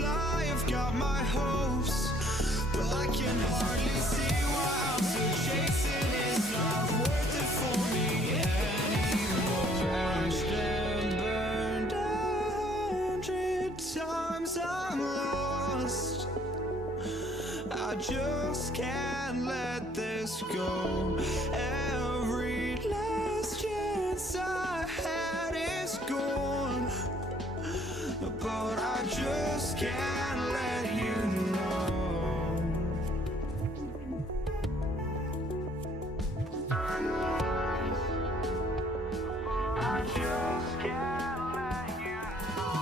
fly, I've got my hopes, but I can hardly see why I'm still chasing. It's not worth it for me anymore. Crashed and burned 100 times, I'm lost. I just can't let this go. Every last chance I had is gone, but I just can't let you know. I just can't let you know.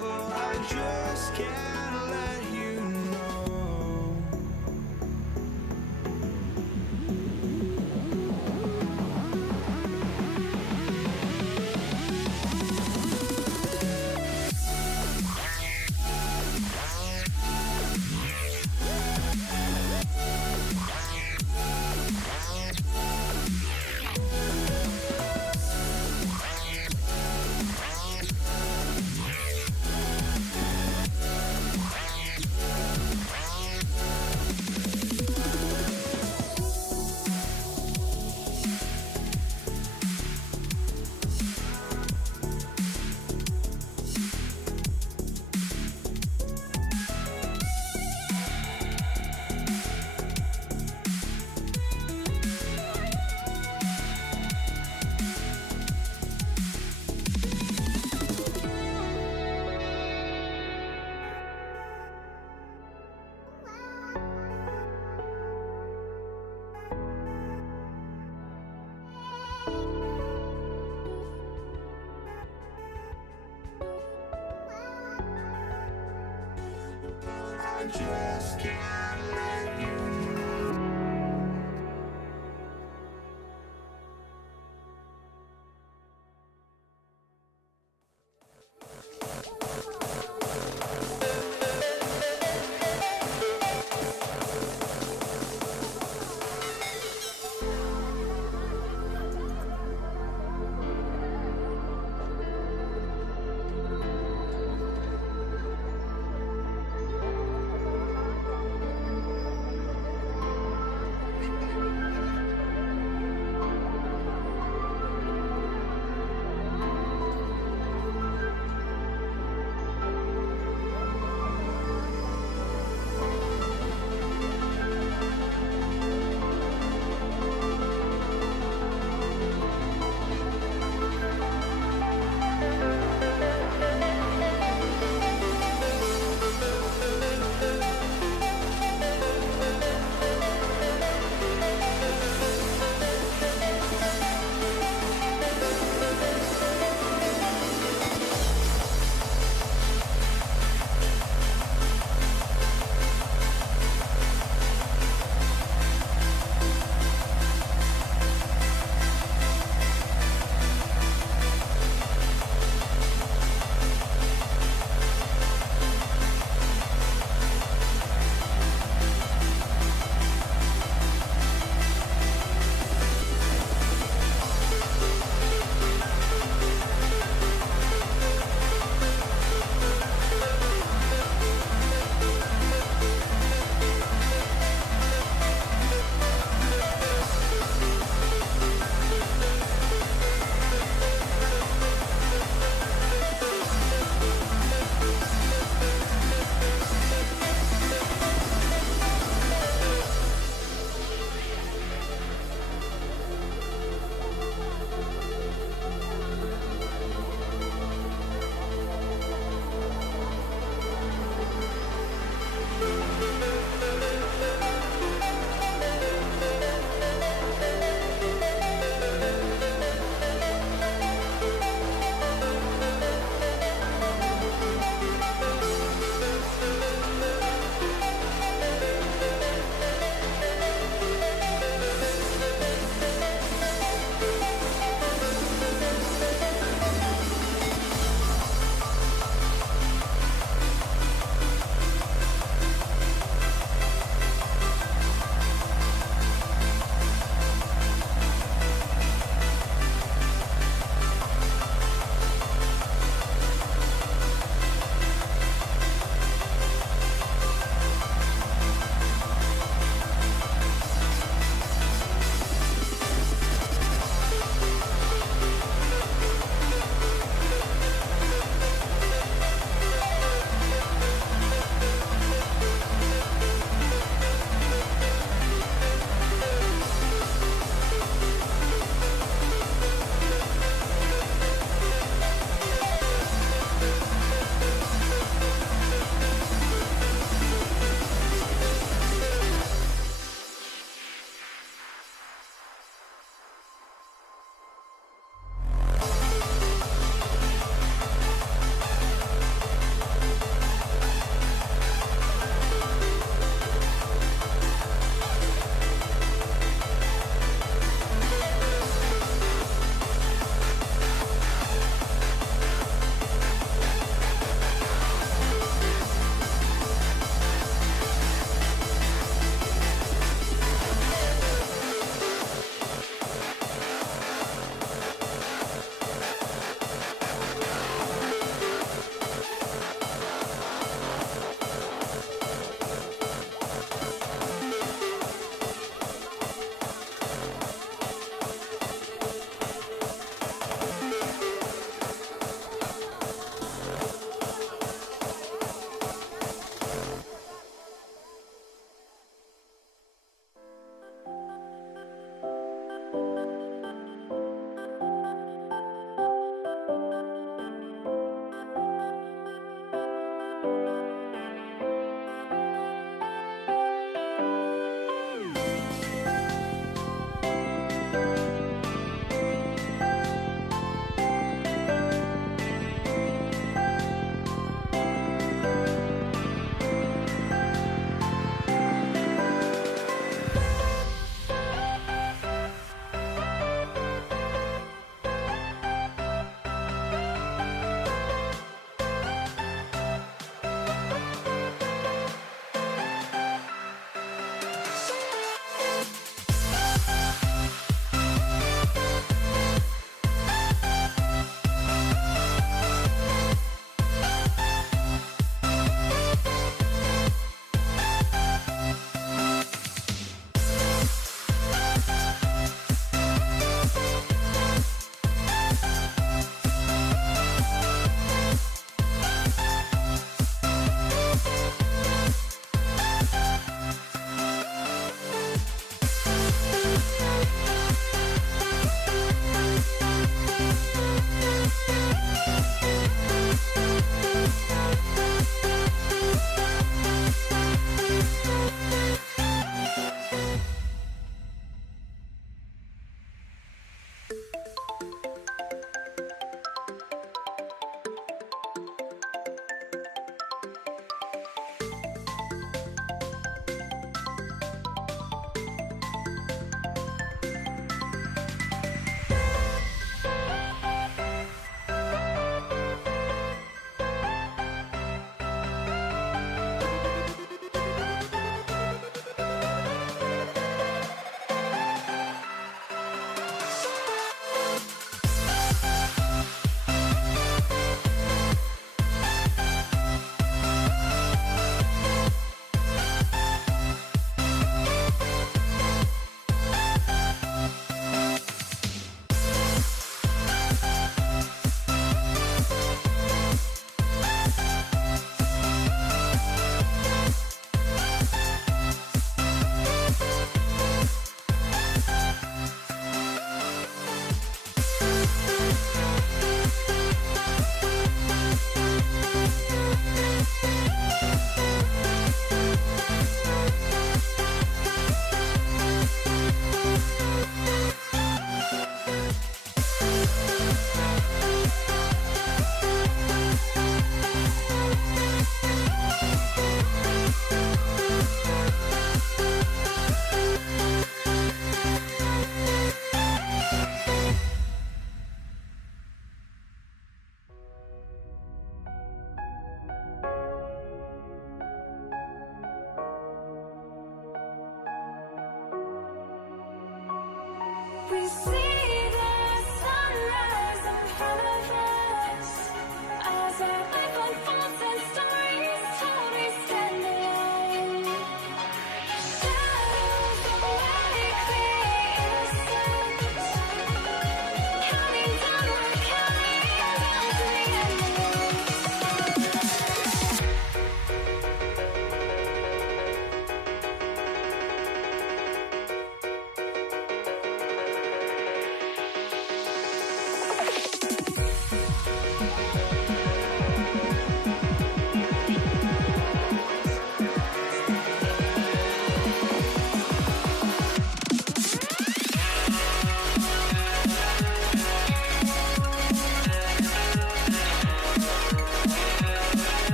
But I just can't let you know.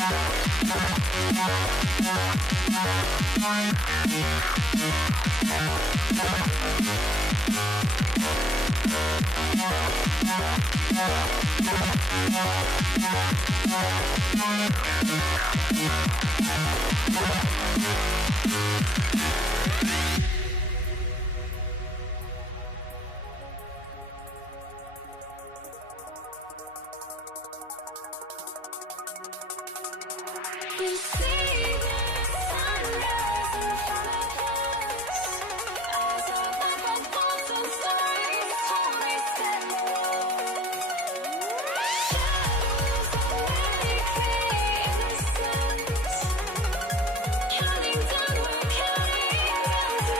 Counting down, we're counting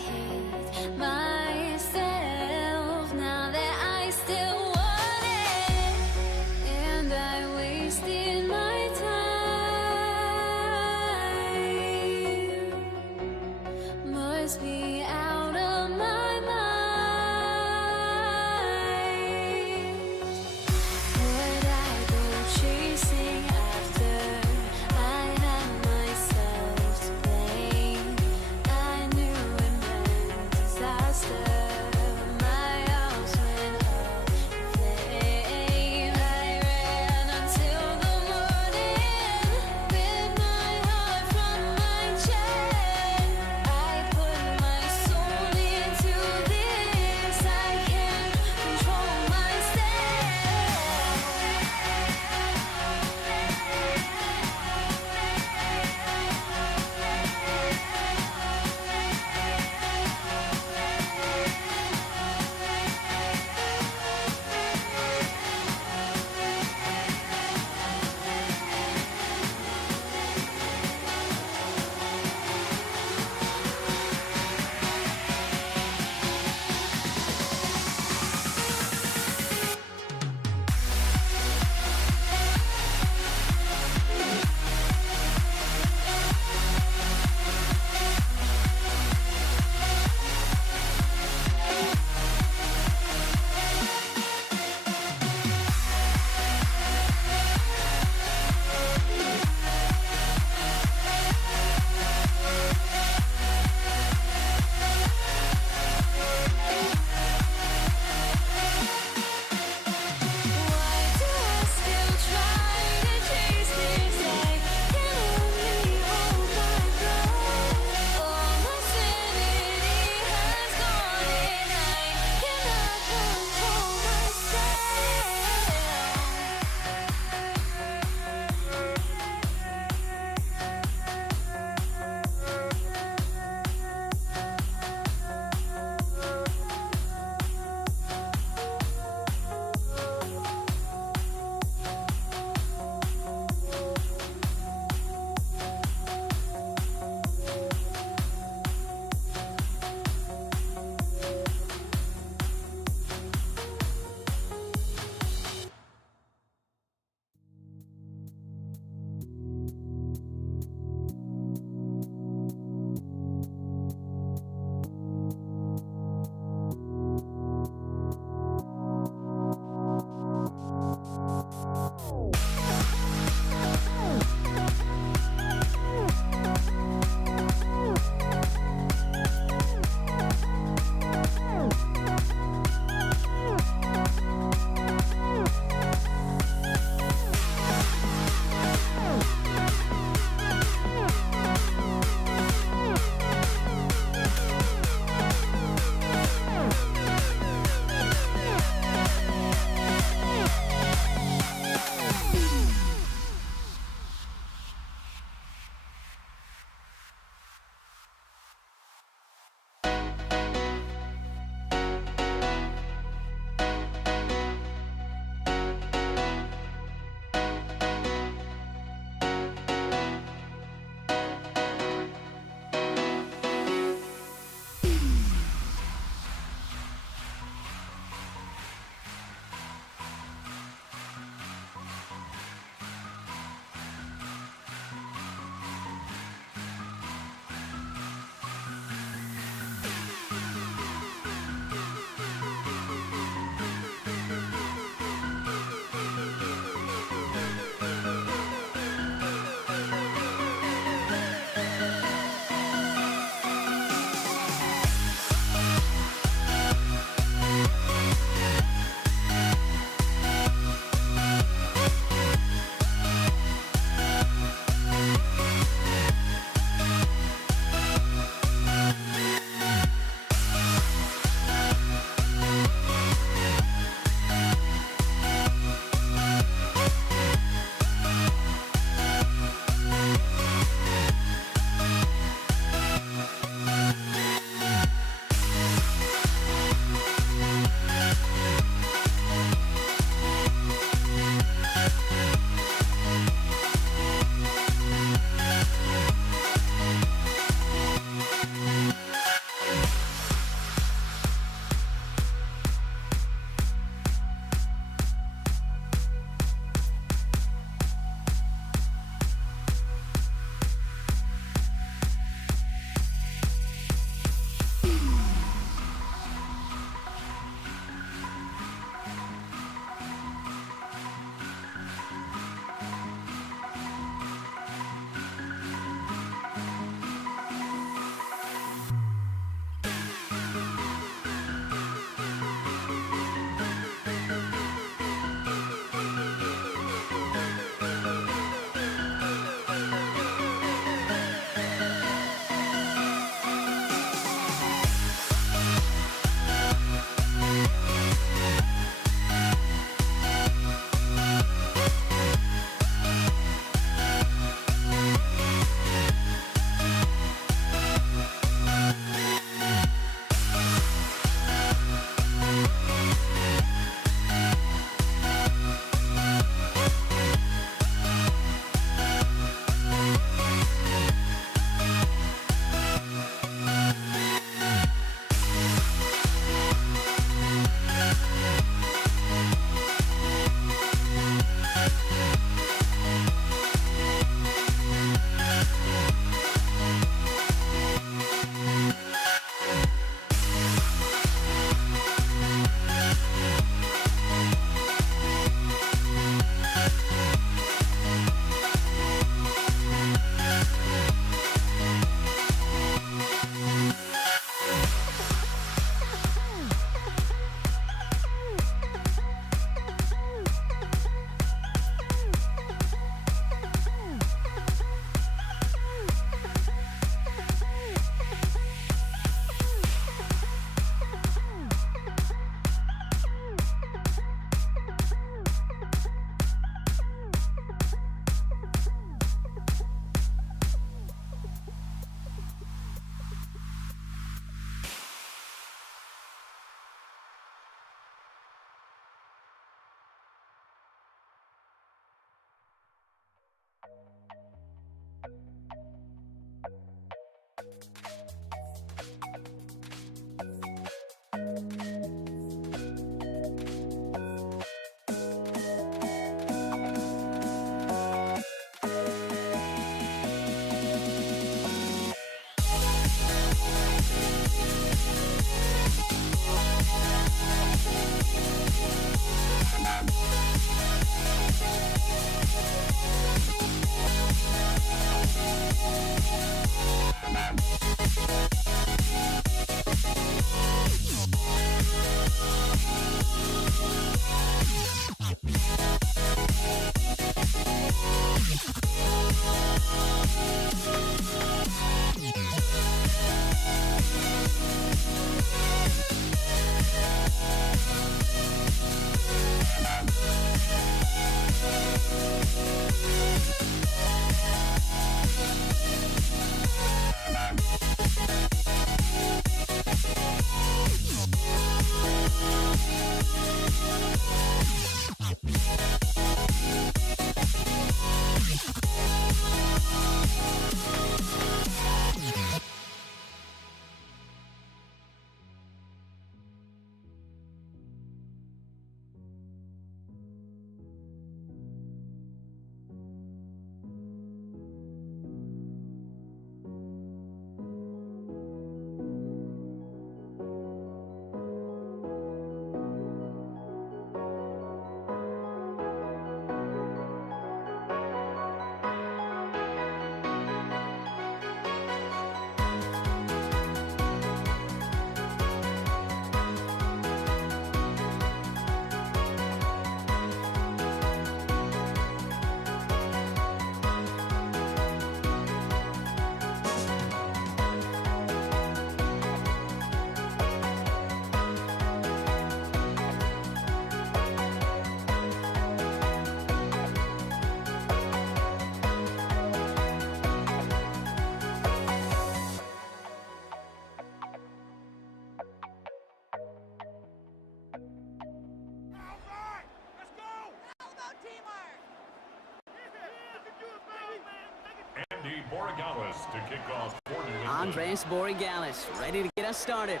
Borregales to kick off for New England. Andres Borregales ready to get us started.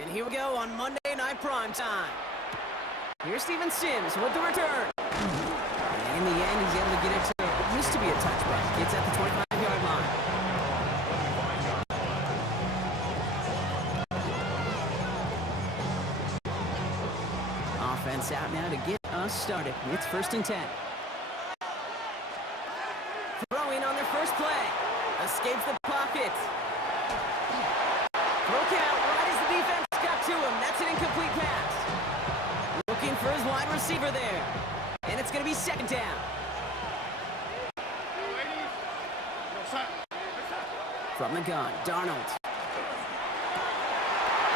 And here we go on Monday Night Primetime. Here's Steven Sims with the return. And in the end, he's able to get it to what used to be a touchback. Gets at the 25-yard line. Offense out now to get us started. It's 1st and 10. Throwing on their first play. Escapes the pocket. Broke out right as the defense got to him. That's an incomplete pass. Looking for his wide receiver there. And it's going to be 2nd down. From the gun, Darnold.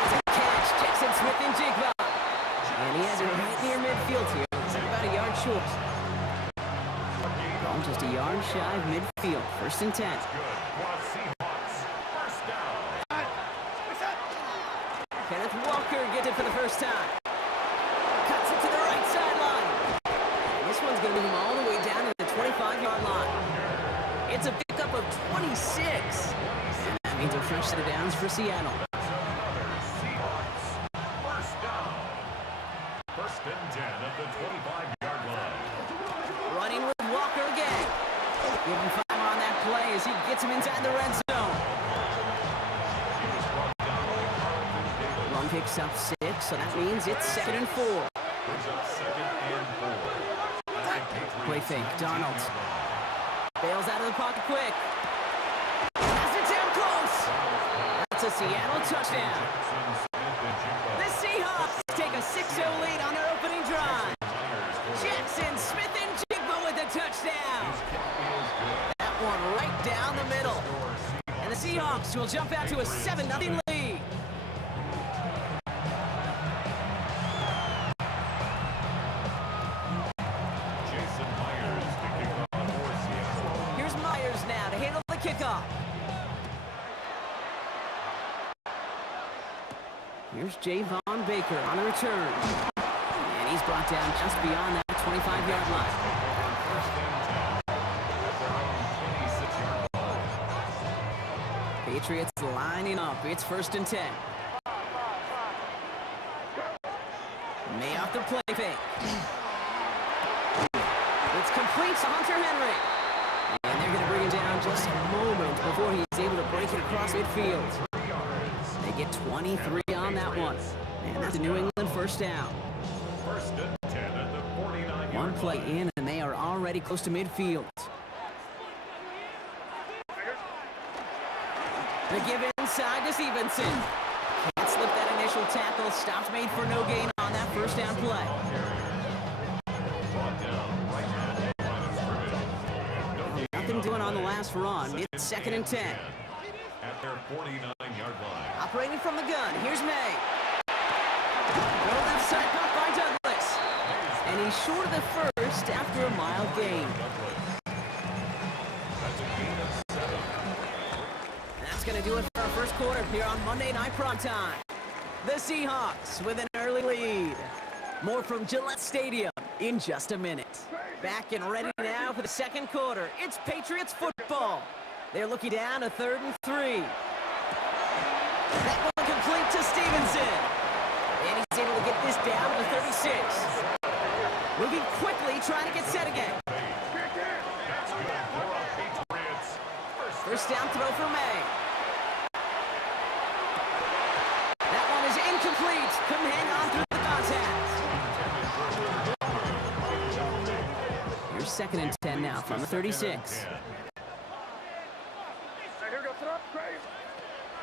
It's a catch. Jackson Smith-Njigba. And he has it right near midfield here. It's about a yard short. Ball just a yard shy of midfield. 1st and 10. Kenneth Walker gets it for the first time. Cuts it to the right sideline. This one's going to move him all the way down to the 25-yard line. It's a pickup of 26. And that means a fresh set of downs for Seattle. First and 10 at the 25-yard line. Running with Walker again. Give him 5 on that play as he gets him inside the red zone. Run picks up 6, so that means it's 2nd and 4. Play fake, Darnold. Bails out of the pocket quick. Has it down close. That's a Seattle touchdown. The Seahawks take a 6-0 lead on their opening drive. Jackson Smith-Njigba with a touchdown. That one right down the middle. And the Seahawks will jump out to a 7-0 lead. Here's Myers now to handle the kickoff. Here's Javon Baker on the return. And he's brought down just beyond that 25-yard line. Patriots lining up. It's 1st and 10. May off the play fake. It's complete to Hunter Henry. And they're going to bring him down just a moment before he's able to break it across midfield. They get 23 on that one. And that's a New England 1st down. 1st and 10 at the 49-yard line. One play in, and they are already close to midfield. The give inside to Stevenson. Can't slip that initial tackle. Stopped made for no gain on that 1st down play. Nothing doing on the last run. It's 2nd and 10. At their 49-yard line. Operating from the gun, here's May. Throw left side caught by Douglas. And he's short of the 1st after a mild gain. That's a gain of 7. That's going to do it for our 1st quarter here on Monday Night Primetime. The Seahawks with an early lead. More from Gillette Stadium in just a minute. Back and ready now for the 2nd quarter. It's Patriots football. They're looking down to 3rd and 3. That one complete to Stevenson. And he's able to get this down to the 36. Moving quickly, trying to get set again. That's good for our Patriots. 1st down throw for May. That one is incomplete. Couldn't hang on through the contact. Here's 2nd and 10 now from the 36.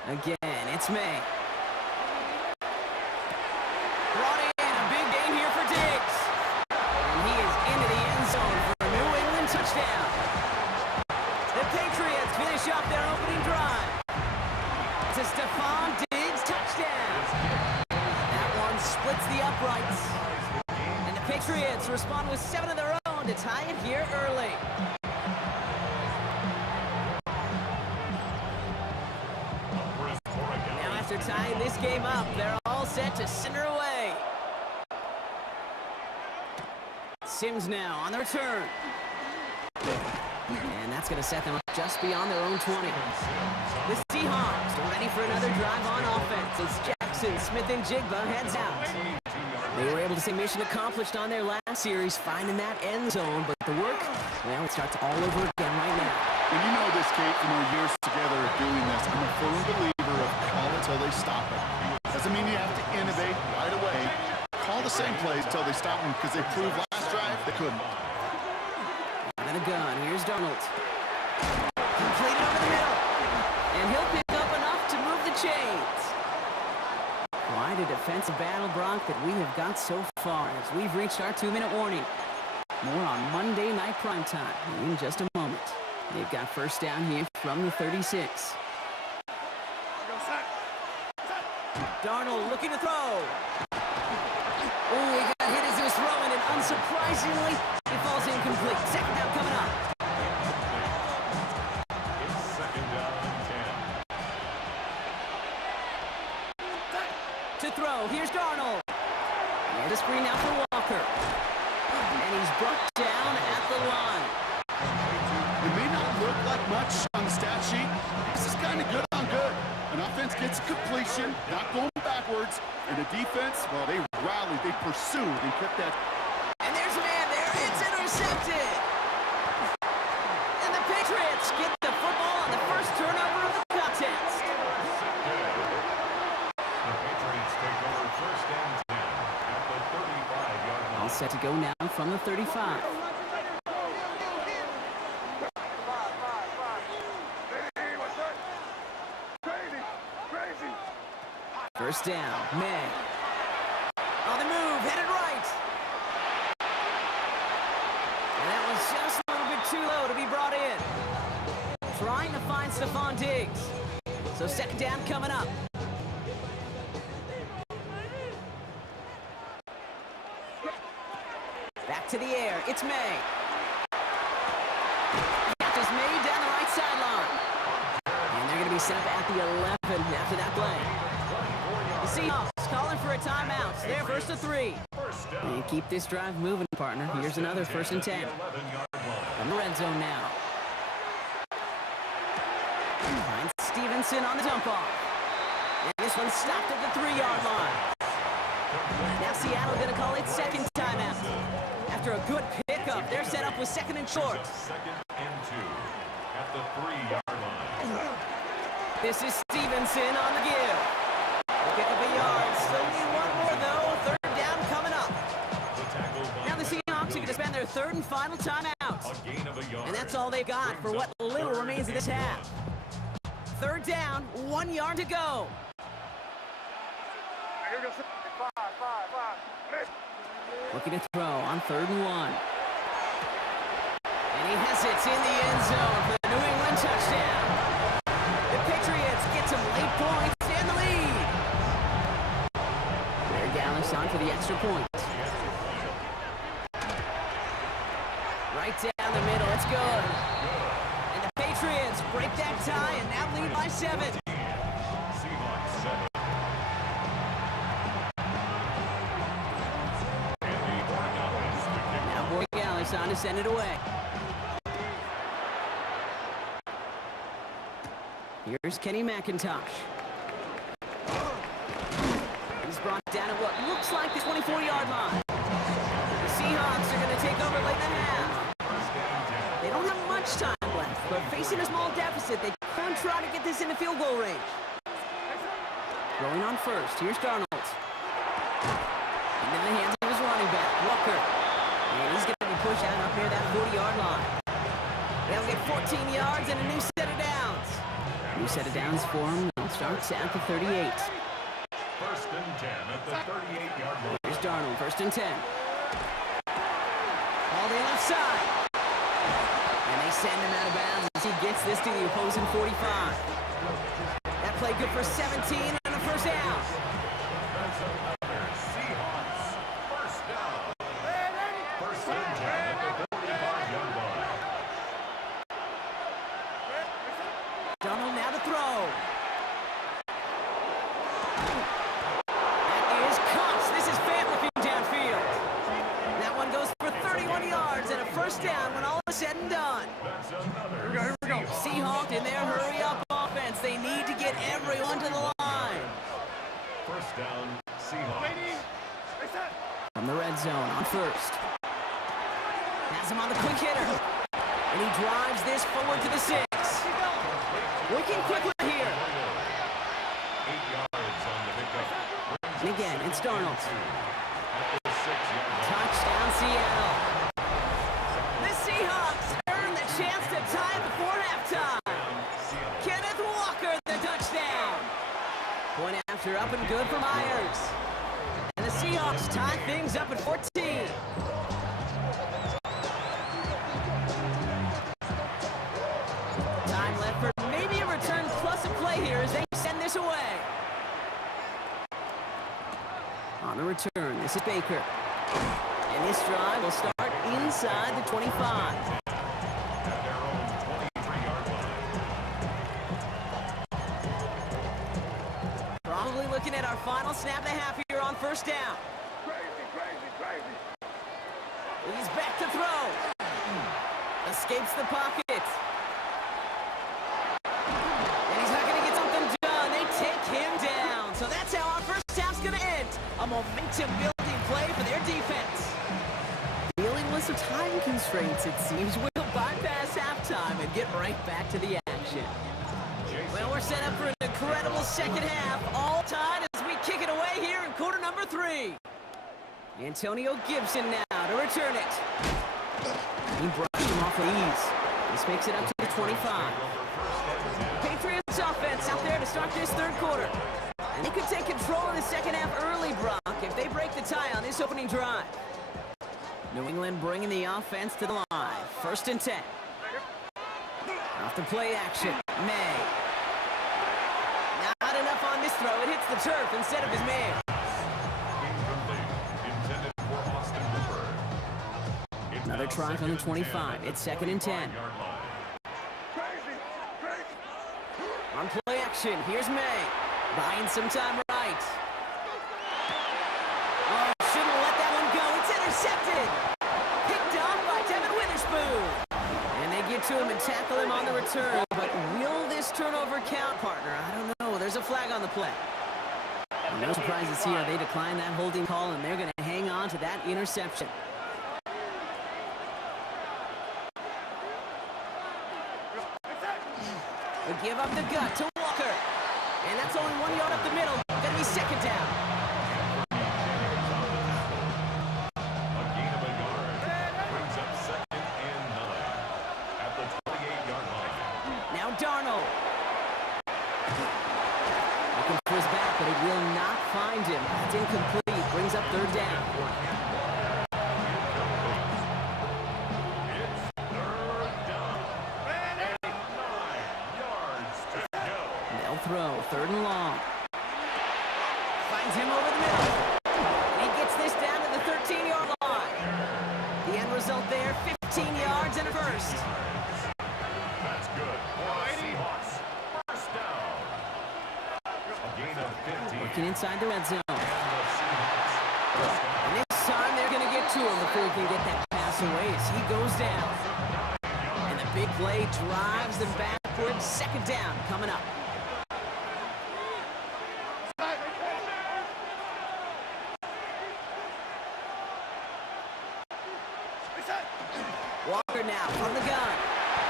Again, it's May. Brought in a big game here for Diggs. And he is into the end zone for a New England touchdown. The Patriots finish off their opening drive. It's a Stephon Diggs touchdown. That one splits the uprights. And the Patriots respond with 7 of their own to tie it here early. After tying this game up, they're all set to send her away. Sims now on the return. And that's going to set them up just beyond their own 20. The Seahawks are ready for another drive on offense as Jackson, Smith, and Jigba heads out. They were able to say mission accomplished on their last series, finding that end zone, but the work, well, it starts all over again right now. And you know this, Kate, from our years together of doing this. I'm a firm believer of call it till they stop it. Doesn't mean you have to innovate right away. Call the same plays until they stop them because they proved last drive they couldn't. Out of the gun, here's Darnold. Completed over the middle. And he'll pick up enough to move the chains. Quite a defensive battle, Brock, that we have got so far as we've reached our 2-minute warning. More on Monday Night Primetime in just a moment. They've got first down here from the 36. Darnold looking to throw. Oh, he got hit as he was throwing, and unsurprisingly, it falls incomplete. Second down coming up. It's second down and 10. To throw, here's Darnold. And a screen now for Walker. And he's brought down at the line. It may not look like much on the stat sheet. This is kind of good on good. An offense gets completion, not going backwards. And the defense, well, they rallied, they pursued, and kept that. And there's a man there. It's intercepted. And the Patriots get the football on the first turnover of the contest. The Patriots take over first and 10 at the 35-yard line. All set to go now from the 35. First down, May. On the move, headed right. And that was just a little bit too low to be brought in. Trying to find Stephon Diggs. So second down coming up. Back to the air, it's May. Catches May down the right sideline. And they're going to be set up at the 11 after that play. The Seahawks calling for a timeout. They're first to 3. And keep this drive moving, partner. Here's another first and 10. From the red zone now. Finds Stevenson on the dump off. And this one's stopped at the 3-yard line. Now Seattle going to call it second timeout. After a good pickup, they're set up with second and short. Second and 2 at the 3-yard line. This is Stevenson on the give. Pick up a yard. Still need one more, though. Third down coming up. Now the Seahawks are going to spend their third and final timeout. A gain of a yard. And that's all they got for what little remains of this half. Third down, 1 yard to go. Looking to throw on 3rd and 1. And he hesitates in the end zone for the New England touchdown. The Patriots get some late points in the lead. Blair Gallis on for the extra point. Right down the middle, it's good. And the Patriots break that tie and now lead by 7. Seahawks 7. Now Blair Gallis on to send it away. Here's Kenny McIntosh. He's brought down at what looks like the 24-yard line. The Seahawks are going to take over late in the half. They don't have much time left, but facing a small deficit, they can try to get this into field goal range. Throwing on first, here's Darnold. Into the hands of his running back, Walker. And he's going to be pushed out up near that 40-yard line. They'll get 14 yards and a new set of downs. New set of downs for him. Starts at the 38. First and 10 at the 38-yard line. Here's Darnold, first and 10. All the left side. And they send him out of bounds as he gets this to the opposing 45. That play good for 17 and a first down. Seahawks first down. First and 10 at the 45-yard line. Darnold now to throw. That is Cox. This is Fant looking downfield. That one goes for 31 yards and a first down when all is said and done. That's a first. Has him on the quick hitter. And he drives this forward to the 6. Working quickly here. 8 yards on the pickup. And again, it's Darnold. At the 6-yard line. Touchdown, Seattle. The Seahawks earn the chance to tie it before halftime. Kenneth Walker, the touchdown. Point after up and good for Myers. And the Seahawks tie things up at 14. Time left for maybe a return plus a play here as they send this away. On the return, this is Baker. And this drive will start inside the 25. At their own 23-yard line. Probably looking at our final snap of the half here on first down. He's back to throw. Escapes the pocket. And he's not going to get something done. They take him down. So that's how our first half's going to end. A momentum-building play for their defense. Dealing with some time constraints, it seems. We'll bypass halftime and get right back to the action. Well, we're set up for an incredible second half. All tied as we kick it away here in quarter number 3. Antonio Gibson now to return it. He brushed him off with ease. This makes it up to the 25. Patriots offense out there to start this third quarter. And they could take control of the second half early, Brock, if they break the tie on this opening drive. New England bringing the offense to the line. First and 10. Off the play action, May. Not enough on this throw. It hits the turf instead of his man. Incomplete. Intended for Austin Hooper. It's Another now try from the 25. It's second and 10. 25-yard line. On play action, here's May. Buying some time right. Oh, shouldn't let that one go. It's intercepted. Picked off by Devin Witherspoon. And they get to him and tackle him on the return. But will this turnover count, partner? I don't know. There's a flag on the play. And no surprises here. They decline that holding call, and they're going to hang on to that interception. They give up the gut to Walker. And that's only 1 yard up the middle. Gonna be second down. A gain of a yard. Brings up 2nd and 9. At the 28-yard line. Now Darnold. Looking for his back, but it will not find him. It's incomplete. Brings up third down. It's third down. And 9 yards to go. They'll throw. Third and long. Finds him over the middle. And he gets this down to the 13-yard line. The end result there, 15 yards and a first. That's good. For the Seahawks. First down. A gain of 15. Working inside the red zone. And the Seahawks. First down. And this time they're going to get to him before he can get that pass away as he goes down. And the big play drives them backwards. Second down coming up. Walker now from the gun.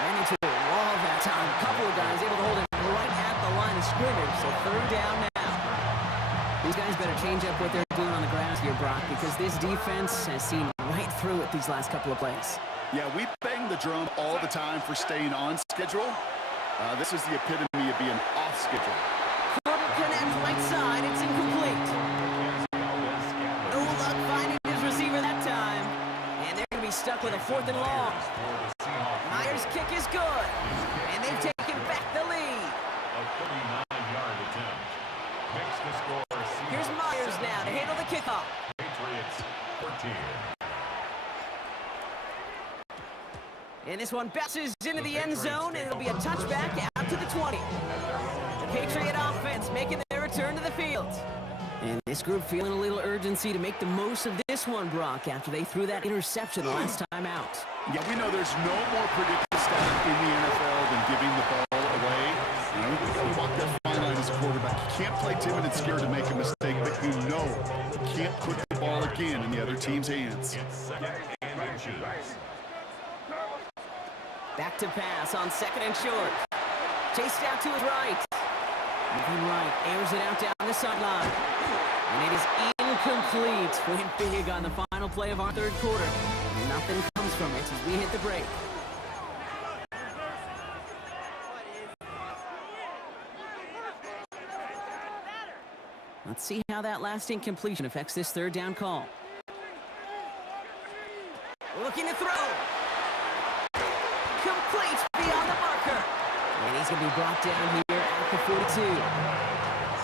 Ran into a wall that time. A couple of guys able to hold him right at the line of scrimmage. So third down now. These guys better change up what they're doing on the ground here, Brock, because this defense has seen right through it these last couple of plays. Yeah, we bang the drum all the time for staying on schedule. This is the epitome of being off schedule. Couldn't connect right side. It's incomplete. No luck finding his receiver that time. And they're going to be stuck with a fourth and long. Myers' kick is good. And they've taken back the lead. A 39-yard attempt. Makes the score. Here's Myers now to handle the kickoff. Patriots 14. And this one bounces into the end zone, and it'll be a touchback out to the 20. The Patriot offense making their return to the field. And this group feeling a little urgency to make the most of this one, Brock, after they threw that interception the last time out. Yeah, we know there's no more predictable stat in the NFL than giving the ball away. You know, you gotta walk that fine line as a quarterback. You can't play timid and scared to make a mistake, but you know you can't put the ball again in the other team's hands. It's second and inches. Back to pass on second and short. Chased out to his right. Moving right, airs it out down the sideline. And it is incomplete. Went big on the final play of our third quarter. Nothing comes from it as we hit the break. Let's see how that last incompletion affects this third down call. Looking to throw. Complete beyond the marker. And he's going to be brought down here at the 42.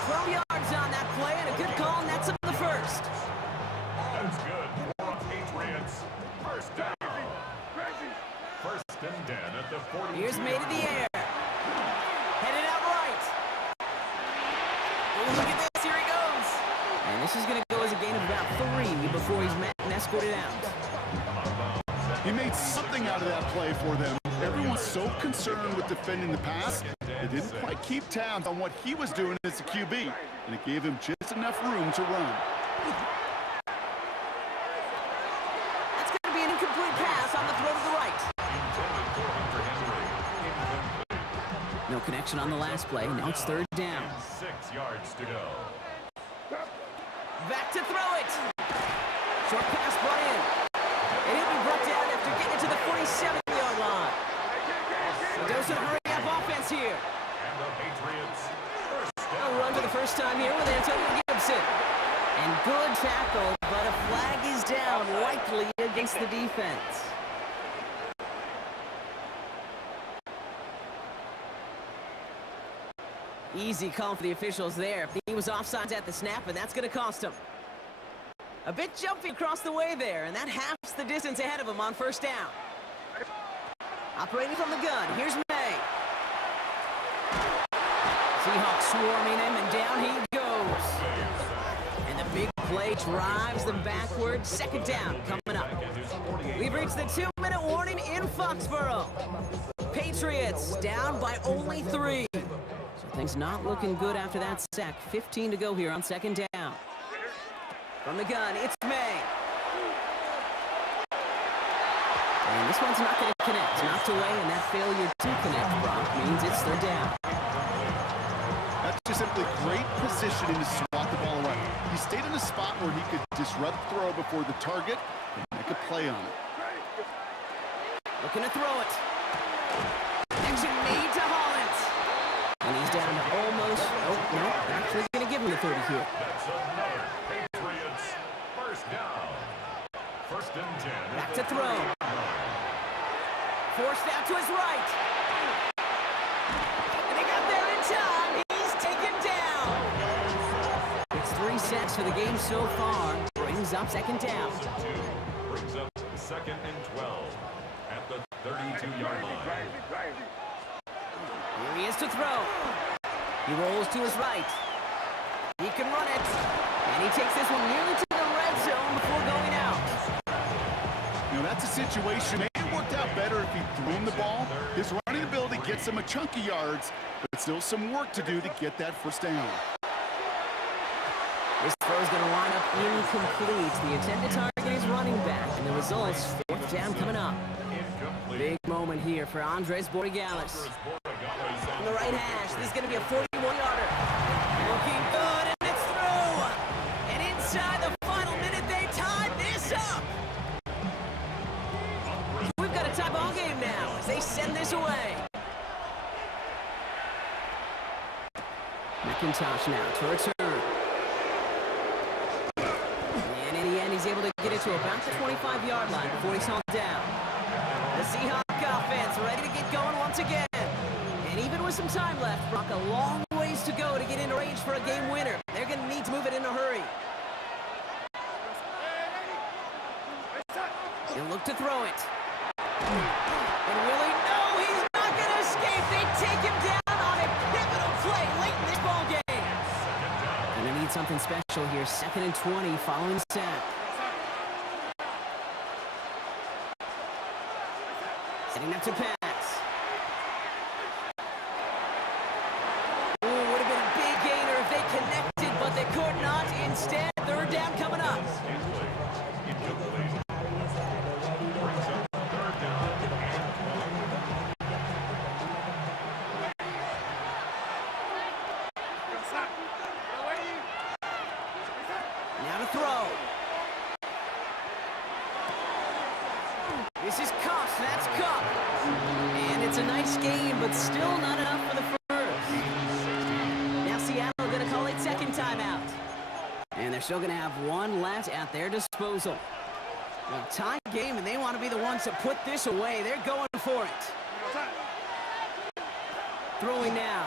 12 yards on that play and a good call, and that's up the first. That's good for Patriots. First down. First and 10 at the 42. Here's made in the air. Headed out right. Oh, look at this. Here he goes. And this is going to go as a gain of about 3 before he's met and escorted out. He made something out of that play for them. Everyone's so concerned with defending the pass, they didn't quite keep tabs on what he was doing as a QB, and it gave him just enough room to run. That's going to be an incomplete pass on the throw to the right. No connection on the last play. Now it's third down. 6 yards to go. Back to throw it. Short pass brought in. And he'll be brought down after getting it to the 47-yard line. So dose of hurry-up offense here. And the Patriots first A down. run for the first time here with Antonio Gibson. And good tackle, but a flag is down, likely against the defense. Easy call for the officials there. He was offsides at the snap, and that's going to cost him. A bit jumpy across the way there, and that halves the distance ahead of him on first down. Operating from the gun, here's May. Seahawks swarming him, and down he goes. And the big play drives them backward. Second down coming up. We've reached the 2-minute warning in Foxborough. Patriots down by only 3. So things not looking good after that sack. 15 to go here on second down. From the gun, it's May. And this one's not going to connect. Knocked away, and that failure to connect, Brock, means it's third down. That's just simply great positioning to swat the ball away. He stayed in a spot where he could disrupt the throw before the target and make a play on it. Looking to throw it. Action made to Hollins. And he's down to almost, no, actually going to give him the 30 here. That's another Patriots first down. First and 10. Back to throw. Forced out to his right. And he got there in time. He's taken down. It's 3 sacks for the game so far. Brings up second down. Brings up second and 12 at the 32-yard line. Here he is to throw. He rolls to his right. He can run it. And he takes this one nearly to the red zone before going out. You know, that's a situation. It worked out better if he'd thrown the ball. His running ability gets him a chunk of yards, but still some work to do to get that first down. This throw is going to line up incomplete. The intended target is running back, and the result's fourth down coming up. Incomplete. Big moment here for Andres Borregales. On the right hash, this is going to be a 41-yarder. Looking good, and it's through. And inside the final minute, they tied this up. We've got a tie ball game now as they send this away. McIntosh now to return. And in the end, he's able to get it to about the 25-yard line before he's hauled down. The Seahawks offense ready to get going once again. And even with some time left, Brock, a long ways to go to get into range for a game winner. They're going to need to move it in a hurry. He'll look to throw it. And really, no, he's not going to escape. They take him down on a pivotal play late in this ball game. And they need something special here. Second and 20 following the sack. Setting up to pass. Ooh, would have been a big gainer if they connected, but they could not. Instead, third down coming up. This is Cuff. That's Cuff. And it's a nice game, but still not enough for the first. Now Seattle going to call it second timeout. And they're still going to have one left at their disposal. A tie game, and they want to be the ones to put this away. They're going for it. Throwing now.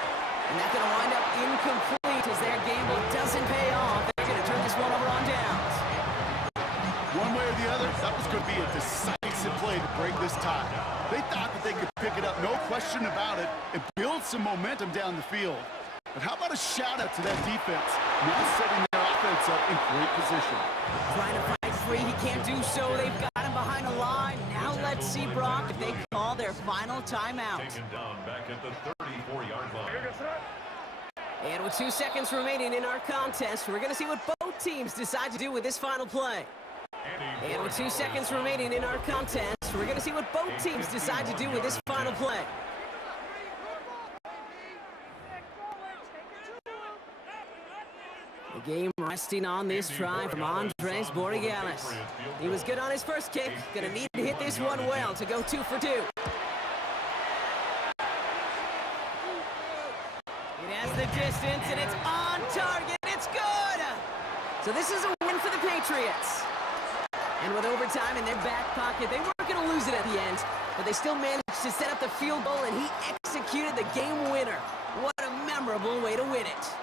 And that's going to wind up incomplete as their gamble doesn't pay off. They're going to turn this one over on downs. One way or the other, that was going to be a decisive play to break this tie. They thought that they could pick it up, no question about it, and build some momentum down the field. But how about a shout-out to that defense, now setting their offense up in great position. Trying to fight free, he can't do so. They've got him behind a line. Now let's see, Brock, if they call their final timeout. Taken down back at the 34-yard line. And with 2 seconds remaining in our contest, we're going to see what both teams decide to do with this final play. And with 2 seconds remaining in our contest, we're going to see what both teams decide to do with this final play. The game resting on this try from Andres Borregales. He was good on his first kick. Going to need to hit this one well to go 2 for 2. It has the distance, and it's on target. It's good! So this is a win for the Patriots. And with overtime in their back pocket, they weren't going to lose it at the end, but they still managed to set up the field goal, and he executed the game winner. What a memorable way to win it.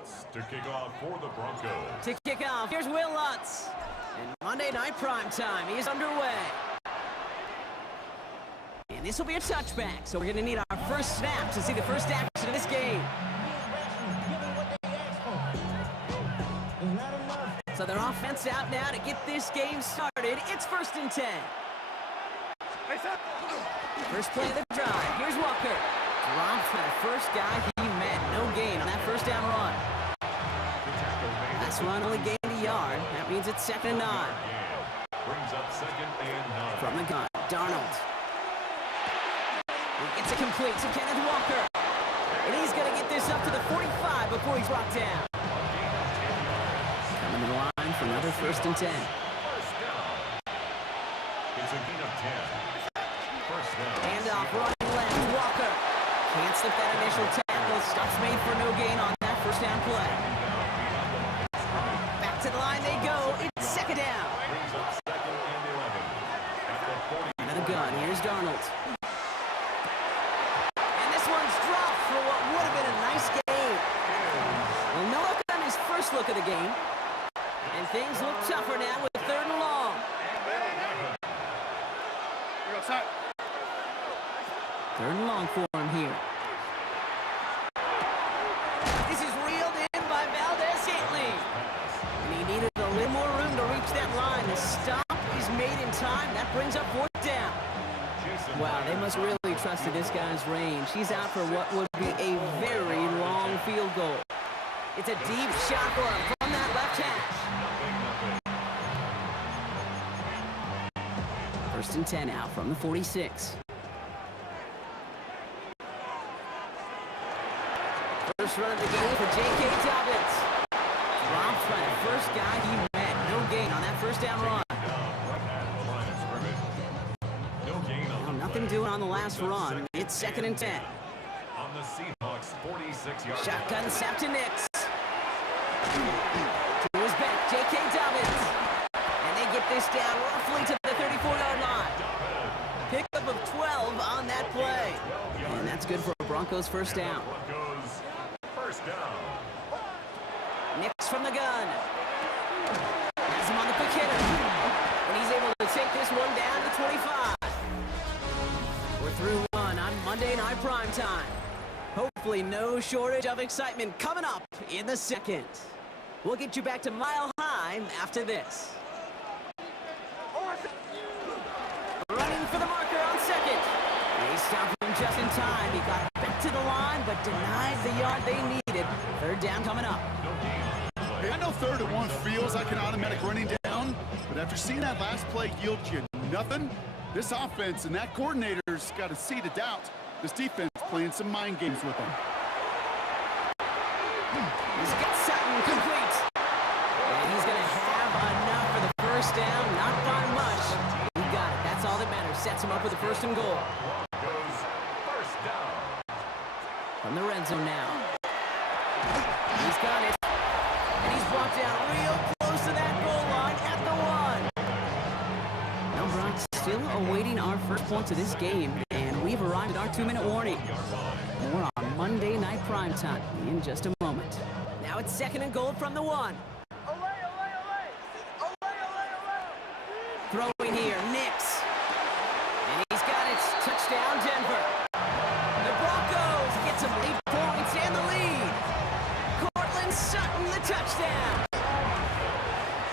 Lutz to kick off for the Broncos. To kick off, here's Will Lutz. And Monday Night Primetime is underway. And this will be a touchback, so we're going to need our first snap to see the first action of this game. So their offense out now to get this game started. It's 1st and 10. First play of the drive. Here's Walker. Dropped for the first guy he met. No gain on that first down run. Last run only gained a yard. That means it's 2nd and 9. Brings up 2nd and 9. From the gun, Darnold. He gets it complete to Kenneth Walker. And he's going to get this up to the 45 before he's brought down. Coming to the line for another 1st and 10. First down. It's a gain of 10. First down. Hand off, running left, Walker. Can't slip that initial tackle. Stops made for no gain on that first down play. Back to the line they go. It's 2nd down. Brings up 2nd and 11. At the 40. Into the gun. Here's Darnold. And this one's dropped for what would have been a nice game. Well, no look on his first look of the game. And things look tougher now with 3rd and long. Third and long for him here. This is reeled in by Valdez-Scantling. And he needed a little more room to reach that line. The stop is made in time. That brings up 4th down. Wow, they must really trust in this guy's range. He's out for what would be a very long field goal. It's a deep shot for him from that left hash. 1st and 10 out from the 46. First run of the game for J.K. Dobbins. Dropped by the first guy he met. No gain on that first down run. Well, nothing doing on the last run. It's 2nd and 10. On the Seahawks 46-yard Shotgun snap to Nix. To his back, J.K. Dobbins. And they get this down roughly to the 34-yard line. Pickup of 12 on that play. And that's good for a Broncos first down. Broncos first down. Nix from the gun. Has him on the quick hitter. And he's able to take this one down to 25. We're through one on Monday Night Primetime. Hopefully no shortage of excitement coming up in the second. We'll get you back to Mile High after this. Running for the marker on second. He stopped him just in time. He got back to the line, but denied the yard they needed. 3rd down coming up. Hey, I know 3rd and 1 feels like an automatic running down, but after seeing that last play yield you nothing, this offense and that coordinator's got a seed of doubt. This defense playing some mind games with them. He's got Sutton complete. And he's going to have enough for the first down. Not by much. He got it. That's all that matters. Sets him up with a 1st and goal. Goes first down. From the red zone now. He's got it. And he's brought down real close to that goal line at the 1. Now, Brock, still awaiting our first points of this game. And we've arrived at our 2-minute warning. More on Monday Night Primetime in just a moment. Now it's 2nd and goal from the 1. Throwing here, Nix. And he's got it. Touchdown, Denver. The Broncos get some 8 points and the lead. Cortland Sutton, the touchdown.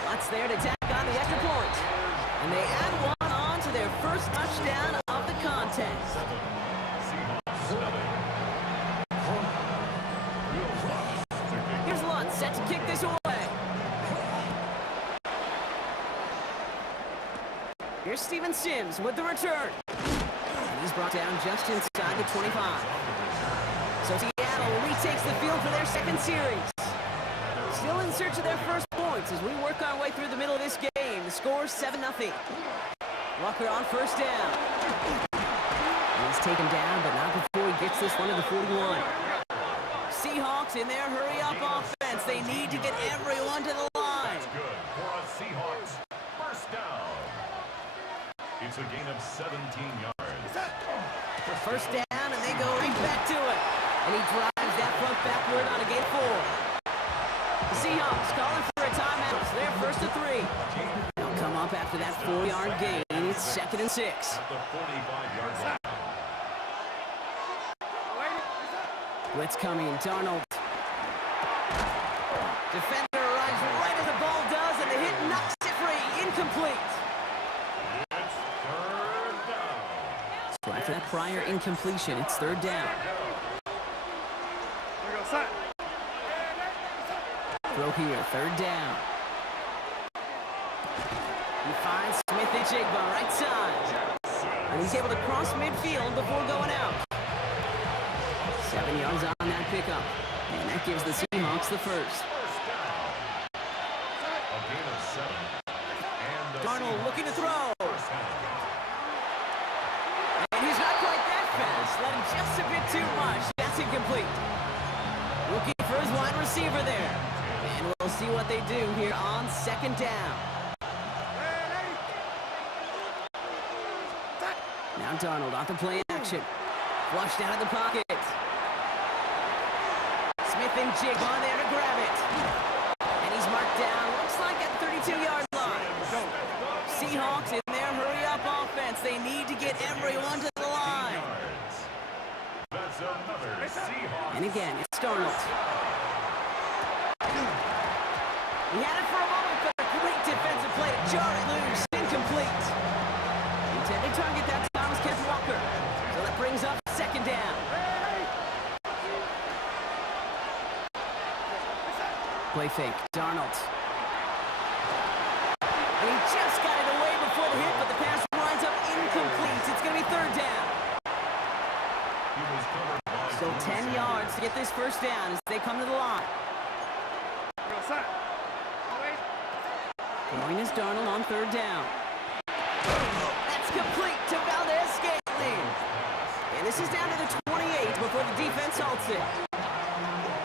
Lutz there to tack on the extra point. And they add one on to their first touchdown of the contest. Here's Lutz set to kick this away. Here's Steven Sims with the return. And he's brought down just inside the 25. So Seattle retakes the field for their second series. Still in search of their first points as we work our way through the middle of this game. The score is 7-0. Walker on first down. He's taken down, but not before he gets this one to the 41. Seahawks in their hurry-up offense. They need to get everyone to the line. That's good for a Seahawks first down. It's a gain of 17 yards. For first down, and they go right back to it. And he drives that front backward on a gain 4. The Seahawks calling for a timeout. So they're first to 3. They'll come up after that 4-yard gain. It's 2nd and 6. At the 45-yard line. Blitz coming. Darnold. Defender arrives right as the ball does, and the hit knocks it free. Incomplete. It's 3rd down. So after that prior incompletion, it's 3rd down. Throw here, 3rd down. He finds Smith-Njigba right side. And he's able to cross midfield before going out. 7 yards on that pickup. And that gives the Seahawks the first. A gain of 7. And the Darnold looking to throw. first down. And he's not quite that fast. Let him just a bit too much. That's incomplete. Looking for his wide receiver there. And we'll see what they do here on 2nd down. Now Darnold off the play action. Flushed out of the pocket. Smith-Njigba there to grab it. And he's marked down, looks like at 32-yard line. Seahawks in their hurry-up offense. They need to get everyone to the line. That's another Seahawks. And again, it's Darnold. He had it for a moment, but a great defensive play to jar it loose. Incomplete. Intended target that time was Kenneth Walker. So that brings up 2nd down. Play fake, Darnold. And he just got it away before the hit, but the pass winds up incomplete. It's going to be 3rd down. He was covered by So 10 yards to get this first down as they come to the line. Throwing is Darnold on 3rd down. That's complete to Valdez-Scantling. And this is down to the 28 before the defense halts it.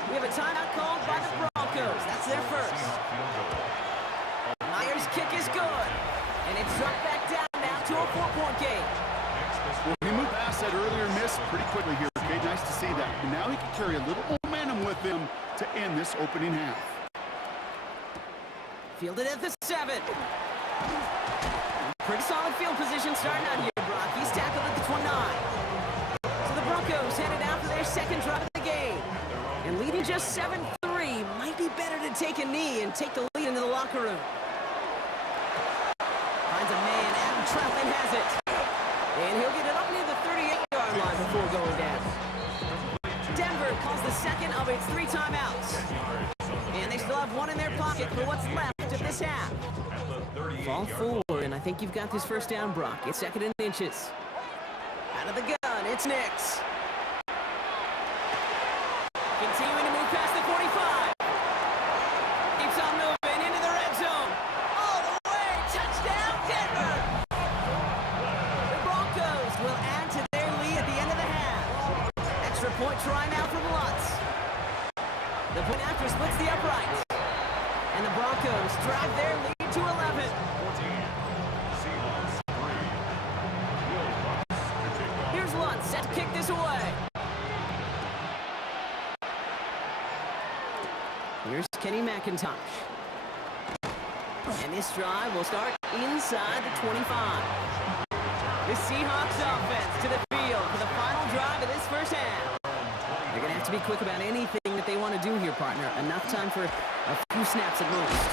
We have a timeout called by the Broncos. That's their first. Myers' kick is good. And it's dropped back down now to a 4-point game. Well, he moved past that earlier miss pretty quickly here. Okay, nice to see that. And now he can carry a little momentum with him to end this opening half. Fielded at the 7. Pretty solid field position starting out here, Brock. He's tackled at the 29. So the Broncos headed out for their 2nd drive of the game. And leading just 7-3, might be better to take a knee and take the lead into the locker room. Finds a man, Adam Troutman has it. And he'll get it up near the 38-yard line before going down. Denver calls the 2nd of its 3 timeouts. And they still have 1 in their pocket for what's left of this half. Fall forward, and I think you've got this first down, Brock. It's 2nd and inches. Out of the gun, it's Nix. Continuing to move past the 45. Keeps on moving into the red zone. All the way, touchdown, Denver! The Broncos will add to their lead at the end of the half. Extra point try now from Lutz. The point after splits the upright. And the Broncos drive their lead to 11. 14. Seahawks 3. Will Lutz to kick off. Here's Lutz set to kick this away. Here's Kenny McIntosh. And this drive will start inside the 25. The Seahawks offense to the field for the final drive of this first half. They're going to have to be quick about anything that they want to do here, partner. Enough time for a few snaps at most.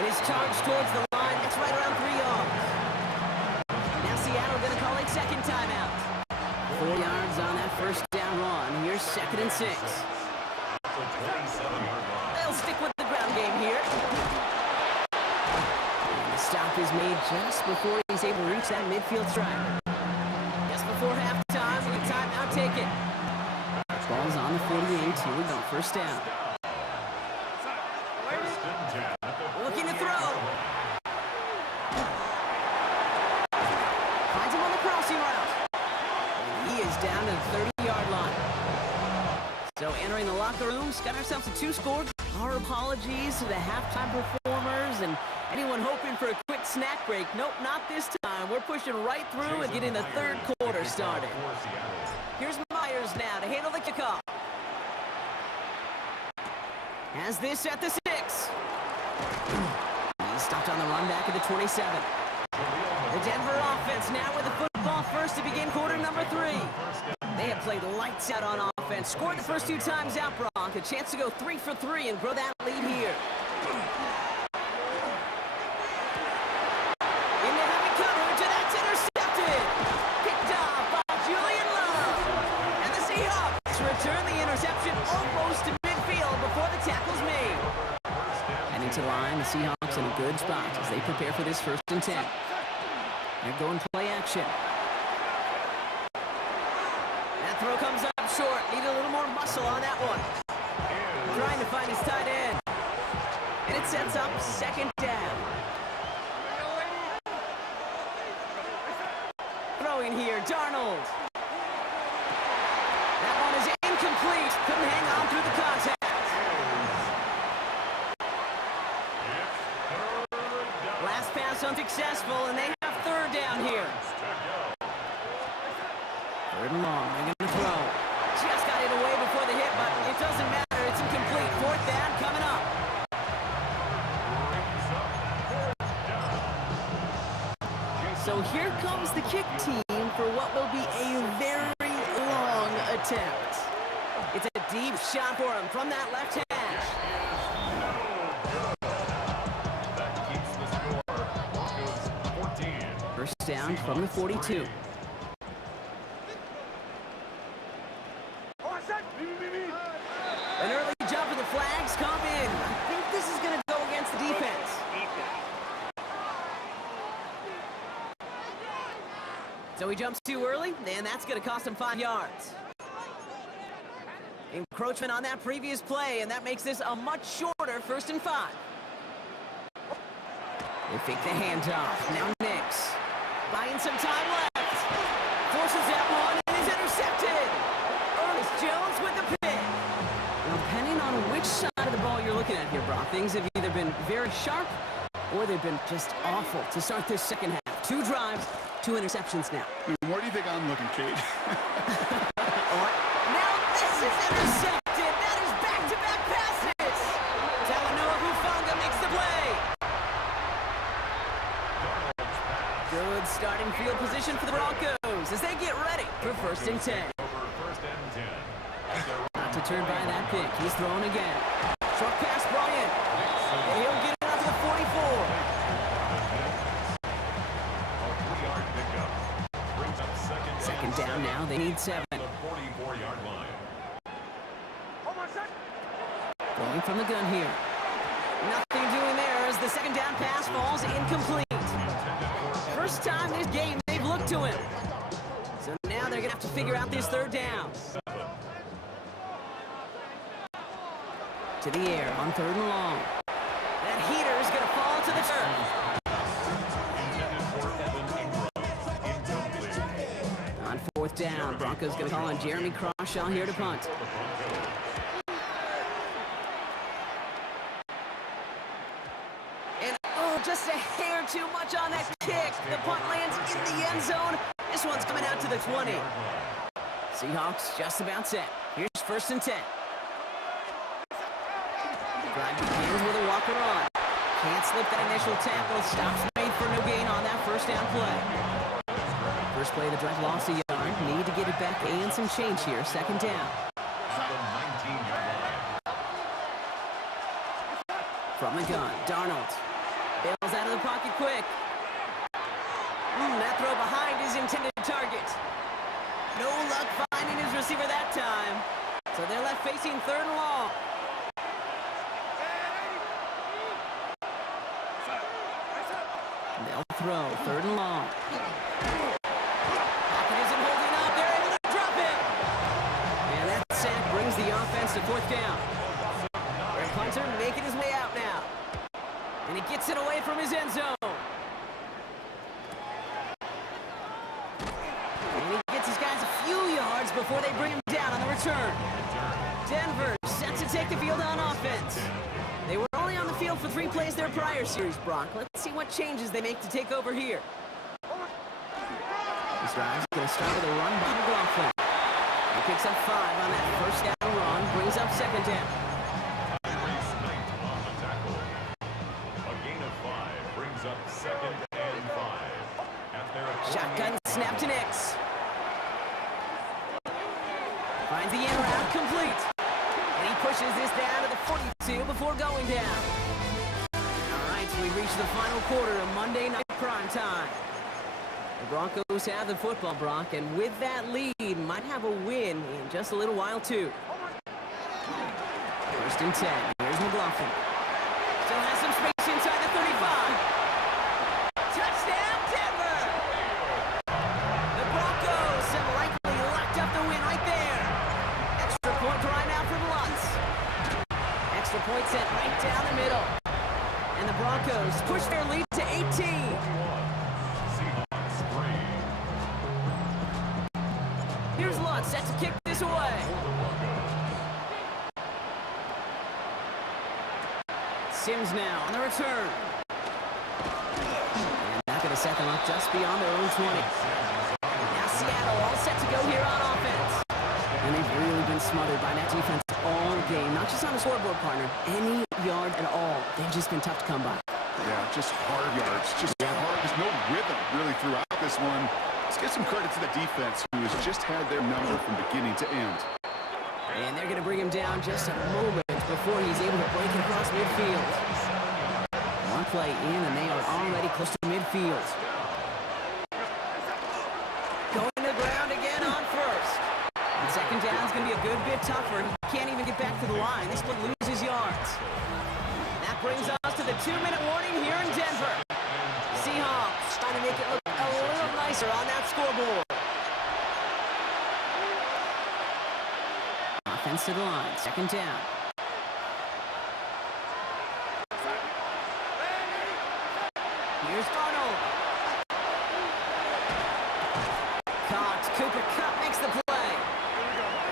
It is charged towards the line. It's right around 3 yards. Now Seattle going to call a 2nd timeout. 4 yards on that first down run. Here's 2nd and 6. They'll stick with the ground game here. And the stop is made just before he's able to reach that midfield strike. Just before halftime, with a timeout taken. Ball's on the 48. Here we go. First down. Looking to throw. Finds him on the crossing route. And he is down to the 30-yard line. So entering the locker room, got ourselves a 2-score. Our apologies to the halftime performers and anyone hoping for a quick snack break. Nope, not this time. We're pushing right through and getting the 3rd quarter started. Here's Myers now to handle the kickoff. Has this at the 6. He's stopped on the run back at the 27. The Denver offense now with the football first to begin quarter number 3. They have played lights out on offense. Scored the first 2 times out, Bronk. A chance to go 3 for 3 and grow that lead here. Into heavy coverage, and that's intercepted. Picked off by Julian Love. And the Seahawks return the interception almost to midfield before the tackle's made. Heading to line, the Seahawks in a good spot as they prepare for this 1st and 10. They're going play action. That throw comes up short. Need a little more muscle on that one. Trying to find his tight end. And it sets up 2nd down. Throwing here, Darnold. That one is incomplete. Couldn't hang on through the contact. Last pass unsuccessful, and they have 3rd down here. 3rd and long, they're going to throw. Just got it away before the hit, but it doesn't matter. It's incomplete. 4th down coming up. So here comes the kick team for what will be a very long attempt. It's a deep shot for him from that left hash. That keeps the score. Broncos 14. 1st down from the 42. An early jump and the flags come in. I think this is going to go against the defense. So he jumps too early, and that's going to cost him 5 yards. Encroachment on that previous play, and that makes this a much shorter 1st and 5. They fake the handoff. Now Nix. Buying some time left. Forces that one, and is intercepted. Ernest Jones with the pick. Now, depending on which side of the ball you're looking at here, Brock, things have either been very sharp or they've been just awful to start this 2nd half. 2 drives, 2 interceptions now. Where do you think I'm looking, Kate? Now this is intercepted. That is back-to-back passes. Talanoa Hufanga makes the play. Good starting field position for the Broncos as they get ready for 1st and 10. Over 1st and 10. Not deterred by that pick. He's throwing again. Short pass, Bryant. And he'll get it up to the 44. Second down now. They need 7. The 44-yard line. Going from the gun here. Nothing doing there as the 2nd down pass falls incomplete. First time this game they've looked to him. So now they're going to have to figure out this 3rd down. To the air on 3rd and long. That heater is going to fall to the turf. On 4th down, Broncos going to call on Jeremy Crawshaw here to punt. And oh, just a hair too much on that kick. The punt lands in the end zone. This one's coming out to the 20. Seahawks just about set. Here's 1st and 10. Drive begins with a walker on. Can't slip that initial tackle. Stops made for no gain on that 1st down play. First play of the drive lost a yard. Need to get it back and some change here. 2nd down. From the gun, Darnold. Bails out of the pocket quick. That throw behind his intended target. No luck finding his receiver that time. So they're left facing 3rd and long. They'll throw 3rd and long. Pocket isn't holding up. They're able to drop it. And that sack brings the offense to 4th down. Their punter making his way out now. And he gets it away from his end zone. And he gets his guys a few yards before they bring him down on the return. Denver set to take the field on offense. They were only on the field for 3 plays their prior series, Brock. Let's see what changes they make to take over here. This drive's going to start with a run by McLaughlin. He picks up 5 on that 1st down run, brings up 2nd down. Snap to Nix. Finds the in route complete. And he pushes this down to the 42 before going down. All right, so we reach the final quarter of Monday Night Primetime. The Broncos have the football, Brock, and with that lead, might have a win in just a little while, too. First and 10. Here's McLaughlin. Still has some space inside the 35. Touchdown, Denver! The Broncos have likely locked up the win right there. Extra point right now from Lutz. Extra point sent right down the middle. And the Broncos push their lead to 18. Here's Lutz set to kick this away. Sims now on the return. And not going to set them up just beyond their own 20. Now Seattle all set to go here on offense. And they've really been smothered by that defense all game. Not just on the scoreboard, partner. Any yard at all. They've just been tough to come by. Yeah, just hard yards. Just hard. There's no rhythm really throughout this one. Let's give some credit to the defense, who has just had their number from beginning to end. And they're going to bring him down just a moment before he's able to break it across midfield. One play in, and they are already close to midfield. Going to the ground again on first. And second down is going to be a good bit tougher. He can't even get back to the line. This one loses yards. That brings us to the 2-minute warning here in Denver. Seahawks trying to make it look a little nicer on that scoreboard. Offense to the line, second down. Here's Darnold. Caught. Cooper Kupp makes the play.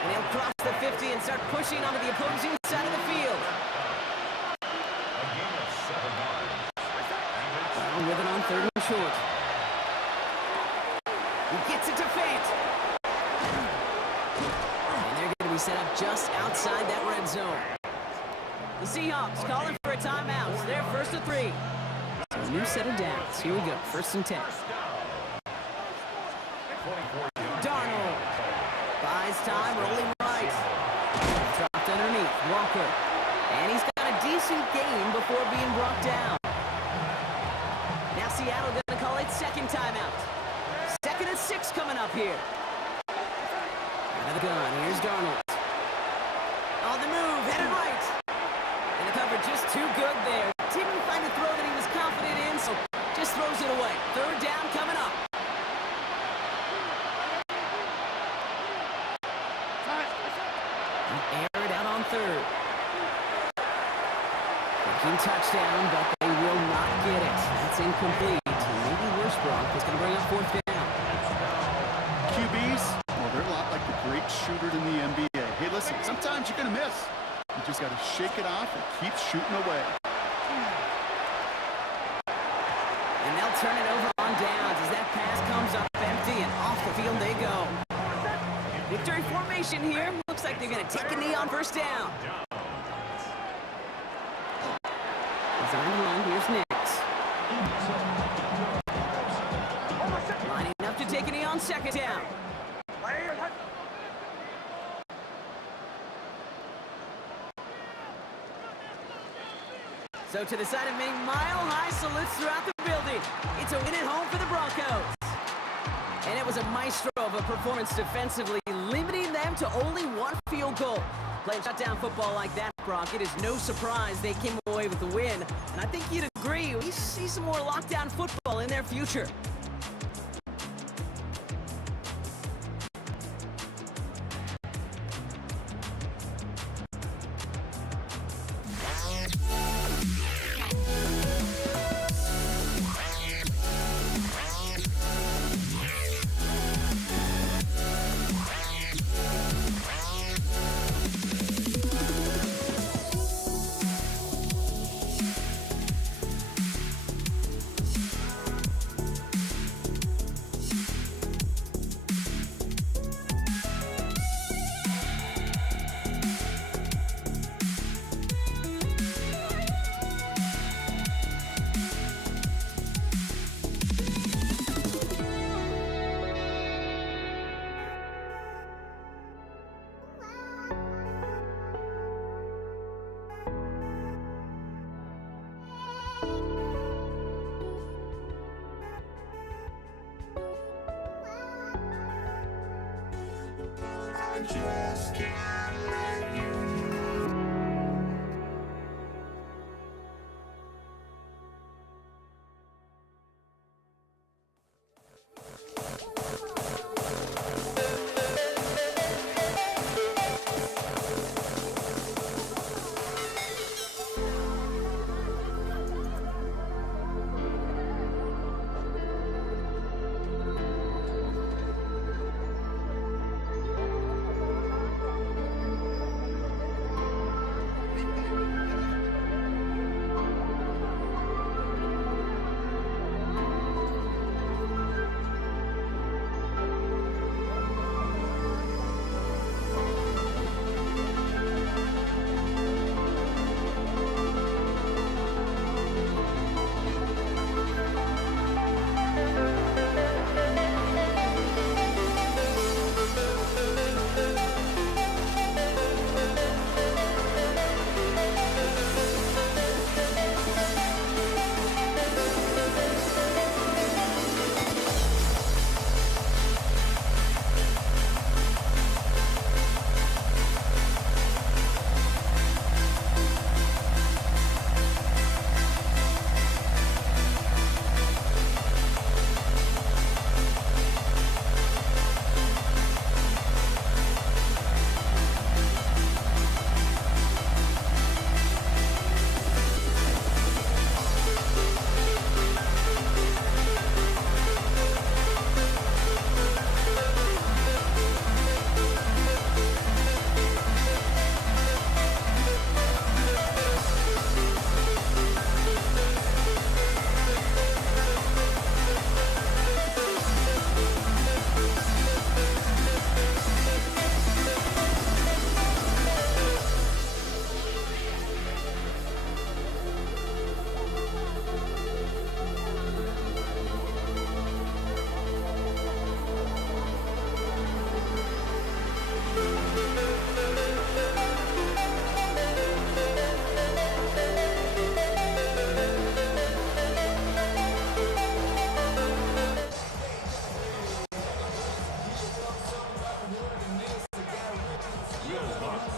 And he'll cross the 50 and start pushing onto the opposing side of the field. Brown with it on third and short. He gets it to Fant. And they're going to be set up just outside that red zone. The Seahawks calling for a timeout. It's their first of 3. So a new set of downs. Here we go. First and 10. Darnold buys time, rolling right. Dropped underneath. Walker. And he's got a decent gain before being brought down. Now Seattle going to call it second timeout. Second and 6 coming up here. Out of the gun. Here's Darnold. On the move. Headed right. And the cover just too good there. Didn't find a throw that he was confident in, so just throws it away. Third down coming up. Air it out on third. Thinking touchdown, but they will not get it. That's incomplete. Maybe worse, Brock. It's going to bring up fourth down. QBs, well, they're a lot like the great shooter in the NBA. Hey, listen, sometimes you're going to miss. You just got to shake it off and keep shooting away. And they'll turn it over on downs as that pass comes up empty, and off the field they go. Victory formation here. Looks like they're going to take a knee on first down. He's on the line. Here's Nix. Lining up to take a knee on second down. So to the side of many mile-high salutes throughout the building. It's a win at home for the Broncos. And it was a maestro of a performance defensively, limiting them to only one field goal. Playing shutdown football like that, Brock, it is no surprise they came away with the win. And I think you'd agree, we see some more lockdown football in their future.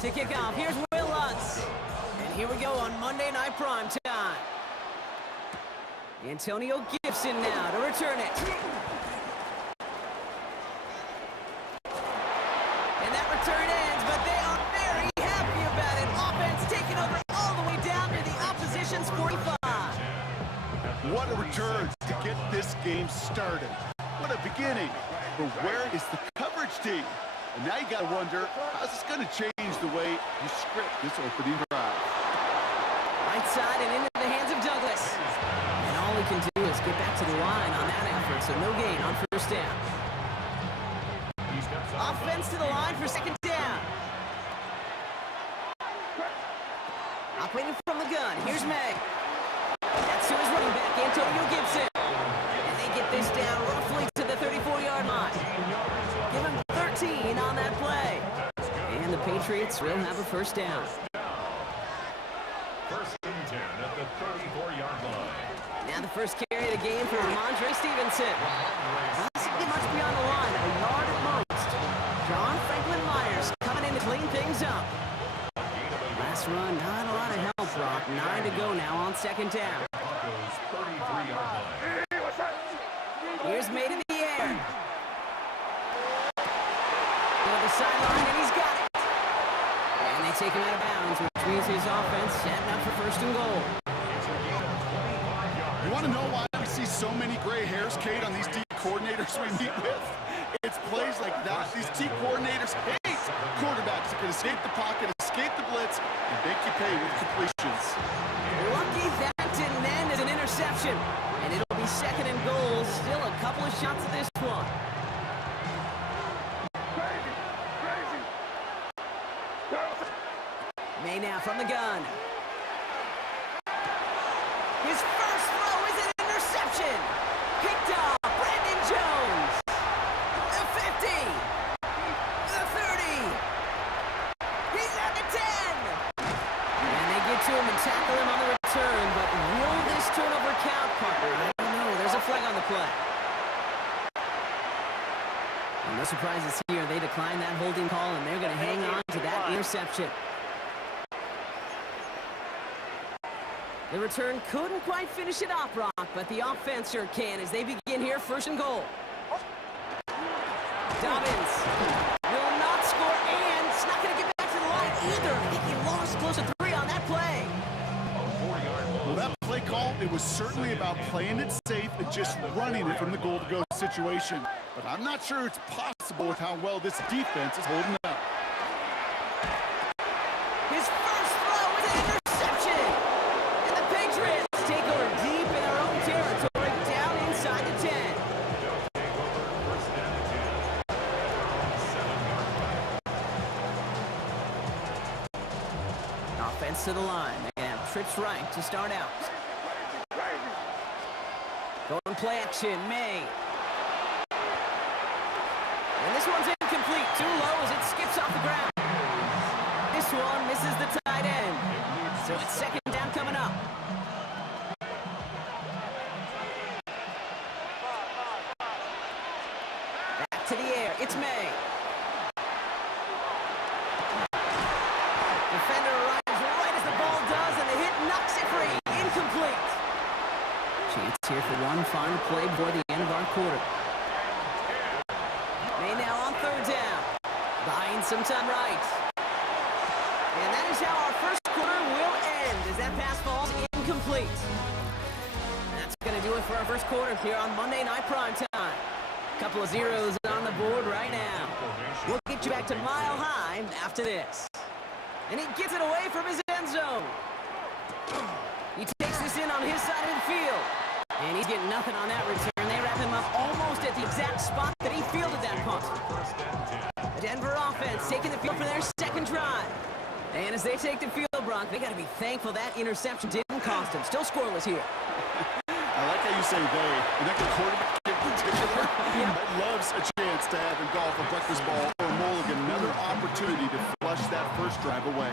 To kick off, here's Will Lutz. And here we go on Monday Night Prime Time. Antonio Gibson now to return it. And that return ends, but they are very happy about it. Offense taking over all the way down to the opposition's 45. What a return to get this game started. What a beginning. But where is the coverage team? And now you got to wonder, how's this going to change the way you script this opening drive? Right side and into the hands of Douglas. And all he can do is get back to the line on that effort, so no gain on first down. Offense to the line for second down. Operating from the gun, here's Meg. That's to his running back, Antonio Gibson. And they get this down roughly to the 34-yard line. Give him 13 on that play. And the Patriots will have a first down. First and 10 at the 34-yard line. Now the first carry of the game for Ramondre Stevenson. Doesn't get much beyond the line, a yard at most. John Franklin Myers coming in to clean things up. Last run, not a lot of help, Brock. 9 to go now on second down. Broncos 33-yard line. Here's made in the air. To the sideline, and he's got it. And they take him out of bounds, which means his offense setting up for first and goal. You want to know why we see so many gray hairs, Kate, on these D coordinators we meet with? It's plays like that. These D coordinators hate quarterbacks that can escape the pocket, escape the blitz, and make you pay with completions. Lucky that didn't end as an interception. And it'll be second and goal. Still a couple of shots at this one. May now from the gun. His first throw is an interception. Picked off Brandon Jones. The 50. The 30. He's at the 10. And they get to him and tackle him on the return. But will this turnover count, partner? I don't know. There's a flag on the play. And no surprises here. They declined that holding call, and they're going to hang on to that interception. The return couldn't quite finish it off, Brock, but the offense sure can as they begin here, first and goal. Dobbins will not score, and it's not going to get back to the line either. I think he lost close to 3 on that play. Well, that play call, it was certainly about playing it safe and just running it from the goal-to-go situation. But I'm not sure it's possible with how well this defense is holding up. His first throw is an interception. And the Patriots take over deep in their own territory, down inside the 10. Offense to the line. They have trips right to start out. Going play action, May. And this one's incomplete. Too low as it skips off the ground. This one misses the tight end. So it's second down coming up. Back to the air. It's May. Defender arrives right as the ball does, and the hit knocks it free. Incomplete. Chance here for one final play before the end of our quarter. May now on third down. Buying some time right. And that is how our first quarter will end as that pass falls incomplete. That's going to do it for our first quarter here on Monday Night Primetime. Couple of zeros on the board right now. We'll get you back to Mile High after this. And he gets it away from his end zone. He takes this in on his side of the field. And he's getting nothing on that return. They wrap him up almost at the exact spot that he fielded that punt. The Denver offense taking the field for their second drive. And as they take the field, Brock, they got to be thankful that interception didn't cost them. Still scoreless here. I like how you say they. And that quarterback in particular that loves a chance to have in golf a breakfast ball or mulligan. Another opportunity to flush that first drive away.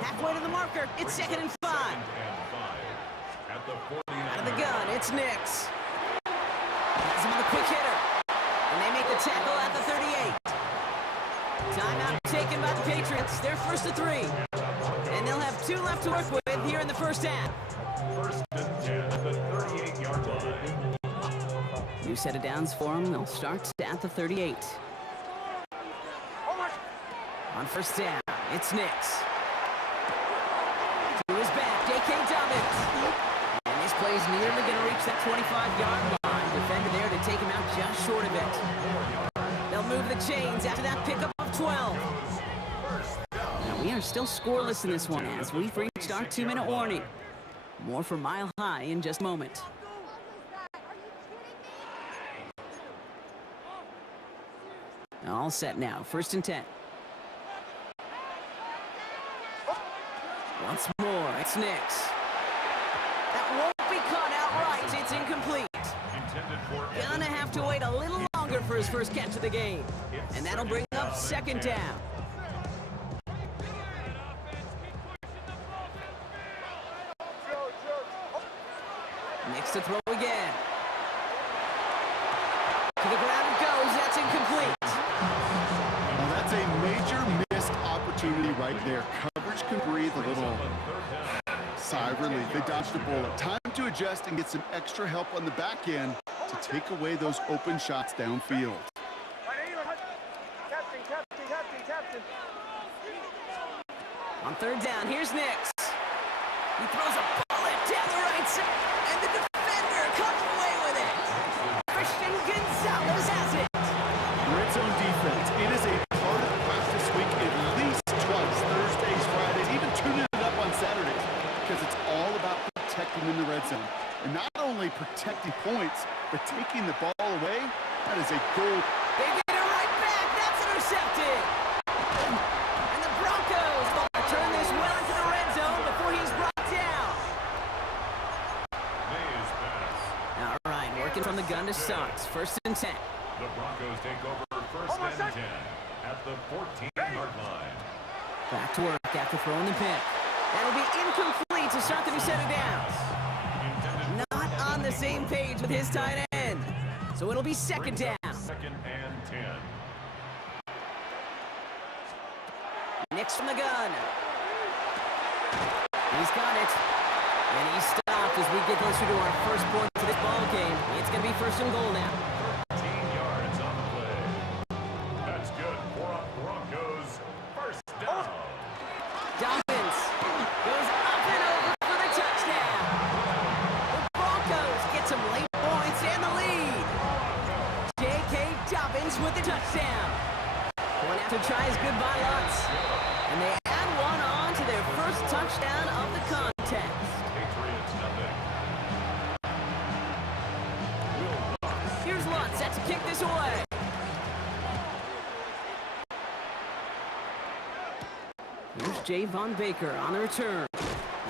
Halfway to the marker. It's 2nd and 5. Out of the gun, it's Nix. Has him with a quick hitter. And they make the tackle at the 38. Timeout taken by the Patriots. They're first to 3. And they'll have 2 left to work with here in the first half. First and 10 at the 38-yard line. New set of downs for them. They'll start at the 38. On first down, it's Nix. To his back, J.K. Dobbins. And this play's nearly going to reach that 25-yard line. Defender there to take him out just short of it. They'll move the chains after that pickup of 12. Now, we are still scoreless in this one as we've reached our 2-minute warning. More from Mile High in just a moment. All set now. First and 10. Once more, it's Nix. That won't be caught outright. It's incomplete. Gonna have to wait a little longer for his first catch of the game. And that'll bring up second down. Nix to throw again. To the ground it goes. That's incomplete. Well, that's a major missed opportunity right there. Coverage can breathe a little sigh of relief. They dodged a bullet. Time to adjust and get some extra help on the back end to take away those open shots downfield. On third down, here's Nix. He throws a bullet down the right side, and the defender comes away with it. Christian Gonzalez has it. Red zone defense. It is a part of practice week at least twice, Thursdays, Fridays, even tuning it up on Saturdays, because it's all about protecting in the red zone. And not only protecting points, but taking the ball away. That is a goal. They get it right back. That's intercepted. And the Broncos will turn this well into the red zone before he's brought down. May's pass. All right, working from the gun to start. First and 10. The Broncos take over first and 10 at the 14-yard line. Back to work after throwing the pick. That'll be incomplete to start the new set of downs. Not on the same page with his tight end. So it'll be second down. Second and 10. Nix from the gun. He's got it. And he's stopped as we get closer to our first point to this ball game. It's going to be first and goal now. 13 yards on the play. That's good for a Broncos first down. Dobbins goes up and over for the touchdown. The Broncos get some late points and the lead. J.K. Dobbins with the touchdown. Going out to try his goodbye lots. And they add one on to their first touchdown of the contest. Patriots nothing. Here's Lutz set to kick this away. Here's Javon Baker on the return.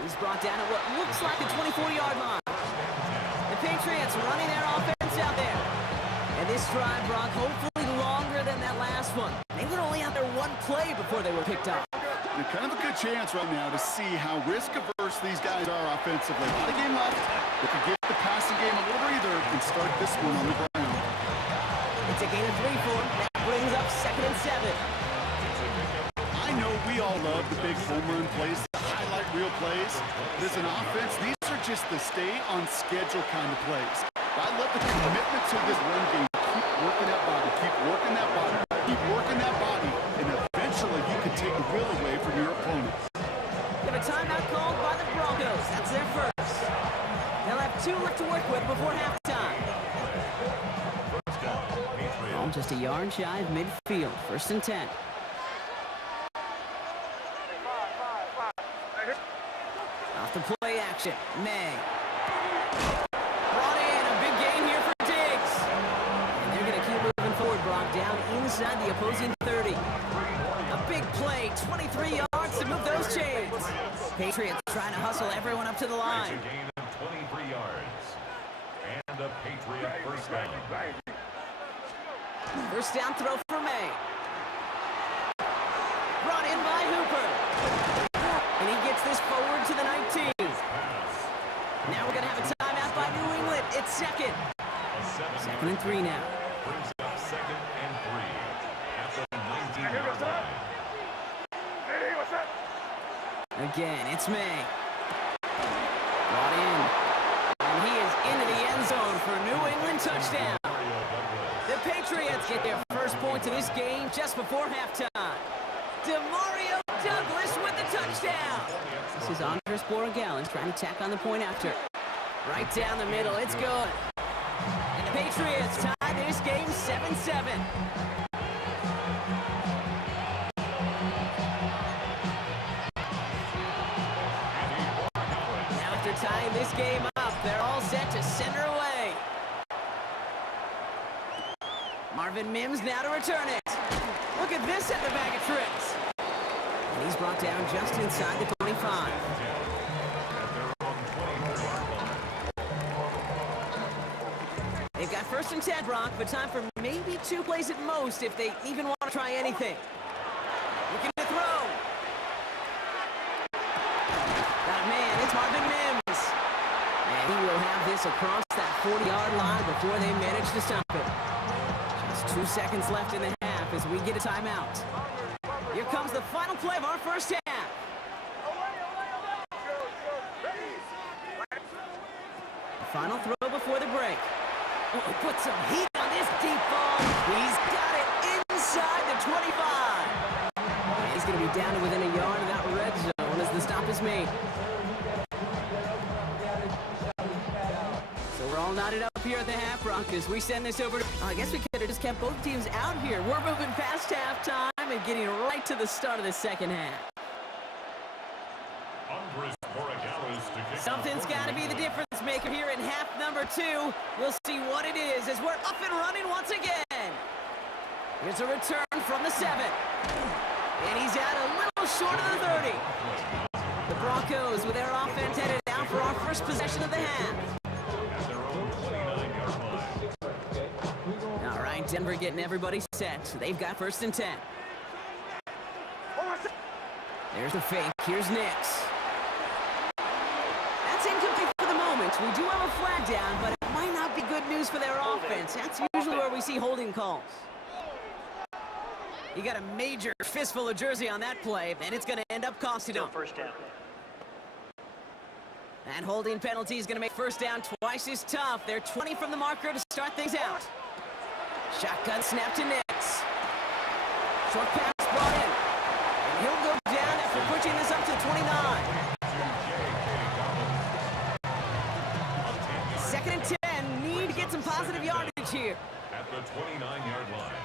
He's brought down at what looks like the 24-yard line. The Patriots running their offense out there. And this drive, Brock, hopefully longer than that last one. They were only out there one play before they were picked up. They're kind of a good chance right now to see how risk-averse these guys are offensively. The game left, they could give the passing game a little breather and start this one on the ground. It's a gain of 3 for him. That brings up 2nd and 7. I know we all love the big home run plays, the highlight reel plays, but as an offense, these are just the stay-on-schedule kind of plays. I love the commitment to this run game. Keep working that body, keep working that body, keep working that body, and eventually you can take the wheel away from your opponent. They have a timeout called by the Broncos. That's their first. They'll have 2 left to work with before halftime. Ball just a yard shy of midfield. 1st and 10. Off the play action. May. Brought in a big gain here for Diggs. And they're going to keep moving forward, Brock, down inside the opposing 30. A big play, 23 yards to move those chains. Patriots trying to hustle everyone up to the line. It's a gain of 23 yards. And a Patriot first down. First down throw for May. Brought in by Hooper. And he gets this forward to the 19. Now we're going to have a timeout by New England. It's second. 2nd and 3 now. Brings up 2nd and 3 at the 19-yard line. Again, it's May. Brought in. And he is into the end zone for a New England touchdown. The Patriots get their first point to this game just before halftime. Demario Douglas with the touchdown. This is Andres Borregales trying to tack on the point after. Right down the middle, it's good. And the Patriots tie this game 7-7. Now after tying this game up, they're all set to center away. Marvin Mims now to return it. Look at this at the bag of tricks. And he's brought down just inside the 25. They've got 1st and 10, Brock, but time for maybe 2 plays at most if they even want to try anything. Looking to throw. Got a man, it's Marvin Mims. And he will have this across that 40-yard line before they manage to stop it. Just 2 seconds left in the half as we get a timeout. Here comes the final play of our first half. The final throw before the break. Oh, he put some heat on this deep ball. He's got it inside the 25. And he's going to be down to within a yard of that red zone as the stop is made. So we're all knotted up here at the half, Brock, as we send this over to... I guess we could have just kept both teams out here. We're moving past halftime and getting right to the start of the second half. Something's got to be the difference maker here in half number 2. We'll see what it is as we're up and running once again. Here's a return from the 7. And he's out a little short of the 30. The Broncos with their offense headed out for our first possession of the half. All right, Denver getting everybody set. They've got 1st and 10. There's the fake. Here's Nix. That's incomplete for the moment. We do have a flag down, but it might not be good news for their offense. That's usually where we see holding calls. He got a major fistful of jersey on that play, and it's going to end up costing him. First down. That holding penalty is going to make first down twice as tough. They're 20 from the marker to start things out. Shotgun snap to Nix. Short pass brought in. And he'll go down after pushing this up to 29. Second and 10. Need to get some positive yardage here. At the 29-yard line.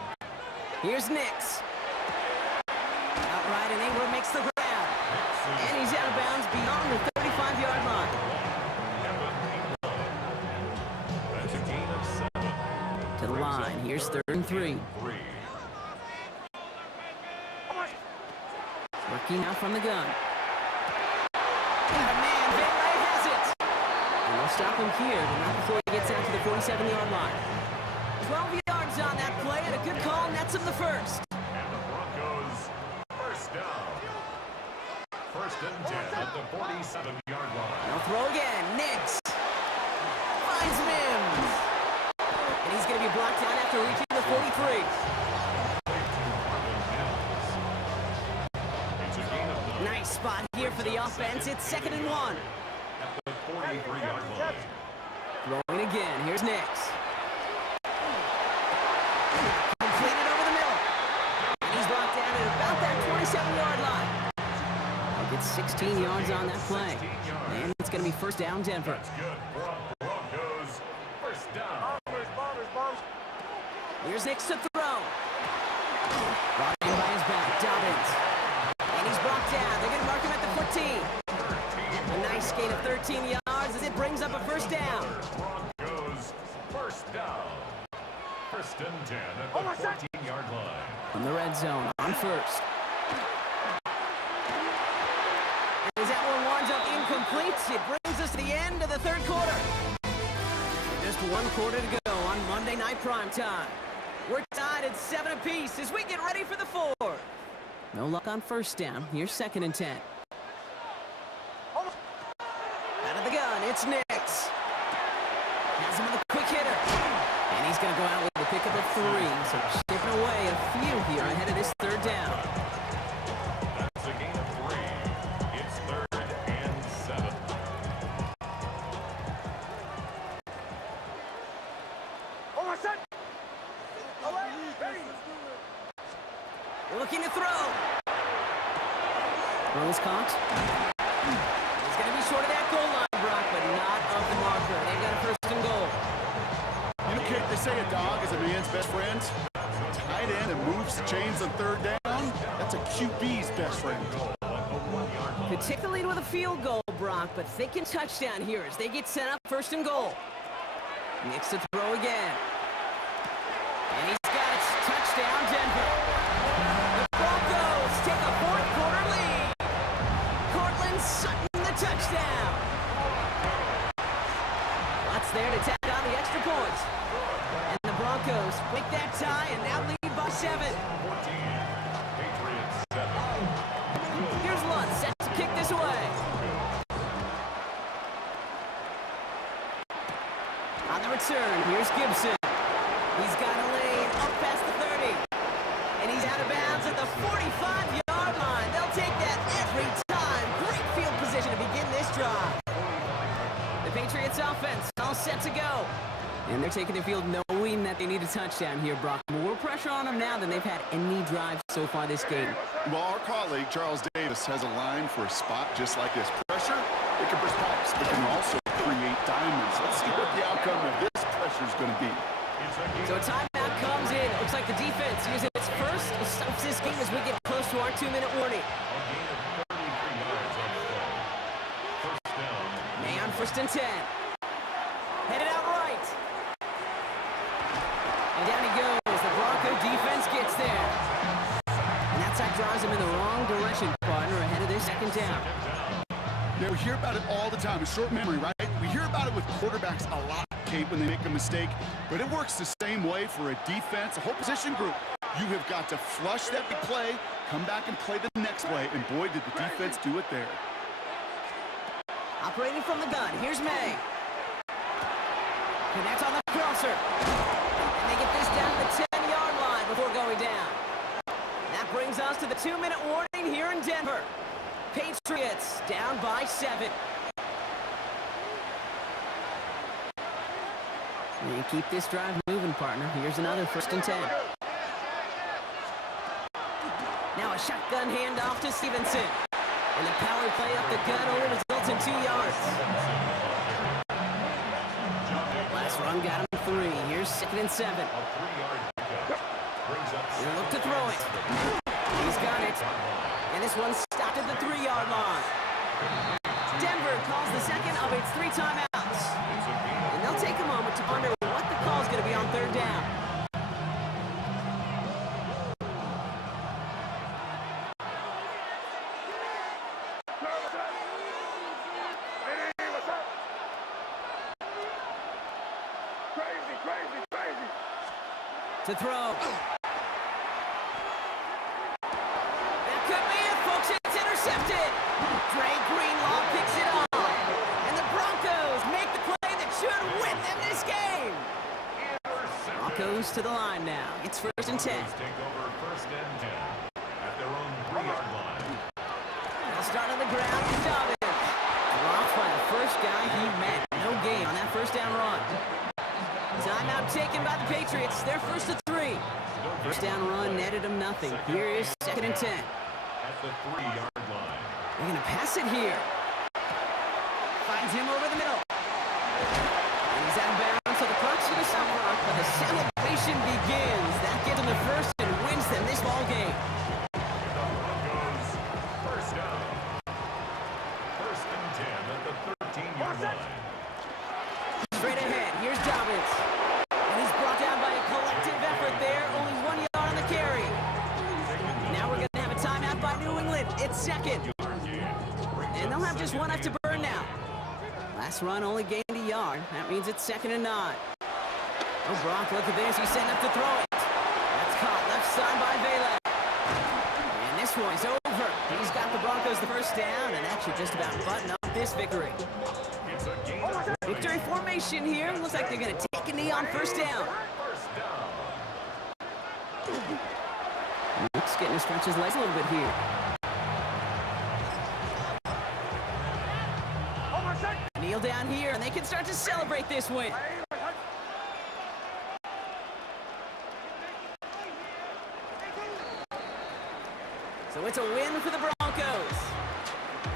Here's Nix. Outright, and Ingram makes the ground. And he's out of bounds beyond the 35-yard line. That's a gain of 7. To the line. Here's 3rd and 3. Working out from the gun. Got a man. Van Ray has it. And they'll stop him here, but not before he gets out to the 47-yard line. 12 yards on that play, and a good call nets him the first. And the Broncos first down. First and 10 at the 47-yard line. They'll throw again. Nix finds Mims. And he's going to be blocked down after reaching the 43. It's a gain of 9. Nice spot here for the offense. It's 2nd and 1. At the 43-yard line. Throwing again. Here's Nix. Completed over the middle. And he's brought down at about that 27-yard line. He'll get 16 yards on that play. And it's going to be first down, Denver. That's good. Broncos first down. Here's Nix to throw. Brought in by his back, Dobbins. And he's brought down. They're going to mark him at the 14. A nice gain of 13 yards as it brings up a first down. Broncos first down. First and 10 at the 14-yard line. From the red zone on first. As that one winds up incomplete, it brings us to the end of the 3rd quarter. Just 1 quarter to go on Monday Night Primetime. We're tied at 7 apiece as we get ready for the 4th. No luck on first down. Here's 2nd and 10. Out of the gun, it's Nix. Has him with a quick hitter. And he's going to go out with a pick of the 3. So chipping away a few here ahead of this 3rd down. That's a gain of 3. It's 3rd and 7. Looking to throw. Throws caught. He's going to be short of that goal line, Brock, but not of the marker. They've got a 1st and goal. You know, Kate, they say a dog is a man's best friend. A tight end that moves the chains on 3rd down, that's a QB's best friend. Particularly with a field goal, Brock, but thinking touchdown here as they get set up 1st and goal. Nix to throw again. And he's got it. Touchdown, Denver. The Broncos take a 4th quarter lead. Cortland Sutton the touchdown. Lots there to tack on the extra points. And the Broncos break that tie and now lead by 7. 14. Patriots 7. Here's Lutz set to kick this away. On the return, here's Gibson. He's got a lane up past the 30. And he's out of bounds at the 45-yard line. They'll take that every time. Great field position to begin this drive. The Patriots offense all set to go. And they're taking the field knowing that they need a touchdown here, Brock. More pressure on them now than they've had any drive so far this game. Well, our colleague, Charles Davis, has a line for a spot just like this. Pressure, it can burst pipes. It can also create diamonds. Let's see what the outcome of this pressure is going to be. So a timeout comes in. Looks like the defense using its first stops this game as we get close to our 2-minute warning. A gain of 33 yards on the play. First down. May on 1st and 10. Headed out right. And down he goes. The Bronco defense gets there. And that sack drives him in the wrong direction, partner, ahead of their 2nd down. Yeah, we hear about it all the time. It's short memory, right? We hear about it with quarterbacks a lot, Kate, when they make a mistake. But it works the same way for a defense, a whole position group. You have got to flush that big play, come back and play the next play. And boy, did the defense do it there. Operating from the gun, here's May. Connects on the crosser. And they get this down to the 10-yard line before going down. that brings us to the 2-minute warning here in Denver. Patriots down by 7. And keep this drive moving, partner. Here's another 1st and 10. Now a shotgun handoff to Stevenson. And the power play up the gut only results in 2 yards. Last run got him 3. Here's 2nd and 7. He'll look to throw it. He's got it. And this one stopped at the 3-yard line. Denver calls the second of its 3 timeouts. And they'll take a moment to ponder what the call is going to be on 3rd down. To throw. That could be it, folks. It's intercepted. Dre Greenlaw picks it up. And the Broncos make the play that should win them this game. Broncos to the line now. It's 1st and 10. Take over 1st and 10 at their own 3-yard line. They'll start on the ground with Dobbins. Blocked by the first guy he met. No gain on that 1st down run. Timeout taken by the Patriots. They're 1st and 3. 1st down run netted them nothing. Here is 2nd and 10. At the 3-yard line. They're going to pass it here. Finds him over the middle. And he's out of bounds, so the clock's going to stop, but the celebration begins. That gets them the 1st and wins them this ball game. The Broncos 1st down. 1st and 10 at the 13-yard line. Straight ahead, here's Dobbins. And he's brought down by a collective effort there. Only 1 yard on the carry. Now we're going to have a timeout by New England. It's 2nd. And they'll have just 1 left to burn now. Last run only gained a yard. That means it's 2nd and 9. Oh, Brock, look at this. He's setting up to throw it. That's caught left side by Vela. And this one's over. He's got the Broncos the 1st down, and that should just about button up this victory. It's a gain of Victory formation here. Looks like they're going to take a knee on 1st down. 1st down. Luke's getting to stretch his legs a little bit here. Kneel down here, and they can start to celebrate this win. So it's a win for the Broncos.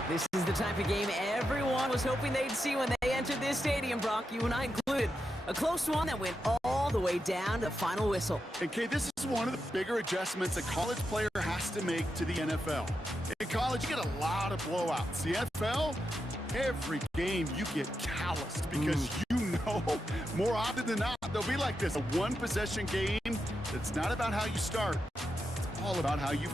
This is the type of game everyone was hoping they'd see when they entered this stadium, Brock, you and I included. A close one that went all the way down to the final whistle. And Kay, this is one of the bigger adjustments a college player has to make to the NFL. In college, you get a lot of blowouts. The NFL, every game you get calloused because you know more often than not they'll be like this. A one-possession game that's not about how you start. It's all about how you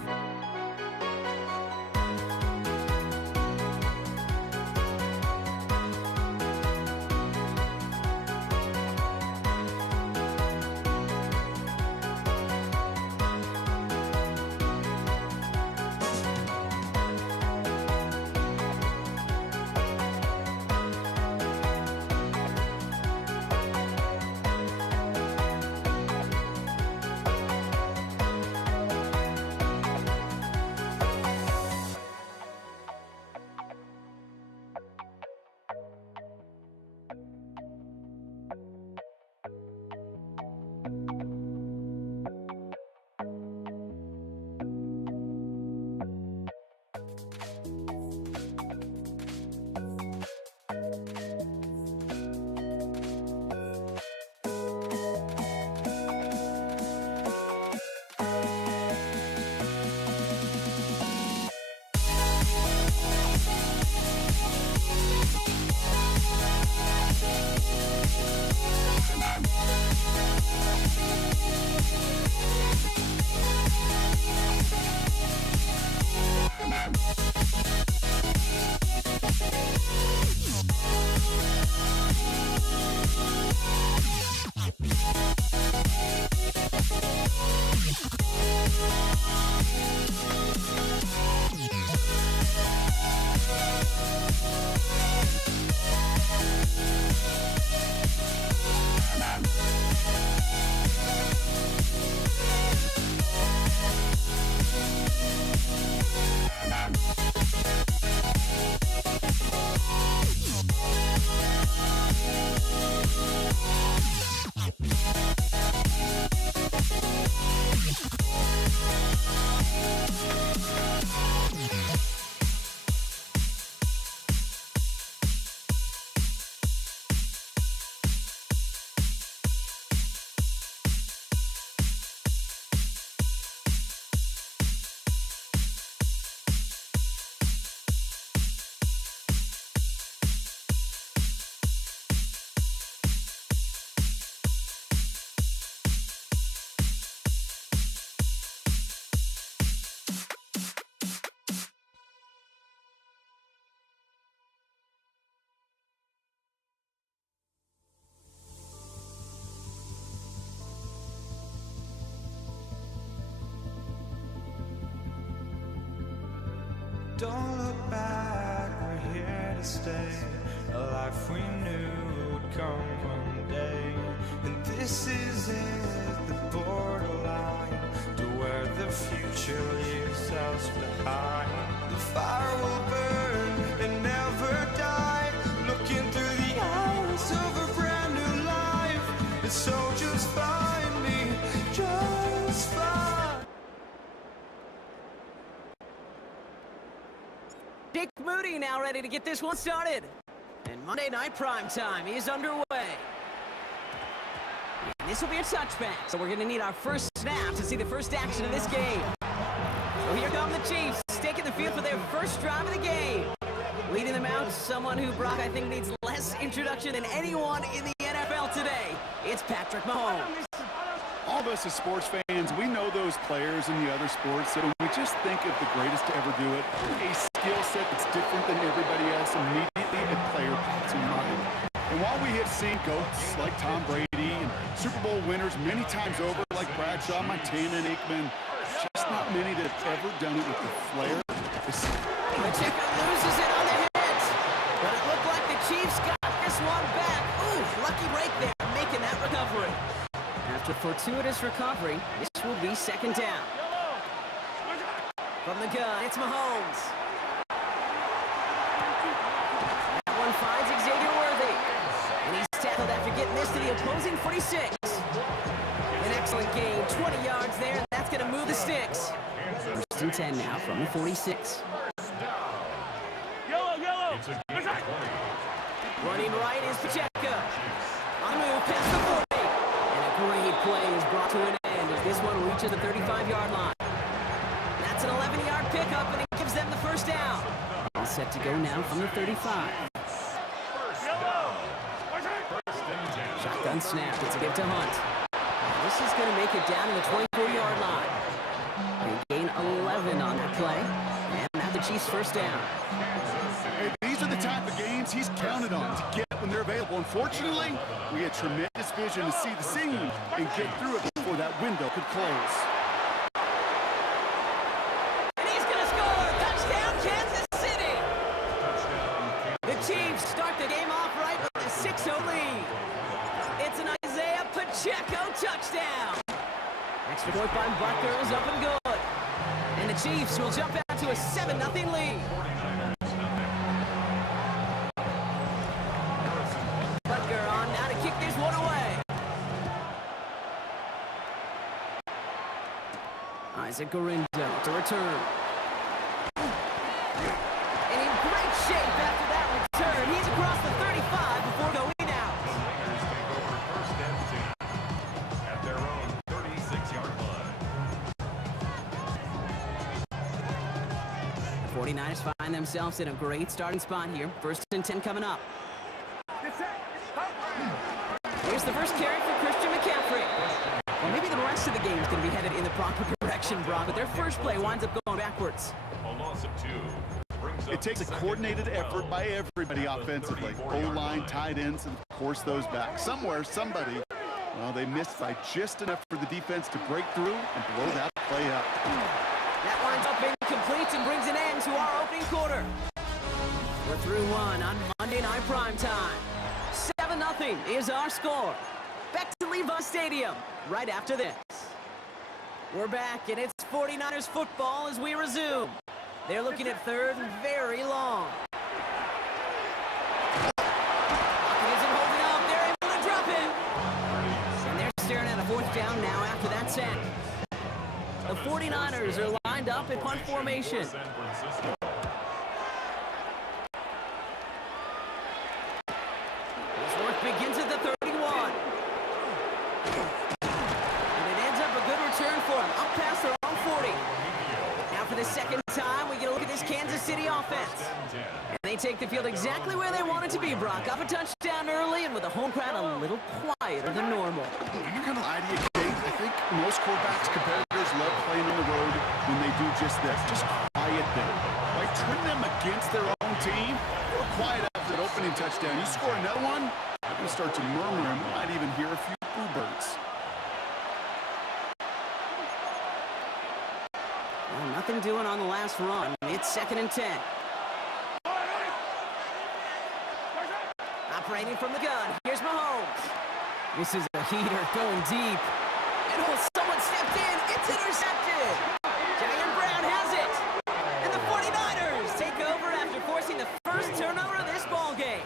Don't look back, we're here to stay. A life we knew would come one day. And this is it, the borderline to where the future leaves us behind. The fire will burn and never die. Looking through the eyes of a brand new life. And so just find me, just find. Dick Moody now ready to get this one started. And Monday Night Primetime is underway. And this will be a touchback, so we're going to need our first snap to see the first action of this game. So here come the Chiefs, taking the field for their first drive of the game. Leading them out, someone who, Brock, I think needs less introduction than anyone in the NFL today. It's Patrick Mahomes. All of us as sports fans, we know those players in the other sports that when we just think of the greatest to ever do it, a skill set that's different than everybody else, immediately a player pops in mind. And while we have seen GOATs like Tom Brady and Super Bowl winners many times over like Bradshaw, Montana, and Aikman, just not many that have ever done it with the flair. Pacheco loses it on the hit, but it looked like the Chiefs got this one back. Ooh, lucky break there, making that recovery. After fortuitous recovery, this will be second down. From the gun, it's Mahomes. That one finds Xavier Worthy. And he's tackled after getting this to the opposing 46. An excellent gain, 20 yards there, and that's going to move the sticks. First and 10 now from the 46. It's a gain of 20. Running right is Pacheco. On the move, past the 40. And a great play is brought to an end as this one reaches the 35-yard line. That's an 11-yard pickup, and it gives them the first down. All set to go now from the 35. Shotgun snap. It's a give to Hunt. This is going to make it down to the 24-yard line. They gain 11 on that play. And now the Chiefs first down. Hey, these are the type of games he's counted on to get when they're available. Unfortunately, we had tremendous vision to see the scene and get through it before that window could close. And he's going to score! Touchdown, Kansas City! The Chiefs start the game off right with a 6-0 lead. It's an Isaiah Pacheco touchdown. Extra point by Butker is up and good. And the Chiefs will jump out to a 7-0 lead. Butker on now to kick this one away. Isaac Gorindo to return. And in great shape after that return. He's across the 35 before going out. Raiders take over first and 10 at their own 36-yard line. The 49ers find themselves in a great starting spot here. First and 10 coming up. Here's the first carry for Christian McCaffrey. Well, maybe the rest of the game is going to be headed in the proper direction, Brock, but their first play winds up going backwards. A loss of 2 brings up It takes a second coordinated and 12 effort by everybody at the offensively. 34-yard O-line, line. tight ends, and of course those backs. Somewhere, somebody, well, they missed by just enough for the defense to break through and blow that play up. That winds up incomplete and brings an end to our opening quarter. We're through one on Monday Night Primetime. 7-0 is our score. Back to Levi Stadium right after this. We're back, and it's 49ers football as we resume. They're looking at third and very long. Pocket isn't holding up. They're able to drop it. And they're staring at a fourth down now after that sack. The 49ers are lined up in punt formation. San Francisco. This work begins at the 31. And it ends up a good return for him. Up past their own 40. Now for the second time, we get a look at this Kansas City offense. And they take the field exactly where they want it to be, Brock. Up a touchdown early and with the home crowd a little quieter than normal. I'm not going to lie to you, Kate. I think most quarterbacks, competitors love playing on the road when they do just this. Just quiet them. By turning them against their own team, they're quiet after that opening touchdown. You score another one, they're going to start to murmur and we might even hear a few bluebirds. Well, nothing doing on the last run. It's 2nd and 10. Operating from the gun. Here's Mahomes. This is a heater going deep. And someone stepped in. It's intercepted. Jair Brown has it. And the 49ers take over after forcing the first turnover of this ball game.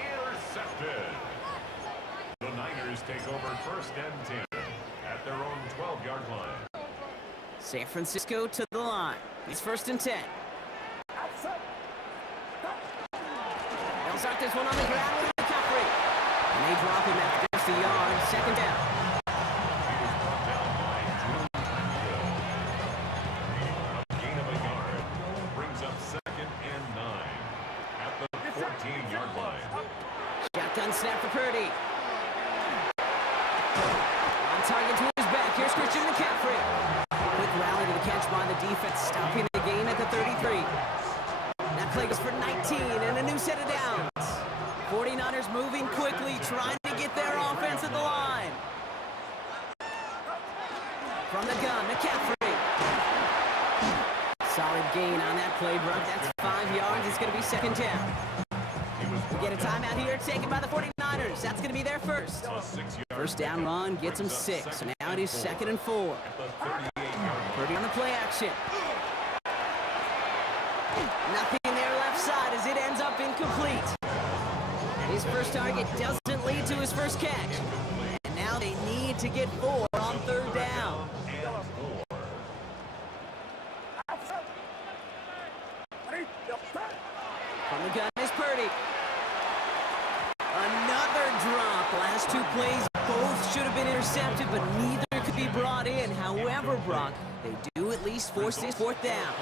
Intercepted. The Niners take over 1st and 10 at their own 12-yard line. San Francisco to the line. It's 1st and 10. They'll start this one on the ground with McCaffrey. And they drop him after just a yard. 2nd down. He was brought down by Drew Hill. A gain of a yard brings up 2nd and 9 at the 14-yard line. Shotgun snap for Purdy. On target to his back. Here's Christian McCaffrey. Quick rally to the catch by the defense, stopping the gain at the 33. That play goes for 19 and a new set of downs. 49ers moving quickly, trying to get their offense at the line. From the gun, McCaffrey. Solid gain on that play, Brock. That's 5 yards. It's going to be 2nd down. We get a timeout here taken by the 49ers. That's going to be their first. First down run gets them 6. So now it is 2nd and 4. Purdy on the play action. Nothing there left side as it ends up incomplete. His first target doesn't lead to his first catch. And now they need to get 4 on 3rd down. From the gun is Purdy. Another drop. Last 2 plays, both should have been intercepted, but neither could be brought in. However, Brock, they do at least force this 4th down.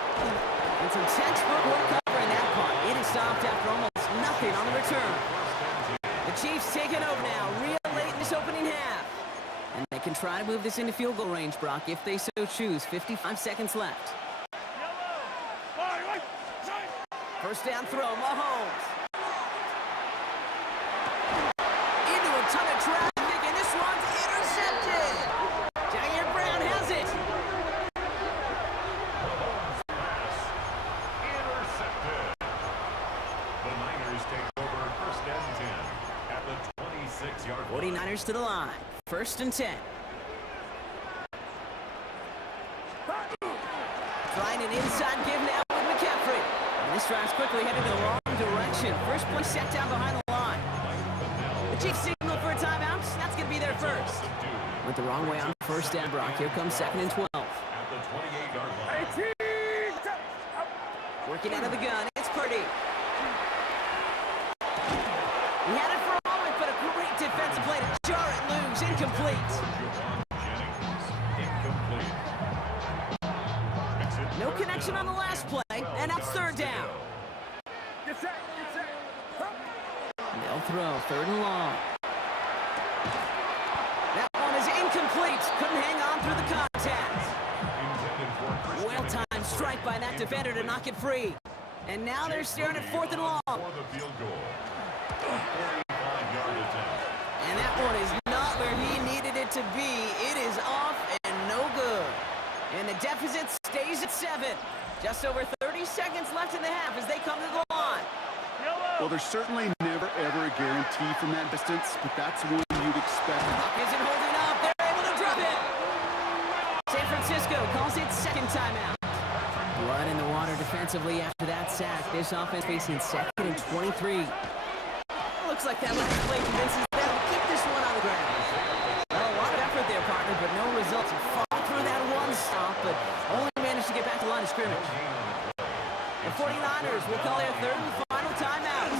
And some textbook work covering that punt. It is stopped after almost nothing on the return. The Chiefs taking over now, real late in this opening half. And they can try to move this into field goal range, Brock, if they so choose. 55 seconds left. First down throw, Mahomes. Into a ton of traffic, and this one's intercepted. Jair Brown has it. Intercepted. The Niners take over 1st and 10 at the 26-yard line. 49ers to the line. 1st and 10. Trying an inside give now with McCaffrey. And this drive's quickly headed in the wrong direction. First play set down behind the line. The Chiefs signal for a timeout. That's going to be their first. Went the wrong way on 1st down, Brock. Here comes 2nd and 12. At the 28-yard line. Working out of the gun. It's Purdy. He had it for a moment, but a great defensive play to jar it loose. Incomplete. No connection on the last play, and now it's 3rd down. They'll throw 3rd and long. That one is incomplete. Couldn't hang on through the contact. Well-timed strike by that defender to knock it free. And now they're staring at 4th and long. For the field goal. A 45-yard attempt. And that one is not where he needed it to be. It is off and no good. And the deficit stays at 7. Just over 30 seconds left in the half as they come to the line. Well, there's certainly never, ever a guarantee from that distance, but that's one you'd expect. Puck isn't holding up. They're able to drop it. San Francisco calls it 2nd timeout. Blood in the water defensively after that sack. This offense facing 2nd and 23. Looks like that last play convinces them to keep this one on the ground. Well, a lot of effort there, partner, but no results. He fought through that one stop, but only managed to get back to the line of scrimmage. The 49ers will call their 3rd and final timeout.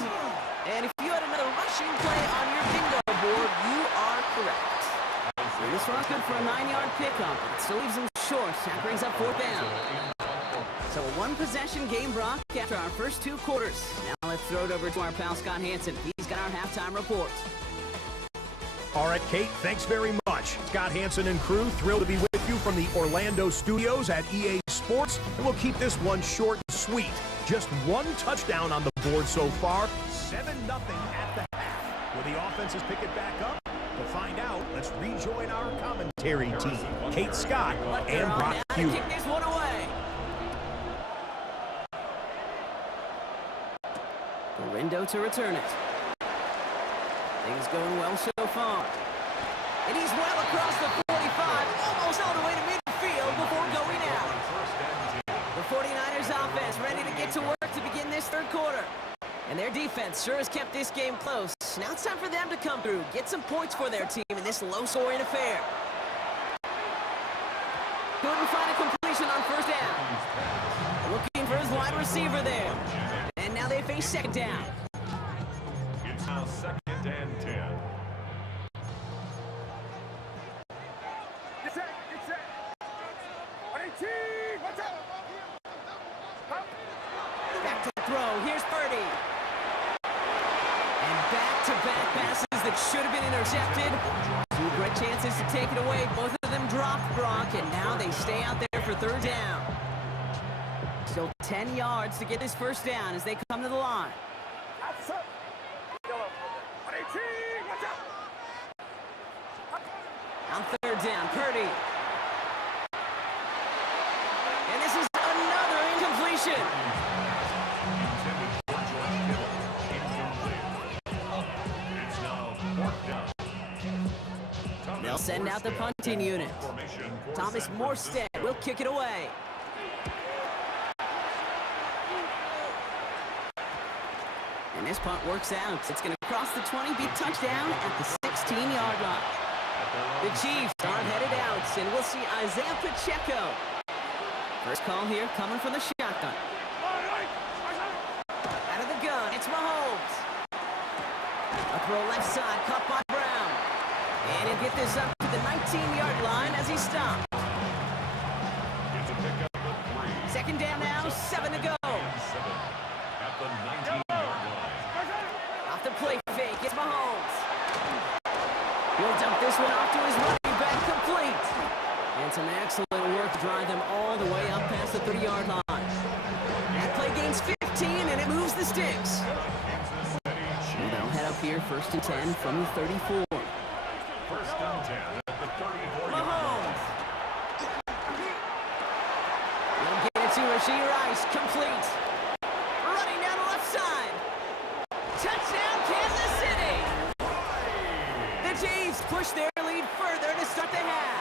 And if you had another rushing play on your bingo board, you are correct. So this one's good for a 9-yard pickup. It still leaves them short. That brings up 4th down. So a 1-possession game, Brock, after our first 2 quarters. Now let's throw it over to our pal Scott Hansen. He's got our halftime report. All right, Kate, thanks very much. Scott Hansen and crew, thrilled to be with you from the Orlando studios at EA Sports. And we'll keep this one short and sweet. Just 1 touchdown on the board so far. 7-0 at the half. Will the offenses pick it back up? To find out, let's rejoin our commentary team, Kate Scott and Butker on Brock now to Hewitt. kick this one away. Galindo to return it. Things going well so far. And he's well across the 45, almost all the way to midfield before going out. The 49ers offense ready to get to work to begin this third quarter. And their defense sure has kept this game close. Now it's time for them to come through, get some points for their team in this low-scoring affair. Couldn't find a completion on first down. Looking for his wide receiver there. And now they face second down. It's now 2nd and 10. Back to throw. Here's Purdy. And back-to-back passes that should have been intercepted. Two great chances to take it away. Both of them dropped, Gronk, and now they stay out there for third down. Still 10 yards to get this first down as they come to the line. On third down, Purdy. And this is another incompletion. Intended for George Kittle. Incomplete. It's now 4th down. They'll send out the punting unit. Formation for Thomas San Morstead Francisco. will kick it away. And this punt works out. It's going to cross the 20, be touchdown at the 16-yard line. The Chiefs are headed out, and we'll see Isaiah Pacheco. First call here coming from the shotgun. Out of the gun, it's Mahomes. A throw left side, caught by Brown. And he'll get this up to the 19-yard line as he stopped. It's a pickup of 3. Second down now, 7 to go. 7 at the 19-yard line. Off the play fake, it's Mahomes. He'll dump this one off to his running back, complete. And some excellent work to drive them all the way up past the 30-yard line. That play gains 15, and it moves the sticks. Kansas City And Chiefs. they'll head up here first and 10 from the 34. 1st and 10 at the 34-yard line. Mahomes. They'll get it to Rashee Rice, complete. Running down the left side. Touchdown, Kansas City. The Chiefs push their lead further to start the half.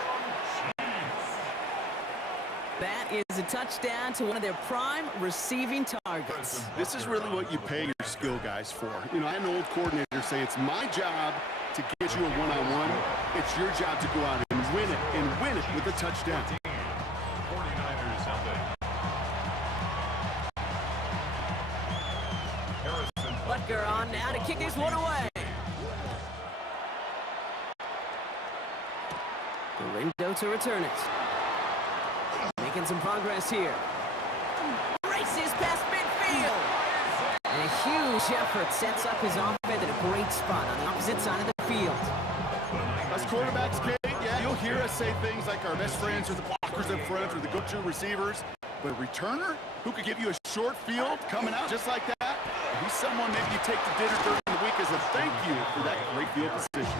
That is a touchdown to one of their prime receiving targets. This is really what you pay your skill guys for. You know, I had an old coordinator say it's my job to get you a one-on-one. It's your job to go out and win it with a touchdown. 49ers nothing. Harrison Butker on now to kick this one away. Galindo to return it. Making some progress here. Races past midfield. And a huge effort sets up his offense at a great spot on the opposite side of the field. Us quarterbacks, Kate, yeah, you'll hear us say things like our best friends are the blockers up front or the go-to receivers. But a returner who could give you a short field coming out just like that, he's someone maybe you take to dinner during the week as a thank you for that great field position.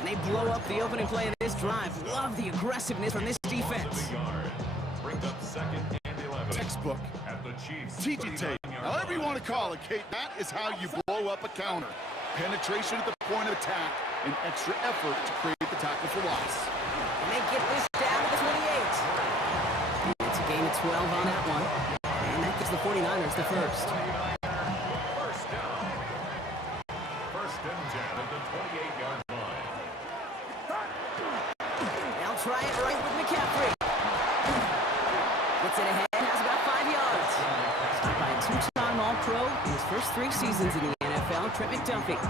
And they blow up the opening play of this drive. Love the aggressiveness from this defense. yard. Brings up 2nd and 11. Textbook. At the Chiefs. TG tape. 39-yard However you line. want to call it, Kate, that is how you blow up a counter. Penetration at the point of attack and extra effort to create the tackle for loss. And they get this down to the 28. It's a gain of 12 on that one. And that gives the 49ers the first. 1st down. 1st and 10 at the 28-yard line. They'll try it right with McCaffrey. Gets it ahead, has about 5 yards. Stopped by a two-time All-Pro in his first 3 seasons in the NFL, Trent McDuffie.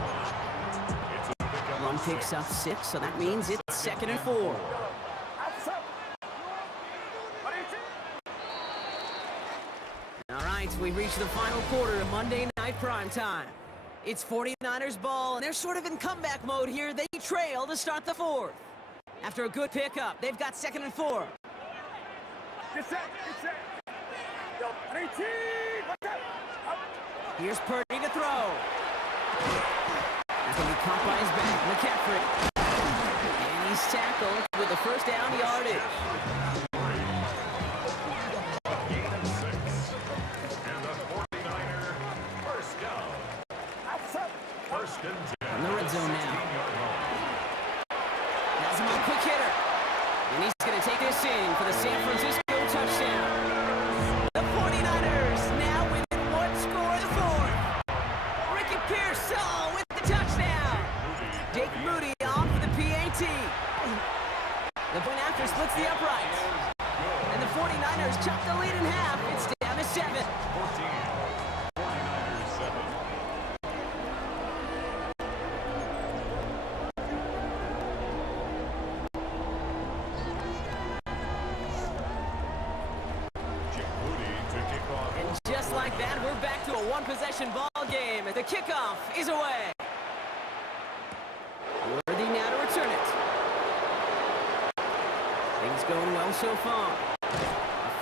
It's a pickup Run of picks up 6, so that means it's 2nd and 4. All right, we've reached the final quarter of Monday Night Primetime. It's 49ers ball, and they're sort of in comeback mode here. They trail to start the 4th. After a good pickup, they've got 2nd and 4. Here's Purdy to throw. That's going to be caught by his back. McCaffrey. He's tackled with the first down yardage. Gain of 6. And the 49er first down. First and 10. In the red zone now. 16-yard line. Has him a quick hitter. And he's going to take this in for the San Francisco touchdown. The 49ers now within one score of the fourth. Ricky Pearsall with the touchdown. Jake Moody on for the PAT. The point after splits the uprights. And the 49ers chop the lead in half. It's down to 7. 14. 49ers 7. Jake Moody to kick off. And just like that, we're back to a one-possession ball game. The kickoff is away. Worthy now to return it. Things going well so far. A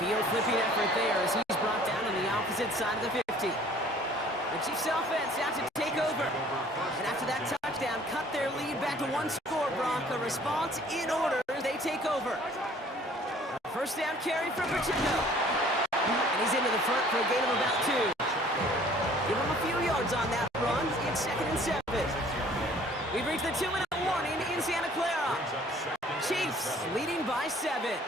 field-flipping effort there as he's brought down on the opposite side of the 50. The Chiefs offense out to take over. And after that touchdown, cut their lead back to one score, Brock. A response in order. They take over. First down carry for Pacheco. And he's into the front for a gain of about 2. Give him a few yards on that run. It's 2nd and 7. We've reached the 2-minute warning in Santa Clara. Chiefs leading by 7.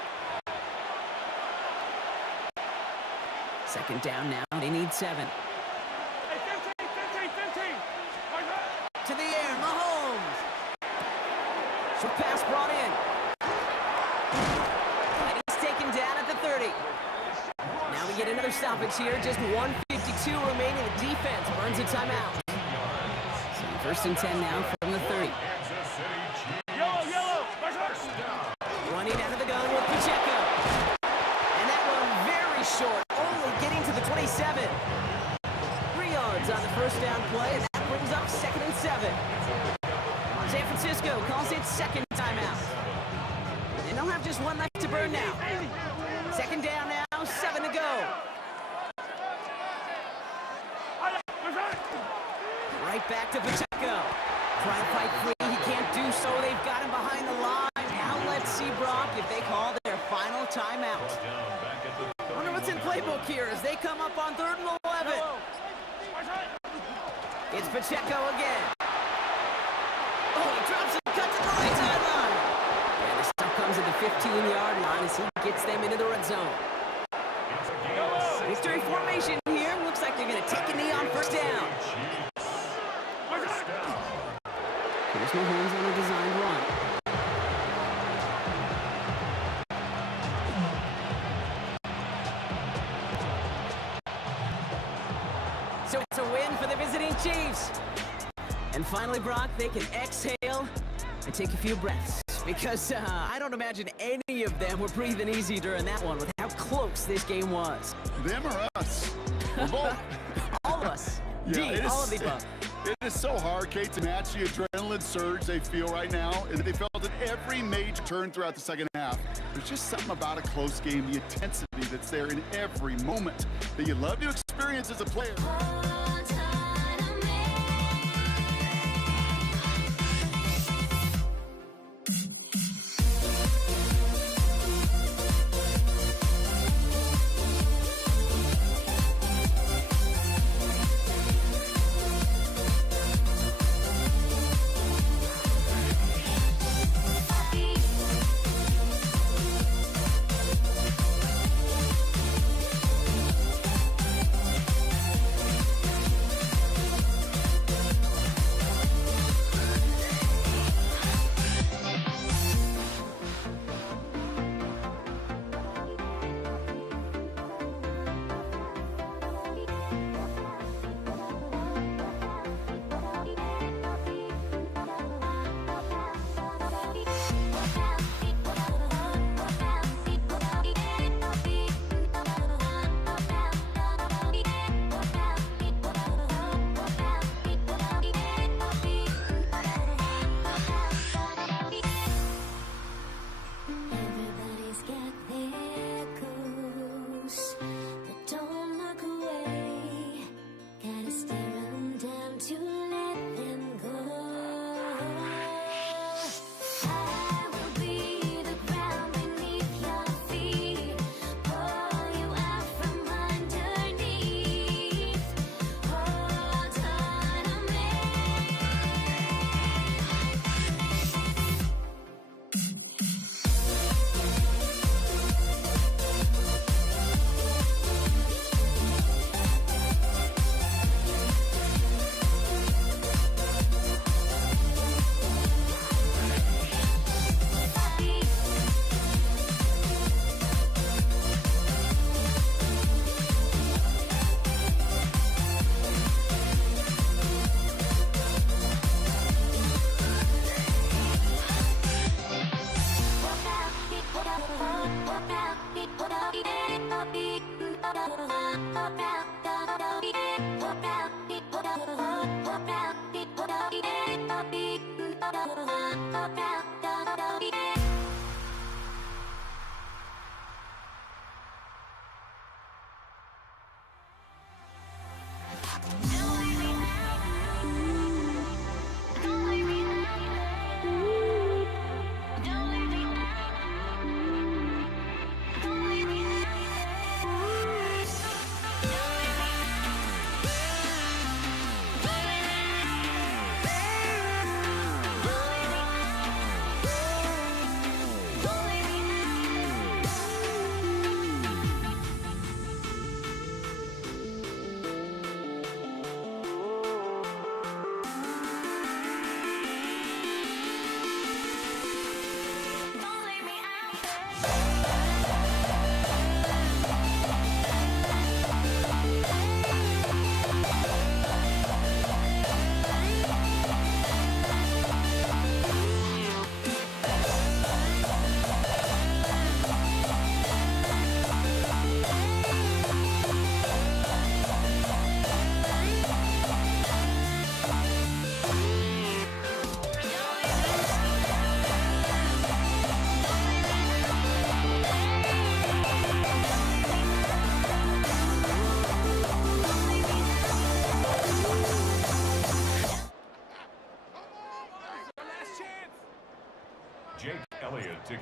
Second down now. They need 7. To the air, Mahomes. Short pass brought in. And he's taken down at the 30. Now we get another stoppage here. Just 1:52 remaining. The defense burns a timeout. So first and 10 now from the 30. Kansas City Chiefs. First down. Running out of the gun with Pacheco. And that one very short, only getting to the 27. 3 yards on the first down play, and that brings up 2nd and 7. San Francisco calls it second timeout. And they'll have just one left to burn now. Second down now, 7 to go. Right back to Pacheco. Trying to fight free, he can't do so. They've got him behind the line. Now let's see, Brock, if they call their final timeout. Down back at the Wonder what's in playbook here as they come up on 3rd and 11. It's Pacheco again. Oh, he drops it, cuts it the right sideline. And the stop comes at the 15-yard line as he gets them into the red zone. It's a gain of 6. Victory formation here. Looks like they're going to take a knee on first down. First down. There's no hands on a designed run. So it's a win for the visiting Chiefs. And finally, Brock, they can exhale and take a few breaths. Because I don't imagine any of them were breathing easy during that one with how close this game was. Them or us? We're both. All of us. Yeah, D, all of the above. It is so hard, Kate, to match the adrenaline surge they feel right now, and they felt at every major turn throughout the second half. There's just something about a close game, the intensity that's there in every moment that you love to experience as a player.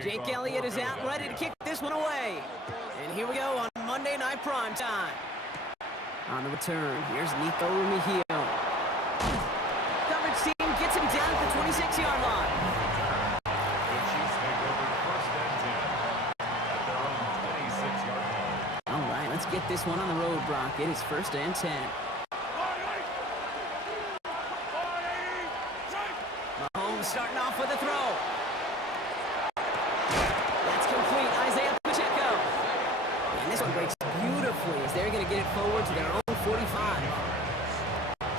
Jake Elliott is out, ready to kick this one away. And here we go on Monday Night Prime Time. On the return, here's Nico Mejia. Coverage team gets him down at the 26-yard line. The Chiefs take over first and 10 at their own 26-yard line. All right, let's get this one on the road, Brock. It is first and 10. Mahomes starting off with a throw. That's complete, Isaiah Pacheco. And this one breaks beautifully as they're going to get it forward to their own 45.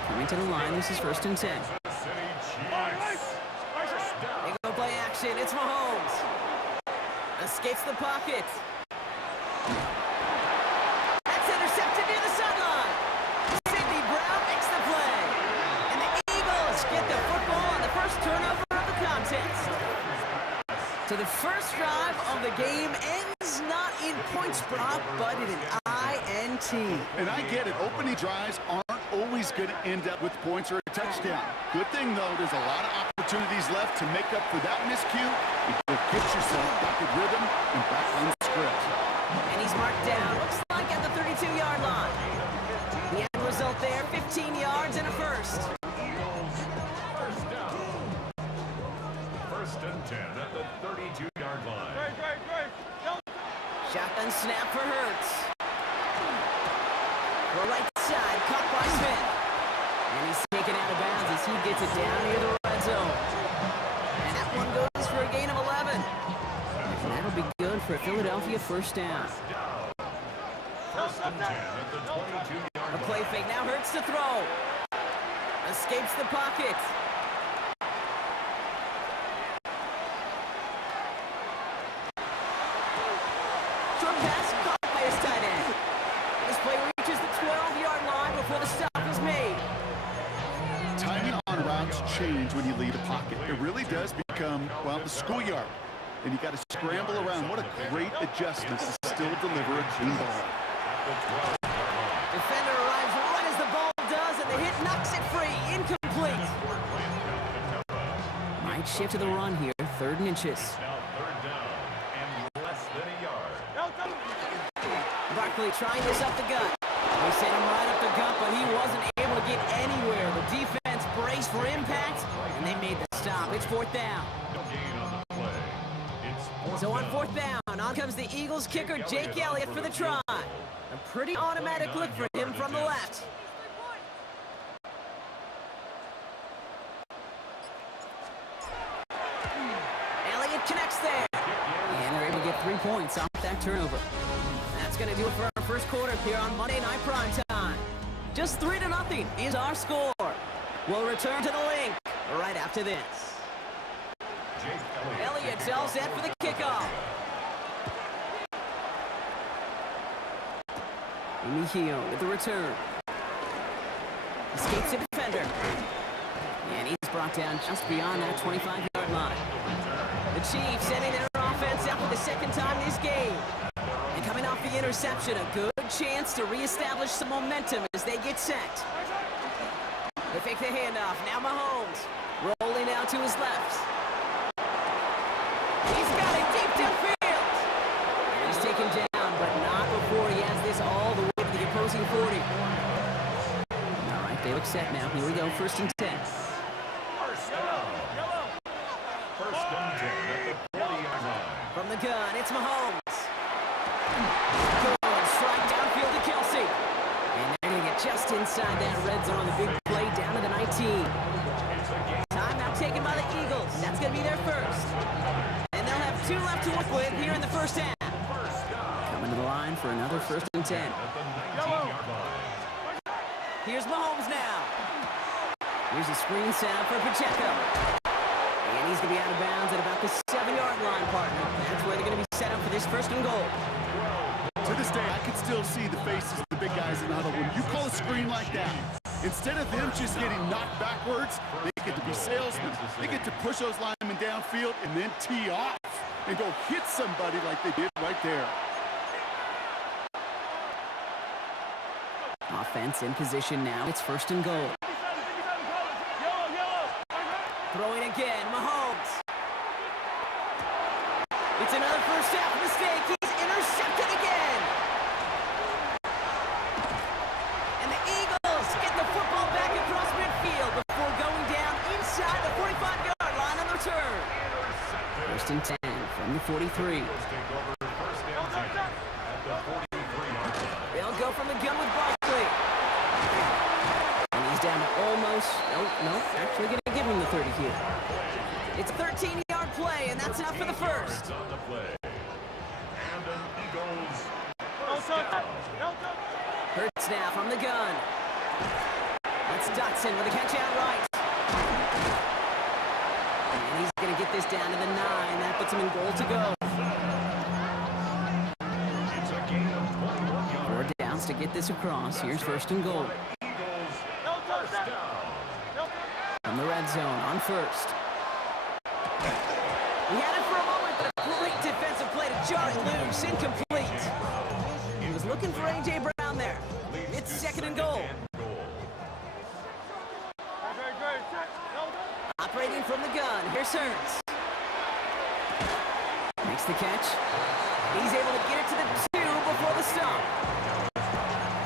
Coming to the line, this is first and 10. Kansas City Chiefs. First down. They go play action, it's Mahomes. Escapes the pocket. That's intercepted near the sideline. Sidney Brown makes the play. And the Eagles get the football on the first turnover of the contest. So the first drive of the game ends not in points, Brock, but in an INT. And I get it. Opening drives aren't always going to end up with points or a touchdown. Good thing, though, there's a lot of opportunities left to make up for that miscue. You can get yourself back in rhythm and back on script. And he's marked down, looks like at the 32-yard line. The end result there, 15 yards and a first. First down. First and 10 at the 32-yard line. Shotgun snap for Hurts. The right side, caught by Smith. And he's taken out of bounds as he gets it down near the red zone. And that one goes for a gain of 11. And that'll be good for a Philadelphia first down. First and 10 at the 22-yard A play fake, now Hurts to throw. Escapes the pocket. Short pass caught by his tight end. This play reaches the 12-yard line before the stop is made. Timing on routes change when you leave the pocket. It really does become, well, the schoolyard. And you got to scramble around. What a great adjustment to still deliver a clean ball. Defender arrives right as the ball does, and the hit knocks it free. Incomplete. Might shift to the run here. Third and inches. Now third down and less than a yard. Barkley trying this up the gut. They sent him right up the gut, but he wasn't able to get anywhere. The defense braced for impact, and they made the stop. It's fourth down. No gain on the play. It's fourth So on down. fourth down, on comes the Eagles kicker, Jake Elliott, for the try. A pretty automatic look for him from the left. Elliott connects there. And they're able to get 3 points off that turnover. That's going to do it for our first quarter here on Monday Night Prime Time. Just 3-0 is our score. We'll return to the link right after this. Jake Elliott's all set for the kickoff. Mejio with the return. Escapes the defender. And he's brought down just beyond that 25-yard line. The Chiefs sending their offense out for the second time this game. And coming off the interception, a good chance to reestablish some momentum as they get set. They fake the handoff. Now Mahomes rolling out to his left. He's got it deep downfield. And he's taken down, but not before he has this all the way to the opposing 40. All right, they look set now. Here we go, 1st and 10. First down. First and 10 at the 40-yard line. From the gun, it's Mahomes. Good strike downfield to Kelsey. And they're going to get just inside that red zone. The big play down to the 19. Timeout taken by the Eagles. That's going to be their first. And they'll have 2 left to work with here in the first half. Coming to the line for another 1st and 10. At the 19-yard line. Here's Mahomes now. Here's a screen set up for Pacheco. And he's going to be out of bounds at about the 7-yard line, partner. That's where they're going to be set up for this 1st and goal. To this day, I can still see the faces of the big guys in the huddle. When you call a screen like that, instead of them just getting knocked backwards, they get to be salesmen. They get to push those linemen downfield and then tee off and go hit somebody like they did right there. Offense in position now. It's 1st and goal. Throwing again, Mahomes. It's another first half mistake. He's intercepted again. And the Eagles get the football back across midfield before going down inside the 45-yard line on the return. 1st and 10 from the 43. They'll go from the gun with Barkley. And he's down to almost, no, actually going to give him the 30 here. It's a 13-yard play, and that's enough for the first. On the play. And an Eagles. Hurts now from the gun. That's Dotson with a catch out right. And he's going to get this down to the 9. That puts him in goal to go. It's a gain of 21 yards. 4 downs to get this across. Here's 1st and goal. Eagles. First down. From the red zone on 1st. He had it for a moment, but a great defensive play to jar it loose. Incomplete. He was looking for A.J. Brown there. It's 2nd and goal. Operating from the gun. Here's Hurts. Makes the catch. He's able to get it to the 2 before the stop.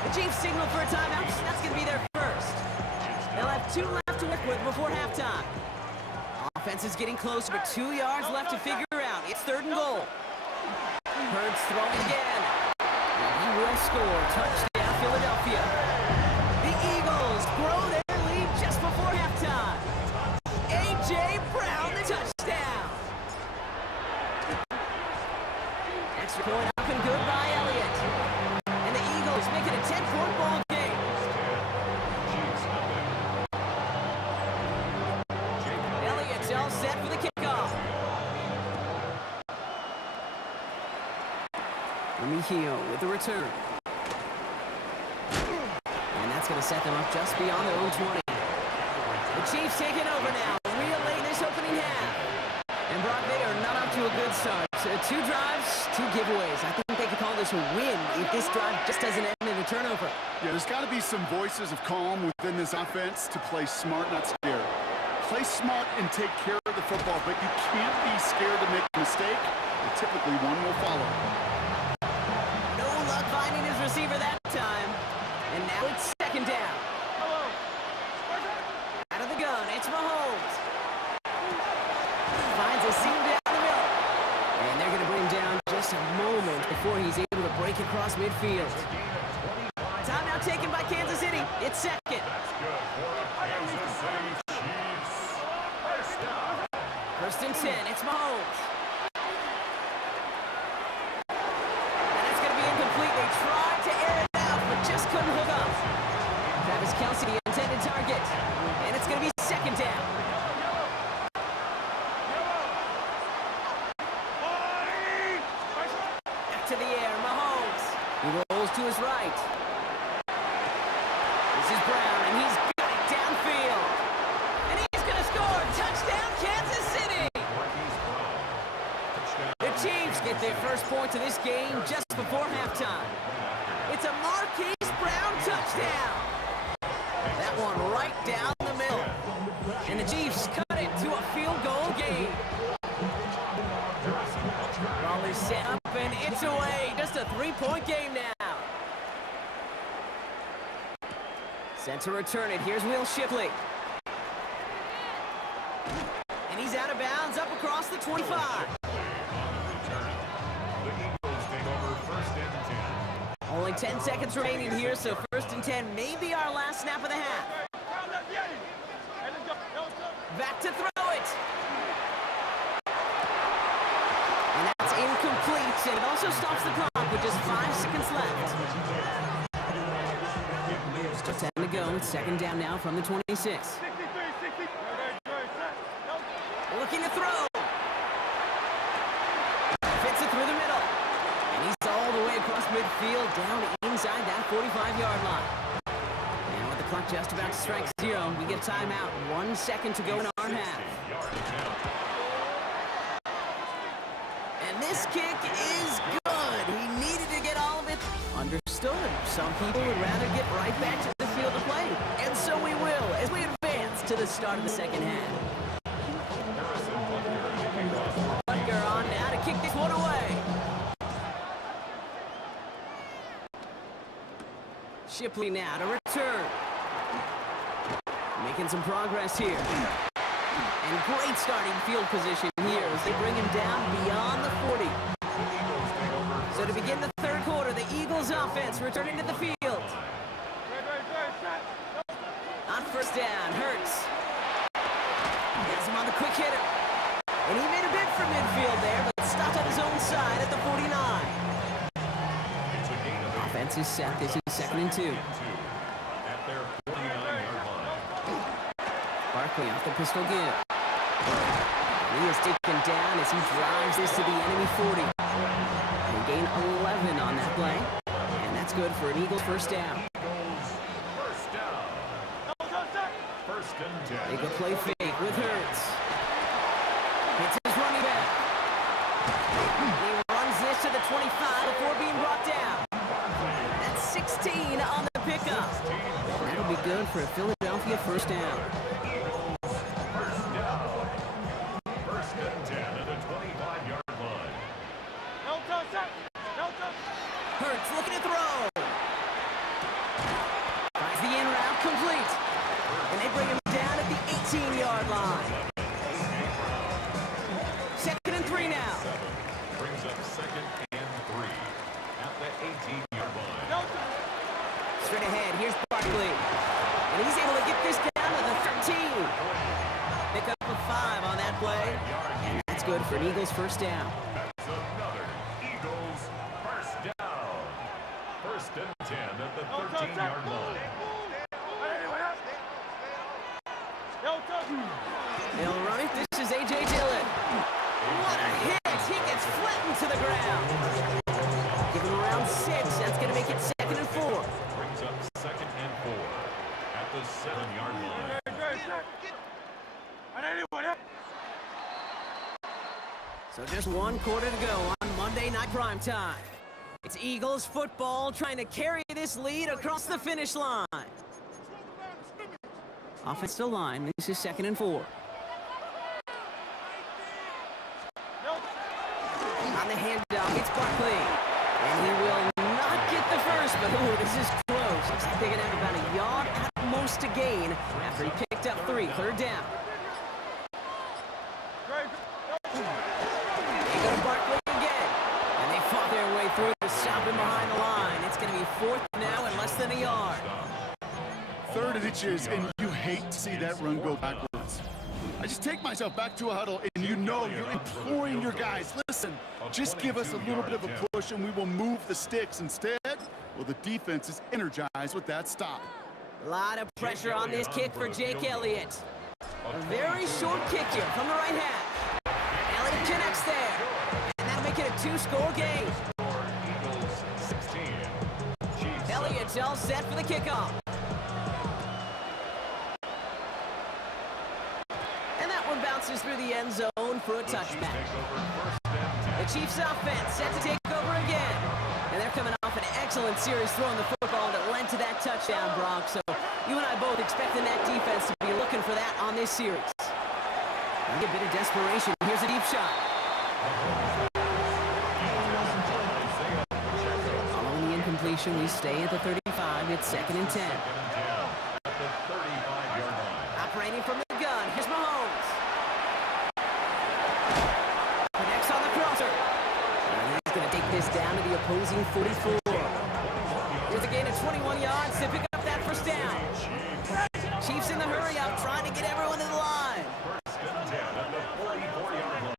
The Chiefs signal for a timeout. That's going to be their first. They'll have 2 left to work with before halftime. Offense is getting closer, but 2 yards left to figure out. It's 3rd and goal. Hurts throwing again. And he will score. Touchdown, Philadelphia. The Eagles grow their lead just before halftime. A.J. Brown, the touchdown. Extra point up and good by Elliott. And the Eagles make it a 10-point ball game. Elliott's all set for the kickoff. Mejio with the return. And that's going to set them up just beyond their own 20. The Chiefs taking over now, real late in this opening half. And Brock, they are not off to a good start. So 2 drives, 2 giveaways. I think they could call this a win if this drive just doesn't end in a turnover. Yeah, there's got to be some voices of calm within this offense to play smart, not scared. Play smart and take care of the football, but you can't be scared to make a mistake. And typically, one will follow. No luck finding his receiver that time. And now it's 2nd down. Out of the gun, it's Mahomes. Finds a seam down the middle. And they're going to bring him down just a moment before he's able to break across midfield. Timeout taken by Kansas City. It's 2nd. That's good for the Kansas City Chiefs. First down. 1st and 10. It's Mahomes. And it's going to be incomplete. They tried to air it out, but just couldn't hook up. Travis Kelce, the intended target. And it's going to be 2nd down. Back to the air, Mahomes. He rolls to his right. This is Brown, and he's got it downfield. And he's going to score. Touchdown, Kansas City. Marquise Brown. Touchdown. The Chiefs get their first points of this game just before halftime. It's a Marquise Brown touchdown. That one right down the middle. And the Chiefs cut it to a field goal game. Ball is set up and it's away. Just a 3-point game now. Set to return it. Here's Will Shipley. And he's out of bounds up across the 25. The Eagles take over first and 10. Only 10 seconds remaining here, so first and 10 may be our last snap of the half. Back to throw it. And that's incomplete, and it also stops the clock with just 5 seconds left. Still 10 to go. It's second down now from the 26. Looking to throw. Fits it through the middle. And he's all the way across midfield, down inside that 45-yard line. And with the clock just about to strike 0, we get timeout. 1 second to go in our half. And this kick is good. He needed to get all of it. Understood. Some people would rather get right back to the field of play. And so we will as we advance to the start of the second half. Butker on now to kick this one away. Shipley now to return. Making some progress here. And great starting field position here as they bring him down beyond the 40. So to begin the third quarter, the Eagles offense returning to the field. On first down, Hurts. Has him on the quick hitter. And he made a bid for midfield there, but stopped on his own side at the 49. Offense is set. This is second and 2. At their 49-yard line. Barkley off the pistol give. He is taken down as he drives this to the enemy 40. They gain 11 on that play. And that's good for an Eagles first down. First down. First and 10. Make a play fake with Hurts. It's his running back. He runs this to the 25 before being brought down. That's 16 on the pickup. That'll be good for a Philadelphia first down. First down. First and 10 at the 25-yard line. Hurts looking to throw. Finds the in route complete. And they bring him down at the 18-yard line. Second and 3 now. Brings up second and 3 at the 18-yard line. Straight ahead, here's Barkley. And he's able to get this down to the 13. Pick up a 5 on that play. And that's good for an Eagles first down. That's another Eagles first down. First and 10 at the 13-yard line. They'll run it. This is A.J. Dillon. What a hit. He gets flattened to the ground. Give him around 6. That's going to make it second and 4. Brings up second and 4 at the 7-yard line. So just 1 quarter to go on Monday Night Primetime. It's Eagles football trying to carry this lead across the finish line. Offensive line, this is second and 4. On the handoff, it's Barkley. And he will not get the first, but ooh, this is close. Looks like they're going to have about a yard at most to gain after he picked up 3. Third down. They go to Barkley again. And they fought their way through to stop him behind the line. It's going to be 4th now and less than a yard. 3rd and inches, and you hate to see that run go backwards. I just take myself back to a huddle, and you know you're imploring your guys, listen, just give us a little bit of a push, and we will move the sticks. Instead, well, the defense is energized with that stop. A lot of pressure on this kick for Jake Elliott. A very short kick here from the right half. Elliott connects there. And that'll make it a 2-score game. Eagles 16. Chiefs Elliott's all set for the kickoff. through the end zone for a touchback. Take over first and 10. The Chiefs offense set to take over again. And they're coming off an excellent series throwing the football that led to that touchdown, Brock. So you and I both expecting that defense to be looking for that on this series. A bit of desperation. Here's a deep shot. Following the incompletion, we stay at the 35. It's 2nd and 10. At the 35-yard line. Operating from the gun. Here's Mahomes. Connects on the crosser. And he's going to take this down to the opposing 44. Here's a gain of 21 yards to pick up that first down. Chiefs in the hurry up, trying to get everyone to the line. First and 10 at the 44-yard line.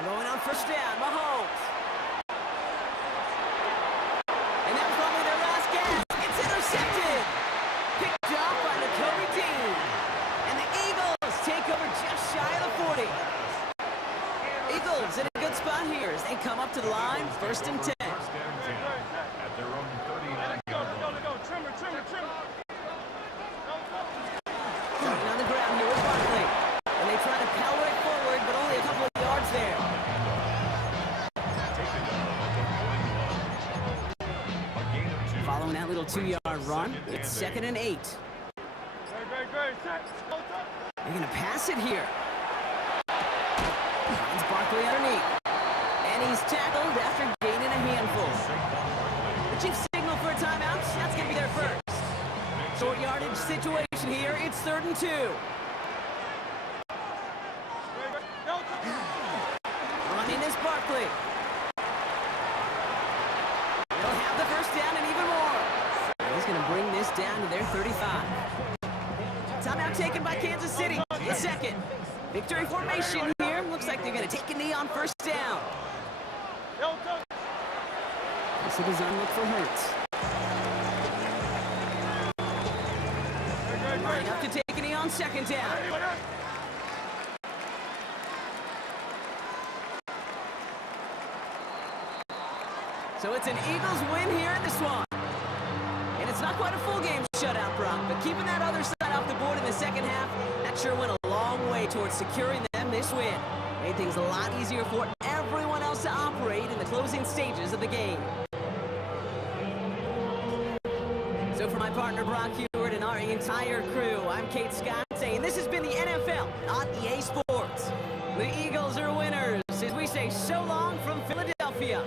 Throwing on first down, Mahomes. And that was probably their last gasp. It's intercepted. Picked up by Nakobe Dean. And the Eagles take over just shy of the 40. Eagles in a good spot here as they come up to the line, 1st and 10. First and 10 at their own 39-yard line. Starting on the ground here with Barkley. And they try to power it forward, but only a couple of yards there. Taken down at the 41. A gain of 2. Following that little 2-yard run, it's 2nd and 8. They're going to pass it here. Finds Barkley underneath. And he's tackled after gaining a handful. The Chiefs signal for a timeout. That's going to be their first. Short yardage situation here. It's 3rd and 2. Running is Barkley. They'll have the first down and even more. He's going to bring this down to their 35. Timeout taken by Kansas City. The 2nd. Victory formation here. Looks like they're going to take a knee on first down. This is a design look for Hurts. Lining up to take a knee on 2nd down. So it's an Eagles win here in the Swamp. And it's not quite a full game shutout, Brock, but keeping that other side off the board in the second half, that sure went a long way towards securing them this win. Made things a lot easier for everyone else to operate in the closing stages of the game. So for my partner Brock Huard and our entire crew, I'm Kate Scott saying this has been the NFL on EA Sports. The Eagles are winners as we say so long from Philadelphia.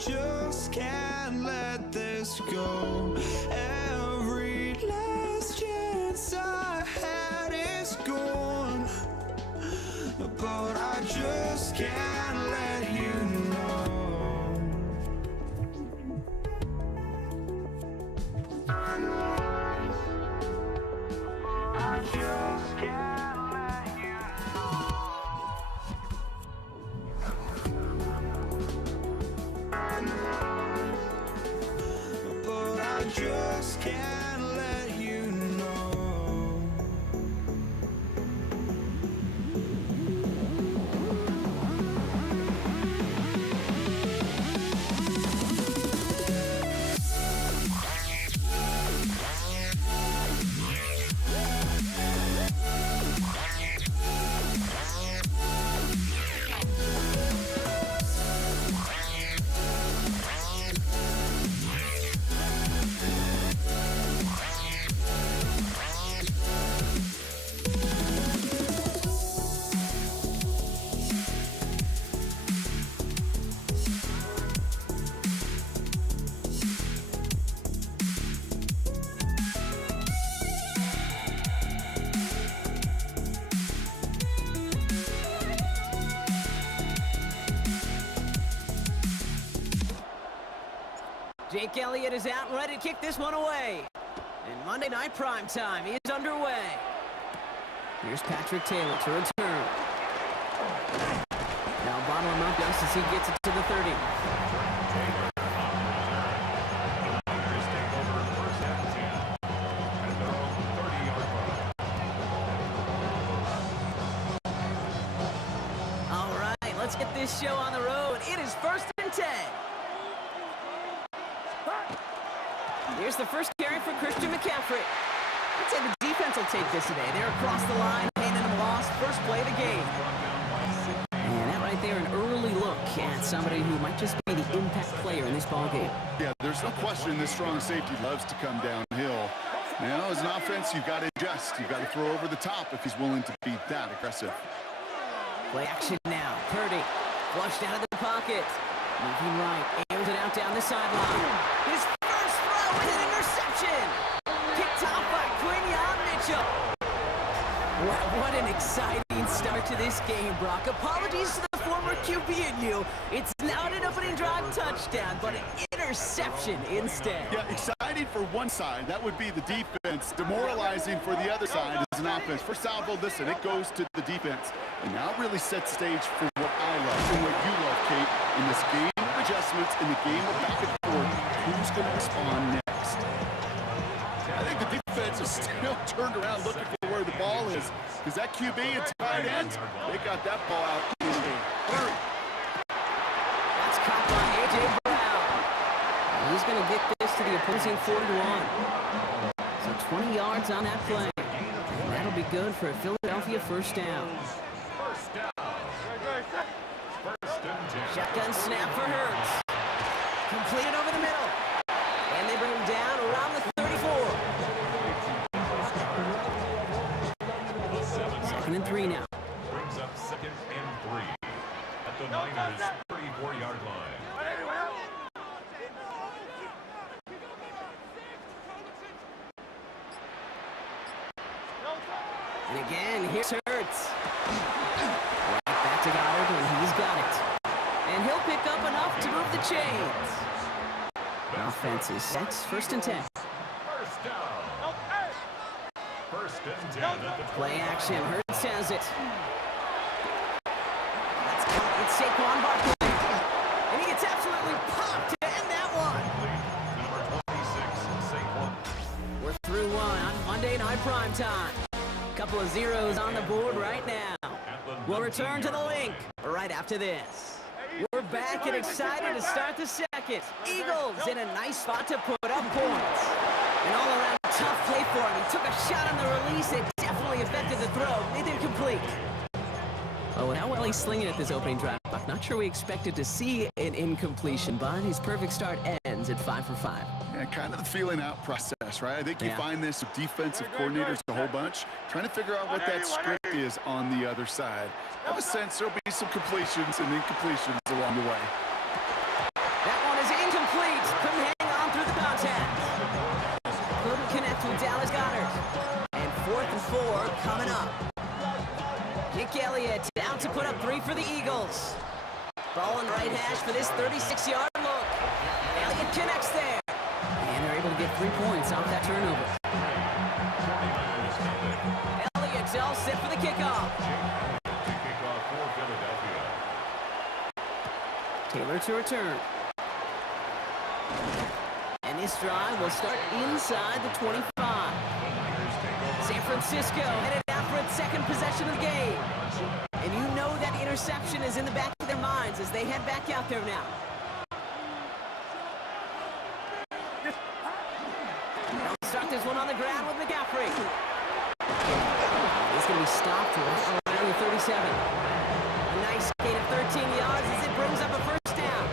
just can't let this go. Every last chance I had is gone, but I just can't let you know. I just can't let you know. But I just can't let you know. Jake Elliott is out and ready to kick this one away. And Monday Night Primetime is underway. Here's Patrick Taylor to return. Now bottle him up just as he gets it to the 30. Niners take over first and 10 at their own 30-yard line. All right, let's get this show on the road. It is first and 10. Here's the first carry for Christian McCaffrey. I'd say the defense will take this today. They're across the line, handing them loss, first play of the game. And that right there, an early look at somebody who might just be the impact player in this ballgame. Yeah, there's no question this strong safety loves to come downhill. Now, as an offense, you've got to adjust. You've got to throw over the top if he's willing to be that aggressive. Play action now. Purdy flushed out of the pocket. Moving right, aims it out down the sideline. His first throw is an interception. Picked off by Quinion Mitchell. Wow, what an exciting start to this game, Brock. Apologies to the former QB in you. It's not an opening drive touchdown, but an interception instead. Yeah, exciting for one side. That would be the defense. Demoralizing for the other side as an offense. For Salvo, listen, it goes to the defense. And now it really sets stage for what I love and what you love, Kate, in this game of adjustments, in the game of back and forth. Who's going to respond next? I think the defense is still turned around looking for where the ball is. Because that QB and tight ends, they got that ball out in a hurry. That's caught by A.J. Brown. He's going to get this to the opposing 41. So 20 yards on that play. And that'll be good for a Philadelphia first down. First down. First and 10. Shotgun snap for Hurts. Completed over the middle. And they bring him down around the 34. Second and 3 now. Brings up second and 3 at the Niners' 34-yard line. And again, here's Hurts. Right back to Goddard, and he's got it. And he'll pick up enough to move the chains. Offense is set. First and 10. First down. First and 10 at the Play action. Hurts has it. That's caught. It's Saquon Barkley. And he gets absolutely popped to end that one. number 26, Saquon. We're through one on Monday Night Primetime. Couple of zeros on the board right now. We'll return to the link right after this. We're back and excited to start the second. Eagles in a nice spot to put up points. An all-around tough play for him. He took a shot on the release. It definitely affected the throw. It didn't complete. Oh, and how well he's slinging at this opening drive. I'm not sure we expected to see an incompletion, but his perfect start ends at 5 for 5. Yeah, kind of the feeling out process, right? I think you find this with defensive coordinators a whole bunch, trying to figure out what that script is on the other side. I have a sense there'll be some completions and incompletions along the way. That one to Dallas Goddard. And 4th and 4 coming up. Nick Elliott down to put up 3 for the Eagles. Ball on the right hash for this 36-yard look. Elliott connects there. And they're able to get 3 points off that turnover. Elliott's all set for the kickoff. To kick off for Philadelphia. Taylor to return. And this drive will start inside the 25. San Francisco headed out for its second possession of the game. And you know that interception is in the back of their minds as they head back out there now. They'll start this one on the ground with McCaffrey. He's going to be stopped right around the 37. A nice gain of 13 yards as it brings up a first down.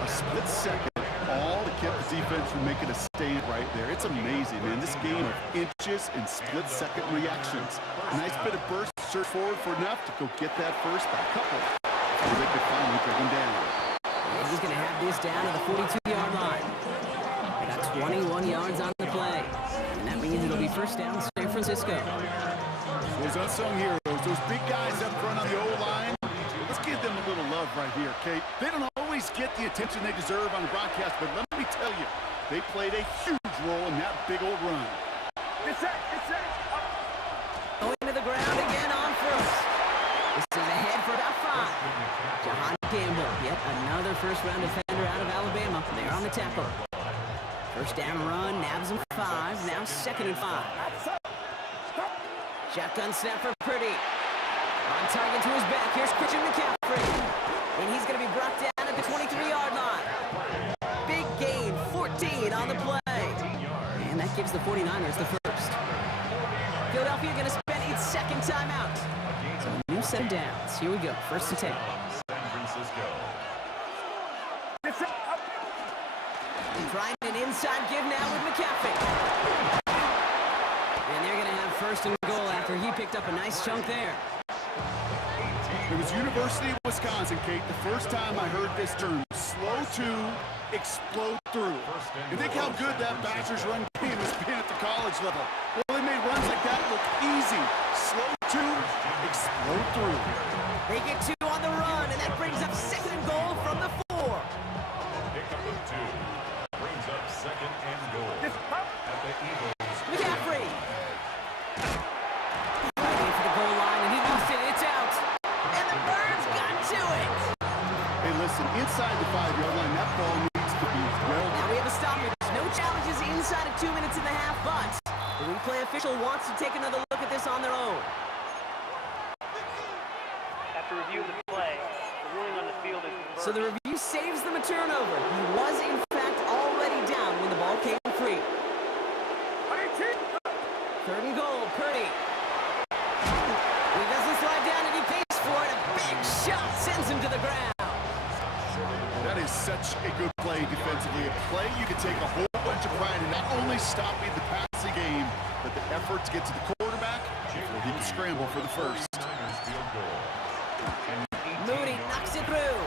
A split second, all to keep the defense from making a stand right there. It's amazing, man. This game of inches and split-second reactions. A nice bit of burst, search forward for enough to go get that first by a couple. So they could finally drag him down. And he's going to have this down to the 42-yard line. They got 21 yards on the play. And that means it'll be first down San Francisco. Those unsung heroes, those big guys up front on the O-line. Let's give them a little love right here, Kate. They don't always get the attention they deserve on the broadcast, but let me tell you, they played a huge role in that big old run. Going to the ground again on first. This is ahead for about 5. Jahan Campbell, yet another first-round defender out of Alabama. They're on the tackle. First down run, nabs him 5. Now 2nd and 5. Shotgun snap for Purdy. On target to his back. Here's Christian McCaffrey. And he's going to be brought down at the 23-yard line. Big gain, 14 on the play. And that gives the 49ers the first. Philadelphia going to spend its second timeout. So a new set of downs. Here we go. 1st and 10. San Francisco. Trying an inside give now with McCaffrey. And they're going to have 1st and goal after he picked up a nice chunk there. It was University of Wisconsin, Kate, the first time I heard this term, slow to explode through. And think how good that Badgers run game has been at the college level. Well, they made runs like that look easy. Slow to explode through. They get 2 on the run, and that brings up 2nd and goal from the 4. Pick up of 2. Brings up 2nd and goal. At the Eagles. McCaffrey. Waiting for the goal line, and he lost it. It's out. And the Birds got to it. Hey, listen, inside the 5-yard line, that ball needs to be well. Now we have a stoppage. No challenges inside of 2 minutes and a half, but the replay official wants to take another look at this on their own. After review of the play, the ruling on the field is reversed. So the review saves them a turnover. He was, in fact, already down when the ball came free. 3rd and goal, Purdy. He doesn't slide down and he pays for it. A big shot sends him to the ground. That is such a good play defensively. A play you can take a whole bunch of pride in not only stopping the passing game, but the effort to get to the quarterback before he can scramble for the first. Niners field goal. Moody knocks it through.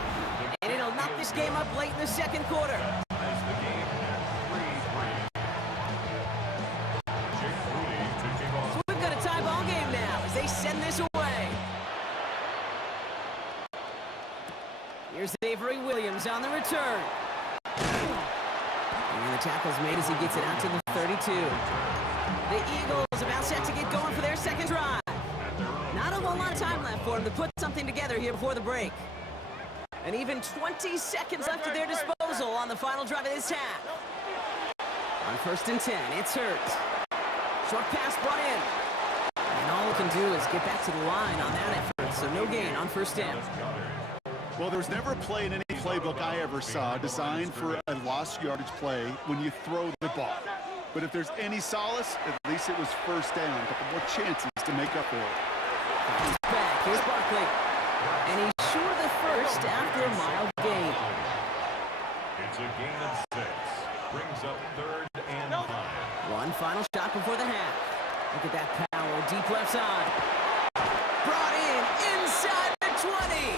And it'll knock this game up late in the 2nd quarter. As the game at 3-3. Jake Moody to kick off. So we've got a tie ball game now as they send this away. Here's Avery Williams on the return. And the tackle's made as he gets it out to the 32. The Eagles about set to get going for their 2nd drive. Not a whole lot of time left for them to put something together here before the break. And even 20 seconds left at their disposal on the final drive of this half. On 1st and 10, it's Hurts. Short pass brought in. And all we can do is get back to the line on that effort, so no gain on 1st down. Well, there was never a play in any playbook I ever saw designed for a lost yardage play when you throw the ball. But if there's any solace, at least it was 1st down. A couple more chances to make up for it. He's back. Here's Barkley. And he's short of the first after a mild gain. It's a gain of 6. Brings up 3rd and 5. One final shot before the half. Look at that power. Deep left side. Brought in inside the 20.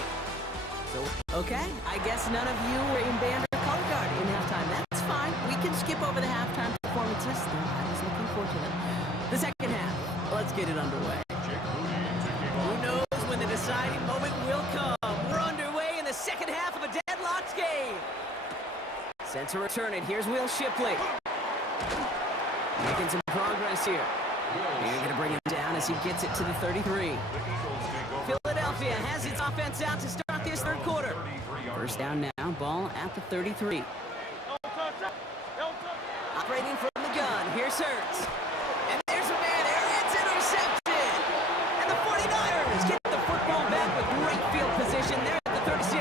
So, okay, I guess none of you were in band or color guard in halftime. That's fine. We can skip over the halftime performances that I was looking The second half. Let's get it underway. Who knows when the deciding moment will come? We're underway in the second half of a deadlocked game. Set to return it. Here's Will Shipley. Making some progress here. They're going to bring him down as he gets it to the 33. Philadelphia has its offense out to start this third quarter. First down now, ball at the 33. Operating from the gun, here's Hurts. And there's a man there, it's intercepted! And the 49ers get the football back with great field position there at the 36.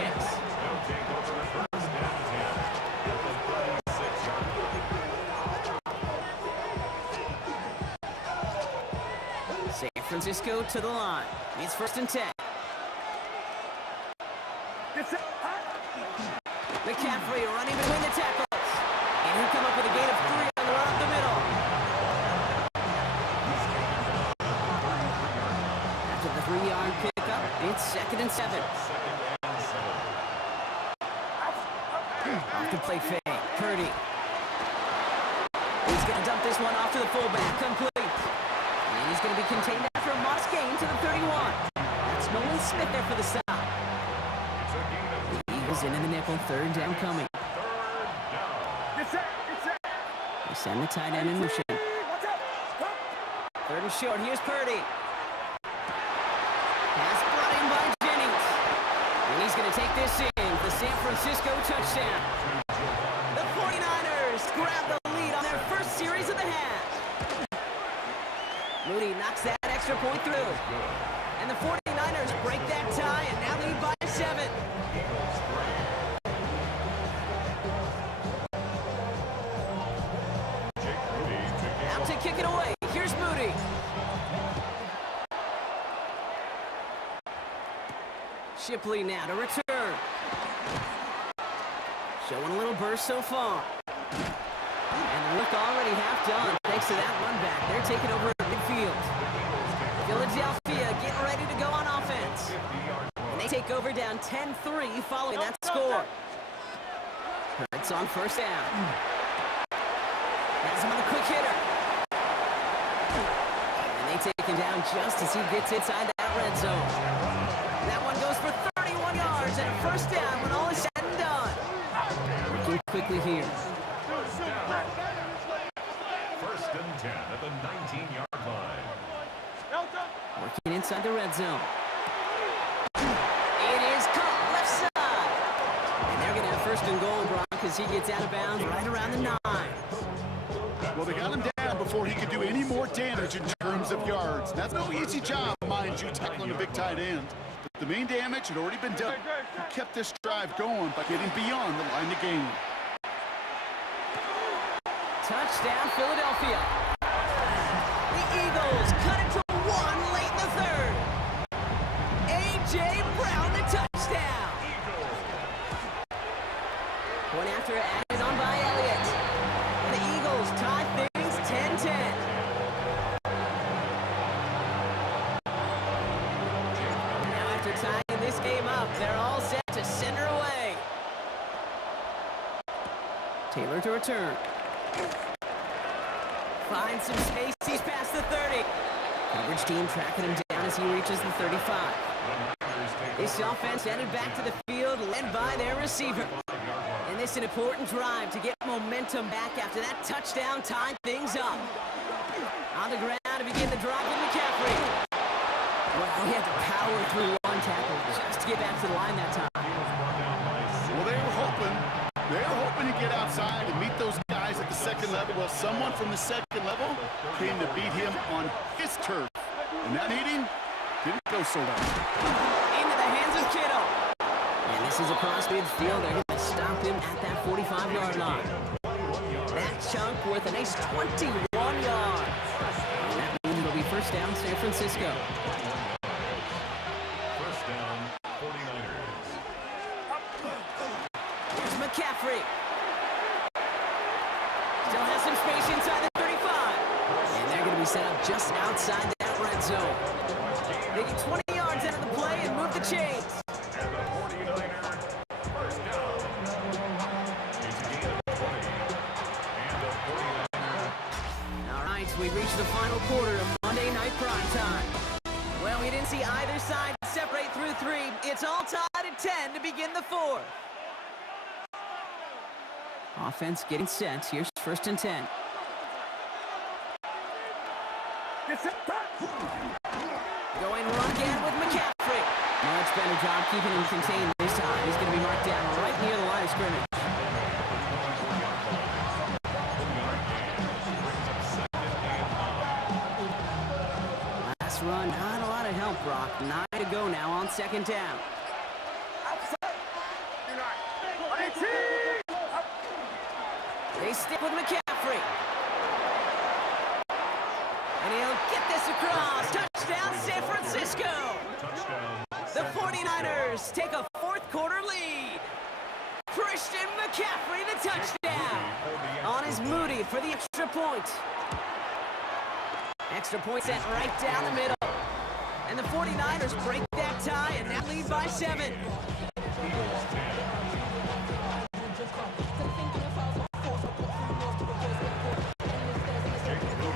San Francisco to the line. It's 1st and 10. McCaffrey running between the tackles. And he'll come up with a gain of 3 on the run up the middle. After the 3-yard pickup, it's 2nd and 7. Off the play fake. Purdy. He's going to dump this one off to the fullback. Complete. And he's going to be contained after a modest gain to the 31. That's Nolan Smith there for the stop. The Eagles into the nickel. 3rd down coming. They send the tight end in motion. 3rd and short. Here's Purdy. Pass brought in by Jennings. And he's going to take this in for the San Francisco touchdown. The 49ers grab the lead on their first series of the half. Moody knocks that extra point through. And the 49ers break that tie and now lead by 7. Out to kick it away. Here's Moody. Shipley now to return. Showing a little burst so far. And the look already half done thanks to that run back. They're taking over at midfield. Philadelphia getting ready to go on offense. And they take over down 10-3 following that score. Hurts on 1st down. Has him on a quick hitter. And they take him down just as he gets inside that red zone. That one goes for 31 yards and a 1st down when all is said and done. Working quickly here. 1st and 10 at the 19-yard line. Working inside the red zone. It is caught left side. And they're going to have 1st and goal, Brock, as he gets out of bounds right around the 9. Well, they got him down before he could do any more damage in terms of yards. That's no easy job, mind you, tackling a big tight end. But the main damage had already been done. He kept this drive going by getting beyond the line of game. Touchdown, Philadelphia. The Eagles cut it to 1 late in the 3rd. A.J. Brown, the touchdown. Point after added on by Elliott. And the Eagles tie things 10-10. Now after tying this game up, they're all set to send her away. Taylor to return. Finds some space, he's past the 30. Coverage team tracking him down as he reaches the 35. This offense headed back to the field, led by their receiver. And this is an important drive to get momentum back after that touchdown tied things up. On the ground to begin the drive with McCaffrey. Well, he had to power through one tackle just to get back to the line that time. Well, they were hoping to get outside and meet those guys at the 2nd level. Well, someone from the 2nd level came to beat him on his turf. And that meeting didn't go so well. Into the hands of Kittle. And this is across midfield. They're going to stop him at that 45-yard line. That chunk worth a nice 21 yards. And that means it'll be 1st down, San Francisco. 1st down, 49ers. Here's McCaffrey. Still has some space inside the 35. And they're going to be set up just outside that red zone. They get 20 yards out of the play and move the chains. And the 49ers, 1st down. It's a gain of 20. And the 49ers. All right, we we reach the final quarter of Monday Night Primetime. Well, we didn't see either side separate through 3. It's all tied at 10 to begin the 4th. Offense getting set. Here's 1st and 10. Going run again with McCaffrey. Much better job keeping him contained this time. He's going to be marked down right near the line of scrimmage. Last run, not a lot of help, Brock. 9 to go now on 2nd down. They stick with McCaffrey. And he'll get this across. Touchdown, San Francisco. The 49ers take a 4th quarter lead. Christian McCaffrey, the touchdown. On his Moody for the extra point. Extra point sent right down the middle. And the 49ers break that tie and now lead by 7.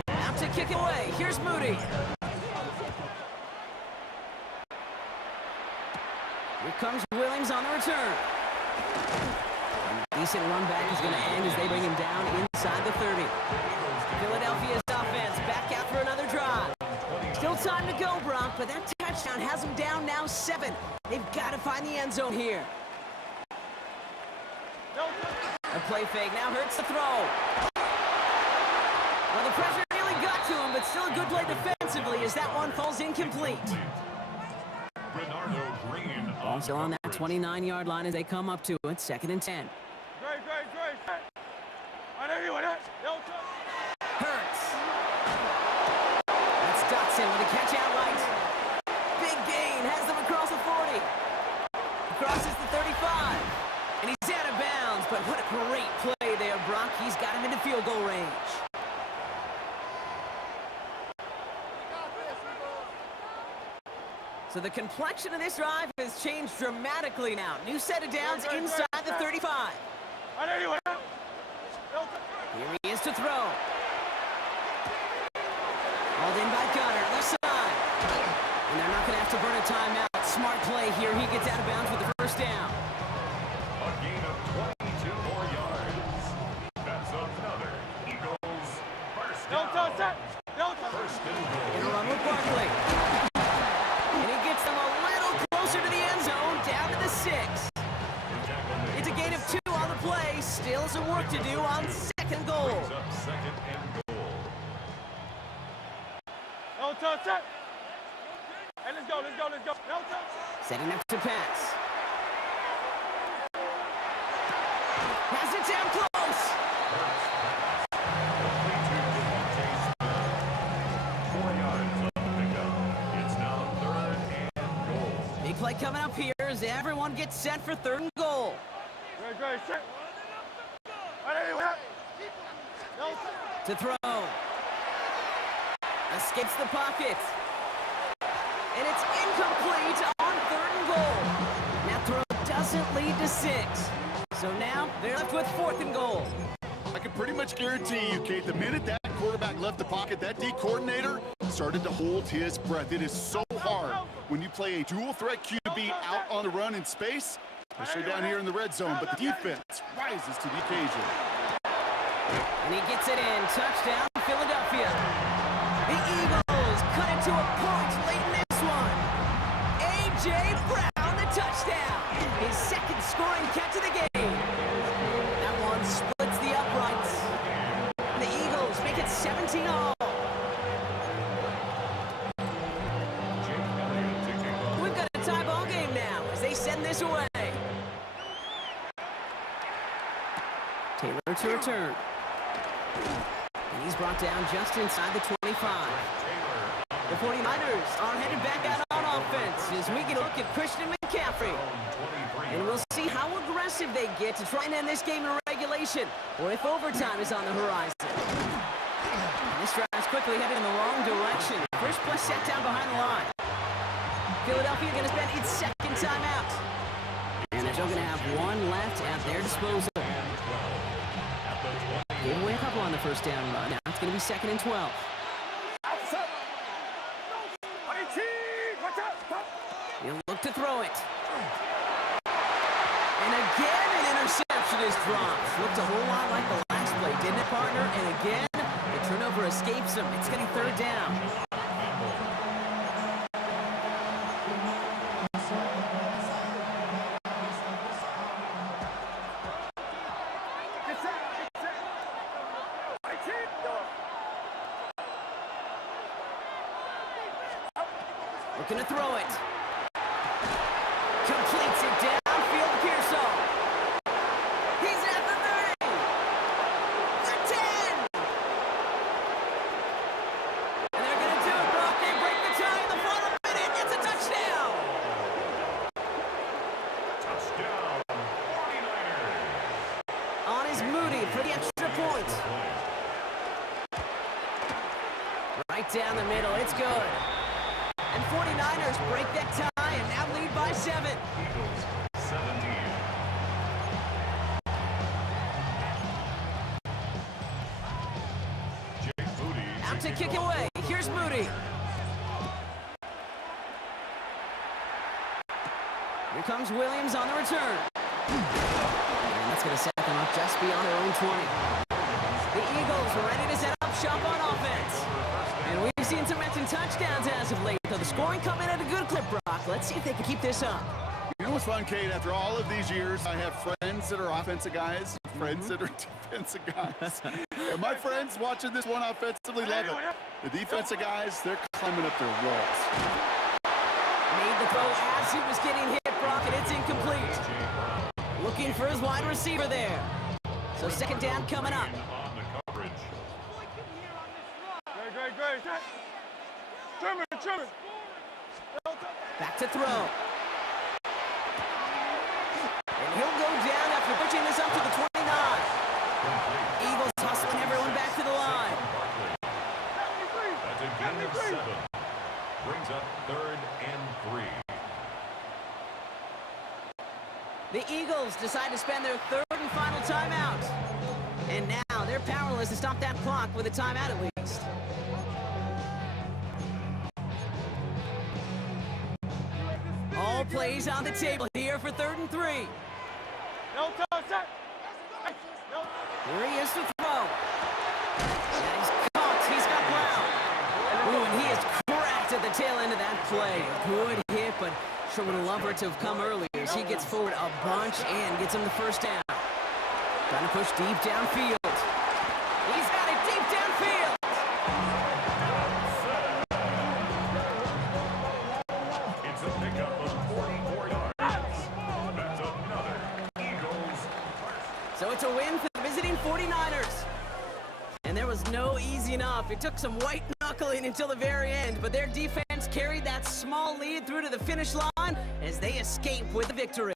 Out to kick it away. Here's Moody. Here comes Williams on the return. A decent run back is going to end as they bring him down inside the 30. Philadelphia's offense back out for another drive. Still time to go, Brock, but that touchdown has them down now 7. They've got to find the end zone here. A play fake now hurts the throw. Well, the pressure really got to him, but still a good play defensively as that one falls incomplete. Ball still on that 29-yard line as they come up to it. 2nd and 10. Hurts. That's Dotson with a catch out right. Big gain has them across the 40. Crosses the 35. And he's out of bounds, but what a great play there, Brock. He's got him into field goal range. So the complexion of this drive has changed dramatically now. New set of downs inside the 35. Here he is to throw. Hauled in by Goddard, left side. And they're not going to have to burn a timeout. Smart play here. He gets out of bounds with the 1st down. A gain of 22 more yards. That's another Eagles first down. First and goal. In a run with Barkley. And he gets them a little closer to the end zone, down to the 6. It's a gain of 2 on the play. Still some work to do on 2nd goal. Brings up 2nd and goal. Hey, let's go. Setting up to pass. Pass it down close. 4 yards on the pickup. It's now 3rd and goal. Big play coming up here as everyone gets set for 3rd and goal. To throw. Escapes the pocket. And it's incomplete on 3rd and goal. That throw doesn't lead to 6. So now they're left with 4th and goal. I can pretty much guarantee you, Kate, the minute that quarterback left the pocket, that D coordinator started to hold his breath. It is so hard when you play a dual threat QB out on the run in space, especially down here in the red zone, but the defense rises to the occasion. And he gets it in. Touchdown, Philadelphia. The Eagles cut it to a point late in this one. A.J. Brown, the touchdown. His 2nd scoring catch of the game. That one splits the uprights. The Eagles make it 17 all. We've got a tie ball game now as they send this away. Taylor to return. And he's brought down just inside the 25. The 49ers are headed back out on offense as we get a look at Christian McCaffrey. And we'll see how aggressive they get to try and end this game in regulation, or if overtime is on the horizon. And this drive is quickly headed in the wrong direction. First play set down behind the line. Philadelphia going to spend its 2nd timeout. And they're still going to have 1 left at their disposal. Gave away a couple on the 1st down run. Now it's going to be 2nd and 12. He'll look to throw it. And again, an interception is dropped. Looked a whole lot like the last play, didn't it, partner? And again, the turnover escapes him. It's getting third down. Looking to throw it. Completes it downfield, Pearsall. He's at the 30. The 10. And they're going to do it, Brock. They break the tie in the final minute. It's a touchdown. Touchdown, 49ers. On is Moody for the extra point. Right down the middle. It's good. And 49ers break that tie and now lead by 7. Eagles 17. Jake Moody Out to kick kick it off. away. Here's Moody. Here comes Williams on the return. And that's going to set them up just beyond their own 20. The Eagles ready to set up shop on offense. And we've seen some mentioned touchdowns as of late, though the scoring coming at a good clip, Brock. Let's see if they can keep this up. You know what's fun, Kate? After all of these years, I have friends that are offensive guys, friends that are defensive guys. And my friends watching this one offensively love it. The defensive guys, they're climbing up their walls. Made the throw as he was getting hit, Brock, and it's incomplete. Looking for his wide receiver there. So second down coming up. On the coverage. Great. Trimmer. Back to throw. And he'll go down after pushing this up to the 29. Eagles hustling everyone back to the line. That's a gain of 7. Brings up 3rd and 3. The Eagles decide to spend their third and final timeout. And now they're powerless to stop that clock with a timeout at least. All plays on the table here for 3rd and 3. No touch, set. No. Here he is to throw. And he's caught. He's got Brown. Ooh, and he is cracked at the tail end of that play. Good hit, but sure would have loved her to have come earlier as he gets forward a bunch and gets him the first down. Trying to push deep downfield. He's got it deep downfield. It's a pickup of 44 yards. That's another Eagles first. So it's a win for the visiting 49ers. And there was no easy enough. It took some white knuckling until the very end, but their defense carried that small lead through to the finish line as they escape with the victory.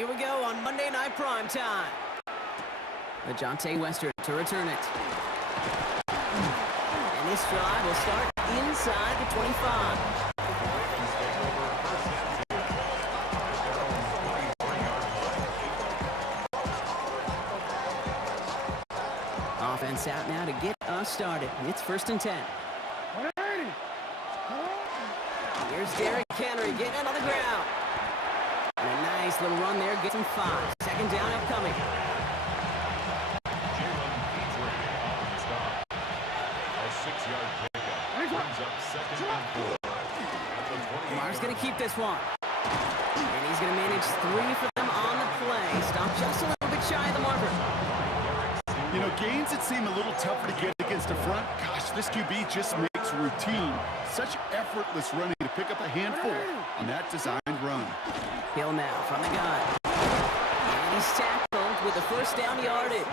here we go on Monday Night Primetime. Ajante Western to return it. And this drive will start inside the 25. Ravens take over first and 10 at their own 23-yard line. Offense out now to get us started. It's first and 10. 180. Here's Derrick Henry getting it on the ground. And a nice little run there, gets him 5. Second down upcoming. Jalen Petrie on the stop. A 6-yard pickup brings up second and 4. At the 28 Lamar's going to keep this one. And he's going to manage 3 for them on the play. Stop just a little bit shy of the marker. You know, gains that seem a little tougher to get against the front, gosh, this QB just makes routine. Such effortless running to pick up a handful on that designed run. Hill now from the gun. And he's tackled with the first down yardage.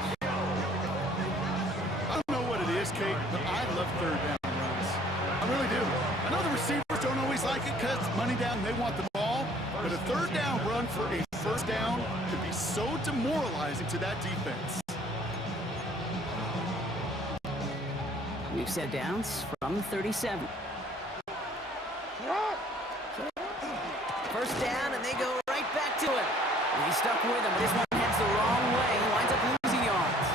I don't know what it is, Kate, but I love third down runs. I really do. I know the receivers don't always like it because money down, they want the ball, but a third down run for a first down can be so demoralizing to that defense. We've set downs from 37. First down, and they go right back to it. And he's stuck with him, but this one heads the wrong way. He winds up losing yards.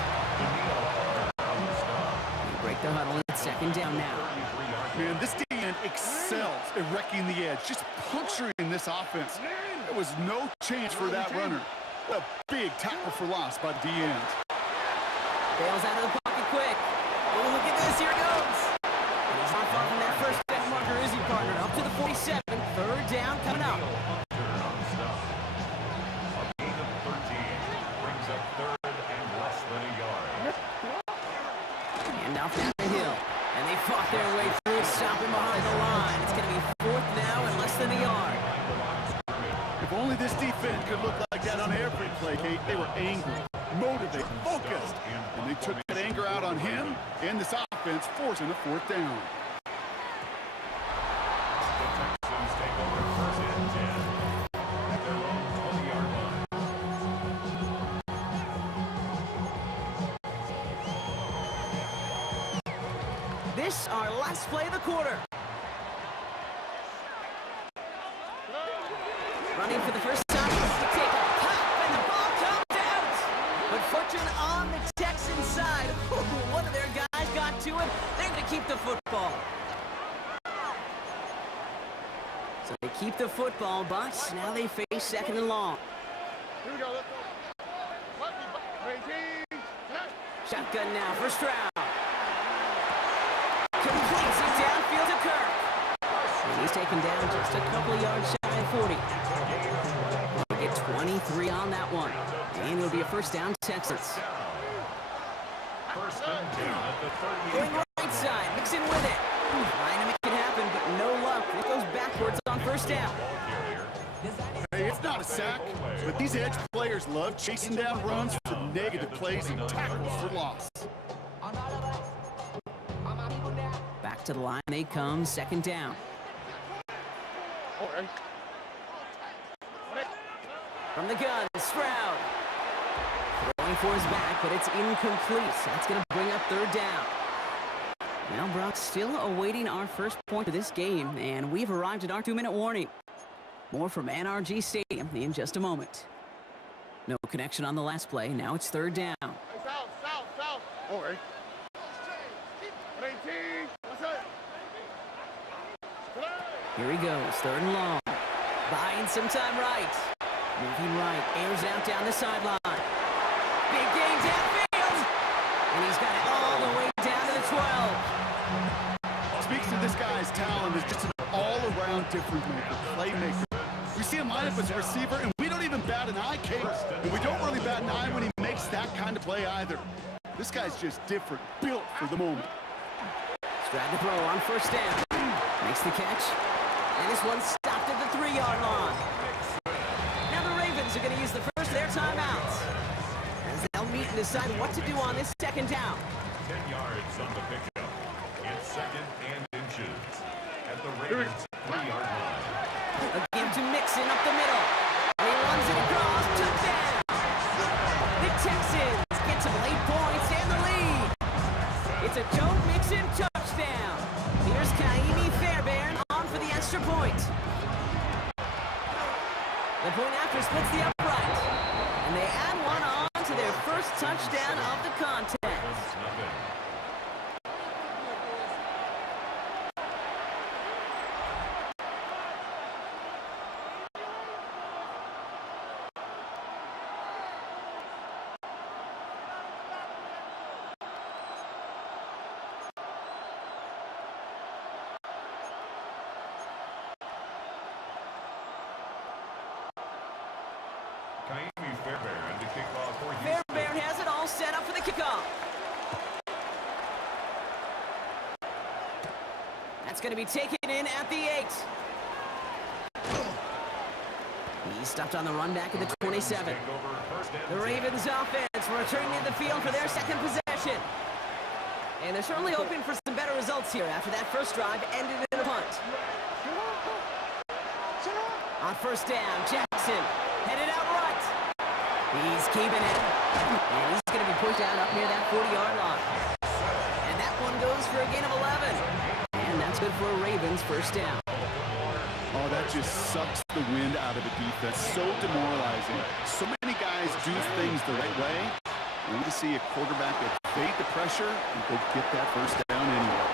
They break the huddle. It's second down now. Man, this D-end excels at wrecking the edge, just puncturing this offense. There was no chance for that runner. What a big tackle for loss by the D-end. Bails out of the pocket quick. Oh, look at this. Here it goes. And he's not far from that first down marker, is he, partner? Up to the 47. Third down coming up. On the stop. A gain of 13 brings up third and less than a yard. And off down the hill. And they fought their way through, stopping behind the line. It's going to be fourth now and less than a yard. If only this defense could look like that on every play, Kate. They were angry, motivated, focused, and they took that anger out on him and this offense, forcing a fourth down. The Texans take over first and 10 at their own 20-yard line. This our last play of the quarter. Running for the first time. They take a pop and the ball comes out. But fortune on the Texans side. One of their guys got to it. They're going to keep the football. So they keep the football, but now they face second and long. Here we go. Let's go. 18. Shotgun now, first round. Completes it downfield to Kirk. And he's taken down just a couple of yards shy of 40. They get 23 on that one. And it'll be a first down, Texans. First and 10 at the 38. Going right side, mixing with it. Trying to make it happen, but no luck. It goes backwards on first down. Hey, it's not a sack, but these edge players love chasing down runs for negative plays and tackles for loss. Back to the line they come, second down. From the gun, Stroud. Throwing for his back, but it's incomplete. That's going to bring up third down. Now, Brock, still awaiting our first point of this game, and we've arrived at our 2-minute warning. More from NRG Stadium in just a moment. No connection on the last play. Now it's third down. South. All right. 18. What's up? Here he goes, third and long. Buying some time right. Moving right, airs out down the sideline. Big game downfield. And he's got it all the way down to the 12. Speaks to this guy's talent as just an all-around difference maker, playmaker. We see him line up as a receiver, and we don't even bat an eye, Kate. And we don't really bat an eye when he makes that kind of play either. This guy's just different, built for the moment. Stride to throw on first down. Makes the catch. And this one stopped at the 3-yard line. Now the Ravens are going to use the first of their timeouts, as they'll meet and decide what to do on this second down. 10 yards on the pickup. It's second and inches at the Ravens 3-yard line. A game to Mixon up the middle. And he runs it across to Texans get some late points and the lead. It's a Joe Mixon touchdown. Here's Kaimi Fairbairn on for the extra point. The point after splits the upright. And they add one on to their first touchdown of the contest. Kaimi Fairbairn to kick off for Houston. Fairbairn has it all set up for the kickoff. That's going to be taken in at the 8. He's stopped on the run back at the 27. Take over first and The 10. Ravens offense returning to the field for their second possession. And they're certainly hoping for some better results here after that first drive ended in a punt. On first down, Jackson headed out right. He's keeping it. And he's going to be pushed out up near that 40-yard line. And that one goes for a gain of 11. And that's good for a Ravens first down. Oh, that just sucks the wind out of the defense. So demoralizing. So many guys do things the right way. We need to see a quarterback that evade the pressure and go get that first down anyway.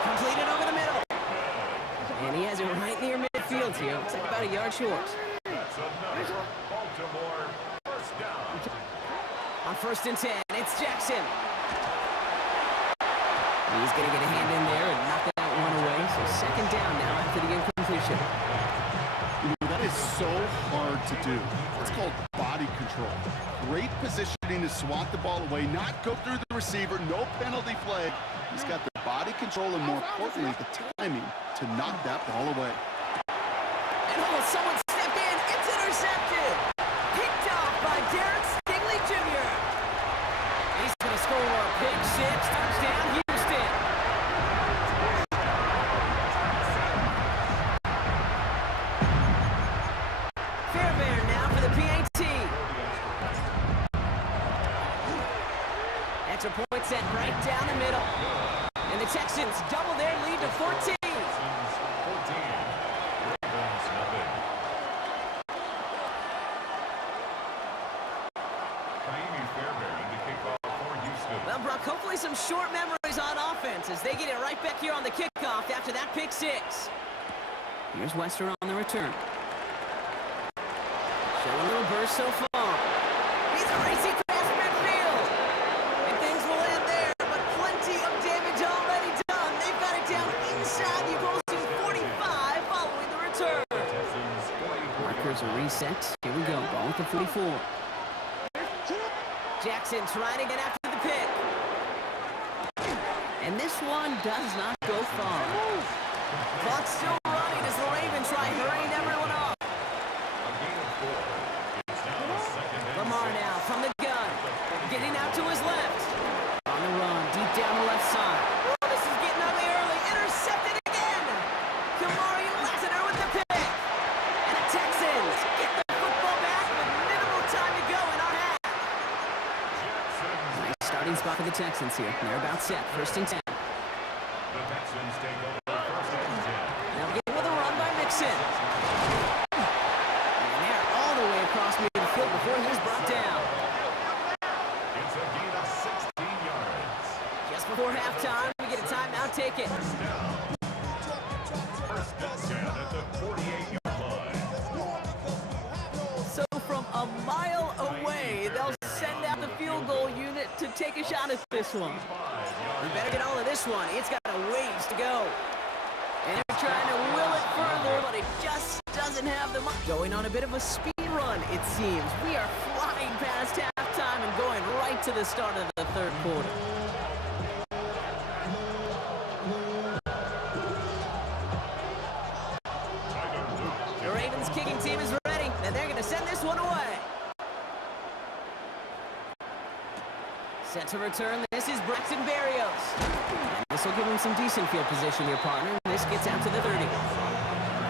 Completed over the middle. And he has it right near midfield here. Looks like about a yard short. That's another Baltimore first down. On first and 10, it's Jackson. He's going to get a hand in there and knock that one away. So second down now after the incompletion. You know, that is so hard to do. It's called body control. Great positioning to swat the ball away, not go through the receiver, no penalty flag. He's got the body control and, more importantly, the timing to knock that ball away. And someone stepped in. It's intercepted. Picked off by Derek Stingley Jr. He's going to score a big 6. Touchdown, Houston. Fairbairn now for the PAT. Extra point set right down the middle. And the Texans double their lead to 14. 14. Ravens nothing. Kaimi Fairbairn to kick off for Houston. Well, Brock, hopefully some short memories on offense as they get it right back here on the kickoff after that pick 6. Here's Wester on the return. Show a little burst so far. He's a racing across midfield. And things will end there, but plenty of damage already done. They've got it down inside the opposing 45 following the return. Texans 44. Markers are reset. Here we go. Ball with the 44. Jackson trying to get after the pick. And this one does not go far. Clock's still running as the Ravens try hurrying everyone off. A gain of 4. It's now second and Lamar 6. now from the gun. Getting out to his left. On the run, deep down the left side. Oh, this is getting ugly early. Intercepted again. Kamari Lassiter with the pick. And the Texans get the football back with minimal time to go in our half. Nice starting spot for the Texans here. They're about set. First and 10. The Texans take over first and 10. Now begin with a run by Mixon. And they're all the way across midfield before he was brought down. It's a gain of 16 yards. Just before halftime, we get a timeout taken. First and 10 at the 48-yard line. So from a mile away, they'll send out the field goal unit to take a shot at this one. We better get all of this one. It's got a ways to go. And they're trying to will it further, but it just doesn't have the money. Going on a bit of a speed run, it seems. We are flying past halftime and going right to the start of the third quarter. The Ravens kicking team is ready, and they're going to send this one away. Set to return, this is Braxton Berrios. And this will give him some decent field position here, partner. This gets out to the 30.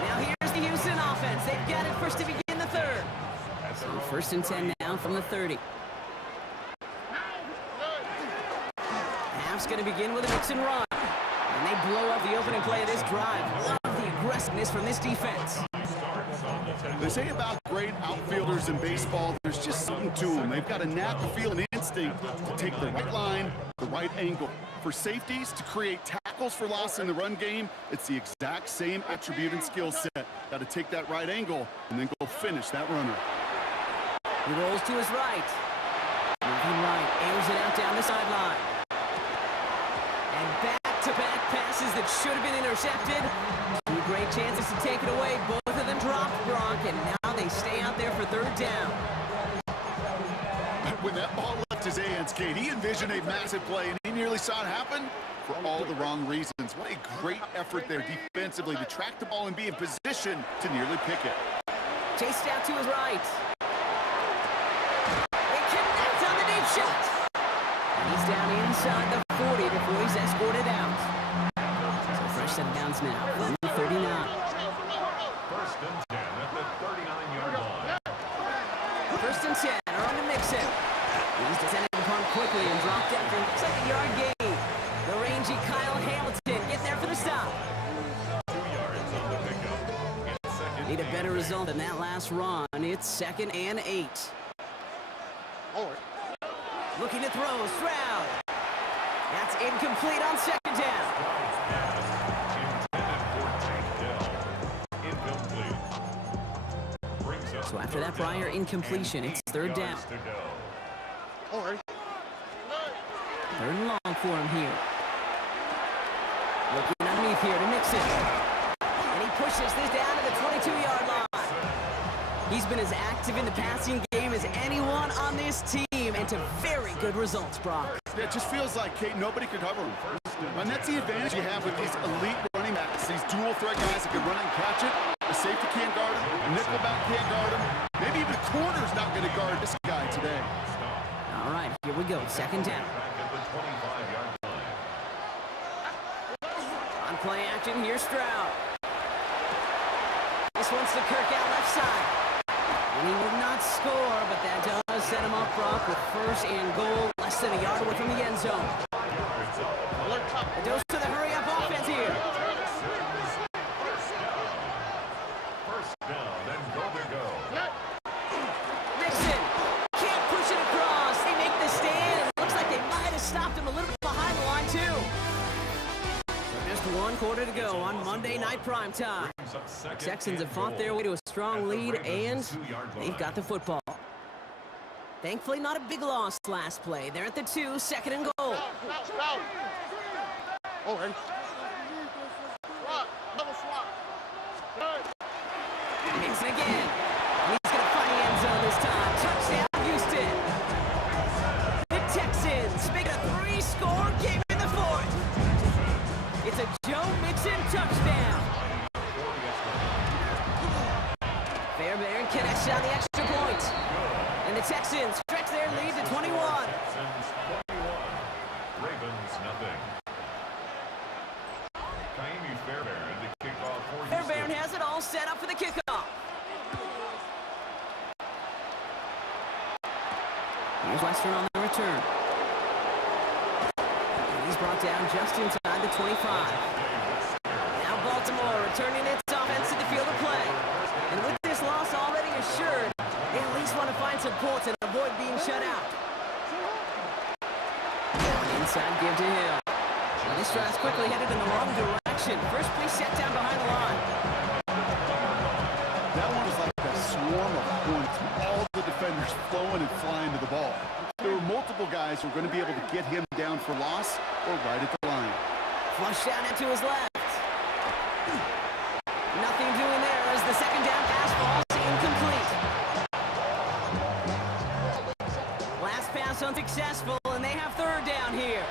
Now here's the Houston offense. They've got it first to begin the third. So first and 10 now from the 30. just going to begin with a mix and run. And they blow up the opening play of this drive. Love the aggressiveness from this defense. They say about great outfielders in baseball, there's just something to them. They've got a knack, a feel, an instinct to take the right line, the right angle. For safeties, to create tackles for loss in the run game, it's the exact same attribute and skill set. Got to take that right angle and then go finish that runner. He rolls to his right. Moving right, airs it out down the sideline. And back-to-back passes that should have been intercepted. Two great chances to take it away. Both of them dropped, Brock, and now they stay out there for third down. When that ball left his hands, Kate, he envisioned a massive play, and he nearly saw it happen for all the wrong reasons. What a great effort there defensively to track the ball and be in position to nearly pick it. Chased out to his right. They connect on the deep shot. He's down inside the 40 before he's escorted out. So fresh set of downs now from the 39. First and 10 at the 39-yard line. First and 10 are on the mix-in. He's descended upon quickly and dropped down for looks like a yard gain. The rangy Kyle Hamilton getting there for the stop. 2 yards on the pickup. And second Need a better and result than that last run. It's 2nd and 8. Looking to throw, Stroud. That's incomplete on 2nd down. intended for Tank Dell. Incomplete. Brings up So after that third prior down incompletion, and it's 8 third down. yards to go. Third and long for him here. Looking underneath here to Mixon. And he pushes this down to the 22-yard line. He's been as active in the passing game as anyone on this team, and to very good results, Brock. It just feels like, Kate, nobody could cover him. And that's the advantage you have with these elite running backs, these dual threat guys that can run and catch it. The safety can't guard him, the nickelback can't guard him. Maybe even the corner's not going to guard this guy today. All right, here we go, 2nd down. Back at the 25-yard line. On play action, here's Stroud. This one's to Kirk out left side. And he would not score, but that does set him up, Brock, with 1st and goal, less than a yard away from the end zone. A dose to the hurry-up offense here. First down and go to go. Nixon can't push it across. They make the stand. Looks like they might have stopped him a little bit behind the line, too. So just 1 quarter to go on Monday Night Primetime. Brings up second Texans have and fought their goal way to a strong at the lead, and Ravens' 2-yard they've line. got the football. Thankfully, not a big loss last play. They're at the 2, 2nd and goal. Nixon again. And he's going to find the end zone this time. Touchdown, Houston. The Texans make a 3-score game in the 4th. It's a Joe Mixon touchdown. Fairbairn connects on the extra point. And the Texans stretch their lead to 21. Texans 21. Ravens nothing. Kaimi Fairbairn to kick off for Fairbairn Houston. has it all set up for the kickoff. Here's Western on the return. And he's brought down just inside the 25. Now Baltimore returning its offense to the field of play. And with this loss already assured, they at least want to find some points and avoid being shut out. Inside give to Hill. And this drive's quickly headed in the wrong direction. First play set down behind the line. That one was like a swarm of hornets, all the defenders flowing and flying to the ball. There were multiple guys who were going to be able to get him down for loss or right at the line. Flush down into his left. Nothing doing there as the 2nd down pass falls incomplete. Last pass unsuccessful, and they have 3rd down here.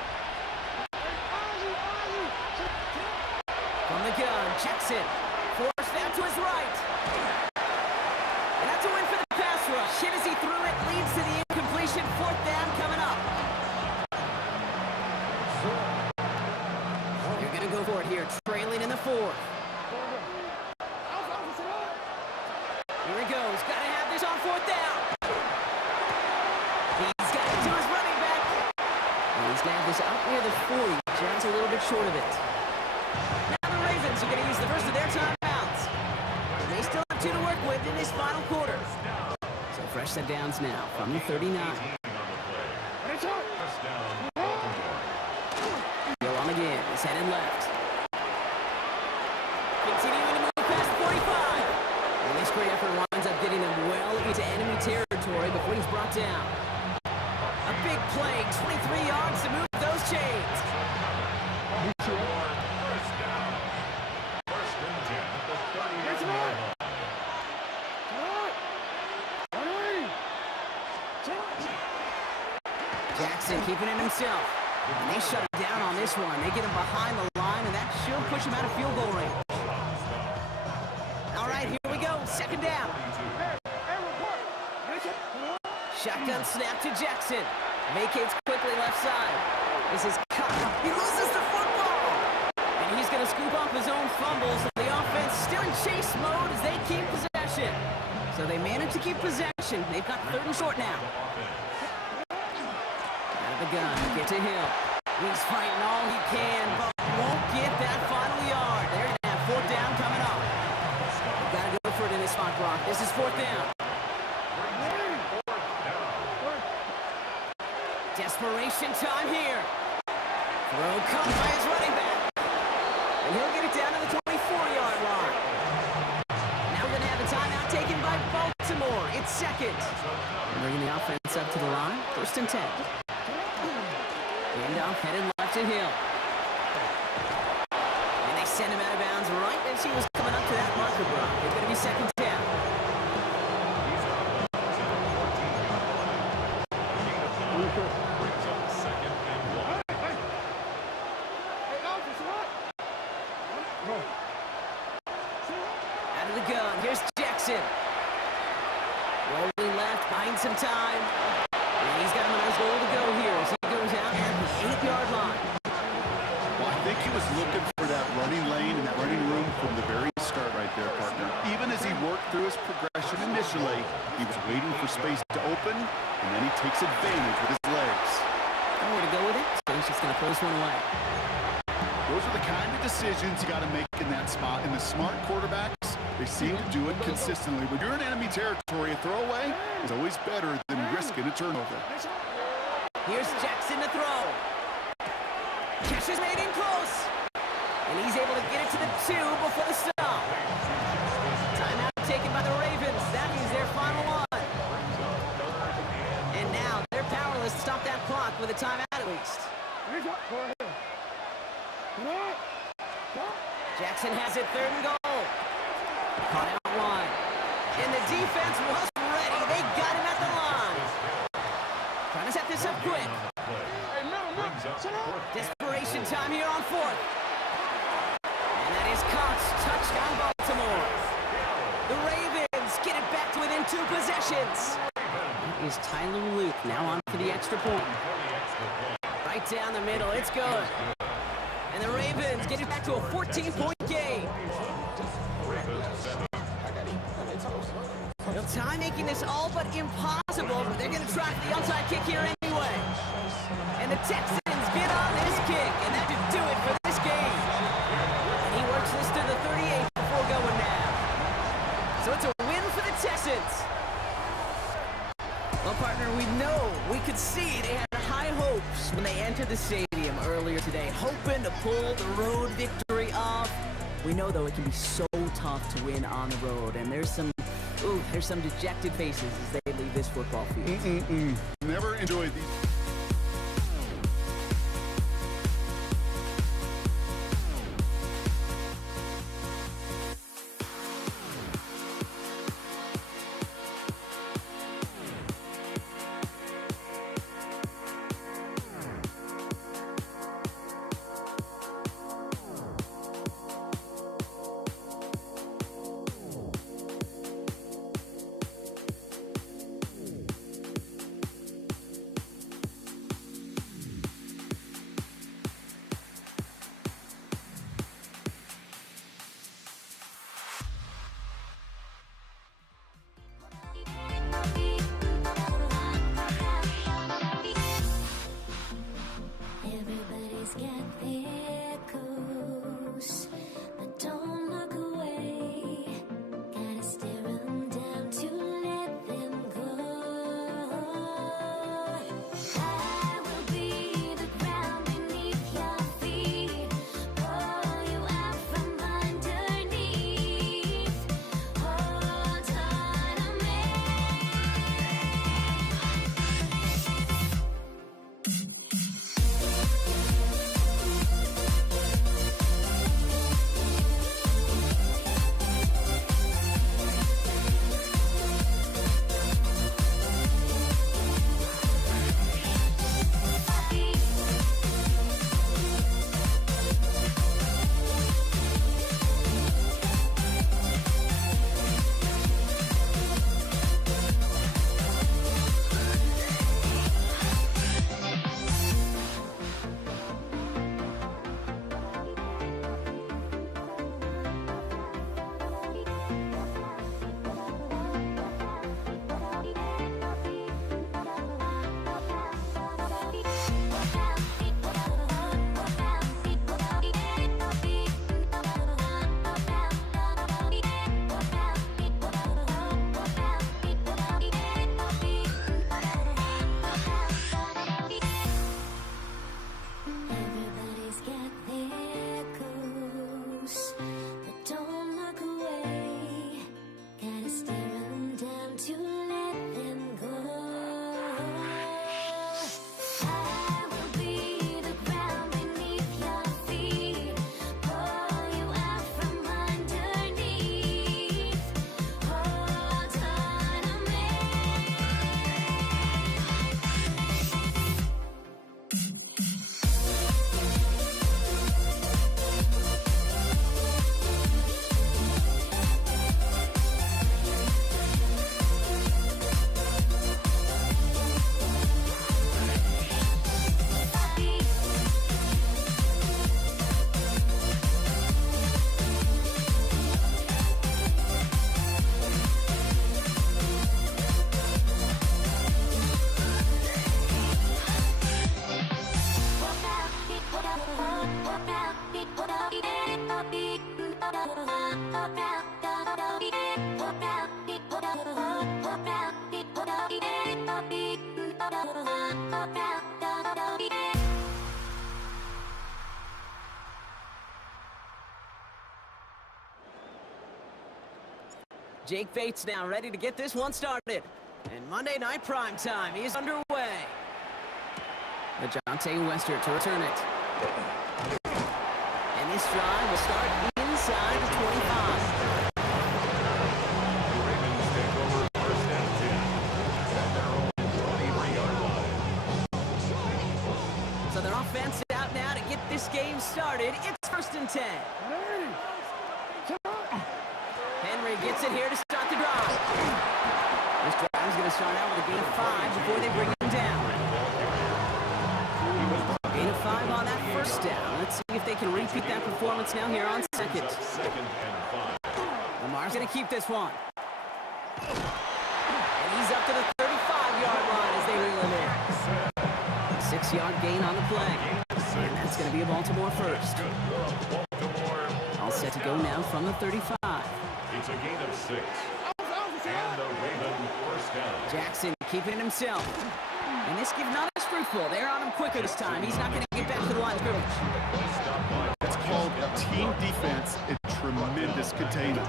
From the gun, checks it. Forced out to his right. And that's a win for the pass rush. Hit as he threw it, leads to the incompletion. 4th down coming up. You're going to go for it here, trailing in the 4th. Here he goes. Got to have this on 4th down. He's got it to his running back. And he's got this is up near the 40. Jags a little bit short of it. Now the Ravens are going to use the first of their timeouts. They still have 2 to work with in this final quarter. So fresh set downs now from the 39. Go on again. He's headed left. Continuing to move past 45. And this great effort winds up getting him well into enemy territory before he's brought down. A big play, 23 yards to move those chains. First down. First and 10 at the 38 yard line. Jackson keeping it himself. And they shut him down on this one. They get him behind the line, and that should push him out of field goal range. All right, here we go. Second down. Shotgun snap to Jackson. Vacates quickly left side. This is cut. He loses the football. And he's going to scoop off his own fumbles. And the offense still in chase mode as they keep possession. So they manage to keep possession. They've got 3rd and short now. Out of the gun. Get to Hill. He's fighting all he can, but won't get that final yard. They're going to have 4th down coming up. Got to go for it in this spot, Brock. This is 4th down. Desperation time here. Throw caught by his running back. And he'll get it down to the 24-yard line. Now we're going to have a timeout taken by Baltimore. It's 2nd. Bringing the offense up to the line. 1st and 10. Handoff headed left to Hill. And they send him out of bounds right as he was coming up to that marker block. It's going to be 2nd down. Brings up 2nd and 1. Out of the gun. Here's Jackson. Rolling left, buying some time. And he's got him on his goal to go here as he goes out at the 8-yard line. Well, I think he was looking for that running lane and that running room from the very start right there, partner. Even as he worked through his progression initially, he was waiting for space to open, and then he takes advantage with his legs. Nowhere to go with it, so he's just going to throw this one away. Those are the kind of decisions you got to make in that spot. And the smart quarterbacks, they seem to do it consistently. When you're in enemy territory, a throwaway is always better than risking a turnover. Here's Jackson to throw. Catch is made in close. And he's able to get it to the 2 before the stop. Timeout taken by the Ravens. That is their final one. And now they're powerless to stop that clock with a timeout at least. Jackson has it 3rd and goal. Caught out wide. And the defense was ready. They got him at the line. Trying to set this up quick. Desperation time here on 4th. And that is Cox. Touchdown Baltimore. The Ravens get it back to within 2 possessions. That is Tyler Luke now on for the extra point. Right down the middle. It's good. And the Ravens get it back to a 14-point game. They'll tie making this all but impossible, but they're going to try for the onside kick here anyway. And the Texans get on this kick, and that should do it for this game. And he works this to the 38 before going down. So it's a win for the Texans. Well, partner, we could see they had high hopes when they entered the stadium earlier today, hoping to pull the road victory off. We know, though, it can be so tough to win on the road, and there's some dejected faces as they leave this football field. Never enjoyed these. Jake Bates now ready to get this one started. And Monday Night Primetime is underway. LeJohntay Wester to return it. And this drive will start inside the 25. Ravens take over first and 10 at their own 23-yard line. So their offense out now to get this game started. It's first and 10. Henry gets it here to start the drive. This drive is going to start out with a gain of 5 before they bring him down. Gain of 5 on that first down. Let's see if they can repeat that performance now here on second. Second and 5. Lamar's going to keep this one. And he's up to the 35-yard line as they reel him in. 6-yard gain on the play. And that's going to be a Baltimore first. Baltimore. All set to go now from the 35. It's a gain of 6. And the Raven first down. Jackson keeping it himself. And this give not as fruitful. They're on him quicker this time. He's not going to get back to the line of scrimmage. It's called team defense and tremendous containment.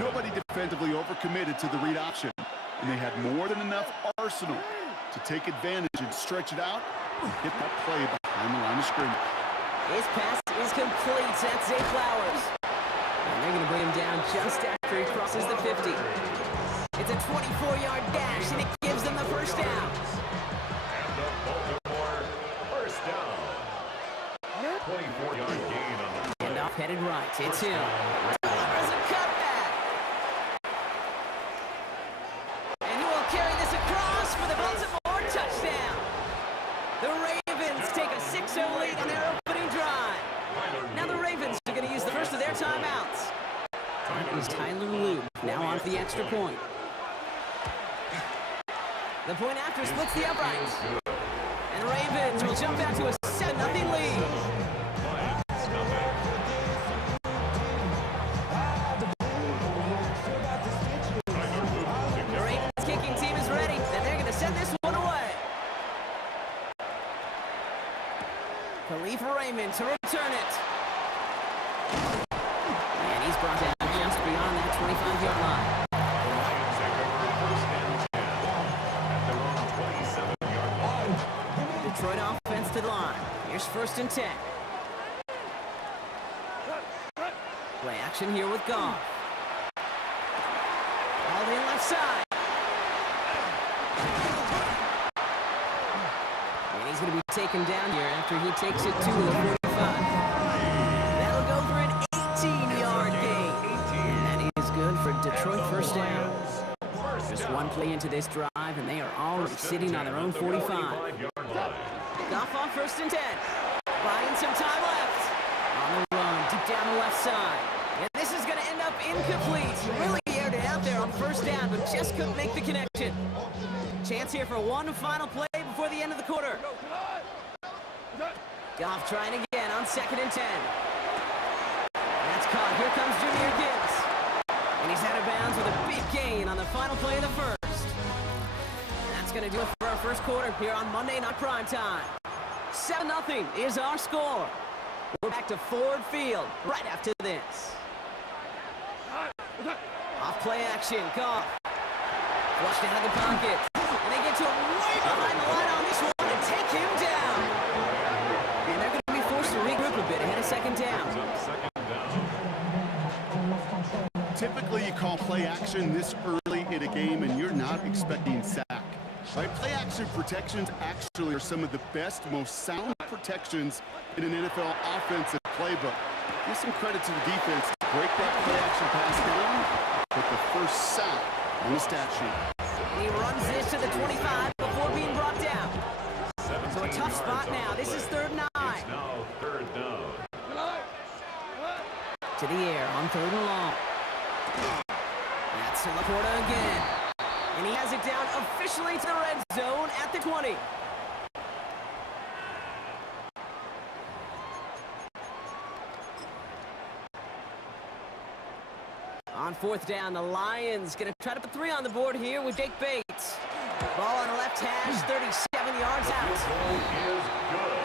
Nobody defensively overcommitted to the read option. And they had more than enough arsenal to take advantage and stretch it out and hit that play behind the line of scrimmage. His pass is complete. That's Zay Flowers. And they're going to bring him down just after he crosses the 50. It's a 24-yard dash, and it gives them the first down. And the Baltimore first down. 24-yard gain on the play. And off headed right. It's him. Delivers a cutback. And he will carry this across for the Baltimore touchdown. The Ravens take a 6-0 lead on their opening drive. Now the Ravens are going to use the first of their timeouts. That is Tyler Lue now on for the extra point. The point after splits the uprights. And the Ravens will jump back to a 7-0 lead. The Ravens kicking team is ready, and they're going to send this one away. Khalifa Raymond to return it. And he's brought down just beyond that 25-yard line. Detroit offense to the line. Here's first and 10. Play action here with Goff. All in left side. And he's going to be taken down here after he takes it to the 45. That'll go for an 18-yard gain. And that is good for Detroit first down. Just one play into this drive, and they are already sitting on their own 45. Goff off first and 10. Buying some time left. On the run, deep down the left side. And this is going to end up incomplete. He really aired it out there on first down, but just couldn't make the connection. Chance here for one final play before the end of the quarter. Goff trying again on second and 10. That's caught. Here comes Jahmyr Gibbs. And he's out of bounds with a big gain on the final play of the first. That's going to do it for our first quarter here on Monday Night Primetime. 7-0 is our score. We're back to Ford Field right after this. Off play action, Goff. Flushed out of the pocket. And they get to him way behind the line on this one and take him down. And they're going to be forced to regroup a bit ahead of second down. Typically, you call play action this early in a game, and you're not expecting sack. Right? Play action protections actually are some of the best, most sound protections in an NFL offensive playbook. Give some credit to the defense to break that play action pass down, but the first sack on the stat sheet. And he runs this to the 25 before being brought down. So a tough spot now. This is 3rd and 9. Now 3rd down. To the air on 3rd and long. That's to Laporta again. And he has it down officially to the red zone at the 20. On fourth down, the Lions going to try to put 3 on the board here with Jake Bates. Ball on the left hash, 37 yards out. Is good.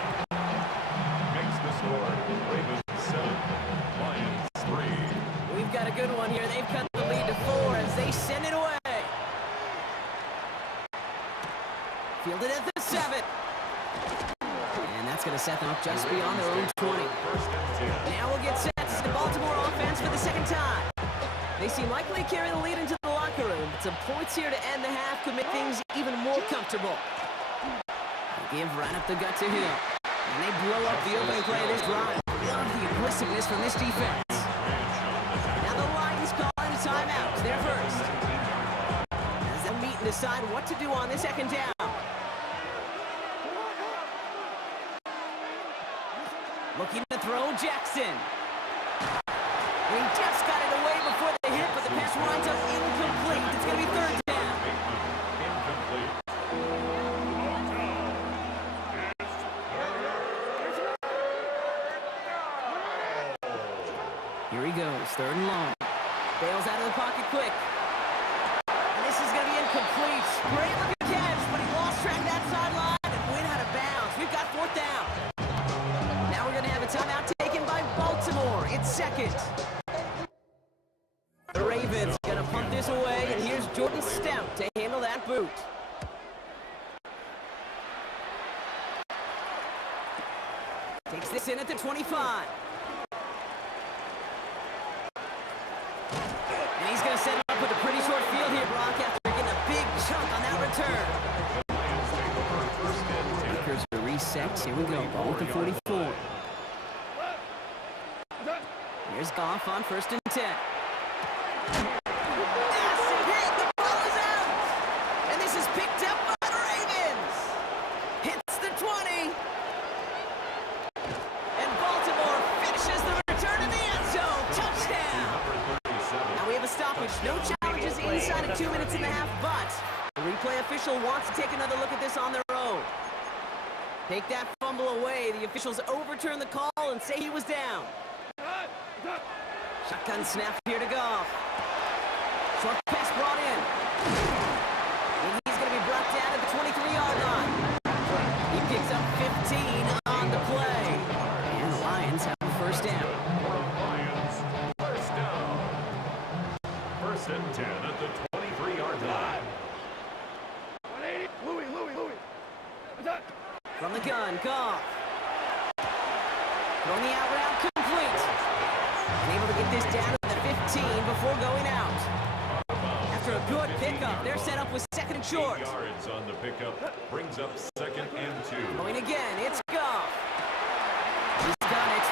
Makes the score. Ravens 7, Lions 3. We've got a good one here. They've cut the lead to 4 as they send it away. Fielded at the 7. And that's going to set them up just beyond their own 20. First and 10. Now we'll get set to see the Baltimore offense for the second time. They seem likely to carry the lead into the locker room, but some points here to end the half could make things even more comfortable. They give right up the gut to Hill. And they blow up the opening play of this drive. Love the aggressiveness from this defense. Now the Lions call in a timeout. They're first. As they'll meet and decide what to do on this second down. Looking to throw Jackson. He just got it away before the hit, but the pass winds up incomplete. It's going to be third down. Incomplete. Here he goes, third and long. Bails out of the pocket quick. And this is going to be incomplete. Great looking catch, but he lost track of that sideline and went out of bounds. We've got fourth down. Now we're going to have a timeout taken by Baltimore. It's second. The Ravens going to pump this away, and here's Jordan Stout to handle that boot. Takes this in at the 25. And he's going to set it up with a pretty short field here, Brock, after getting a big chunk on that return. Lakers are reset. Here we go. Ball with the 44. Here's Goff on first and 10. Massive hit. The ball is out. And this is picked up by the Ravens. Hits the 20. And Baltimore finishes the return in the end zone. Touchdown. Now we have a stoppage. No challenges inside of 2 minutes and a half, but the replay official wants to take another look at this on their own. Take that fumble away. The officials overturn the call and say he was down. Shotgun snap here to Goff. Short pass brought in. And he's going to be brought down at the 23-yard line. He picks up 15 on the play. And the Lions have the first down. Lions, first down. First and 10 at the 23-yard line. Louis. From the gun, Goff. Throwing the out route complete. And able to get this down to the 15 before going out. After a good pickup, they're set up with second and short. 8 yards on the pickup, brings up second and 2. Going again, it's Goff. He's done it.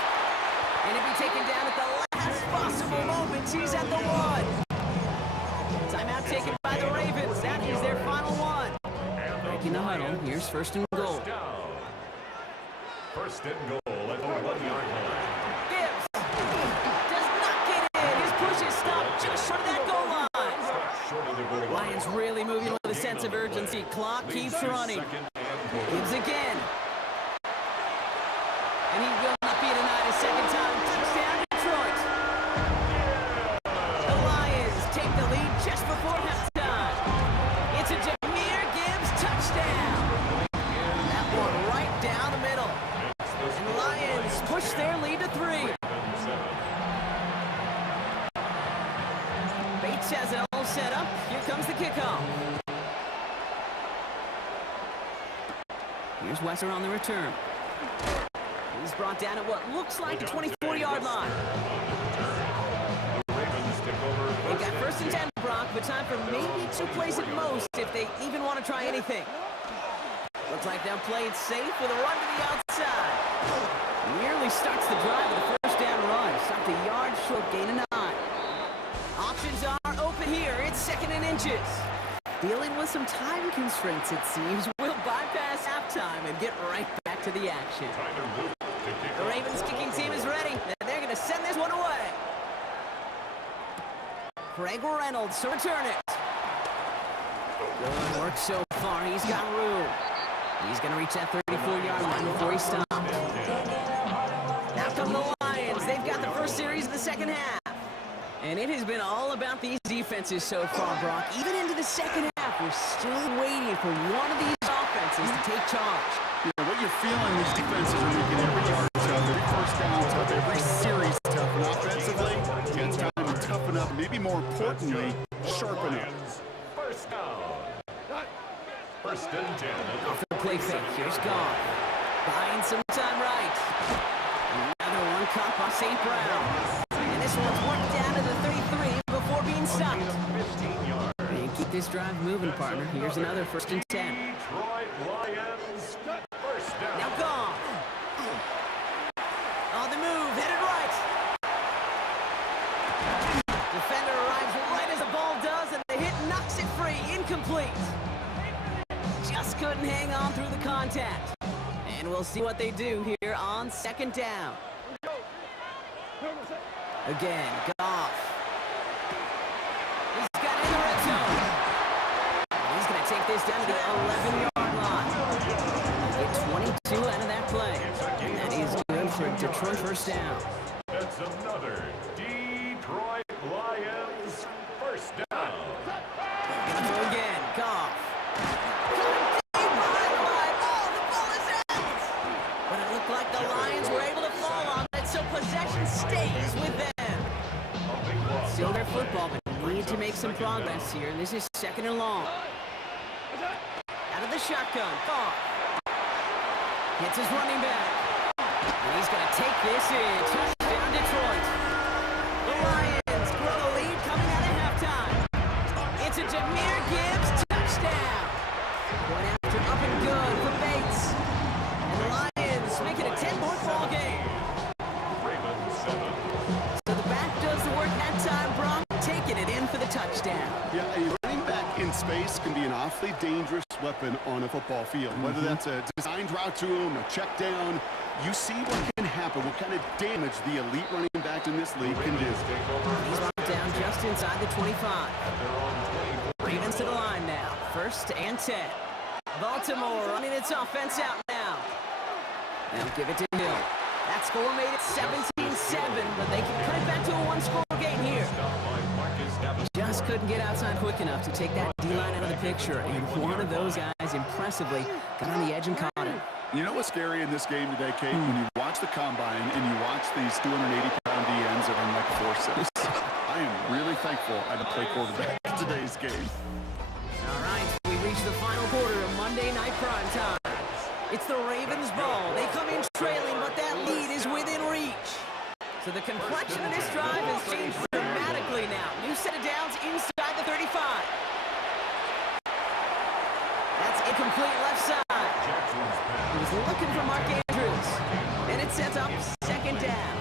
And it'll be taken down at the last possible moment. He's at the 1. Timeout taken by the Ravens. That is their final one. Breaking the huddle. Here's first and goal. First down. First and goal at the 1-yard line. Gibbs does not get in. His push is stopped just short of that goal line. Short of the goal line. Lions really moving with a sense of urgency. Clock keeps running. Second and goal. Gibbs again. And he will not be denied a second time. Touchdown, Detroit. The Lions take the lead just before halftime. It's a Jahmyr Gibbs touchdown. That one right down the middle. And the Lions push their lead to 3. Bates has it all set up. Here comes the kickoff. Here's Wesser on the return. He's brought down at what looks like the 24-yard line. The Ravens take over. They got first and 10, Brock, but time for maybe 2 plays at most if they even want to try anything. Looks like they'll play it safe with a run to the outside. Nearly starts the drive with a first down run. Stopped a yard short, gain of 9. Options are open here. It's second and inches. Dealing with some time constraints, it seems. We'll bypass halftime and get right back to the action. Tyler Luke to kick The off. Ravens kicking team is ready, and they're going to send this one away. Craig Reynolds to return it. Good work so far. He's got room. He's going to reach that 34-yard line before he stops. Now come the Lions. They've got the first series of the second half. And it has been all about these defenses so far, Brock. Even into the second half, we're still waiting for one of these offenses to take charge. Yeah, what you're feeling, these defenses are making every yard tough, every first down tough, every series tough. And offensively, it's time to toughen up, maybe more importantly, sharpen up. First down. First and 10. Off the play fake, here's Goff. Buying some time right. Another one caught by St. Brown. And this one's worked down to the 33 before being stopped. 15 yards. And keep this drive moving, partner. Here's another first and 10. Detroit Lions. First down. Now Goff. On the move, headed right. Defender arrives right as the ball does, and the hit knocks it free. Incomplete. Just couldn't hang on through the contact. And we'll see what they do here on second down. Again, Goff. He's got it in the red zone. And he's going to take this down to the 11-yard line. Get 22 out of that play. And that is good for a Detroit first down. That's another Detroit Lions first down. Gonna throw again, Goff. But it looked like the Lions were able to fall on it, so possession stays with them. Still their football, but need to make some progress here. And this is second and long. Out of the shotgun, Goff. Hits his running back. And he's going to take this in. Touchdown, Detroit. The Lions grow the lead coming out of halftime. It's a Jahmyr Gibbs touchdown. Going after up and good for Bates. And the Lions make it a 10-point ball game. Ravens 7. So the back does the work that time, Brock, taking it in for the touchdown. Yeah, a running back in space can be an awfully dangerous weapon on a football field. Whether that's a designed route to him, a check down, you see what can happen, what kind of damage the elite running back in this league can do. He's brought down just inside the 25. Ravens to the line now. First and 10. Baltimore running its offense out now. They'll give it to Hill. That score made it 17-7, but they can cut it back to a one-score game here. Just couldn't get outside quick enough to take that D-line out of the picture, and one of those guys impressively got on the edge and caught him. You know what's scary in this game today, Kate? When you watch the combine and you watch these 280-pound DNs that run like 4.6. I am really thankful I had to play quarterback in today's game. All right, we reach the final quarter of Monday Night Prime Time. It's the Ravens' ball. They come in trailing, but that lead is within reach. So the complexion of this drive has changed dramatically now. New set of downs inside the 35. That's incomplete left side. He was looking for Mark Andrews. And it sets up second down.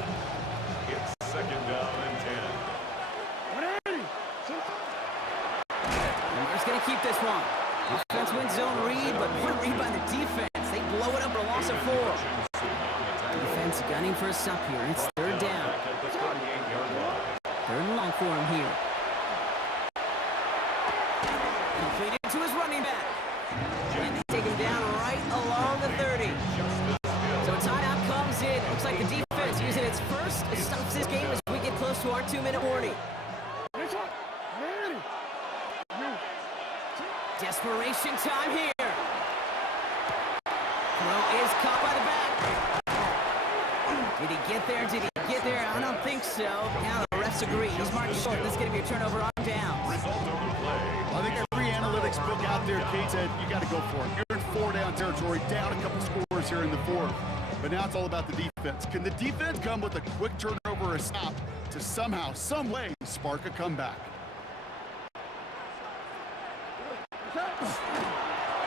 It's second down and 10. Lamar's going to keep this one. Offense wins zone read, but what a read by the defense. They blow it up for a loss of 4. Defense gunning for a stop here. It's third down. Third and long for him here. Completed to his running back. And they take him down right along the 30. So a timeout comes in. Looks like the defense using its first stops this game as we get close to our 2-minute warning. Desperation time here. Throw is caught by the back. Did he get there? Did he get there? I don't think so. Now the refs agree. He's marked short. This is going to be a turnover on down. I think every analytics book out there, Kate, said you got to go for it. You're in 4-down territory, down a couple scores here in the 4th. But now it's all about the defense. Can the defense come with a quick turnover or a stop to somehow, some way, spark a comeback?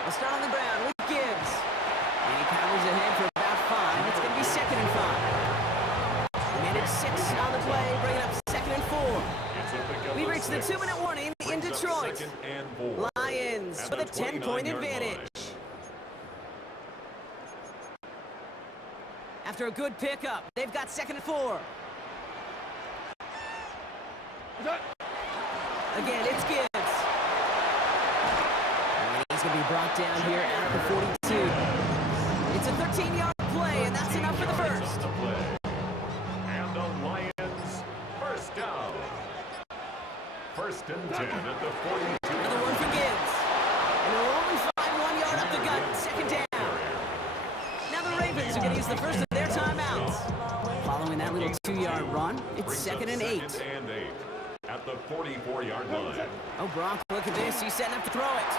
We'll start on the ground with Gibbs. And he powers ahead for about 5. It's going to be second and 5. Minute 6 on the play, bringing up second and 4. We reached the 2-minute warning in Detroit. Lions with a 10-point advantage. After a good pickup, they've got second and 4. Again, it's Gibbs. He's going to be brought down here at the 42. It's a 13-yard play, and that's enough for the first. And the Lions first down. First and 10 at the 42. Another one for Gibbs. And they'll only find 1 yard up the gut. Second down. Now the Ravens are going to use the first of their timeouts. Following that little 2-yard run, it's second and 8. Second and 8 at the 44-yard line. Oh, Gronk, look at this. He's setting up to throw it.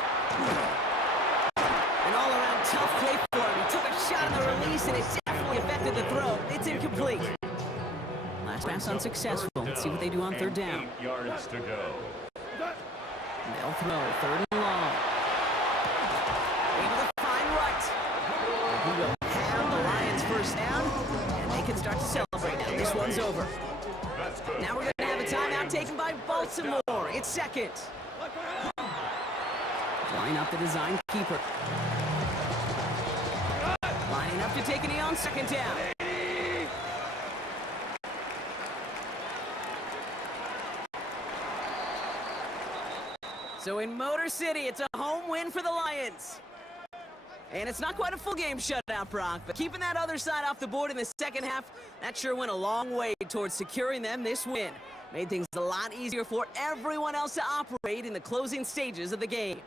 An all-around tough play for him. He took a shot in the release, and it definitely affected the throw. It's incomplete. Last pass unsuccessful. Let's see what they do on third down. 8 yards to go. They'll throw third and long. Able to find Wright. He will have the Lions first down, and they can start to celebrate now. This one's over. That's good. Now we're going to have a timeout taken by Baltimore. It's second. Line up the design keeper. Lining up to take a knee on second down. So in Motor City, it's a home win for the Lions. And it's not quite a full game shutout, Brock, but keeping that other side off the board in the second half, that sure went a long way towards securing them this win. Made things a lot easier for everyone else to operate in the closing stages of the game.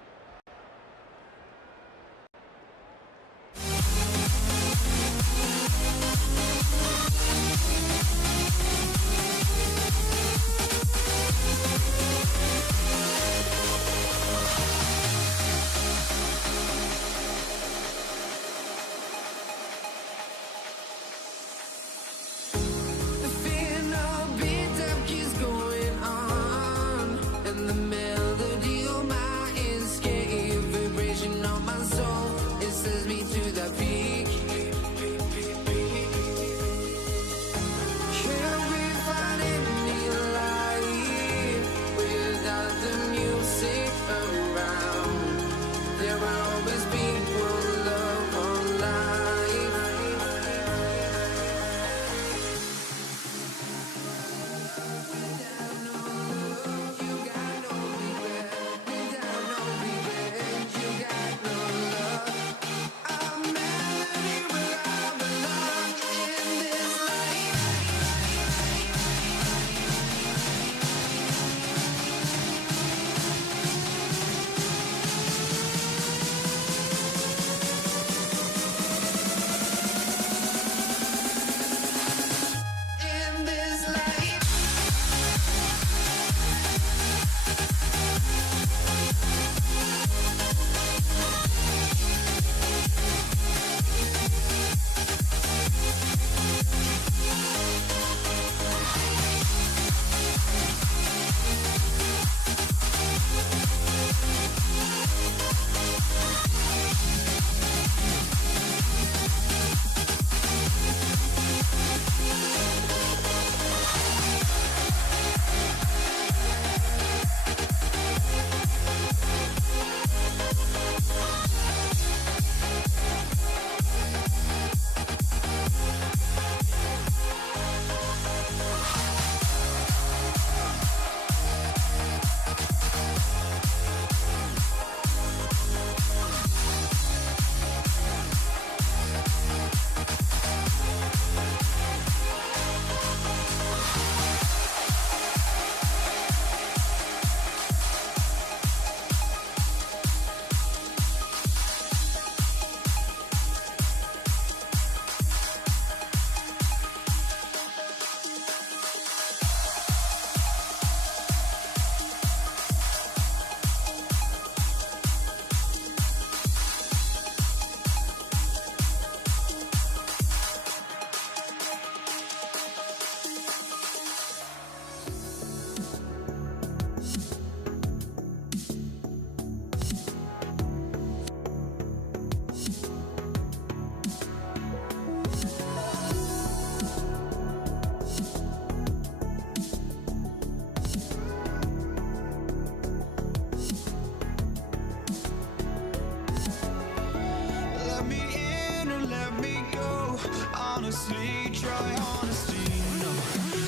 honestly, try honesty, no.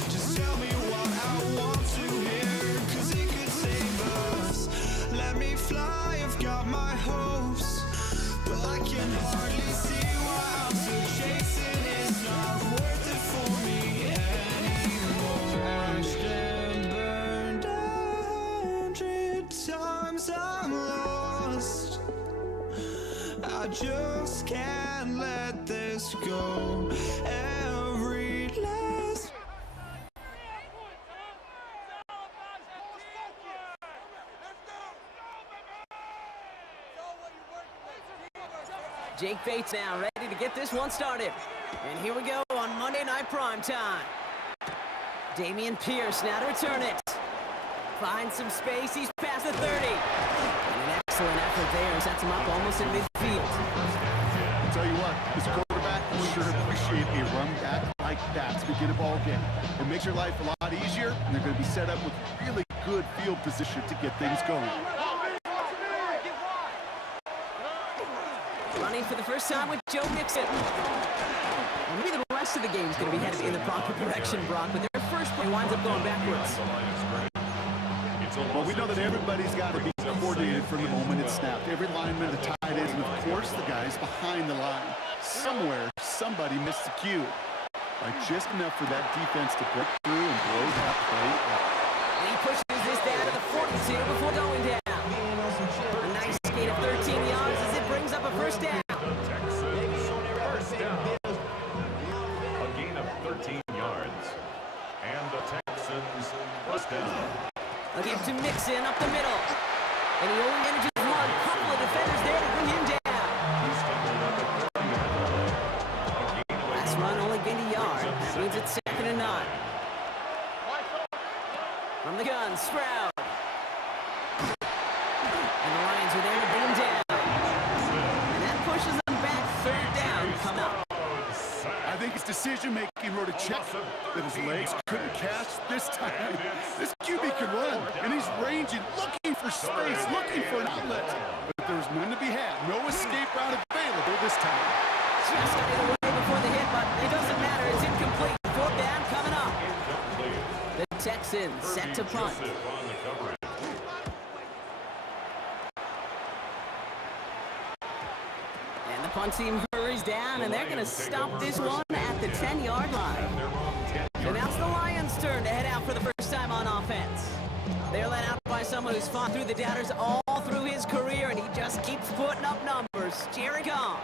Just tell me what I want to hear, 'cause it could save us. Let me fly, I've got my hopes, but I can hardly see why I'm still chasing. It's not worth it for me anymore. Crashed and burned out. I just can't let this go. Every last Jake Bates now ready to get this one started. And here we go on Monday Night Primetime. Damian Pierce now to return it. Finds some space, he's past the 30. And an excellent effort there, sets him up almost in midfield. I'll tell you what, this quarterback will sure appreciate a run back like that to begin a ball game. It makes your life a lot easier, and they're going to be set up with really good field position to get things going. Running for the first time with Joe Mixon. Well, maybe the rest of the game is going to be headed in the proper direction, Brock, but their first play winds up going backwards. Well, we know that everybody's got to be coordinated from the moment it's snapped. Every lineman, the tight ends, and of course the guys behind the line. Somewhere, somebody missed the cue. Like just enough for that defense to break through and blow that play up. And he pushes this down to the 42 before going down. A nice skate of 13 yards as it brings up a first down. The Texans first down. A gain of 13 yards. And the Texans first down. A give to Mixon up the middle. And he only manages one. Couple of defenders there to bring him down. He's stumbled at the 30-yard line. A gain of Last run only gained a yard. That means it's 2nd and 9. From the gun, Stroud. And the Lions are there to bring him down. And that pushes them back 3rd down coming up. I think his decision-making wrote a check that his legs couldn't catch this time. This QB can run, and he's ranging, looking for space, looking for an outlet. But there's none to be had. No escape route available this time. Just got it away before the hit, but it doesn't matter. It's incomplete. 4th down coming up. The Texans set to punt. Joseph on the coverage. And the punt team hurries down, and they're going to stop this one at the 10-yard line. So now it's the Lions' turn to head out for the first time on offense. They're led out by someone who's fought through the doubters all through his career, and he just keeps putting up numbers. Jared Goff.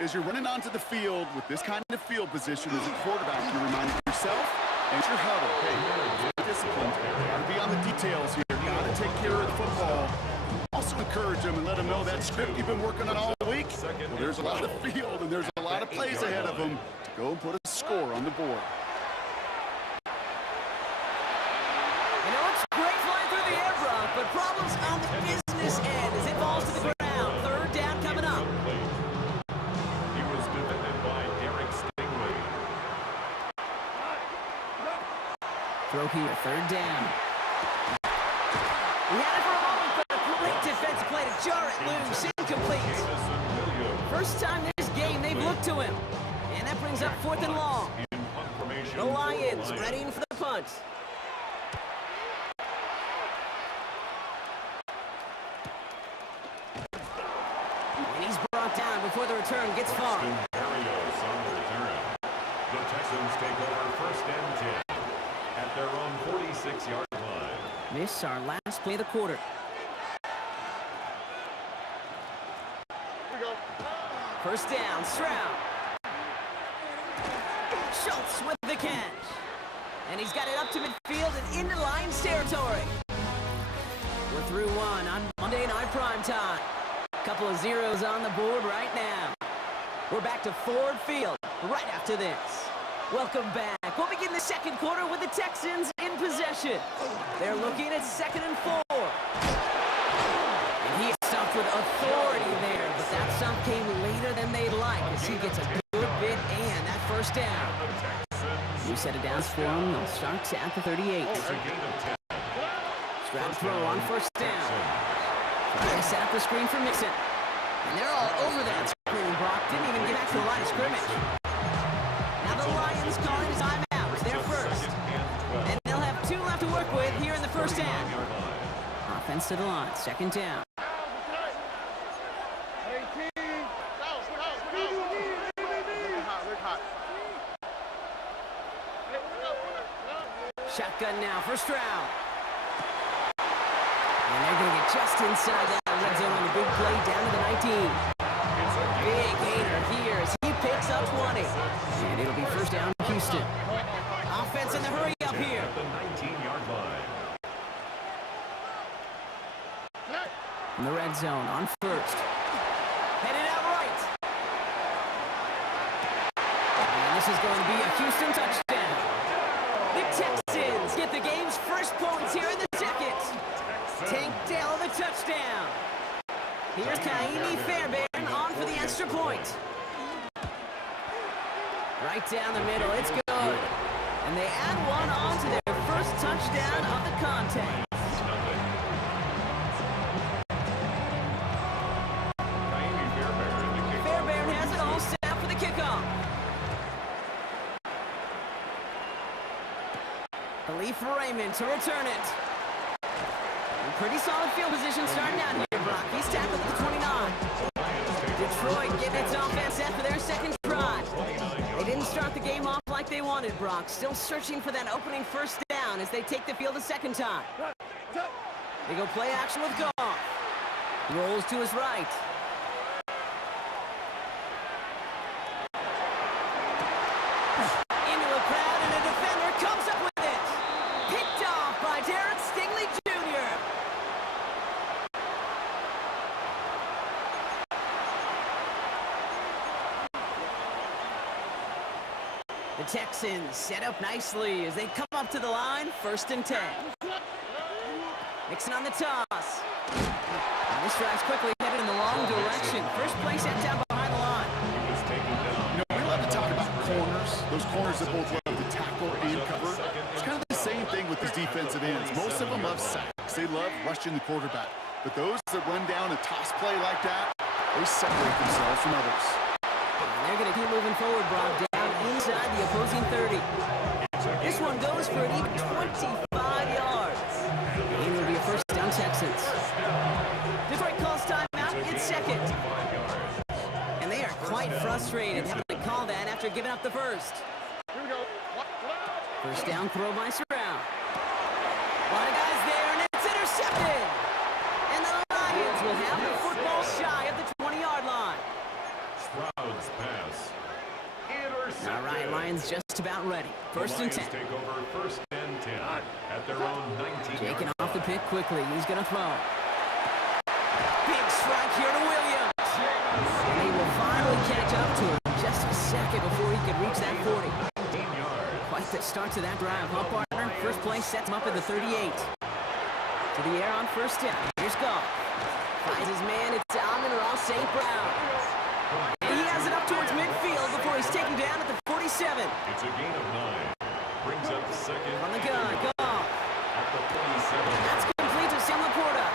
As you're running onto the field with this kind of field position as a quarterback, you remind yourself and your huddle, hey, stay disciplined. Got to be on the details here. Got to take care of the football. Also encourage them and let them know that script you've been working on all week. Well, there's a lot of field and there's a lot of plays ahead of them to go and put a score on the board. You know, it's great flying through the air, Brock, but problems on the business end as it falls to the ground. 3rd down coming up. He was defended by Derek Stingley. Throw here, 3rd down. He had it for a moment, but a great defensive play to jar it loose. Incomplete. Jameson Williams. First time this game they've looked to him. And that brings up 4th and long. In punt formation The for Lions Lions. readying for the punt. And he's brought down before the return gets far. Preston Berrios on the return. The Texans take over 1st and 10 at their own 46-yard line. Miss our last play of the quarter. First down, Stroud. Schultz with the catch. And he's got it up to midfield and into Lions territory. We're through one on Monday Night Primetime. Couple of zeros on the board right now. We're back to Ford Field right after this. Welcome back. We'll begin the 2nd quarter with the Texans in possession. They're looking at 2nd and 4. And he stuffed with authority there, but that stuff came later than they'd like as he gets a good bit and that first down. You set it down for him. They'll start at the 38. It's a gain of 10. Stroud throw on first down. They set up the screen for Mixon. And they're all over that screen. Brock didn't even get back to the line of scrimmage. Now the Lions calling his timeout. They're first. And they'll have 2 left to work with here in the first half. Offense to the line. 2nd down. Shotgun now for Stroud. And they're going to get just inside that red zone on the big play down to the 19. It's a first down, Houston. Offense in the hurry up here. At the 19-yard line. In the red zone on first. Headed out right. And this is going to be a Houston touchdown. The Texans get the game's first points here in the second. Tank Dell the touchdown. Here's Kaimi Fairbairn on for the extra point. Right down the middle, it's good. And they add one on to their first touchdown of the contest. Fairbairn has it all set up for the kickoff. Khalif Raymond to return it. Pretty solid field position starting out here, Brock. He's tackled at the 29. Detroit getting its offense set for their second try. They didn't start the game off like they wanted, Brock. Still searching for that opening first down as they take the field a second time. They go play action with Goff. Rolls to his right. Into a crowd and a defender comes up with it. Picked off by Derek Stingley Jr. The Texans set up nicely as they come up to the line, 1st and 10. Mixon on the toss. And this drive's quickly headed in the long direction. First play set down behind the line. You know, we love to talk about corners, those corners that both love to tackle and cover. It's kind of the same thing with these defensive ends. Most of them love sacks. They love rushing the quarterback. But those that run down a toss play like that, they separate themselves from others. And they're going to keep moving forward, Brock, down inside the opposing 30. This one goes for an even 25 yards. It will be a first down, Texans. Detroit calls timeout. It's second. And they are quite frustrated having to call that after giving up the first. First down throw by Stroud. A lot of guys there, and it's intercepted. And the Lions will have the football shy of the 20-yard line. Stroud's pass. All right, Lions just about ready. First and 10. Take over 1st and 10 at their own 19. Taking off the pick quickly. He's going to throw. Big strike here to Williams. And he will finally catch up to him just a second before he could reach that 40. Quite the start to that drive, huh, partner? First play sets him up at the 38. To the air on first down. Here's Goff. Finds his man. It's Amon-Ra St. Brown. And he has it up towards midfield before he's taken down at the 47. It's a gain of 9. Brings up second. On the gun, Goff. At the 47. That's complete to Sam Laporta.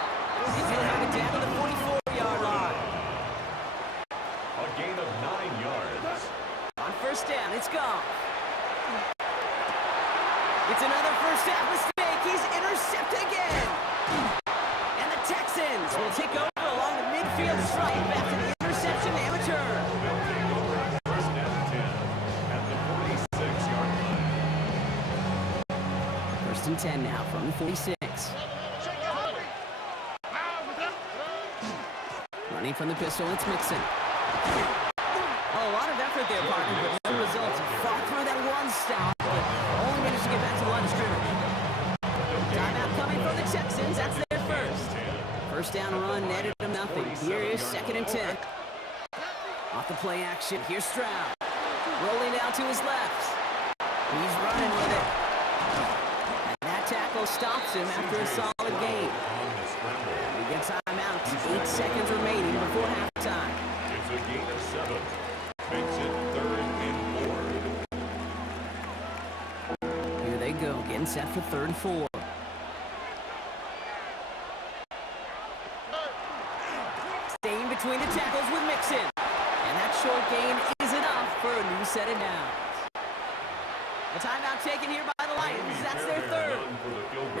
And he'll have it down to the 44-yard line. A gain of 9 yards. On first down, it's Goff. It's another first half mistake. He's intercepted again. And the Texans will take over along the midfield stripe after the interception and return. They'll take over 1st and 10 at the 46-yard line. 1st and 10 now from the 46. Running from the pistol, it's Mixon. Oh, a lot of effort there, partner, but no results. Fought through that one stop, but only managed to get back to the line of scrimmage. Timeout coming from the Texans. That's their first. First down run, netted them nothing. Here is 2nd and 10. Off the play action, here's Stroud. Rolling out to his left. He's running with it. And that tackle stops him after a solid gain. We get timeout. 8 seconds remaining before halftime. It's a gain of 7. Makes it 3rd and 4. Here they go, getting set for 3rd and 4. Staying between the tackles with Mixon. And that short gain is enough for a new set of downs. A timeout taken here by the Lions. That's their 3rd.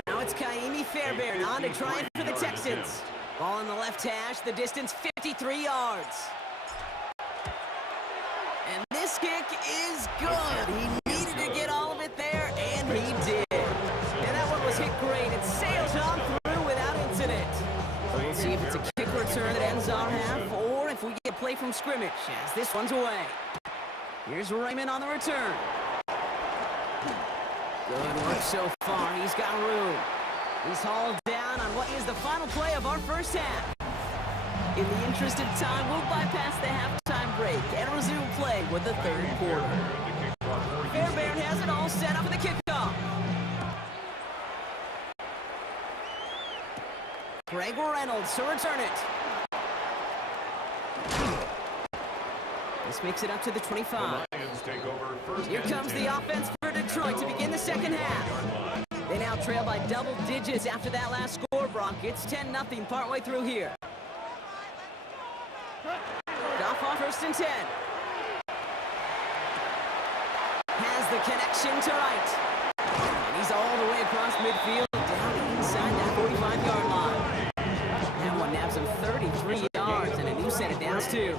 Now it's Kaimi Fairbairn on to try for the Texans. Ball on the left hash, the distance 53 yards. And this kick is good. He needed to get all of it there, and he did. And that one was hit great. It sails on through without incident. We'll see if it's a kick return that ends our half, or if we get play from scrimmage, as this one's away. Here's Raymond on the return. Good work so far. He's got room. He's hauled down on what is the final play of our first half. In the interest of time, we'll bypass the halftime break and resume play with the third quarter. Fairbairn has it all set up for the kickoff. Greg Reynolds to return it. This makes it up to the 25. Here comes the offense for Detroit to begin the second half. They now trail by double digits after that last score, Brock. It's 10-0 partway through here. Goff on 1st and 10. Has the connection to right. And he's all the way across midfield, down inside that 45-yard line. That one nabs him 33 yards and a new set of downs, too.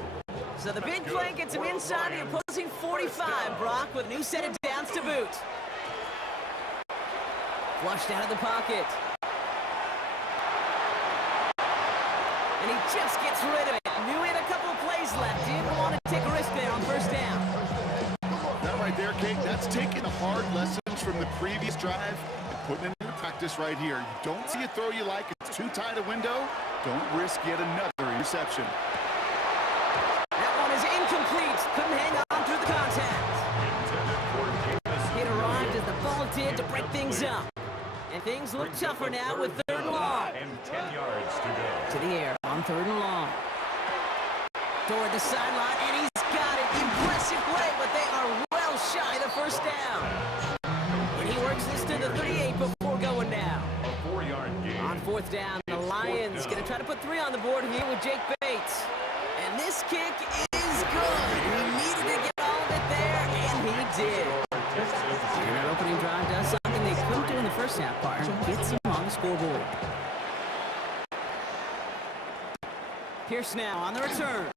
So the big play gets him inside the opposing 45, Brock, with a new set of downs to boot. Flushed out of the pocket. And he just gets rid of it. Knew he had a couple of plays left. Didn't want to take a risk there on first down. That right there, Kate, that's taking the hard lessons from the previous drive and putting it into practice right here. You don't see a throw you like, it's too tight a window. Don't risk yet another interception. That one is incomplete. Couldn't hang on through the contact. It arrived as the ball did to break things up. And things look tougher now with 3rd and long. And 10 yards to go. To the air on 3rd and long. Toward the sideline, and he's got it. Impressive play, but they are well shy of the first down. And he works this to the 38 before going down. A 4-yard gain. On 4th down, the Lions going to try to put 3 on the board here with Jake Bates. And this kick is good. He needed to get all of it there, and he did. And that opening drive does something they couldn't do in the first half, partner. Gets him on the scoreboard. Pierce now on the return.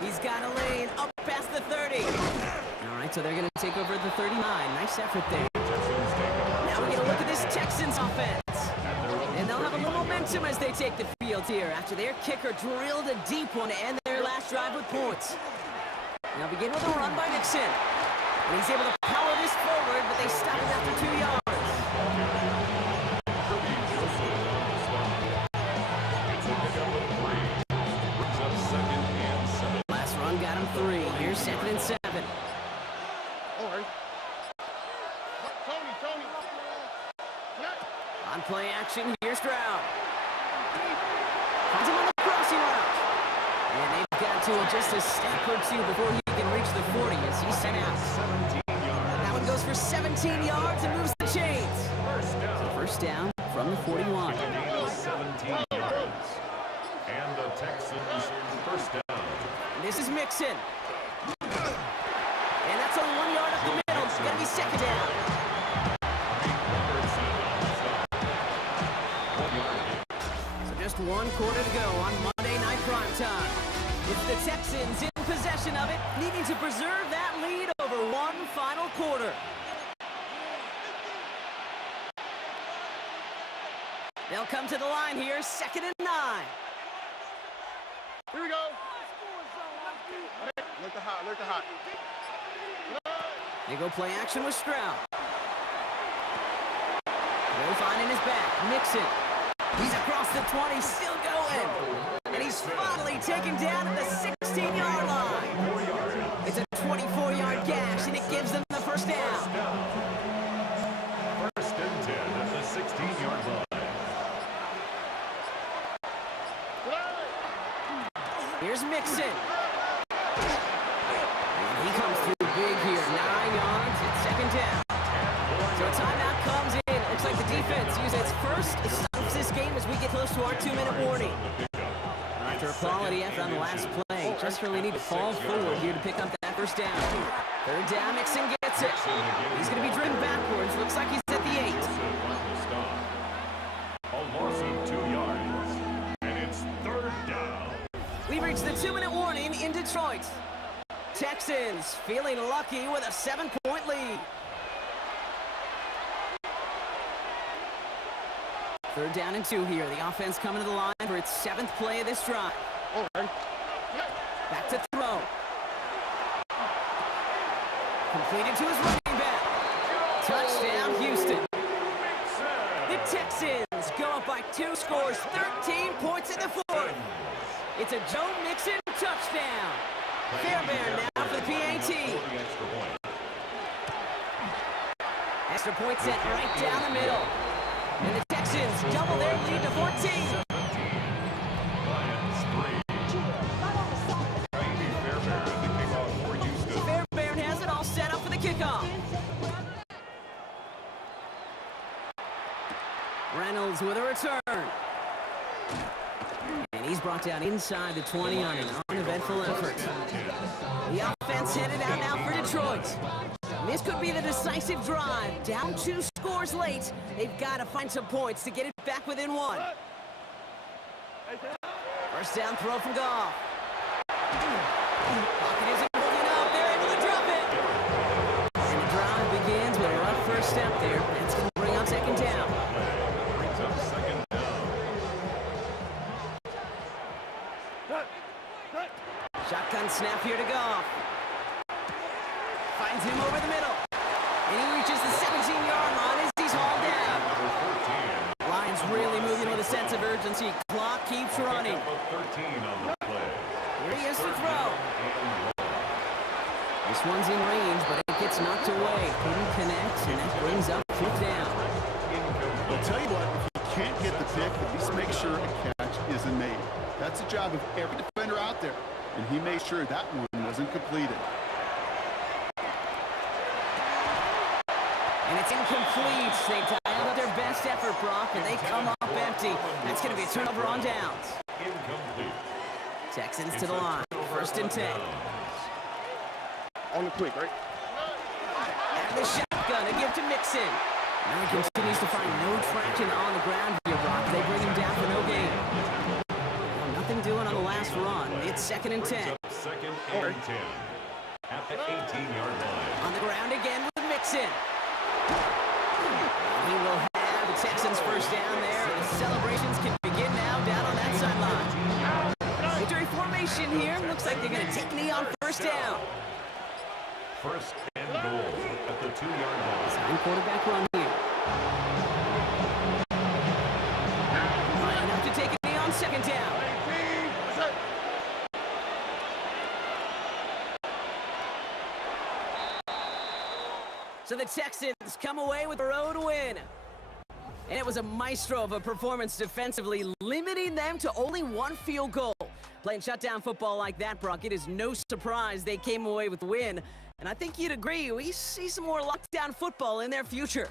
He's got a lane up past the 30. All right, so they're going to take over the 39. Nice effort there. Now we get a look at this Texans offense. And they'll have a little momentum as they take the field here after their kicker drilled a deep one to end their last drive with points. They'll begin with a run by Nixon. And he's able to power this forward, but they stop him after 2 yards. Last run got him 3. Here's 2nd and 7. All right. Tony. On play action, here's Stroud. Finds him on the crossing route. And they've got to just a step or two before he can reach the 40 as he's sent out. That one goes for 17 yards and moves the chains. First down from the 41. 17 yards. And the Texans first down. This is Mixon. And that's only 1 yard up the middle. It's going to be 2nd down. So just 1 quarter to go on Monday Night Primetime. It's the Texans in possession of it, needing to preserve that lead over 1 final quarter. They'll come to the line here, 2nd and 9. Here we go. Look the hot. They go play action with Stroud. They'll find in his back, Mixon. He's across the 20, still going. And he's finally taken down at the 16-yard line. It's a 24-yard gash, and it gives them the first down. First and 10 at the 16-yard line. Here's Mixon. And he comes through big here. 9 yards. It's 2nd down. So a timeout comes in. Looks like the defense uses its first. It stops this game as we get close to our 2-minute warning. After a quality effort on the last play, just really need to fall forward here to pick up that first down. 3rd down, Mixon gets it. He's going to be driven backwards. Looks like he's at the 8. A loss of 2 yards. And it's 3rd down. We reach the 2-minute warning in Detroit. Texans feeling lucky with a 7-point lead. 3rd down and 2 here. The offense coming to the line for its 7th play of this drive. All right. Back to throw. Completed to his running back. Touchdown, Houston. The Texans go up by 2 scores, 13 points in the fourth. It's a Joe Mixon touchdown. Fairbairn now for the PAT. Extra point sent right down the middle. And the Texans double their lead to 14. Lions 3. Fairbairn at the kickoff for Houston. Fairbairn has it all set up for the kickoff. Reynolds with a return. And he's brought down inside the 20 on an uneventful effort. The offense headed out now for Detroit. This could be the decisive drive. Down 2 scores late. They've got to find some points to get it back within 1. First down throw from Goff. Pocket isn't holding up. They're able to drop it. And the drive begins with a rough first step there. That's going to bring up second down. Brings up second down. Shotgun snap here to Goff. Finds him over the middle. And he reaches the 17-yard line as he's hauled down. Lions really moving with a sense of urgency. Clock keeps running. About 13 on the play. Here he is to throw. This one's in range, but it gets knocked away. Couldn't connect, and that brings up 5th down. I'll tell you what, if you can't get the pick, at least make sure a catch isn't made. That's the job of every defender out there, and he made sure that one wasn't completed. And it's incomplete. They dialed up their best effort, Brock, and they come up empty. That's going to be a turnover on downs. Incomplete. Texans to the line. 1st and 10. On the quick, right? And the shotgun to give to Mixon. Now he continues to find no traction on the ground here, Brock. They bring him down for no gain. Well, nothing doing on the last run. It's 2nd and 10. Second and 10. At the 18-yard line. On the ground again with Mixon. He will have the Texans first down there. The celebrations can begin now down on that sideline. Victory formation here. Looks like they're going to take knee on first down. First and goal at the 2-yard line. Sign quarterback run here. Line up to take a knee on second down. So the Texans come away with a road win. And it was a maestro of a performance defensively, limiting them to only 1 field goal. Playing shutdown football like that, Brock, it is no surprise they came away with the win. And I think you'd agree, we see some more lockdown football in their future.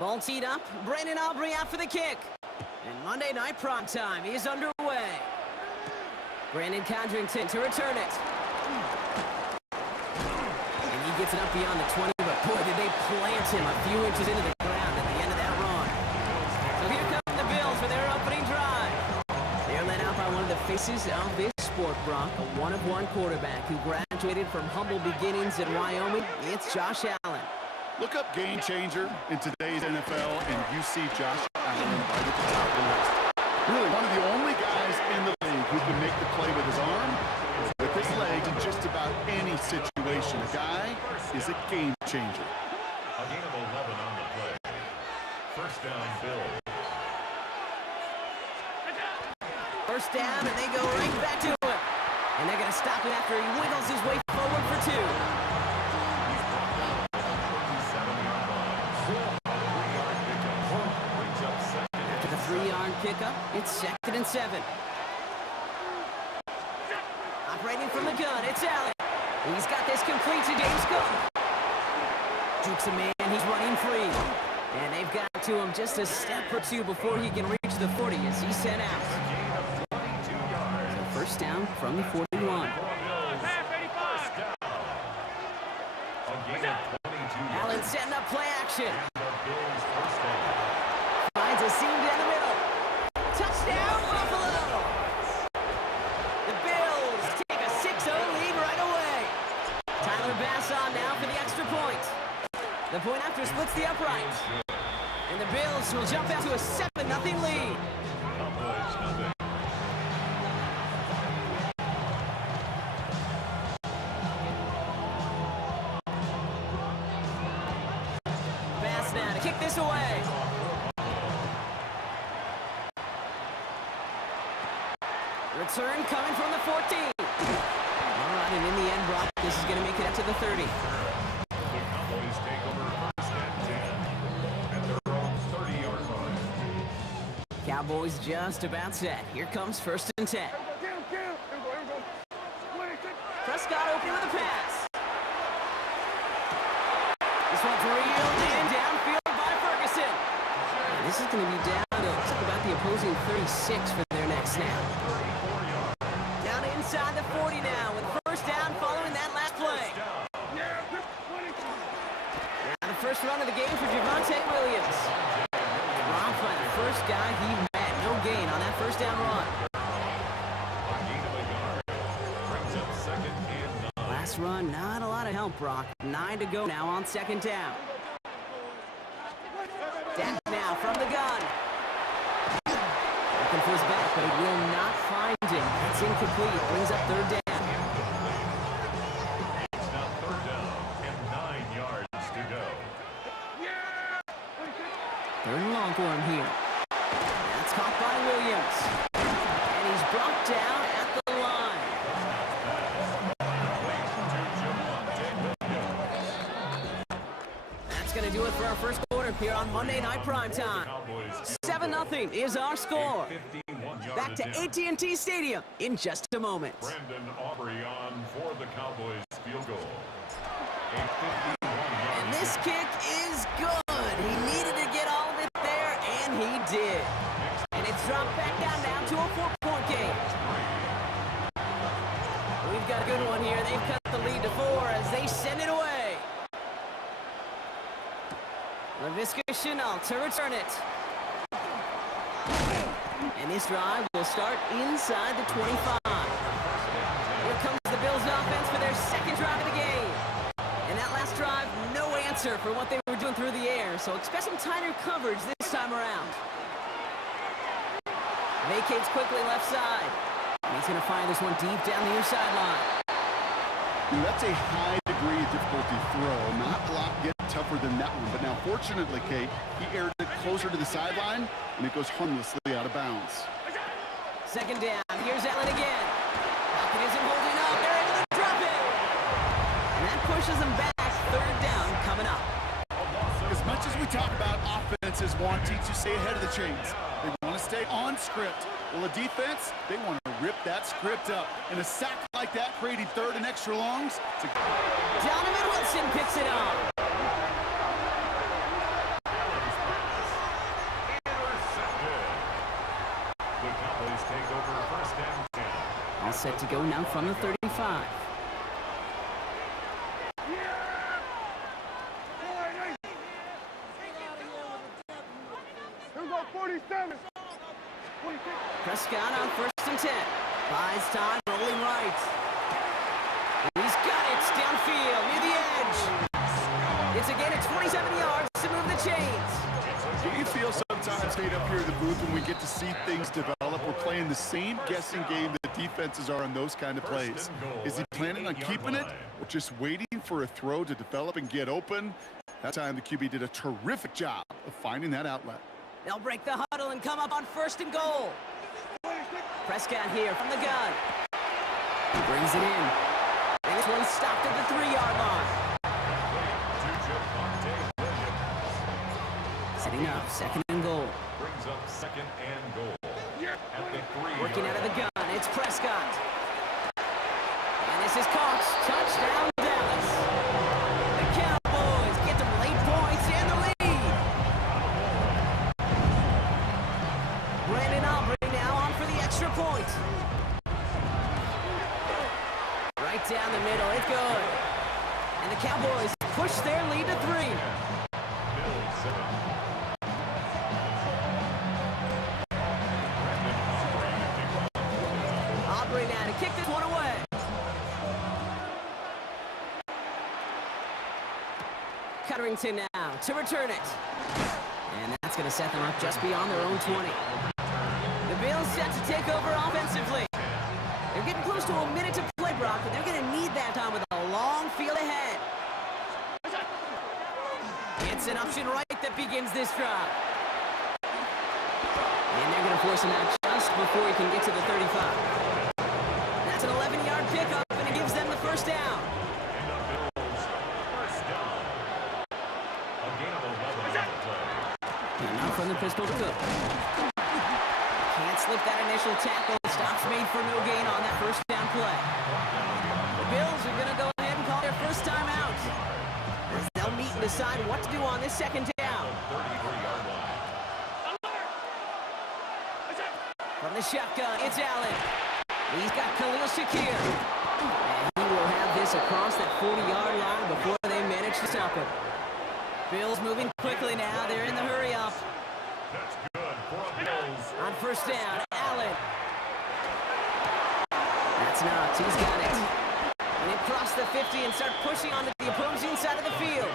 Ball teed up. Brandon Aubrey out for the kick. And Monday Night Primetime is underway. Brandon Condrington to return it. And he gets it up beyond the 20, but boy, did they plant him a few inches into the ground at the end of that run. So here come the Bills for their opening drive. They're led out by one of the faces of this sport, Brock, a one-of-one quarterback who graduated from humble beginnings in Wyoming. It's Josh Allen. Look up game changer in today's NFL, and you see Josh Allen right at the top of the list. Really, one of the only guys in the league who can make the play with his arm, with his legs, in just about any situation. The guy is a game changer. A gain of 11 on the play. First down, Bill. First down, and they go right back to it. And they're going to stop it after he wiggles his way forward for 2. After the 3-yard pickup, it's 2nd and 7. Operating from the gun, it's Allen. He's got this complete to James Cook. Jukes a man, he's running free. And they've got to him just a step or 2 before he can reach the 40 as he's sent out. So first down from the 41. Allen setting up play action. Finds a seam down the middle. Touchdown, Buffalo! The Bills take a 6-0 lead right away. Tyler Bass on now for the extra point. The point after splits the upright. And the Bills will jump out to a 7-0 lead. Bass now to kick this away. Return coming from the 14. All right, and in the end, Brock, this is going to make it up to the 30. The Cowboys take over first and 10 at their own 30-yard line. Cowboys just about set. Here comes first and 10. Prescott open with a pass. This one's reeled in downfield by Ferguson. And this is going to be down to about the opposing 36 for their next snap. Down inside the 40 now with first down following that last play. Now the first run of the game for Javonte Williams. Dropped by the first guy he met. No gain on that first down run. Last run, not a lot of help, Brock. 9 to go now on second down. Dak now from the gun. Looking for his back, but he will not find him. It's incomplete. Brings up third down. It's now third down and 9 yards to go. Third and long for him here. That's caught by Williams. And he's brought down at the line. That's going to do it for our first quarter here on Monday Night Primetime. 7-0 is our score. Back to AT&T Stadium in just a moment. Brandon Aubrey on for the Cowboys field goal. And this kick is good. He needed to get all of it there, and he did. And it's dropped back down now to a 4-point game. We've got a good one here. They've cut the lead to 4 as they send it away. Laviska Shenault to return it. And this drive will start inside the 25. Here comes the Bills offense for their second drive of the game. And that last drive, no answer for what they were doing through the air, so expect some tighter coverage this time around. Vacates quickly left side. And he's going to fire this one deep down the near sideline. That's a high degree of difficulty throw. Not a lot get tougher than that one. But now, fortunately, Kate, he aired it closer to the sideline, and it goes harmlessly out of bounds. Second down. Here's Allen again. Pocket isn't holding up. They're able to drop it. And that pushes them back. Third down coming up. As much as we talk about offenses wanting to stay ahead of the chains, they want to stay on script. Well, the defense, they want to rip that script up. And a sack like that, creating third and extra longs. Donovan Wilson picks it up. set to go now from the 35. Here we go, 47. 46. Prescott on 1st and 10. Buys time, rolling right. He's got it downfield near the edge. It's again at 27 yards to move the chains. Do you feel sometimes stayed up here in the booth when we get to see things develop? We're playing the same guessing game that defenses are on those kind of plays. Is he planning on keeping it or just waiting for a throw to develop and get open? That time the QB did a terrific job of finding that outlet. They'll break the huddle and come up on 1st and goal. Prescott here from the gun. He brings it in. And this one stopped at the 3-yard line. Setting up 2nd and goal. Brings up 2nd and goal. At the 3. Working out of the gun, it's Prescott. And this is caught. Touchdown, Dallas. The Cowboys get them late points and the lead. Brandon Aubrey now on for the extra point. Right down the middle, it's good. And the Cowboys push their lead to 3. Aubrey now to kick this one away. Cutterington now to return it. And that's going to set them up just beyond their own 20. The Bills set to take over offensively. They're getting close to a minute to play, Brock, but they're going to need that time with a long field ahead. It's an option right that begins this drive. And they're going to force him out just before he can get to the 35. That's an 11-yard pickup, and it gives them the first down. And now from the pistol to Cook. Can't slip that initial tackle. Stops made for no gain on that first down play. The Bills are going to go ahead and call their first time out. As they'll meet and decide what to do on this 2nd down. From the shotgun, it's Allen. He's got Khalil Shakir. And he will have this across that 40-yard line before they manage to stop him. Bills moving quickly now. They're in the hurry up. That's good for the Bills. On 1st down, Allen. That's not. He's got it. And they cross the 50 and start pushing onto the opposing side of the field.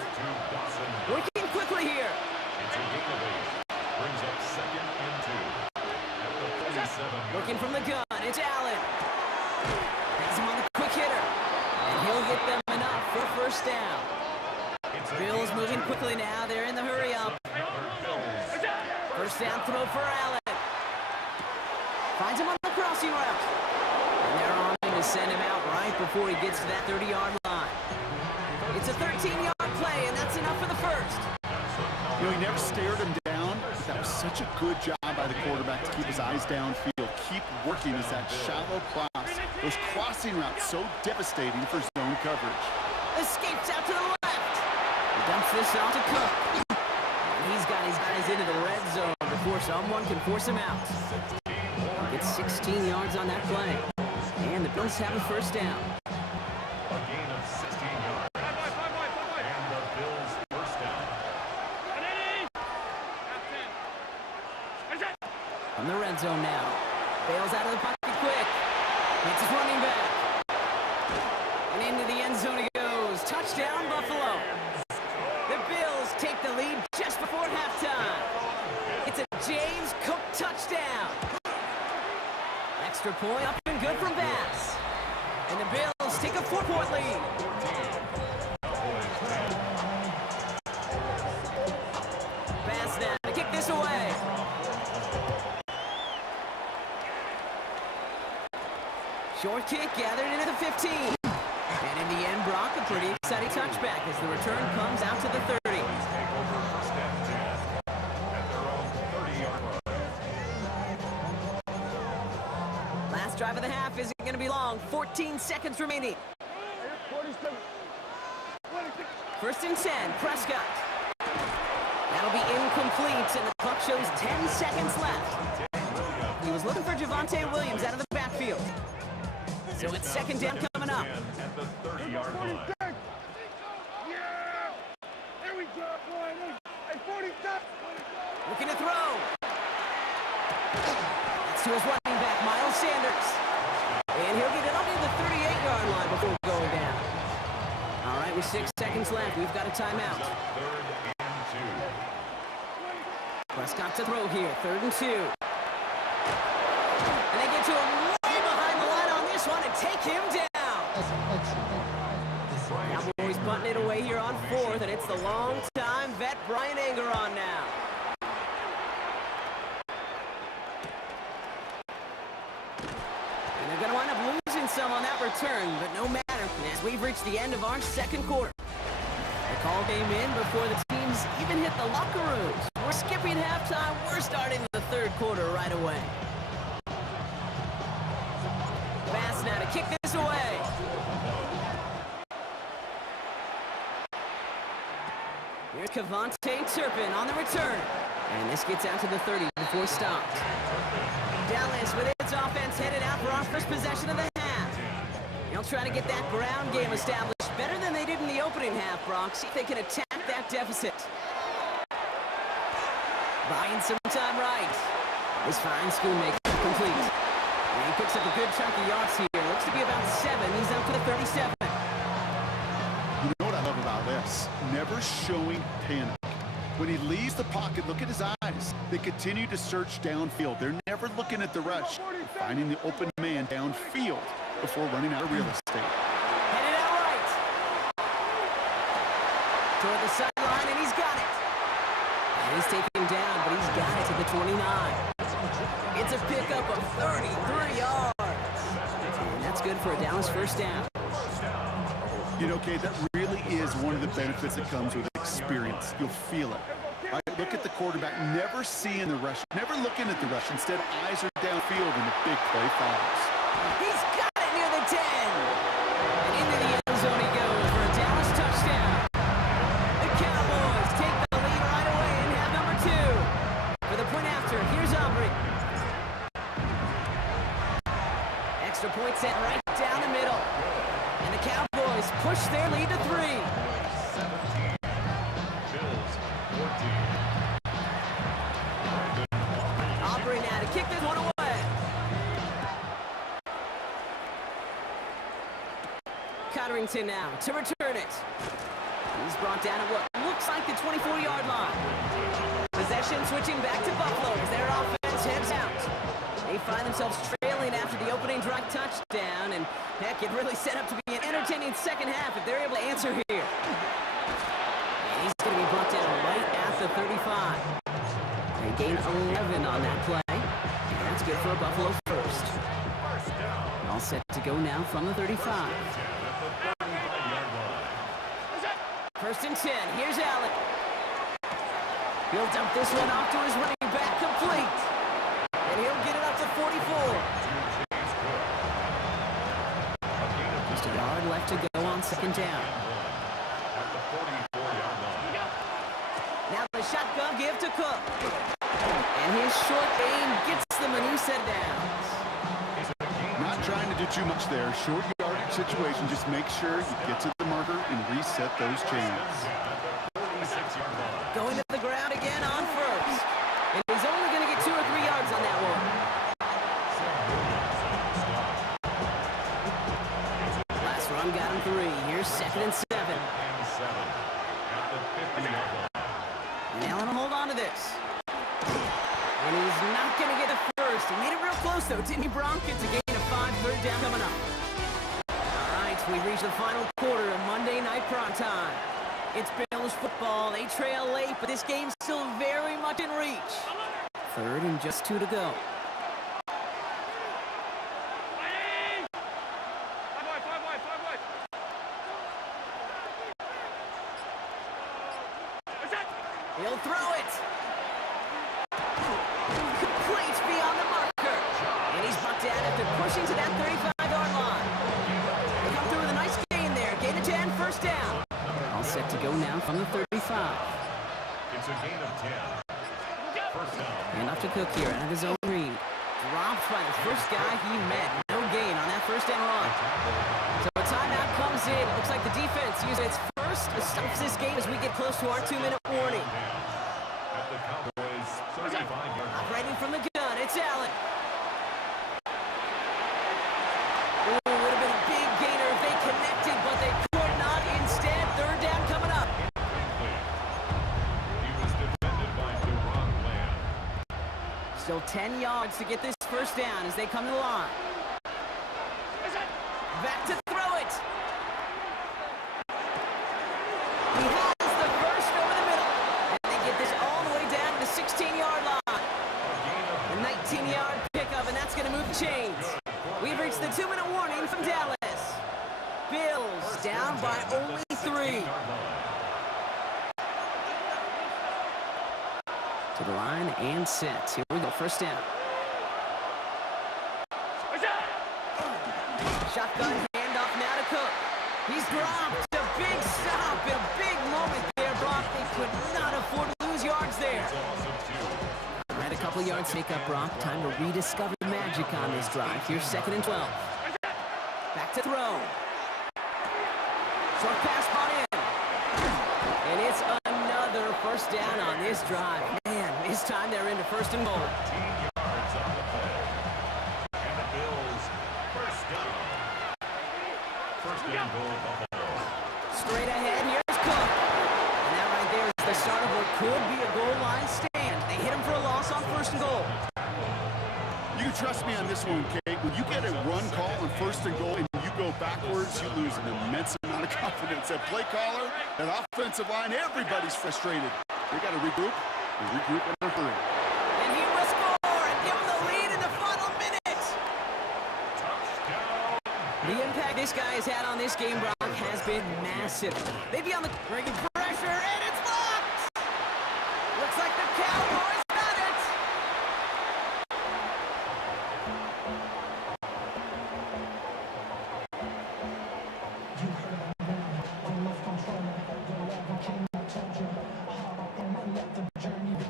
Working quickly here. It's a gain of 8. Brings up 2nd and 2. At the 47. Looking from the gun, it's Allen. Has him on the quick hitter. And he'll get them enough for a first down. Bills moving quickly now. They're in the hurry up. First down throw for Allen. Finds him on the crossing route. And they're on him to send him out right before he gets to that 30-yard line. It's a 13-yard play, and that's enough for the first. You know, he never stared him down. That was such a good job by the quarterback to keep his eyes downfield. Keep working as that shallow cross. Those crossing routes so devastating for zone coverage. Escapes out to the left. He dumps this off to Cook. And he's got his guys into the red zone before someone can force him out. Gets 16 yards on that play. And the Bills have a first down. A gain of 16 yards. And the Bills first down. From the red zone now. Bails out of the pocket quick. Hits his running back. And into the end zone he goes. Touchdown, Buffalo. The Bills take the lead just before halftime. It's a James Cook touchdown. Extra point up and good from Bass. And the Bills take a 4-point lead. Bass now to kick this away. Short kick gathered into the 15. And in the end, Brock, a pretty exciting touchback as the return comes out to the 30. Take over first and 10 at their own 30-yard line. Last drive of the half isn't going to be long. 14 seconds remaining. 1st and 10, Prescott. That'll be incomplete, and the clock shows 10 seconds left. He was looking for Javonte Williams out of the backfield. So it's second down coming up. At the 30-yard line. Yeah! There we go, boy. Hey, 47. Looking to throw. It's to his running back, Miles Sanders. And he'll get it up to the 38-yard line before going down. All right, with 6 seconds left, we've got a timeout. Third and 2. Prescott to throw here, 3rd and 2. And they get to him way behind the line on this one and take him down. Cowboys bunting it away here on 4th, and it's the long-time vet Brian Anger on now. And they're going to wind up losing some on that return, but no matter, as we've reached the end of our second quarter. The call came in before the teams even hit the locker rooms. We're skipping halftime. We're starting the third quarter right away. Pass now to kick this away. Here's Kevontae Turpin on the return. And this gets out to the 30 before stopped. Dallas with its offense headed out for our first possession of the half. They'll try to get that ground game established better than they did in the opening half, Brock. See if they can attack that deficit. Buying some time right. This fine Schoonmaker complete. And he picks up a good chunk of yards here. Looks to be about 7. He's up to the 37. You know what I love about this? Never showing panic. When he leaves the pocket, look at his eyes. They continue to search downfield. They're never looking at the rush. They're finding the open man downfield before running out of real estate. Headed out right. Toward the sideline, and he's got it. And he's taken down, but he's got it to the 29. It's a pickup of 33 yards. And that's good for a Dallas first down. You know, Kate, that really is one of the benefits that comes with experience. You'll feel it. All right, look at the quarterback, never seeing the rush, never looking at the rush. Instead, eyes are downfield and the big play follows. He's got it near the 10. And into the end zone he goes for a Dallas touchdown. The Cowboys take the lead right away in half number 2. For the point after, here's Aubrey. Extra point set right down the middle. And the Cowboys push their lead to 3. 17. Bills 14. Aubrey now to kick this one away. Cotterington now to return it. He's brought down at what looks like the 24-yard line. Possession switching back to Buffalo as their offense heads out. They find themselves trailing after the opening drive touchdown, and heck, it really set up to be an entertaining second half if they're able to answer here. And he's going to be brought down right at the 35. They gain 11 on that play, and that's good for a Buffalo first. All set to go now from the 35. First and 10, here's Allen. He'll dump this one off to his running back, complete. And he'll get it up to 44. Just a yard left to go on second down. Now the shotgun give to Cook. And his short game gets them a new set downs. Not trying to do too much there. Short yardage situation. Just make sure you get to the marker and reset those chains. Going to the ground again on first. And he's only going to get 2 or 3 yards on that one. Last run got him 3. Here's 2nd and 7. And Allen will hold on to this. And he's not going to get the first. He made it real close, though, didn't he, Bronk? It's a gain of 5, third down coming up. All right, we reach the final quarter of Monday Night Primetime. It's Bills football. They trail late, but this game's still very much in reach. 3rd and just 2 to go. He'll throw it. Complete beyond the marker. And he's bucked out after pushing to that 35-yard line. They come through with a nice gain there. Gain of 10, first down. All set to go now from the 35. It's a gain of 10. First down. And off to Cook here out of his own read. Dropped by the first guy he met. No gain on that first down run. So a timeout comes in. It looks like the defense uses its first to stop this game as we get close to our 2-minute warning. At the Cowboys' 35-yard line. Operating from the gun, it's Allen. Ooh, would have been a big gainer if they connected, but they could not. Instead, third down coming up. He was defended by Deron Lamb. Still 10 yards to get this first down as they come to the line. Back to throw it. He has the first over the middle. And they get this all the way down to the 16-yard line. A 19-yard pickup, and that's going to move the chains. We've reached the 2-minute warning from Dallas. Bills down by only 3. To the line and set. Here we go, first down. Shotgun handoff now to Cook. He's dropped. A big stop and a big moment there, Brock. They could not afford to lose yards there. Right, a couple yards take up, Brock. Time to rediscover magic on this drive. Here's 2nd and 12. Back to throw. Short pass brought in. And it's another first down on this drive. Man, this time they're into 1st and goal. 15 yards on the play. And the Bills first down. First and goal, Buffalo. Straight ahead, here's Cook. And that right there is the start of what could be a goal line stand. They hit him for a loss on 1st and goal. You can trust me on this one, Kate. When you get a run call on 1st and goal and you go backwards, you lose an immense amount of confidence. That play caller, that offensive line, everybody's frustrated. They got to regroup and regroup in a hurry. And he will score and give him the lead in the final minute. The impact this guy has had on this game, Brock, has been massive. They be on the bringing pressure, and it's blocked. Looks like the Cowboys got it.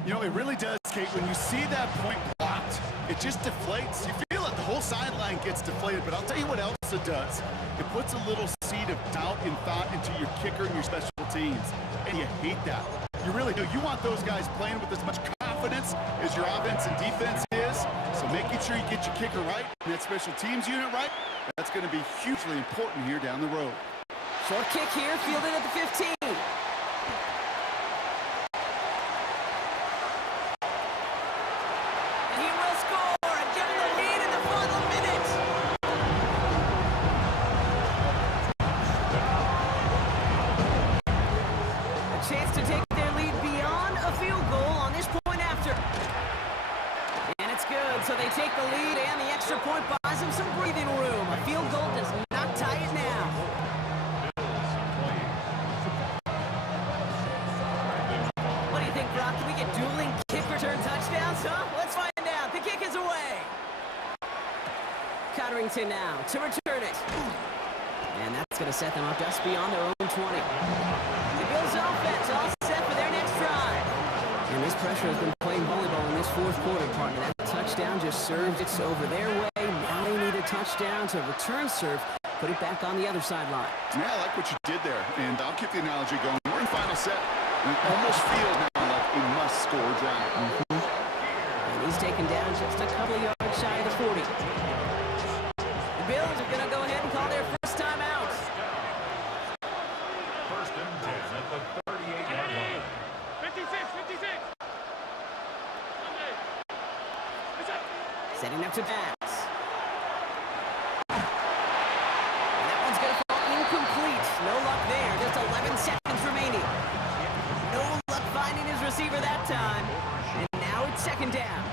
You know, it really does, Kate. When you see that point blocked, it just deflates. You feel it. The whole sideline gets deflated. But I'll tell you what else it does. It puts a little seed of doubt and thought into your kicker and your special teams. And you hate that. You really do. You want those guys playing with as much confidence as your offense and defense is. So making sure you get your kicker right and that special teams unit right, that's going to be hugely important here down the road. Short kick here, fielded at the 15. And he will score and give him the lead in the final minute. A chance to take their lead beyond a field goal on this point after. And it's good, so they take the lead, and the extra point buys them some breathing room. A field goal does not tie it now. What do you think, Brock? Can we get dueling kick return touchdowns, huh? Let's find out. The kick is away. Cotterington now to return it. And that's going to set them up just beyond their own 20. The Bills offense all set for their next drive. And this pressure has been playing volleyball in this 4th quarter, partner. That touchdown just served it over their way. Now they need a touchdown to return serve. Put it back on the other sideline. Yeah, I like what you did there. And I'll keep the analogy going. We're in final set. We almost feel now like a must-score drive. And he's taken down just a couple yards shy of the 40. The Bills are going to go ahead and call their first time out. First and 10 at the 38-yard line. 56. Setting up to pass. And that one's going to fall incomplete. No luck there. Just 11 seconds remaining. No luck finding his receiver that time. And now it's 2nd down.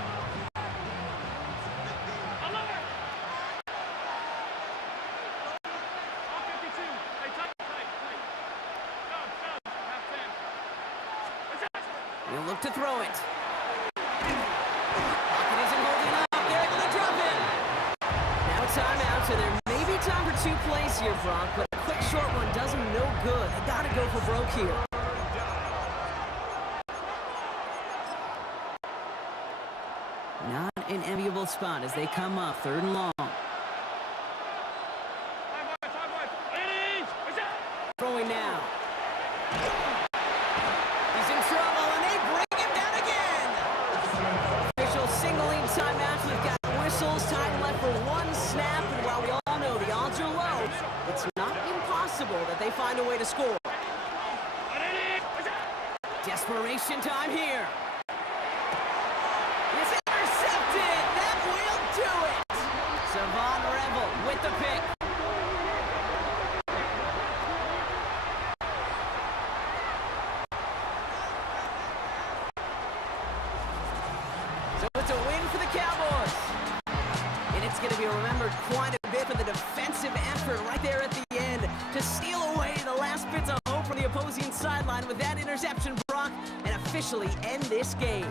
He'll look to throw it. Pocket isn't holding up. They're able to drop him. Now timeout, so there may be time for 2 plays here, Brock, but a quick short one does them no good. They got to go for broke here. Not an enviable spot as they come up 3rd and long. for one snap, and while we all know the odds are low, it's not impossible that they find a way to score. Desperation time here. It's intercepted! That will do it! Savon Revel with the pick. So it's a win for the Cowboys. And it's going to be remembered quite a bit for the defensive effort right there at the end to steal away the last bits of hope from the opposing sideline with that interception, Brock, and officially end this game.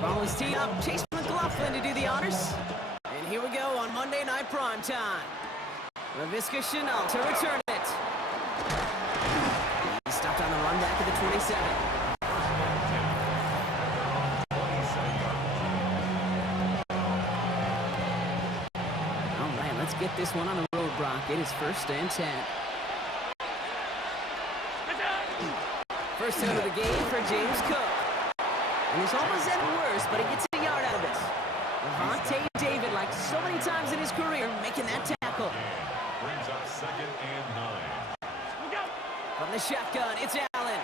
Ball is teed up. Chase McLaughlin to do the honors. And here we go on Monday Night Primetime. Laviska Shenault to return it. He stopped on the run back at the 27. All right, let's get this one on the road, Brock. It is 1st and 10. First down of the game for James Cook. And it's almost ended worse, but he gets a yard out of this. Levante David, like so many times in his career, making that tackle. Brings up 2nd and 9. From the shotgun, it's Allen.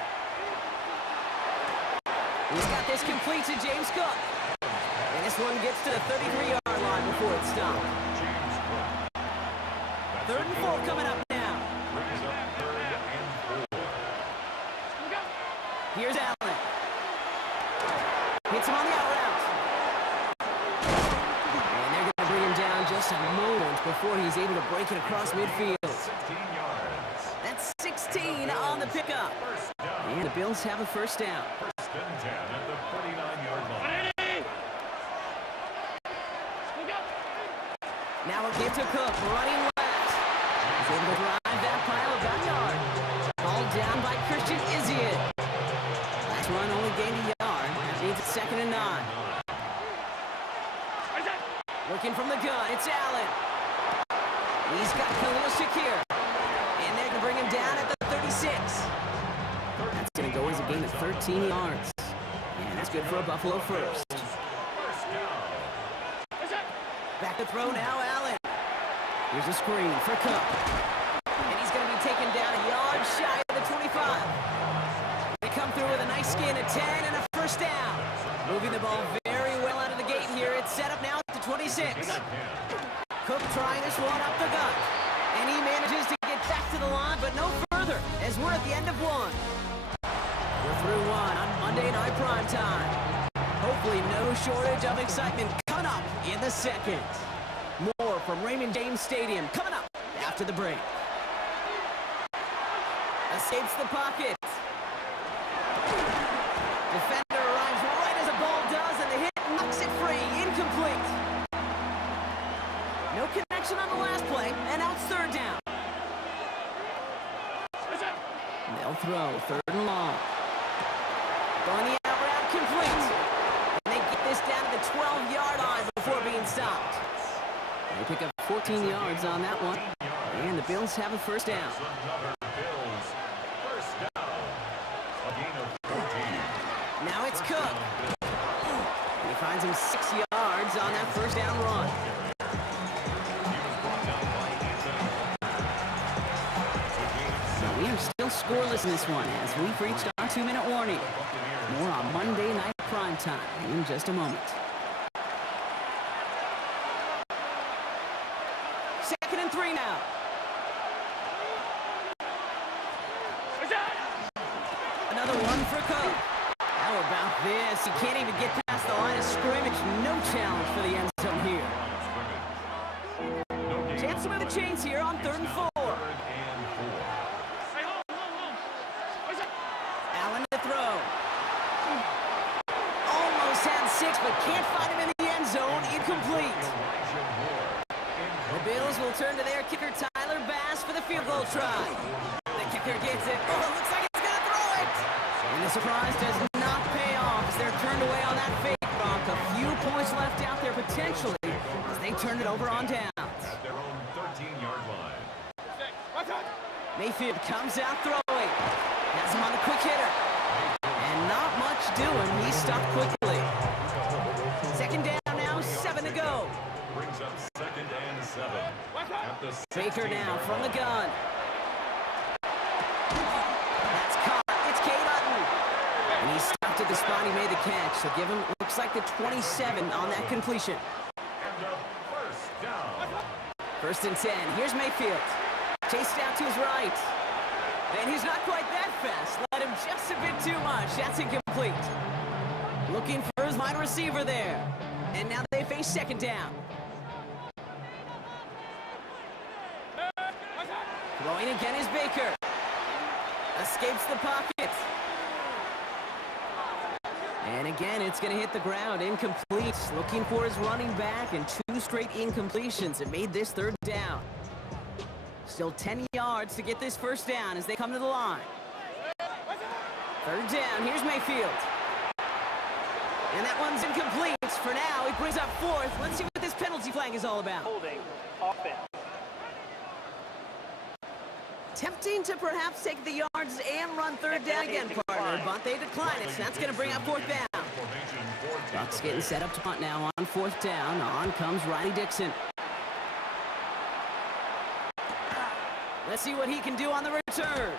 He's got this complete to James Cook. And this one gets to the 33-yard line before it's stopped. James Cook. That's 3rd and 4 coming up now. Brings up 3rd and 4. Here's Allen. Hits him on the out route. And they're going to bring him down just a moment before he's able to break it across midfield. 16 yards. That's 16 on the pickup. And the Bills have a 1st down. 1st and 10 at the 49-yard line. Now a give to Cook, running left. able to drive that pile of backyard. Ball down by Christian Izziet. Last run only gained a yard. That means it's 2nd and 9. Looking from the gun, it's Allen. He's got Khalil Shakir. And they're going to bring him down at the 36. That's going to go as a gain of 13 yards. And that's good for a Buffalo first. Back to throw now, Allen. Here's a screen for Cook. And he's going to be taken down a yard shy of the 25. They come through with a nice gain of 10 and a first down. Moving the ball very well out of the gate here. It's set up now at the 26. Cook trying this one up the gut. And he manages to get back to the line, but no further, as we're at the end of one. We're through one on Monday Night Primetime. Hopefully no shortage of excitement coming up in the second. More from Raymond James Stadium coming up after the break. Escapes the pocket. Defender arrives right as the ball does, and the hit knocks it free. Incomplete. No connection on the last play, and now it's 3rd down. They'll throw 3rd and long. Going the out route, complete. And they get this down to the 12-yard line before being stopped. They pick up 14 yards on that one, and the Bills have a first down. Now it's Cook. And he finds him 6 yards on that first down run. We are still scoreless in this one as we've reached our 2-minute warning. More on Monday Night Primetime in just a moment. 2nd and 3 now. Another one for Cook. How about this? He can't even get past the line of scrimmage. No challenge for the end zone here. Chance to move the chains here on 3rd and 4. Allen to throw. Almost had 6, but can't find him in the end zone. Incomplete. The Bills will turn to their kicker, Tyler Bass, for the field goal try. The kicker gets it. Oh, it looks like he's going to throw it. And the surprise does not pay off as they're turned away on that fake rock. A few points left out there potentially as they turn it over on downs. At their own 13-yard line. Mayfield comes out throwing. Has him on the quick hitter. And not much doing. He stopped quickly. 2nd down now, 7 to go. Brings up 2nd and 7. At the Baker now from the gun. That's caught. It's Cade Otton. And he stopped at the spot he made the catch. So give him, looks like the 27 on that completion. And a first down. 1st and 10. Here's Mayfield. Chased out to his right. And he's not quite that fast. Let him just a bit too much. That's incomplete. Looking for his wide receiver there. And now they face 2nd down. Throwing again is Baker. Escapes the pocket. And again, it's going to hit the ground. Incomplete. Looking for his running back, and 2 straight incompletions. It made this 3rd down. Still 10 yards to get this first down as they come to the line. 3rd down. Here's Mayfield. And that one's incomplete. For now, he brings up 4th. Let's see what this penalty flag is all about. Holding offense. Tempting to perhaps take the yards and run 3rd down again, partner, but they decline it, so that's going to bring up 4th down. Bucks getting set up to punt now on 4th down. On comes Riley Dixon. Let's see what he can do on the return.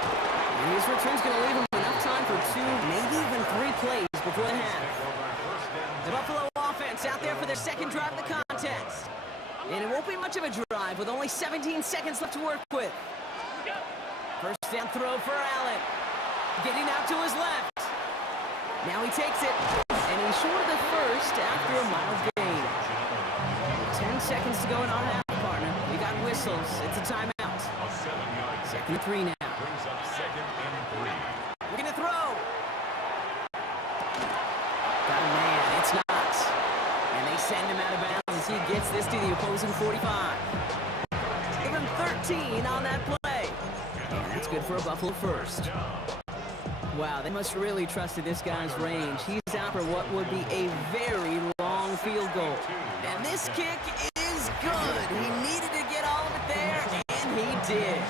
And his return's going to leave him enough time for 2, maybe even 3 plays before the half. The Buffalo offense out there for their 2nd drive of the contest. And it won't be much of a drive with only 17 seconds left to work with. First down throw for Allen. Getting out to his left. Now he takes it. And he's short of the first after a mild gain. 10 seconds to go in our half, partner. We got whistles. It's a timeout. 2nd and 3 now. Brings up 2nd and 3. We're going to throw. Got a man. It's not. And they send him out of bounds. He gets this to the opposing 45. They 13 on that play. And that's good for a Buffalo first. Wow, they must really trusted this guy's range. He's out for what would be a very long field goal. And this kick is good. He needed to get all of it there, and he did.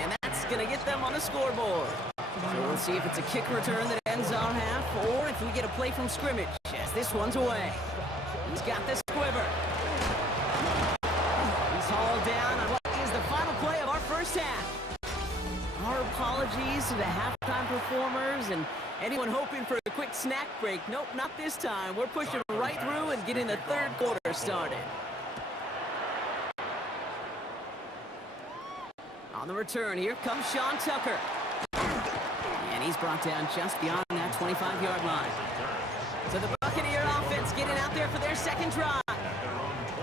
And that's going to get them on the scoreboard. So we'll see if it's a kick return that ends our half, or if we get a play from scrimmage as this one's away. He's got the squiver. He's hauled down on what is the final play of our first half. Our apologies to the halftime performers and anyone hoping for a quick snack break. Nope, not this time. We're pushing right through and getting the third quarter started. On the return, here comes Sean Tucker. And he's brought down just beyond that 25-yard line. So the Buccaneer offense getting out there for their second drive.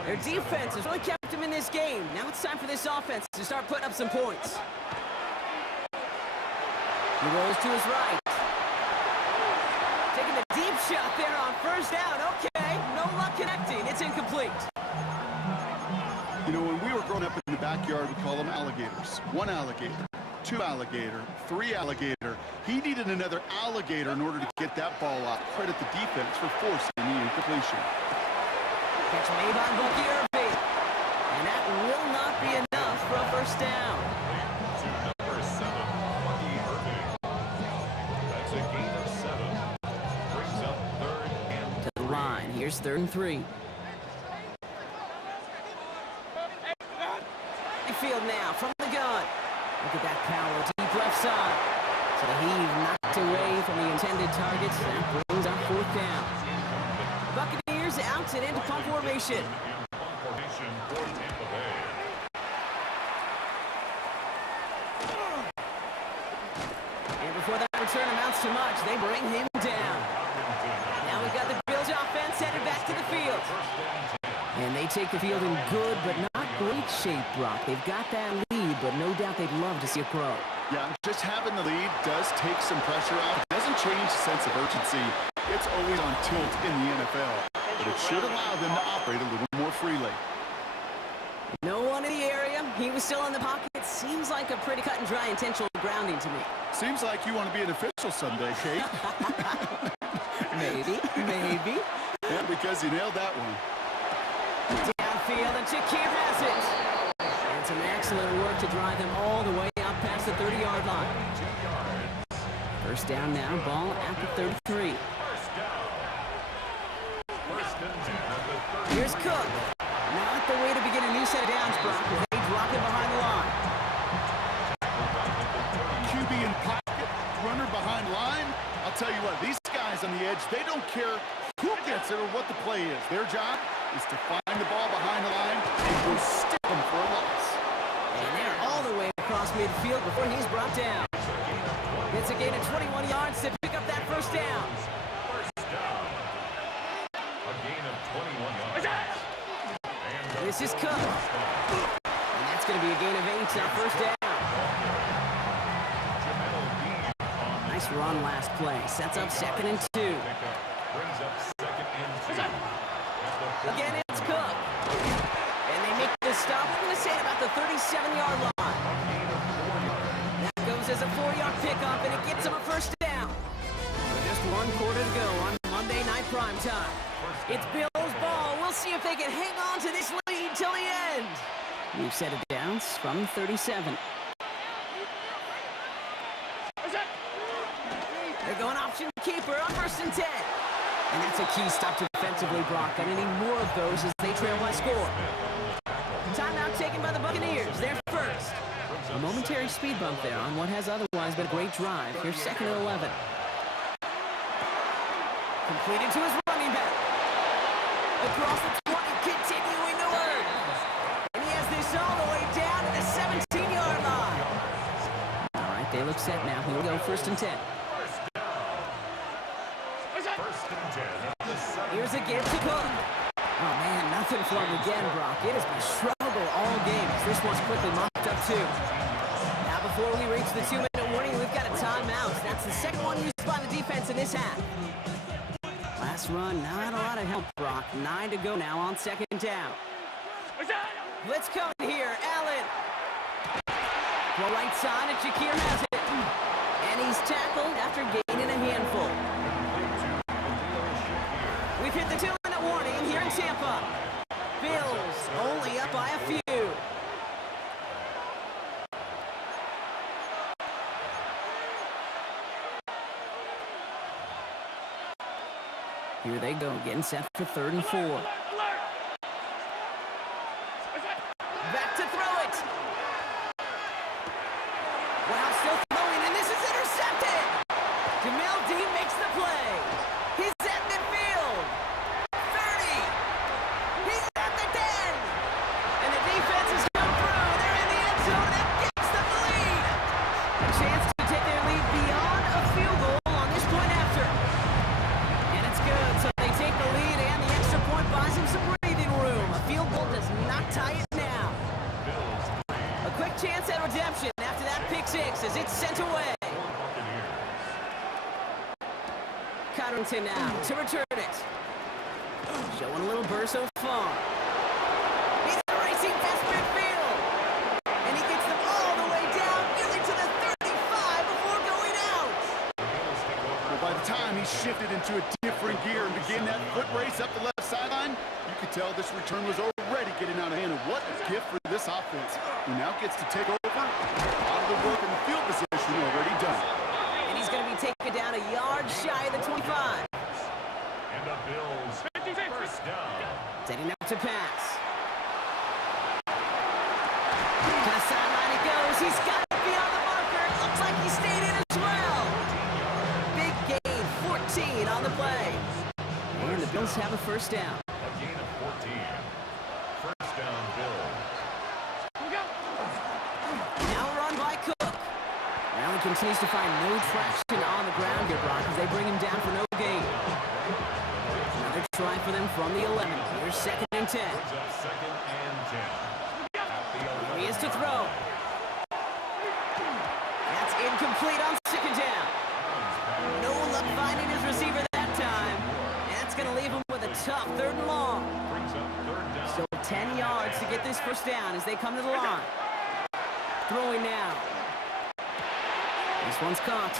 Their defense has really kept them in this game. Now it's time for this offense to start putting up some points. He rolls to his right. Taking the deep shot there on first down. Okay, no luck connecting. It's incomplete. You know, when we were growing up in the backyard, we call them alligators. One alligator, two alligator, three alligator. He needed another alligator in order to get that ball out. Credit the defense for forcing the incompletion. Catch made by Bucky Irving. And that will not be enough for a first down. To number 7, Bucky Irving. That's a gain of 7. Brings up 3rd and To the line. Here's 3rd and 3. Field now from the gun. Look at that power deep left side. So the heave knocked away from the intended targets. That brings up 4th down. Buccaneers out and into punt formation. punt formation for Tampa Bay. And before that return amounts to much, they bring him down. Now we've got the Bills offense headed back to the field. And they take the field in good but not great shape, Brock. They've got that lead, but no doubt they'd love to see it grow. Yeah, just having the lead does take some pressure out. It doesn't change the sense of urgency. It's always on tilt in the NFL. But it should allow them to operate a little more freely. No one in the area. He was still in the pocket. Seems like a pretty cut and dry intentional grounding to me. Seems like you want to be an official someday, Kate. Maybe. Yeah, because you nailed that one. Downfield, and Shakir has it. And some excellent work to drive them all the way out past the 30-yard line. First down now, ball at the 33. Here's Cook. Not the way to begin a new set of downs, Brock, as they drop him behind the line. QB in pocket, runner behind line. I'll tell you what, these guys on the edge, they don't care who gets it or what the play is. Their job is to find the ball behind the line and go stick them for a loss. And they're all the way across midfield before he's brought down. It's a gain of 21 yards to pick up that first down. A gain of 21 yards. This is Cook. And that's going to be a gain of 8 on first down. Nice run last play. Sets up 2nd and 2. Brings up 2nd and 2. Again, it's Cook. And they make the stop. I'm going to say it about the 37-yard line. That goes as a 4-yard pickup, and it gets them a first down. With just 1 quarter to go on Monday Night Primetime. It's Bills ball. We'll see if they can hang on to this lead till the end. We've set it down from 37. They're going option keeper on 1st and 10. And that's a key stop defensively, Brock. And any more of those as they trail by score. Timeout taken by the Buccaneers. They're first. A momentary speed bump there on what has otherwise been a great drive. Here's 2nd and 11. Completed to his running back. Across the 20, continuing to work. And he has this all the way down to the 17-yard line. All right, they look set now. Here we go, 1st and 10. Here's a give to Cook. Oh, man, nothing from him again, Brock. It has been a struggle all game. This one's quickly mopped up, too. Now, before we reach the 2-minute warning, we've got a timeout. That's the second one used by the defense in this half. Last run, not a lot of help, Brock. 9 to go now on 2nd down. Let's come here. Allen Well, right side, and Shakir has it. And he's tackled after gaining a handful. We've hit the 2-minute warning here in Tampa. Bills only up by a few. Here they go, getting set for 3rd and 4. Back to throw it. Wow, still throwing, and this is intercepted. Jamel Dean makes the play. He's at midfield. 30. He's at the 10. And the defense has come through. They're in the end zone. That gives them the lead. A chance to take their lead beyond a field goal on this point after. And it's good, so they take the lead, and the extra point buys them some breathing room. A field goal does not tie it now. A quick chance at redemption after that pick six as it's sent away. Cotterington now to return it. Showing a little burst so far. He's racing past midfield. And he gets them all the way down, nearly to the 35 before going out. Well, by the time he shifted into a different gear and began that foot race up the left sideline, you could tell this return was already getting out of hand. And what a gift for this offense, who now gets to take over. A lot of the work in the field position already done. And he's going to be taken down a yard shy of the 25. And the Bills first down. Setting up to pass. To the sideline it goes. He's got it beyond the marker. Looks like he stayed in as well. Big gain, 14 on the play. And the Bills have a first down. A gain of 14. First down, Bills. Now run by Cook. Now he continues to find no traction on the ground here, Brock, as they bring him down for no gain. Another try for them from the 11. Here's 2nd and 10. Brings up 2nd and 10. At the 11. He is to throw. That's incomplete on 2nd down. No luck finding his receiver that time. And that's going to leave him with a tough 3rd and long. Brings up 3rd down. Still 10 yards to get this first down as they come to the line. Throwing now. This one's caught.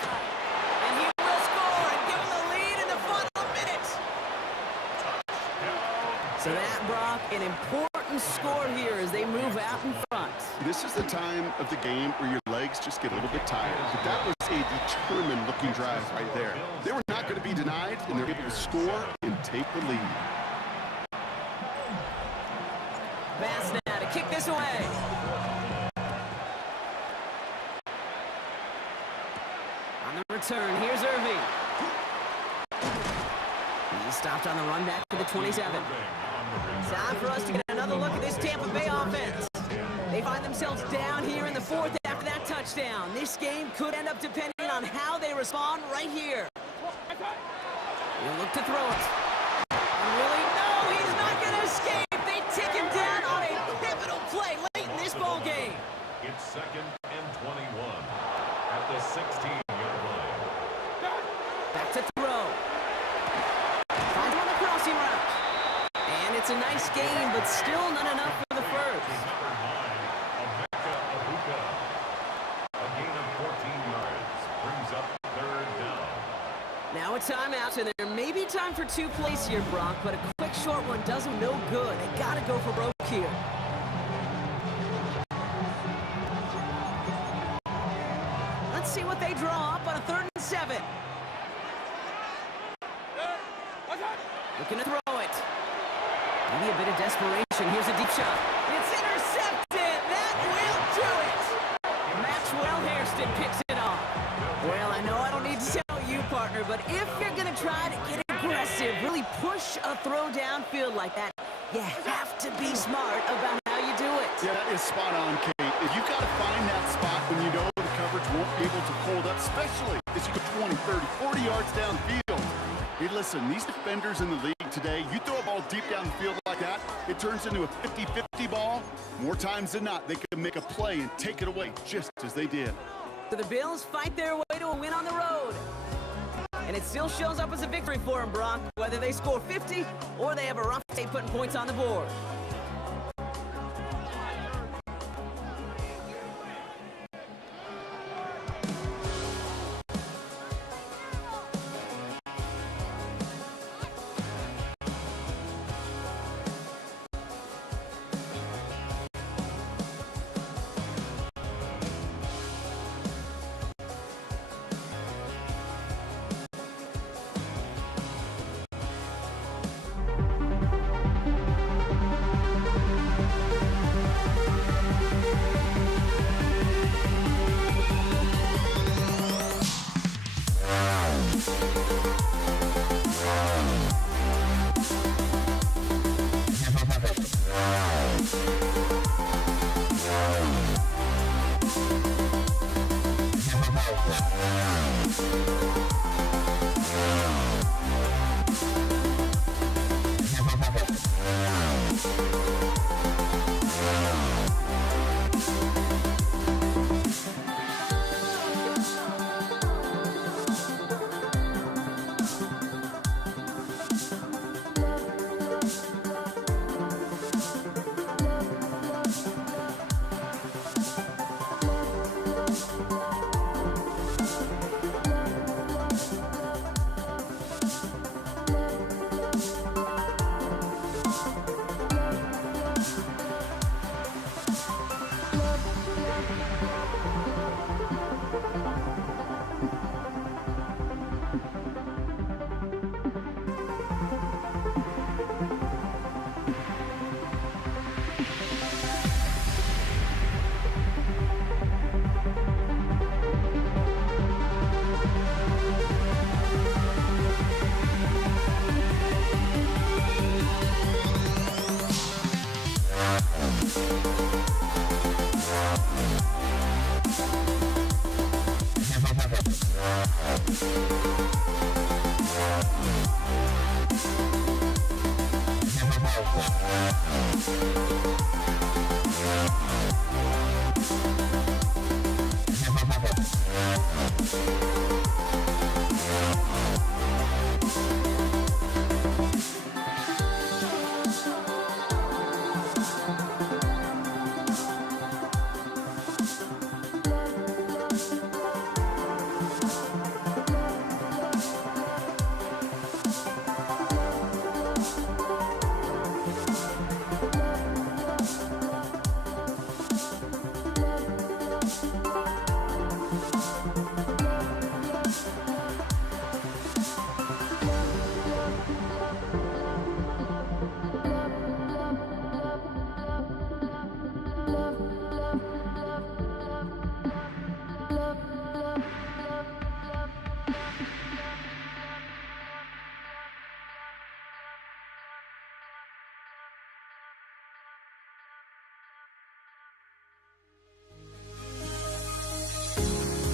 And he will score and give him the lead in the final minute. So that, Brock, an important score here as they move out in front. This is the time of the game where your legs just get a little bit tired. But that was a determined looking drive right there. They were not going to be denied, and they're able to score and take the lead. Bass now to kick this away. On the return, here's Irving. He's stopped on the run back to the 27. Time for us to get another look at this Tampa Bay offense. They find themselves down here in the 4th after that touchdown. This game could end up depending on how they respond right here. He'll look to throw it. And really, no, he's not going to escape. They take him down on a pivotal play late in this ball game. It's 2nd and 21 at the 16-yard line. Back to throw. Finds on the crossing route. And it's a nice gain, but still not enough for the first. Number 9, Emeka Egbuka. A gain of 14 yards. Brings up 3rd down. Now a timeout, and there may be time for 2 plays here, Brock, but a quick short one does them no good. They got to go for broke here. Let's see what they draw up on a 3rd and 7. Looking to throw it. Maybe a bit of desperation. Here's a deep shot. It's intercepted. That will do it. Maxwell Hairston picks it off. Well, I know I don't need to tell you, partner, but if you're going to try to get aggressive, really push a throw downfield like that, you have to be smart about how you do it. Yeah, that is spot on, Kate. If you've got to find that spot when you know the coverage won't be able to hold up, especially as you go 20, 30, 40 yards downfield. Hey, listen, these defenders in the league today, you throw a ball deep down the field like that, it turns into a 50-50 ball. More times than not, they can make a play and take it away just as they did. So the Bills fight their way to a win on the road. And it still shows up as a victory for them, Brock, whether they score 50 or they have a rough day putting points on the board.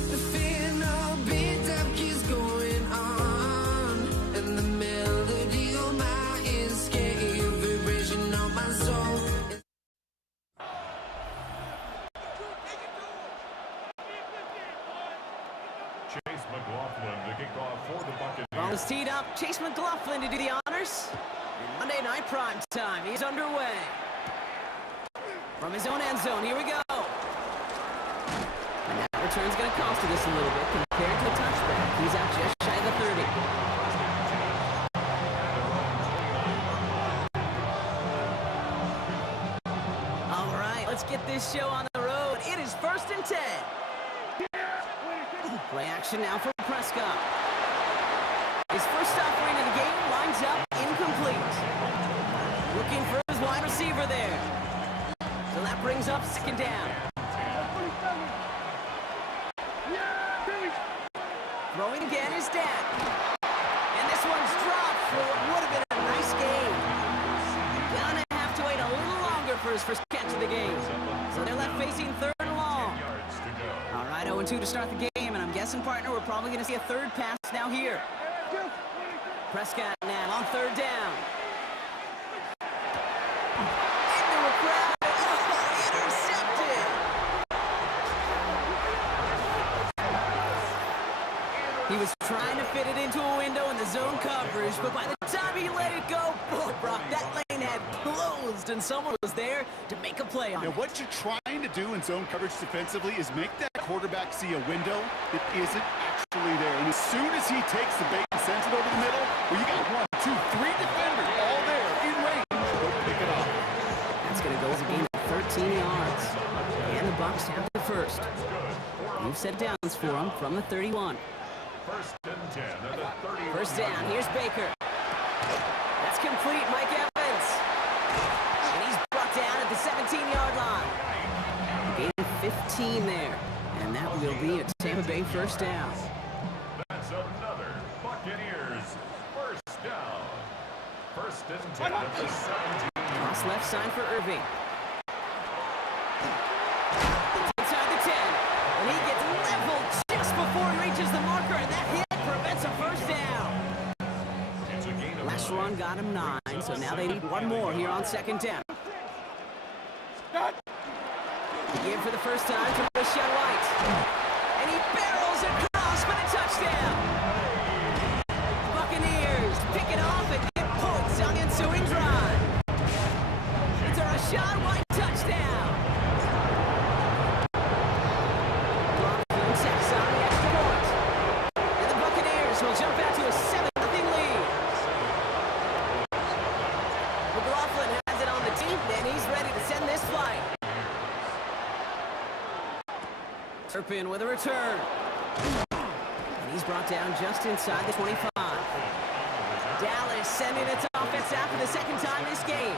The final beat up keeps going on, and the melody on my escape, vibration on my soul. Chase McLaughlin to kick off for the Ball Buccaneers. is teed up. Chase McLaughlin to do the honors. And Monday Night Prime Time. He's underway. From his own end zone, here we go. And that return's going to cost us a little bit compared to a touchback. He's out just shy of the 30. All right, let's get this show on the road. It is 1st and 10. Play action now for Prescott. His first offering of the game lines up incomplete. Looking for his wide receiver there. So that brings up 2nd down. Throwing again is Dak. And this one's dropped for what would have been a nice game. Gonna have to wait a little longer for his first catch of the game. So they're left facing 3rd and long. Yards to go. All right, 0-2 to start the game, and I'm guessing, partner, we're probably going to see a 3rd pass now here. Prescott now on 3rd down. Into a crowd. Oh, intercepted. He was trying to fit it into a window in the zone coverage, but by the time he let it go, oh, Brock, that lane had closed, and someone was there to make a play on Now, it. what you're trying to do in zone coverage defensively is make that quarterback see a window that isn't actually there. And as soon as he takes the bait and sends it over the middle, well, you got 1, 2, 3 defenders all there in range. Go pick it up. That's going to go as a gain of 13 yards. And the Bucs have the first. You've set downs for him from the 31. 1st and 10 at the 30. First down, here's Baker. That's complete, Mike Evans. And he's brought down at the 17-yard line. Gain of 15 there. And that will be a Tampa Bay first down. That's another Buccaneers first down. 1st and 10 at the 17. Cross left side for Irving. Inside the 10. And he gets leveled just before he reaches the marker, and that hit prevents a first down. It's a gain of Last 9. run got him 9, so now they need one more here on 2nd down. Again for the first time to Rashawn White. And he barrels across for the touchdown. Buccaneers pick it off and get points on ensuing drive. It's a Rashawn White touchdown. Brock sets on the extra point. And the Buccaneers will jump out to a 7-0 lead. McLaughlin has it on the team, and he's ready to send this flight. Turpin with a return. And he's brought down just inside the 25. Dallas sending its offense out for the 2nd time this game.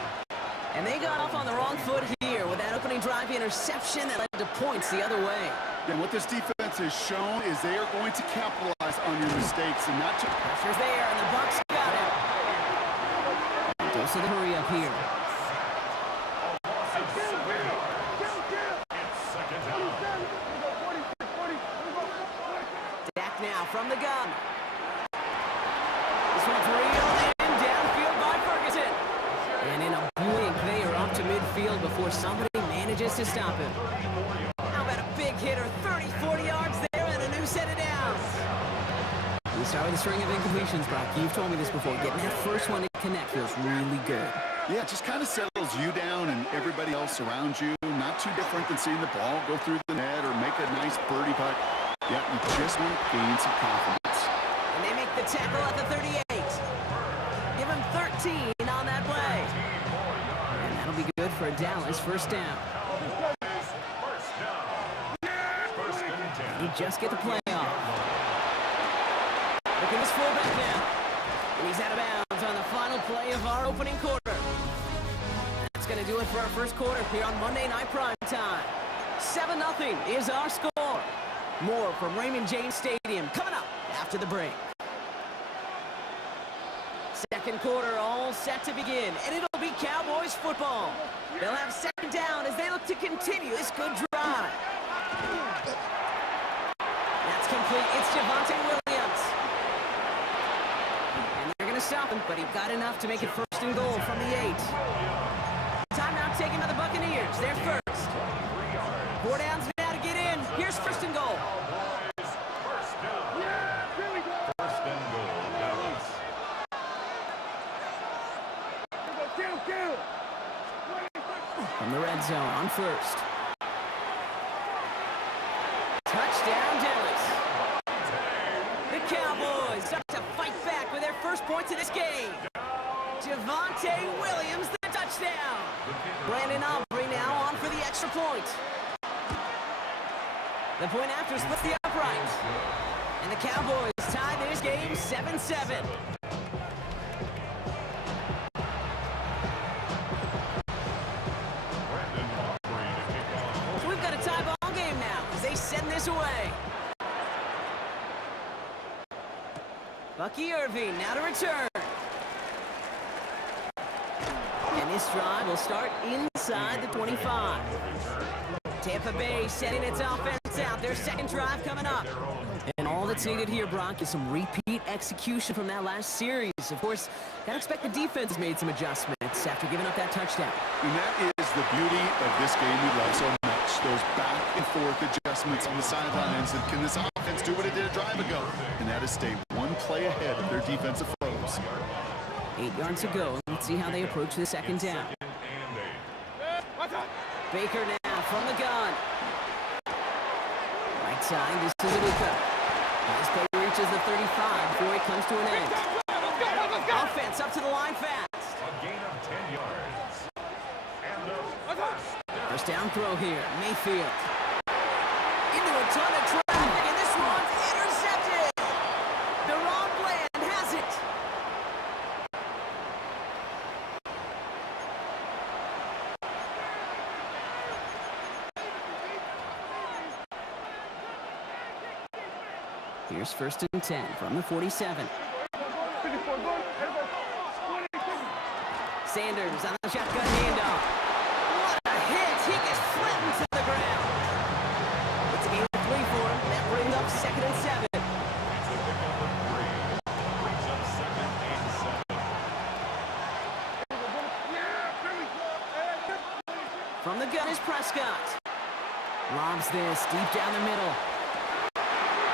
And they got off on the wrong foot here with that opening drive interception that led to points the other way. And what this defense has shown is they are going to capitalize on your mistakes and not just... Pressure's there, and the Bucs got him. Dose of the hurry up here. Dak now from the gun. This one's real and downfield by Ferguson. And in a before somebody manages to stop him. How about a big hitter, 30, 40 yards there, and a new set of downs. We start with a string of incompletions, Brock. You've told me this before. Getting that first one to connect feels really good. Yeah, it just kind of settles you down and everybody else around you. Not too different than seeing the ball go through the net or make a nice birdie putt. Yeah, you just want to gain some confidence. And they make the tackle at the 38. Give him 13 on that play. And that'll be good for a Dallas first down. You just get the play off. Look at his fullback now. And he's out of bounds on the final play of our opening quarter. That's going to do it for our first quarter here on Monday Night Prime Time. 7-0 is our score. More from Raymond James Stadium coming up after the break. Second quarter all set to begin, and it'll be Cowboys football. They'll have second down as they look to continue this good drive. That's complete. It's Javonte Williams. And they're going to stop him, but he got enough to make it first and goal from the 8. Timeout taken by the Buccaneers. They're first. 4 downs now to get in. Here's first and goal. First and goal, Dallas. From the red zone on first. Touchdown, Dallas. The Cowboys start to fight back with their first points of this game. Javonte Williams, the touchdown. Brandon Aubrey now on for the extra point. The point after splits the upright. And the Cowboys tie this game 7-7. So we've got a tie ball game now as they send this away. Bucky Irving now to return. And this drive will start inside the 25. Tampa Bay setting its offense out. Their second drive coming up. And all that's needed here, Brock, is some repeat execution from that last series. Of course, gotta expect the defense has made some adjustments after giving up that touchdown. And that is the beauty of this game we love so much. Those back and forth adjustments on the sidelines. And can this offense do what it did a drive ago? And that is stay one play ahead of their defensive foes. 8 yards to go. Let's see how they approach the second down. Baker now from the gun. Right side, this is Luka. This play reaches the 35 before it comes to an end. Offense up to the line fast. A gain of 10 yards. And a First down throw here, Mayfield. Into a ton of traffic, and this one's intercepted. Deron Bland has it. Here's first and 10 from the 47. Sanders on the shotgun handoff. What a hit! He gets flattened to the ground. It's a gain of 3 for him. That brings up second and 7. it's a pickup of 3. Brings up second and 7. From the gun is Prescott. Lobs this deep down the middle.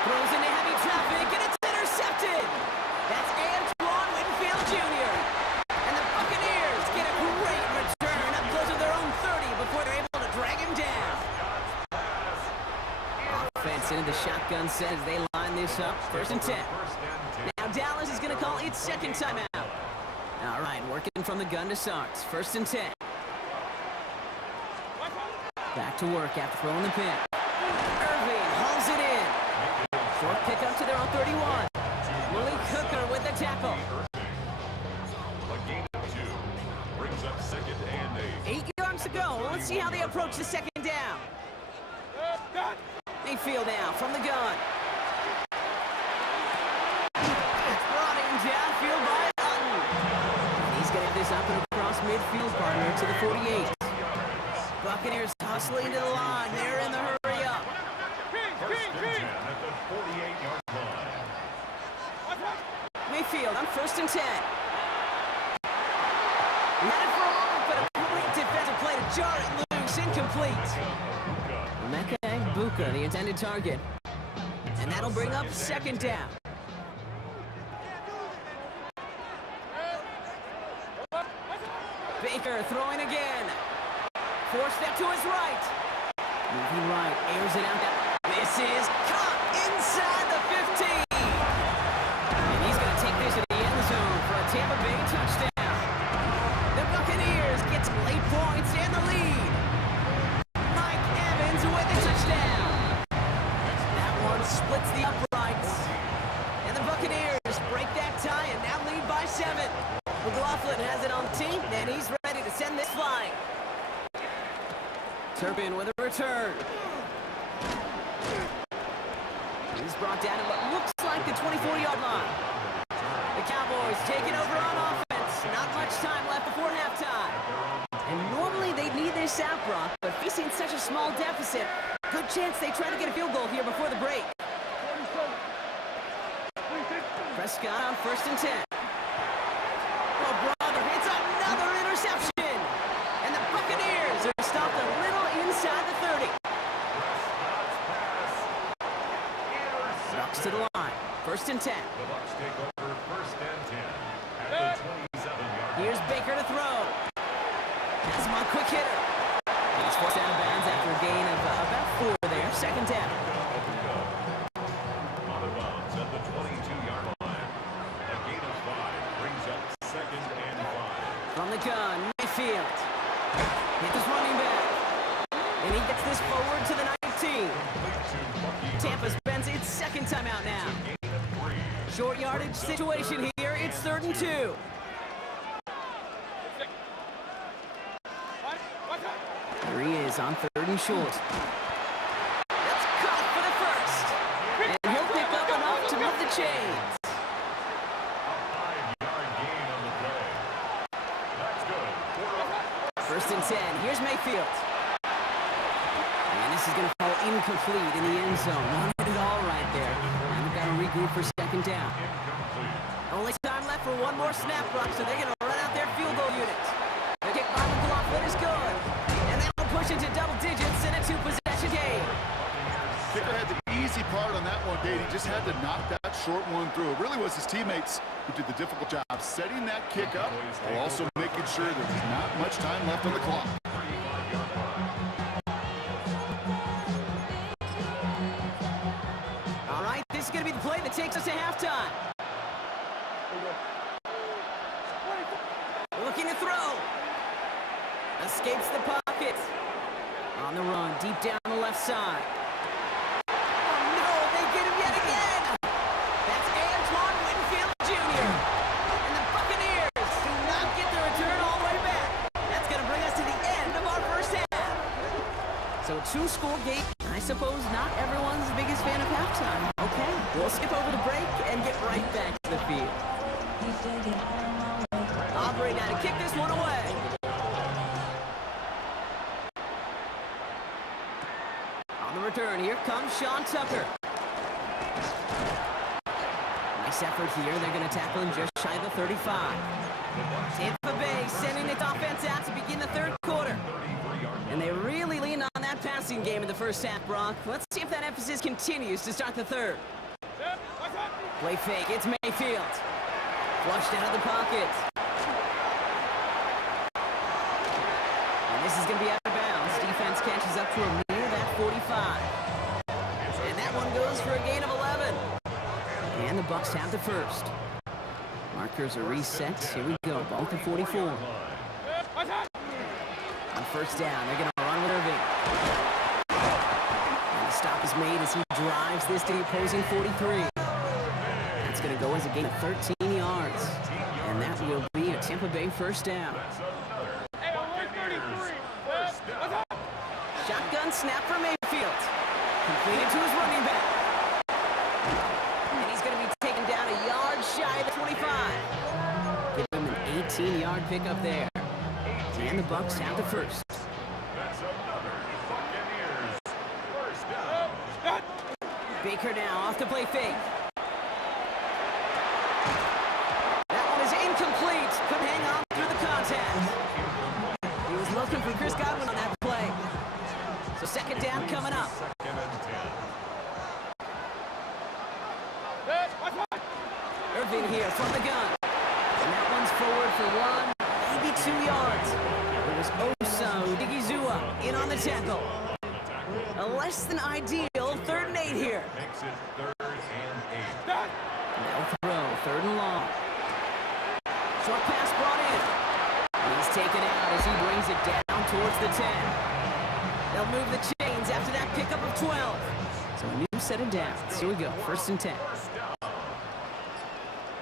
Throws into heavy traffic, and it's intercepted. That's Antoine Winfield Jr. And the Buccaneers get a great return up close to their own 30 before they're able to drag him down. Offense into the shotgun set as they line this up. First and 10. Now Dallas is going to call its second timeout. All right, working from the gun to start. First and 10. Back to work after throwing the pin. Irving hauls it in. Short pick up to their own 31. Willie Cooker with the tackle. A gain of 2. Brings up second and 8. 8 yards to go. Let's see how they approach the second down. Mayfield now from the gun. It's brought in downfield by Hutton. And he's going to get this up and across midfield, partner, to the 48. Buccaneers hustling to the line. They're in the hurry up. First and 10 at the 48-yard line. Mayfield on first and 10. He had it for a moment, but a great defensive play to jar it loose. incomplete. Emeka Egbuka, the intended target. And that'll bring up second down. Baker throwing again. Four-step to his right. Moving right, airs it out. This is caught inside the 15. And he's going to take this to the end zone for a Tampa Bay touchdown. The Buccaneers gets late points and the lead. Mike Evans with a touchdown. That one splits the uprights. And the Buccaneers break that tie and now lead by 7. McLaughlin has it on the team, and he's ready to send this flying. Turpin with a return. He's brought down at what looks like the 24-yard line. The Cowboys taking over on offense. Not much time left before halftime. And normally they'd need this out, Brock, but facing such a small deficit, good chance they try to get a field goal here before the break. Prescott on 1st and 10. Oh, brother, it's another interception. And the Buccaneers are stopped a little inside the 30. Bucks to the line. 1st and 10. The Bucks take over 1st and 10 at the 27-yard. Here's Baker to throw. Has him on quick hitter. He's forced out of bounds after a gain of about 4 there. 2nd down. On the bounds at the 22-yard line. A gain of 5 brings up 2nd and 5. From the gun, Mayfield. Hit this running back. And he gets this forward to the 19. Tampa spends its 2nd time out now. Short yardage situation here. It's 3rd and 2. Here he is on 3rd and short. That's caught for the 1st. And he'll pick up enough to move the chains. A 5-yard gain on the play. That's good. 1st and 10. Here's Mayfield. And this is going to fall incomplete in the end zone. Not it all right there. And they've got to regroup for 2nd down. Only time left for one more snap, Brock, so they're going to run out their field goal unit. The kick by McLaughlin is good. And that'll push into double digits in a 2-possession game. Kicker had the easy part on that one, Dave. He just had to knock that short one through. It really was his teammates who did the difficult job setting that kick up while also making sure there was not much time left on the clock. All right, this is going to be the play that takes us to halftime. Looking to throw. Escapes the pocket. On the run, deep down the left side. Oh no, they get him yet again. That's Antoine Winfield Jr. And the Buccaneers do not get the return all the way back. That's going to bring us to the end of our 1st half. So 2-score game. I suppose not everyone's the biggest fan of halftime. Okay, we'll skip over the break and get right back to the field. Aubrey now to kick this one away. On the return, here comes Sean Tucker. Nice effort here. They're going to tackle him just shy of the 35. Tampa Bay sending its offense out to begin the 3rd quarter. And they really lean on that passing game in the 1st half, Brock. Let's see if that emphasis continues to start the 3rd. Play fake, it's Mayfield. Flushed out of the pocket. And this is going to be out of bounds. Defense catches up to him near that 45. And that one goes for a gain of 11. And the Bucks have the 1st. Markers are reset. Here we go. Ball to 44. On 1st down, they're going to run with Irving. And the stop is made as he drives this to the opposing 43. That's going to go as a gain of 13 yards. And that will be a Tampa Bay 1st down. Shotgun snap for Mayfield. Completed to his running back. And he's going to be taken down a yard shy of the 25. Give him an 18-yard pickup there. And the Bucks have the 1st. That's another Buccaneers 1st down. Baker now off to play fake. That one is incomplete. Couldn't hang on through the contact. He was looking for Chris Godwin on that play. here from the gun. And that one's forward for 1, maybe 2 yards. It was Osa Odigizua in on the tackle. A less than ideal 3rd and 8 here. Makes it 3rd and 8. Now throw, 3rd and long. Short pass brought in. He's taken out as he brings it down towards the 10. They'll move the chains after that pickup of 12. So a new set of downs. Here we go, 1st and 10.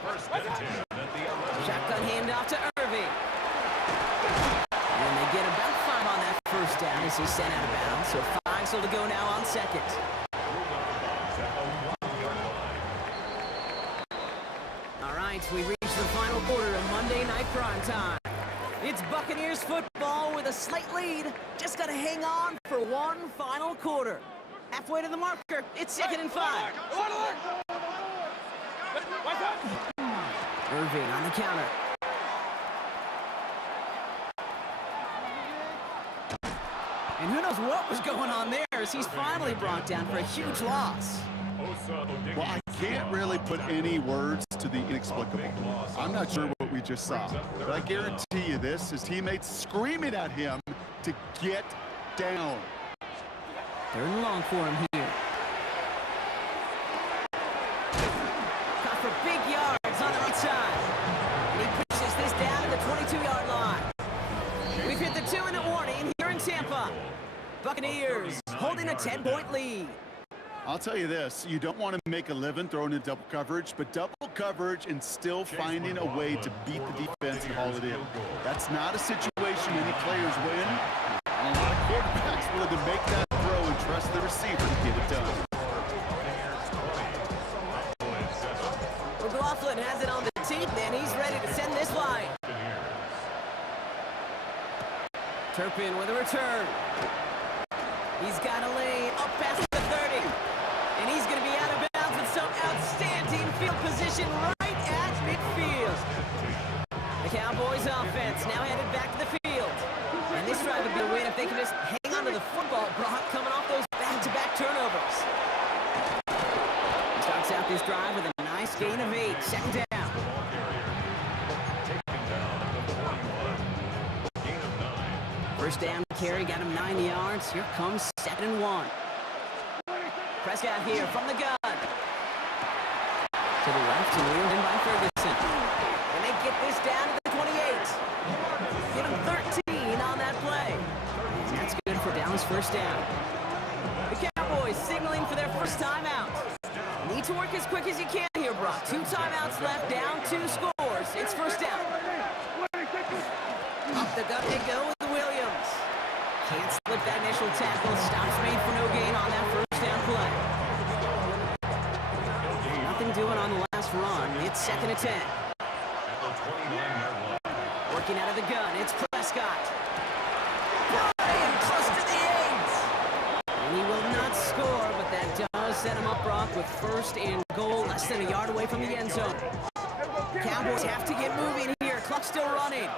First and 10 at the 11. Shotgun handoff to Irving. And they get about 5 on that 1st down as he's sent out of bounds. So 5 still to go now on 2nd. All right, we reach the final quarter of Monday Night Prime Time. It's Buccaneers football with a slight lead. Just got to hang on for one final quarter. Halfway to the marker, it's 2nd and 5. Irving on the counter. And who knows what was going on there as he's finally brought down for a huge loss. Well, I can't really put any words to the inexplicable. I'm not sure what we just saw, but I guarantee you this, his teammates screaming at him to get down. 3rd and long for him here. Caught for big yards on the right side. And he pushes this down to the 22-yard line. We've hit the 2-minute warning here in Tampa. Buccaneers holding a 10-point lead. I'll tell you this, you don't want to make a living throwing in double coverage, but double coverage and still finding a way to beat the defense and haul it in. That's not a situation many players win. And a lot of quarterbacks willing to make that throw and trust the receiver to get it done. McLaughlin has it on the teeth, and he's ready to send this line. Turpin with a return. He's got a lane up past the 30. And he's going to be out of bounds with some outstanding field position right at midfield. The Cowboys offense now headed back to the field. And this drive would be a win if they can just hang on to the football, Brock, coming off those back-to-back turnovers. He starts out this drive with a nice gain of 8. 2nd down. First down carry, got him 9 yards. Here comes 2nd and 1. Prescott here from the gun. To the left and wheeled in by Ferguson. And they get this down to the 28. Get him 13 on that play. And that's good for Dallas' 1st down. The Cowboys signaling for their 1st timeout. Need to work as quick as you can here, Brock. 2 timeouts left, down 2 scores. It's 1st down. Up the gut they go with Williams. Can't slip that initial tackle. Stops made for no gain on that 1st down play. Nothing doing on the last run. It's 2nd and 10. Working out of the gun. It's Prescott. Brian close to the 8. And he will not score, but that does set him up, Brock, with 1st and goal, less than a yard away from the end zone. Cowboys have to get moving here. Clock still running.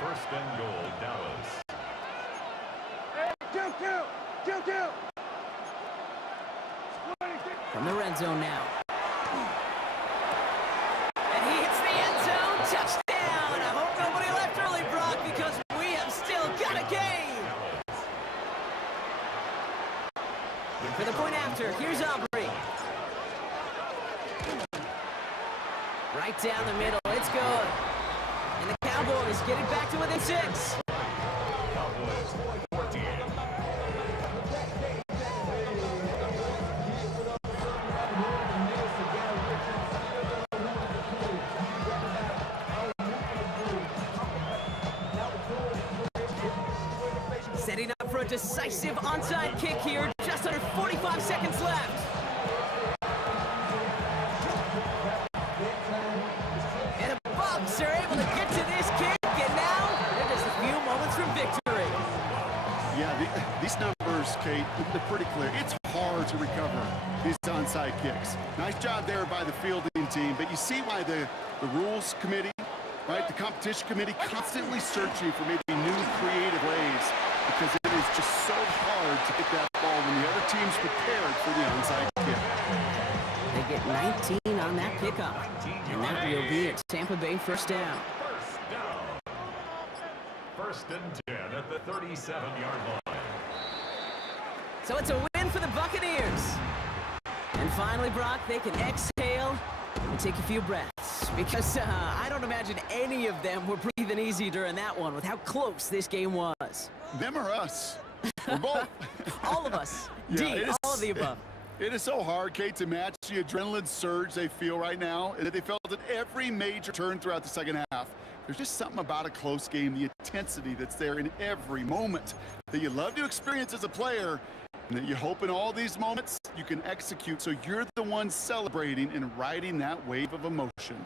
1st and goal, Dallas. From the red zone now. And he hits the end zone. Touchdown! I hope nobody left early, Brock, because we have still got a game. For the point after, here's Aubrey. Right down the middle. It's good. And the Cowboys get it back to within 6. Cowboys 14. Setting up for a decisive onside kick here. Just under 45 seconds left. And the Bucs are able to get to this kick, and now they're just a few moments from victory. Yeah, these numbers, Kate, they're pretty clear. It's hard to recover these onside kicks. Nice job there by the fielding team, but you see why the rules committee, right, the competition committee constantly searching for maybe new creative ways, because it is just so hard to get that ball when the other team's prepared for the onside kick. They get 19 on that pickup. And that will be a Tampa Bay first down. First down. First and 10 at the 37-yard line. So it's a win for the Buccaneers. And finally, Brock, they can exhale and take a few breaths. Because I don't imagine any of them were breathing easy during that one with how close this game was. Them or us? We're both. All of us. Yeah, D, it is- all of the above. It is so hard, Kate, to match the adrenaline surge they feel right now, and that they felt at every major turn throughout the second half. There's just something about a close game, the intensity that's there in every moment that you love to experience as a player, and that you hope in all these moments you can execute so you're the one celebrating and riding that wave of emotion.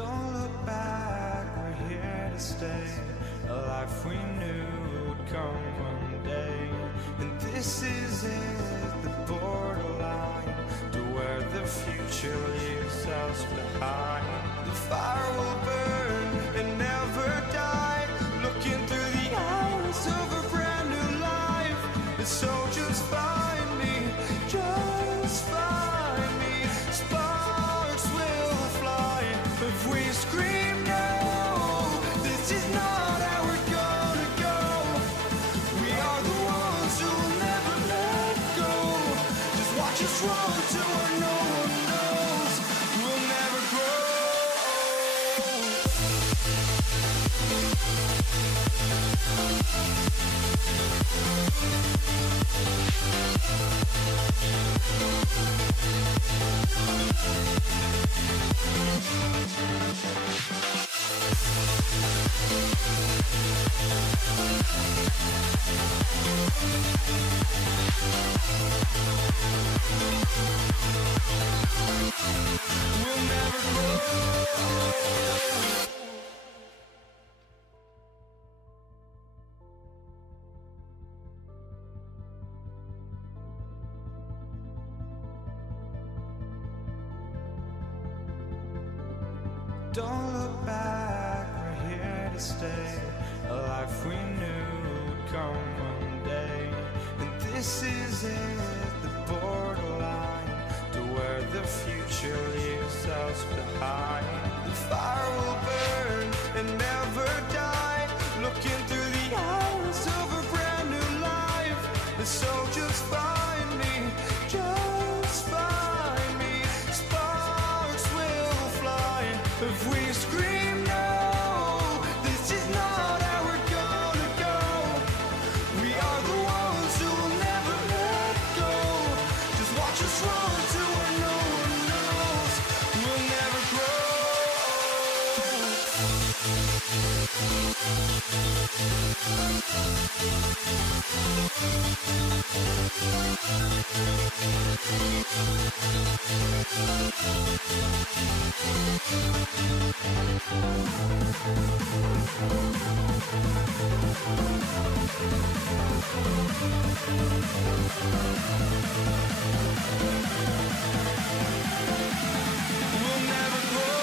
Don't look back, we're here to stay. A life we knew would come one day. And this is it, the borderline to where the future leaves us behind. The fire will burn and never die, looking through the eyes of a brand new life. And so just find me, just find me. Sparks will fly if we scream no. This is not how we're gonna go. We are the ones who will never let go. Just watch us run to where no one knows. We'll never grow. We'll never grow. Don't look back, we're here to stay. A life we knew would come one day. And this is it, the borderline to where the future leaves us behind. The fire will burn and never die, looking through the eyes of a brand new life. And so just find me, just find me. Sparks will fly if we scream no. This is not how we're gonna go. We are the ones who will never let go. Just watch us run to where no one knows. We'll never grow. We'll never grow.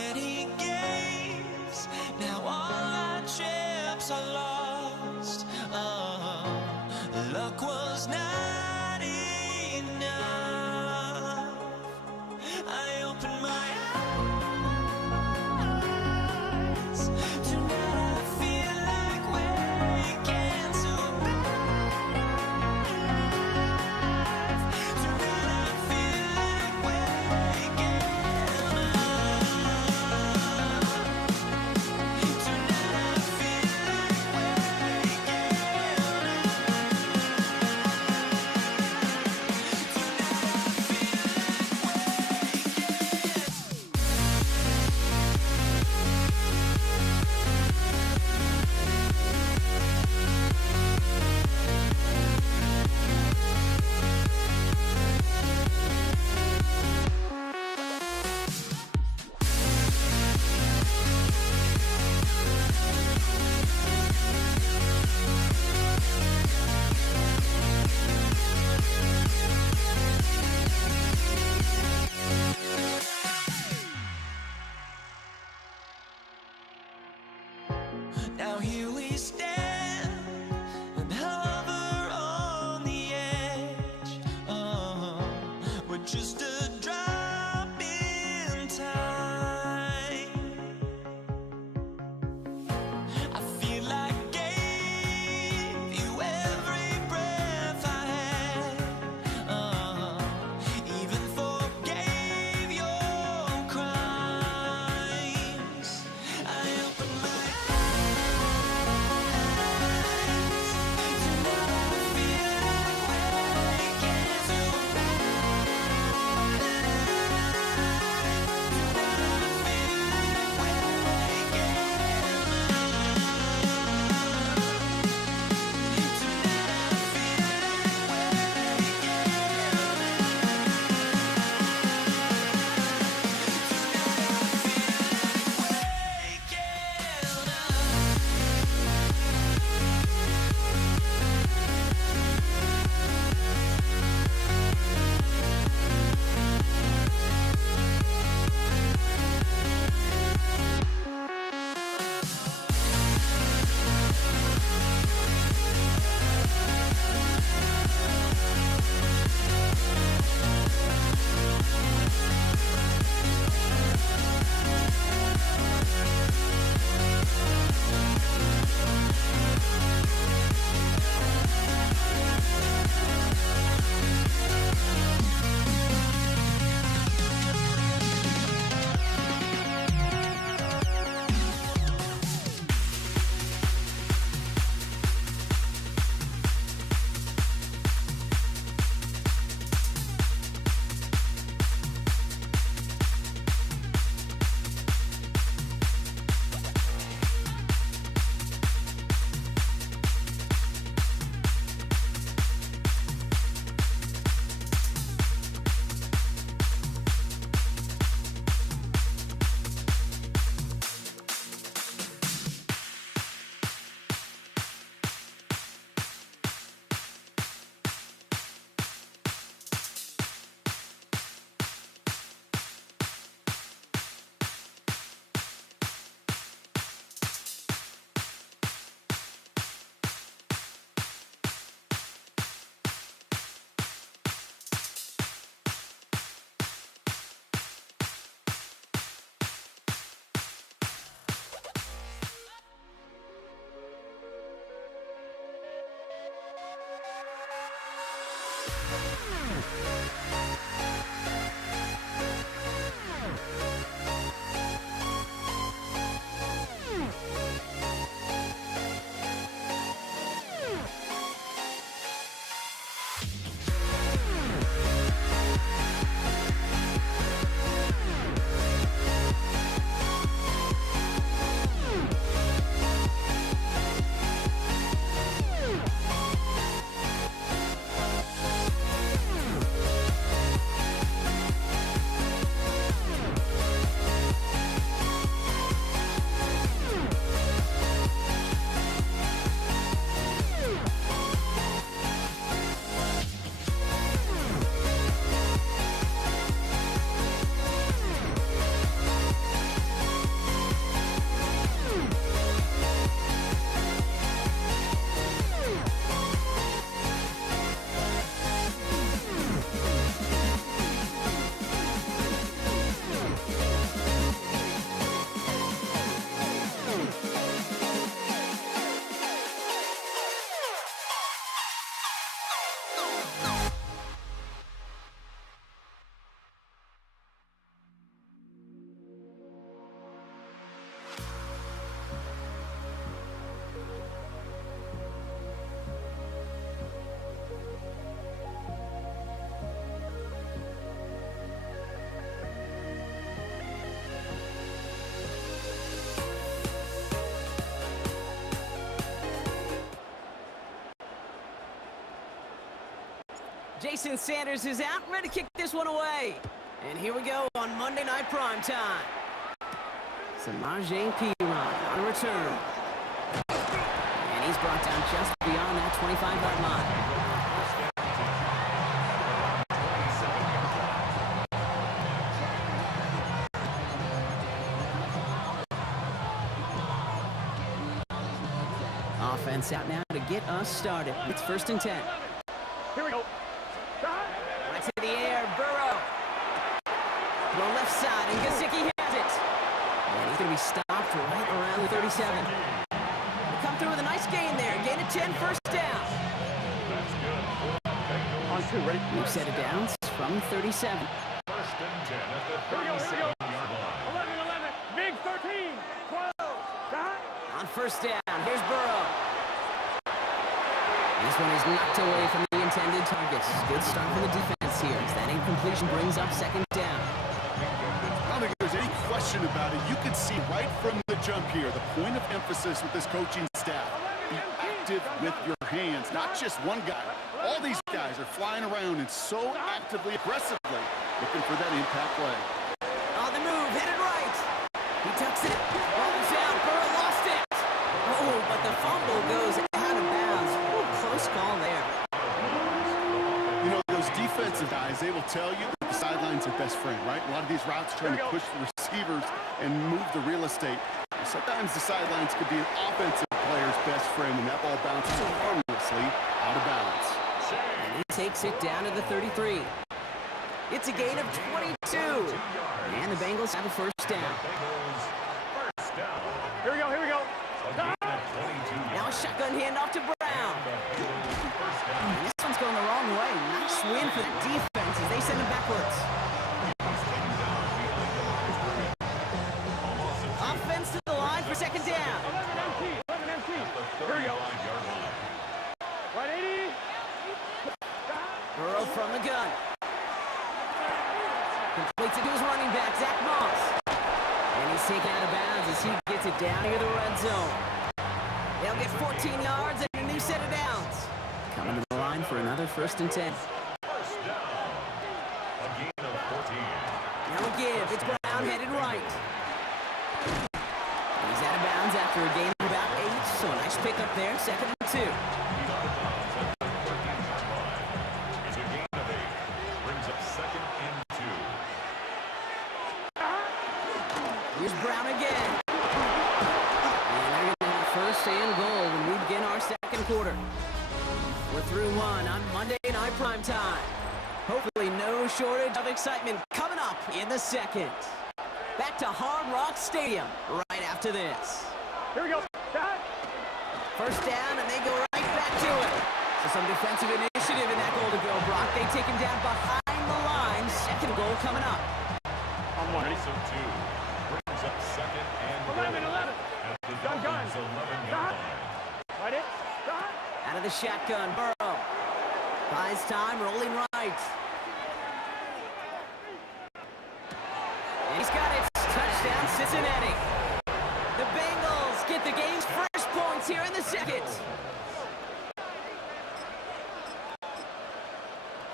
many games. Now all our chips are lost. Luck was not enough. I opened my eyes. Tonight I feel like waking to life. Tonight I feel like waking up. Tonight I feel like waking Now here we stand and hover on the edge. We're just a drop in time. I feel like I gave you every breath I had. Even forgave your crimes. I opened my eyes. Jason Sanders is out, ready to kick this one away. And here we go on Monday Night Primetime. Samaje Perine on return. And he's brought down just beyond that 25-yard line. Offense out now to get us started. It's 1st and 10. Here we go. Right to the air, Burrow. Throw left side, and Gesicki has it. And he's going to be stopped right around the 37. They come through with a nice gain there. Gain of 10, 1st down. On 2, ready? We've set it down from 37. 1st and 10 at the 37-yard line. 11, big 13, 12, On 1st down, here's Burrow. This one is knocked away from the intended targets. Good start for the defense here as that incompletion brings up 2nd down. I don't think there's any question about it. You can see right from the jump here, the point of emphasis with this coaching staff. Be active with your hands, not just one guy. All these guys are flying around and so actively, aggressively looking for that impact play. On the move, headed right. He tucks it. Ball's out. Burrow lost it. Oh, but the fumble goes out of bounds. Ooh, close call there. You know, those defensive guys, they will tell you that the sideline's their best friend, right? A lot of these routes trying to push the receivers and move the real estate. Sometimes the sidelines could be an offensive player's best friend, and that ball bounces harmlessly out of bounds. And he takes it down to the 33. It's a gain of 22. And the Bengals have a 1st down. First down. Here we go, here we go. A gain of 22 Now a yards. shotgun handoff to Brown. First down. And this one's going the wrong way. Nice win for the defense as they send him backwards. Offense to the line for 2nd down. 11 empty, 11 empty. Here we go. 35-yard line. Right 80. Burrow from the gun. Completes it to his running back, Zach Moss. And he's taken out of bounds as he gets it down near the red zone. They'll get 14 yards and a new set of downs. Coming to the line for another 1st and 10. First down. A gain of 14. Now a give. It's Brown headed right. He's out of bounds after a gain of about 8, so a nice pickup there, 2nd and 2. He's out of bounds at the 13-yard line. It's a gain of 8. Brings up 2nd and 2. Here's Brown again. And they're going to have 1st and goal when we begin our 2nd quarter. We're through one on Monday Night Primetime. Hopefully no shortage of excitement coming up in the 2nd. Back to Hard Rock Stadium right after this. Here we go. 1st down, and they go right back to it. So some defensive initiative in that goal to go, Brock. They take him down behind the line. 2nd goal coming up. On 1. Race of 2. Brings up 2nd and 11, 11. at the Gun. Dolphins' 11-yard line. Right it. Out of the shotgun, Burrow. Buys time, rolling right. And he's got it. Touchdown, Cincinnati. The Bengals get the game's first points here in the 2nd.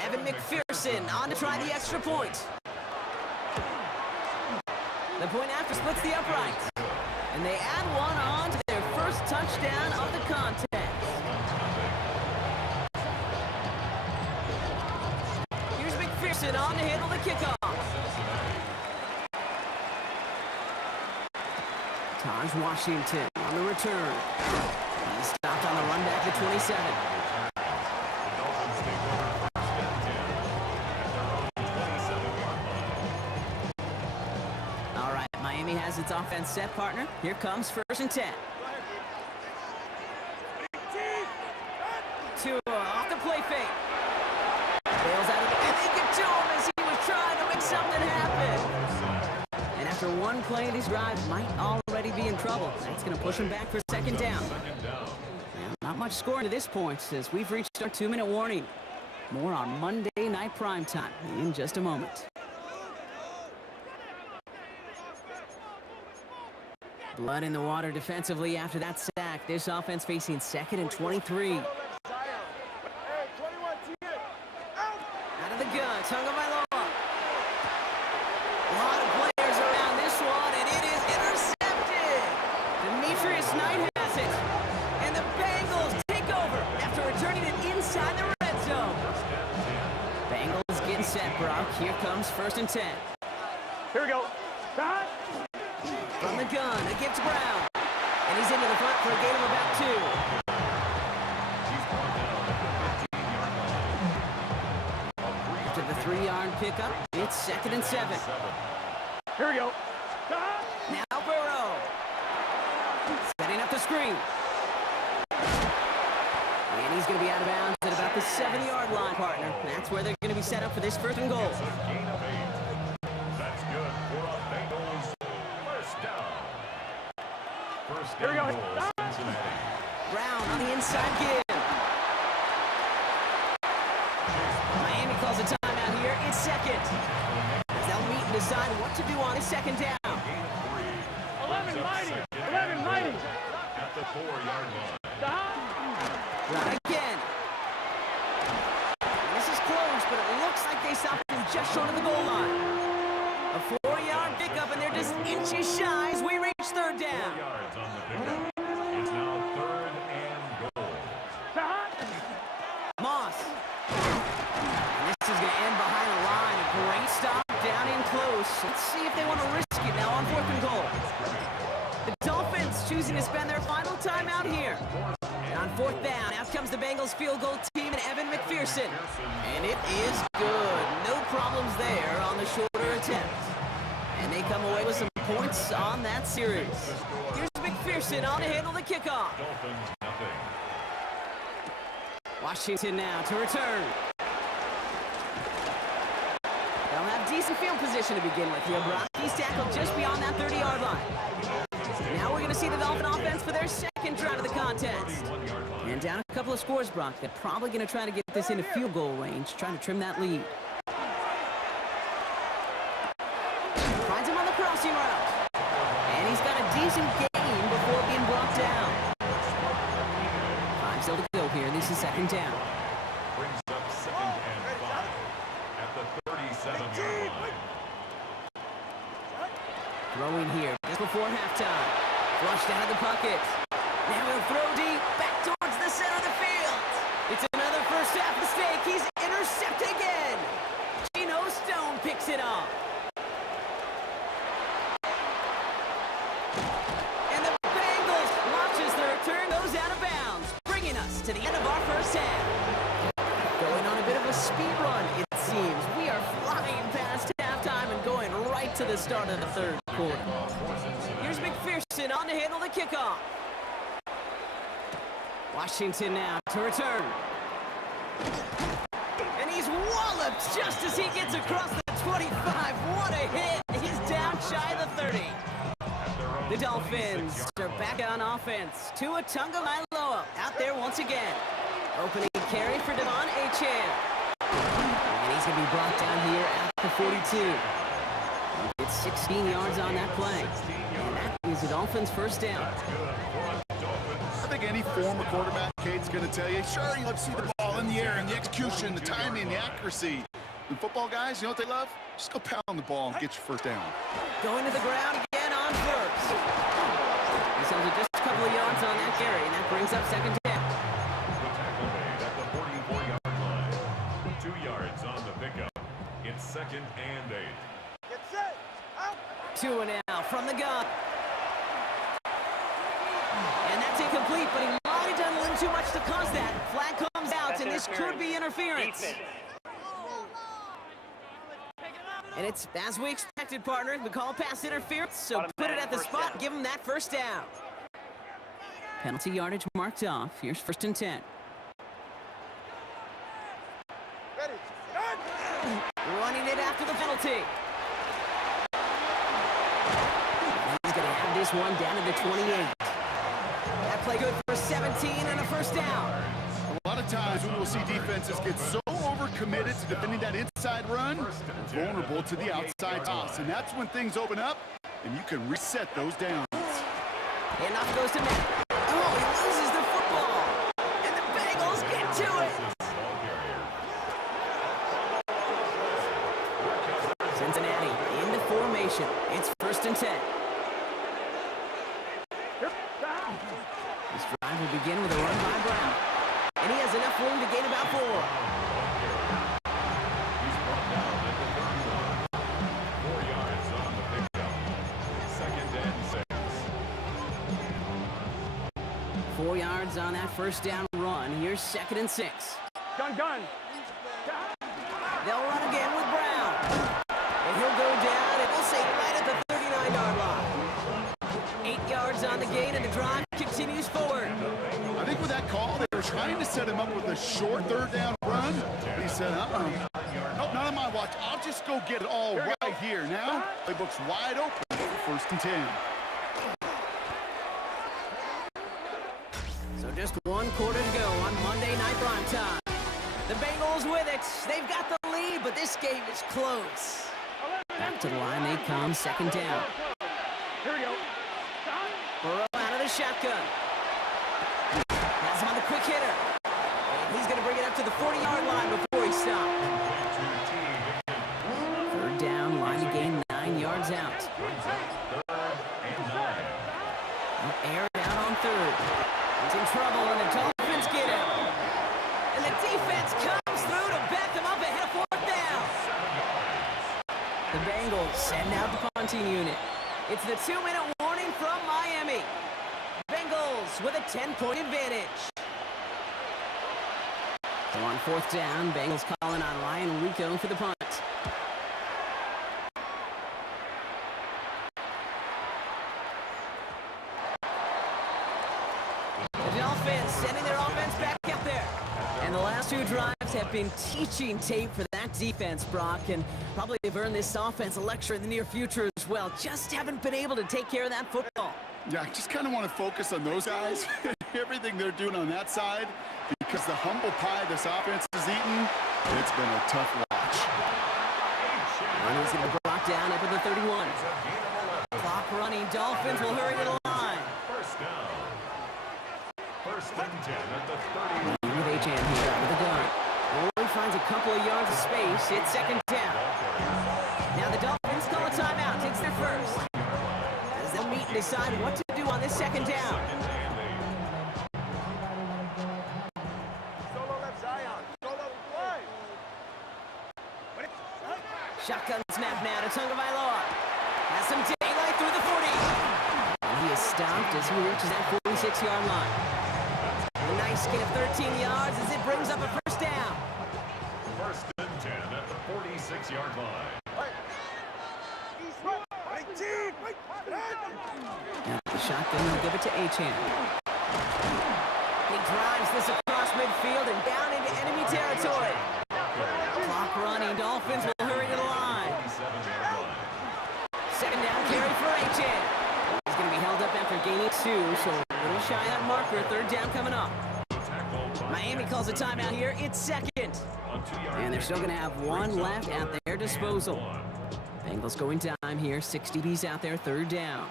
Evan McPherson on to try the extra point. The point after splits the upright. And they add one on to their first touchdown of the contest. Here's McPherson on to handle the kickoff. Taj Washington on the return. He's stopped on the run back to 27. The Dolphins take over 1st and 10 at their own 27-yard line. All right, Miami has its offense set, partner. Here comes 1st and 10. Tua off the play fake. Bails out of it, and they get to him as he was trying to make something happen. And after one play, these drives might already be in trouble. That's going to push him back for 2nd down. 2nd down. Well, not much scoring to this point as we've reached our 2-minute warning. More on Monday Night Primetime in just a moment. Blood in the water defensively after that sack. This offense facing 2nd and 23. Hey, 21, T. Knight has it. And the Bengals take over after returning it inside the red zone. Bengals getting set, Brock. Here comes 1st and 10. Here we go. Cut. From the gun, a give to Brown. And he's into the front for a gain of about 2. He's brought down at the 15-yard line. After the 3-yard pickup, it's 2nd and 7. Here we go. Cut. Now Burrow. Setting up the screen. And he's going to be out of bounds at about the 7-yard line, partner. That's where they're going to be set up for this 1st and goal. It's a gain of 8. That's good for a Bengals first down. First Here we down go. goal, Cincinnati. Brown on the inside give. Miami calls a timeout here. It's 2nd. As they'll meet and decide what to do on a 2nd down. Gain of 3. 11 mighty. Second 11 and mighty. goal at the 4-yard line. Right again. This is close, but it looks like they stopped him just short of the goal line. A 4-yard pickup, and they're just inches shy as we reach 3rd 4 down. yards on the pickup. It's now 3rd and goal. Moss. And this is going to end behind the line. A great stop down in close. Let's see if they want to risk it now on 4th and goal. The Dolphins choosing to spend their final timeout here. And on 4th down, out comes the Bengals field goal team and Evan McPherson. And it is good. No problems there on the shorter attempt. And they come away with some points on that series. Here's McPherson on to handle the kickoff. Dolphins, nothing. Washington now to return. They'll have decent field position to begin with here, Brock. He's tackled just beyond that 30-yard line. Now we're going to see the Dolphin offense for their 2nd drive of the contest. And down a couple of scores, Brock. They're probably going to try to get this into field goal range, trying to trim that lead. Finds him on the crossing route. And he's got a decent gain before being brought down. 5 still to go here. This is 2nd down. Brings up 2nd and 5 at the 37-yard line. Throwing here just before halftime. Flushed out of the pocket. Now he'll throw deep back towards the center of the field. It's another first half mistake. He's intercepted again. Geno Stone picks it off. And the Bengals watch as the return goes out of bounds, bringing us to the end of our first half. Going on a bit of a speed run, it seems. We are flying past halftime and going right to the start of the 3rd quarter. Here's McPherson on to handle the kickoff. Washington now to return. And he's walloped just as he gets across the 25. What a hit. He's down shy of the 30. The Dolphins are back on offense. Tua Tagovailoa out there once again. Opening carry for Devon Achane. And he's going to be brought down here at the 42. It's 16 yards on that play. And that is the Dolphins' first down. I think any former quarterback, Kate's going to tell you, sure, you love to see the ball in the air and the execution, the timing, the accuracy. And football guys, you know what they love? Just go pound the ball and get your first down. Going to the ground again on first. He sells it just a couple of yards on that carry, and that brings up 2nd down. The tackle made at the 44-yard line. 2 yards on the pickup. It's 2nd and 8. Get set. Out. Tua now from the gun. And that's incomplete, but he might have done a little too much to cause that. Flag comes out, and this could be interference. Defense. And it's as we expected, partner. We call pass interference, so put it at the spot, give him that first down. Penalty yardage marked off. Here's 1st and 10. Ready. Running it after the penalty. He's going to have this one down to the 28. That play good for 17 and a first down. A lot of times we will see defenses get so overcommitted to defending that inside run, vulnerable to the outside toss. And that's when things open up, and you can reset those downs. And off goes to Matt. Oh, he loses the football. And the Bengals get to it. Cincinnati into formation. It's 1st and 10. This drive will begin with a run by Brown. And he has enough room to gain about 4. He's brought down at the 31. 4 yards on the pickup. 2nd and 6. 4 yards on that first down run. Here's 2nd and 6. Gun. They'll run again with Brown. And he'll go down, and we'll say right at the 39-yard line. 8 yards on the gain, and the drive continues forward. I think with that call, they were trying to set him up with a short 3rd down run. And he said, nope, not on my watch. I'll just go get it all right here. Now, playbook's wide open for 1st and 10. So just 1 quarter to go on Monday Night Primetime. The Bengals with it. They've got the lead, but this game is close. Back to the line they come, 2nd down. Here we go. Burrow out of the shotgun. Has him on the quick hitter. And he's going to bring it up to the 40-yard line before he stops. 3rd down, line to gain 9 yards out. 3rd and 9. Air down on 3rd. He's in trouble, and the Dolphins get him. And the defense comes through to back them up ahead of 4th down. The Bengals send out the punting unit. It's the 2-minute warning from Miami. Bengals with a 10-point advantage. So on 4th down, Bengals calling on Ryan Rico for the punt. The Dolphins sending their offense back up there. And the last 2 drives have been teaching tape for that defense, Brock, and probably they've earned this offense a lecture in the near future as well. Just haven't been able to take care of that football. Yeah, I just kind of want to focus on those guys, everything they're doing on that side, because the humble pie this offense has eaten, it's been a tough watch. And he's going to be brought down up at the 31. Clock running, Dolphins will hurry to the line. 1st down. 1st and 10 at the 30. With Achane here with the gun. He finds a couple of yards of space. It's 2nd down. Now the Dolphins call a timeout. Takes their first. As they'll meet and decide what to do on this 2nd down. Solo left Zion. Solo wide. Shotgun snap now to Tagovailoa. Has some daylight through the 40. And he is stopped as he reaches that 46-yard line. A nice gain of 13 yards as it brings up a 1st down. 1st and 10 at the 46-yard line. Now the shotgun will give it to Achane. He drives this across midfield and down into enemy territory. Clock running, Dolphins will hurry to the line. 2nd down carry for Achane. He's going to be held up after gaining 2, so a little shy of that marker. 3rd down coming up. Miami calls a timeout here. It's 2nd. And they're still going to have 1 left at their disposal. Bengals going time here. 6 DBs out there. 3rd down.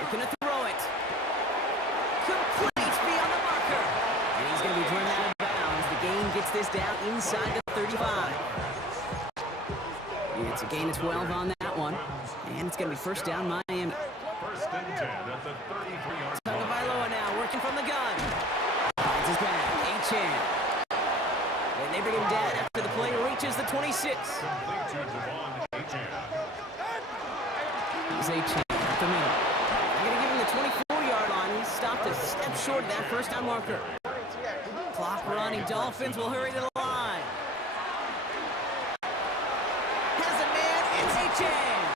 Looking to throw it. Complete beyond the marker. And he's going to be driven out of bounds. The gain gets this down inside the 35. It's a gain of 12 on that one. And it's going to be 1st down Miami. 1st and 10 at the 33-yard line. Tagovailoa now working from the gun. Finds his back. Achane. And they bring him down after the play reaches the 26. Complete to Devon Achane. Here's Achane at the middle. They're going to give him the 24-yard line. He stopped a step short of that 1st down marker. Clock running. Dolphins will hurry to the line. Has a man. It's Achane.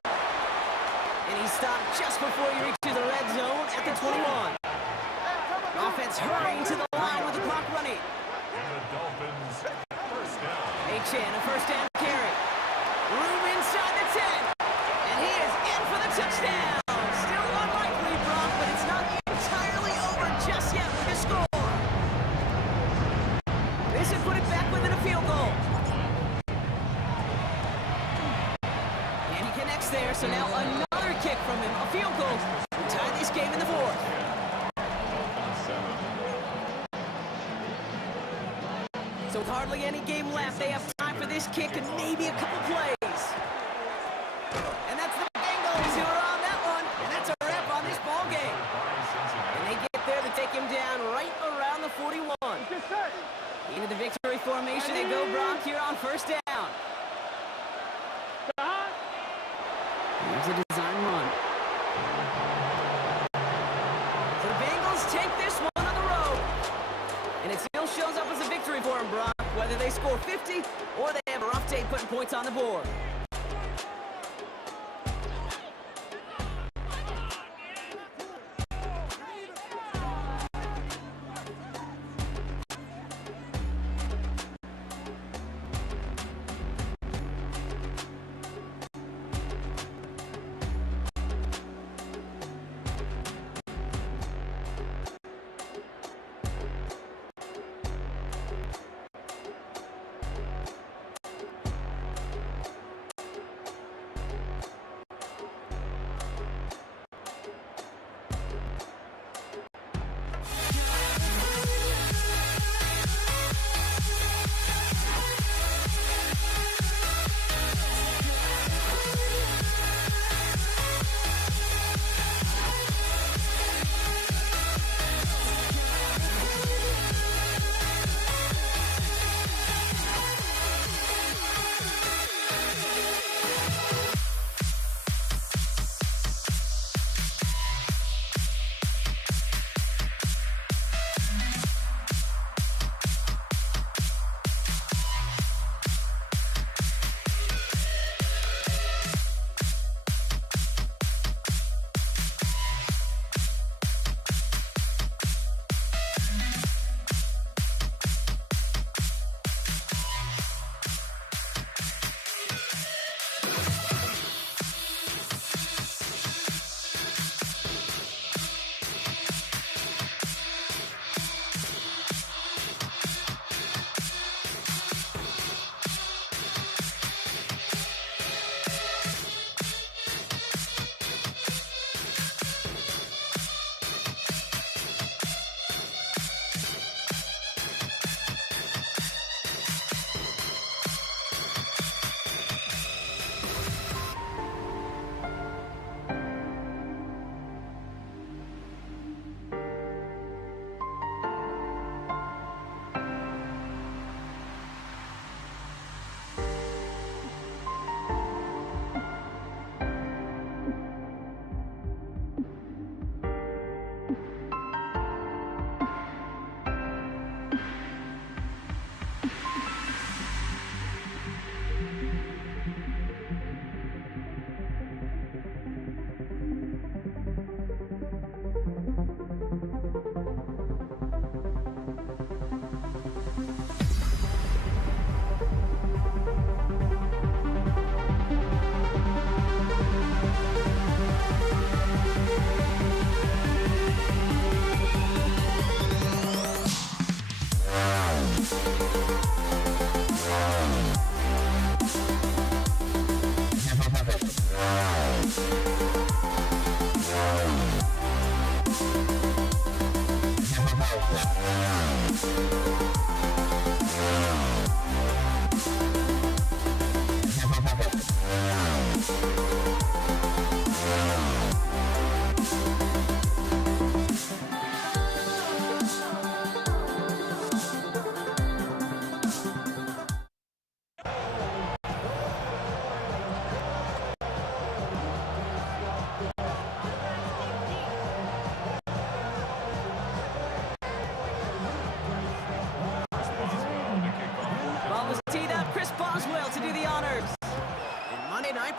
And he stopped just before he reaches the red zone at the 21. Offense hurrying to the line with the clock running. And the Dolphins, 1st down. Achane, a 1st down carry. Room inside the 10. And he is in for the touchdown. Still unlikely, Brock, but it's not entirely over just yet with the score. This would put it back within a field goal. And he connects there, so now another kick from him. A field goal to tie this game in the 4th. So with hardly any game left, they have time for this kick and maybe a couple plays. And that's the Bengals who are on that one. And that's a wrap on this ball game. to take him down right around the 41. Into the victory formation they go, Brock, here on first down. Here's a design run. So the Bengals take this one on the road. And it still shows up as a victory for them, Brock, whether they score 50 or they have a rough day putting points on the board.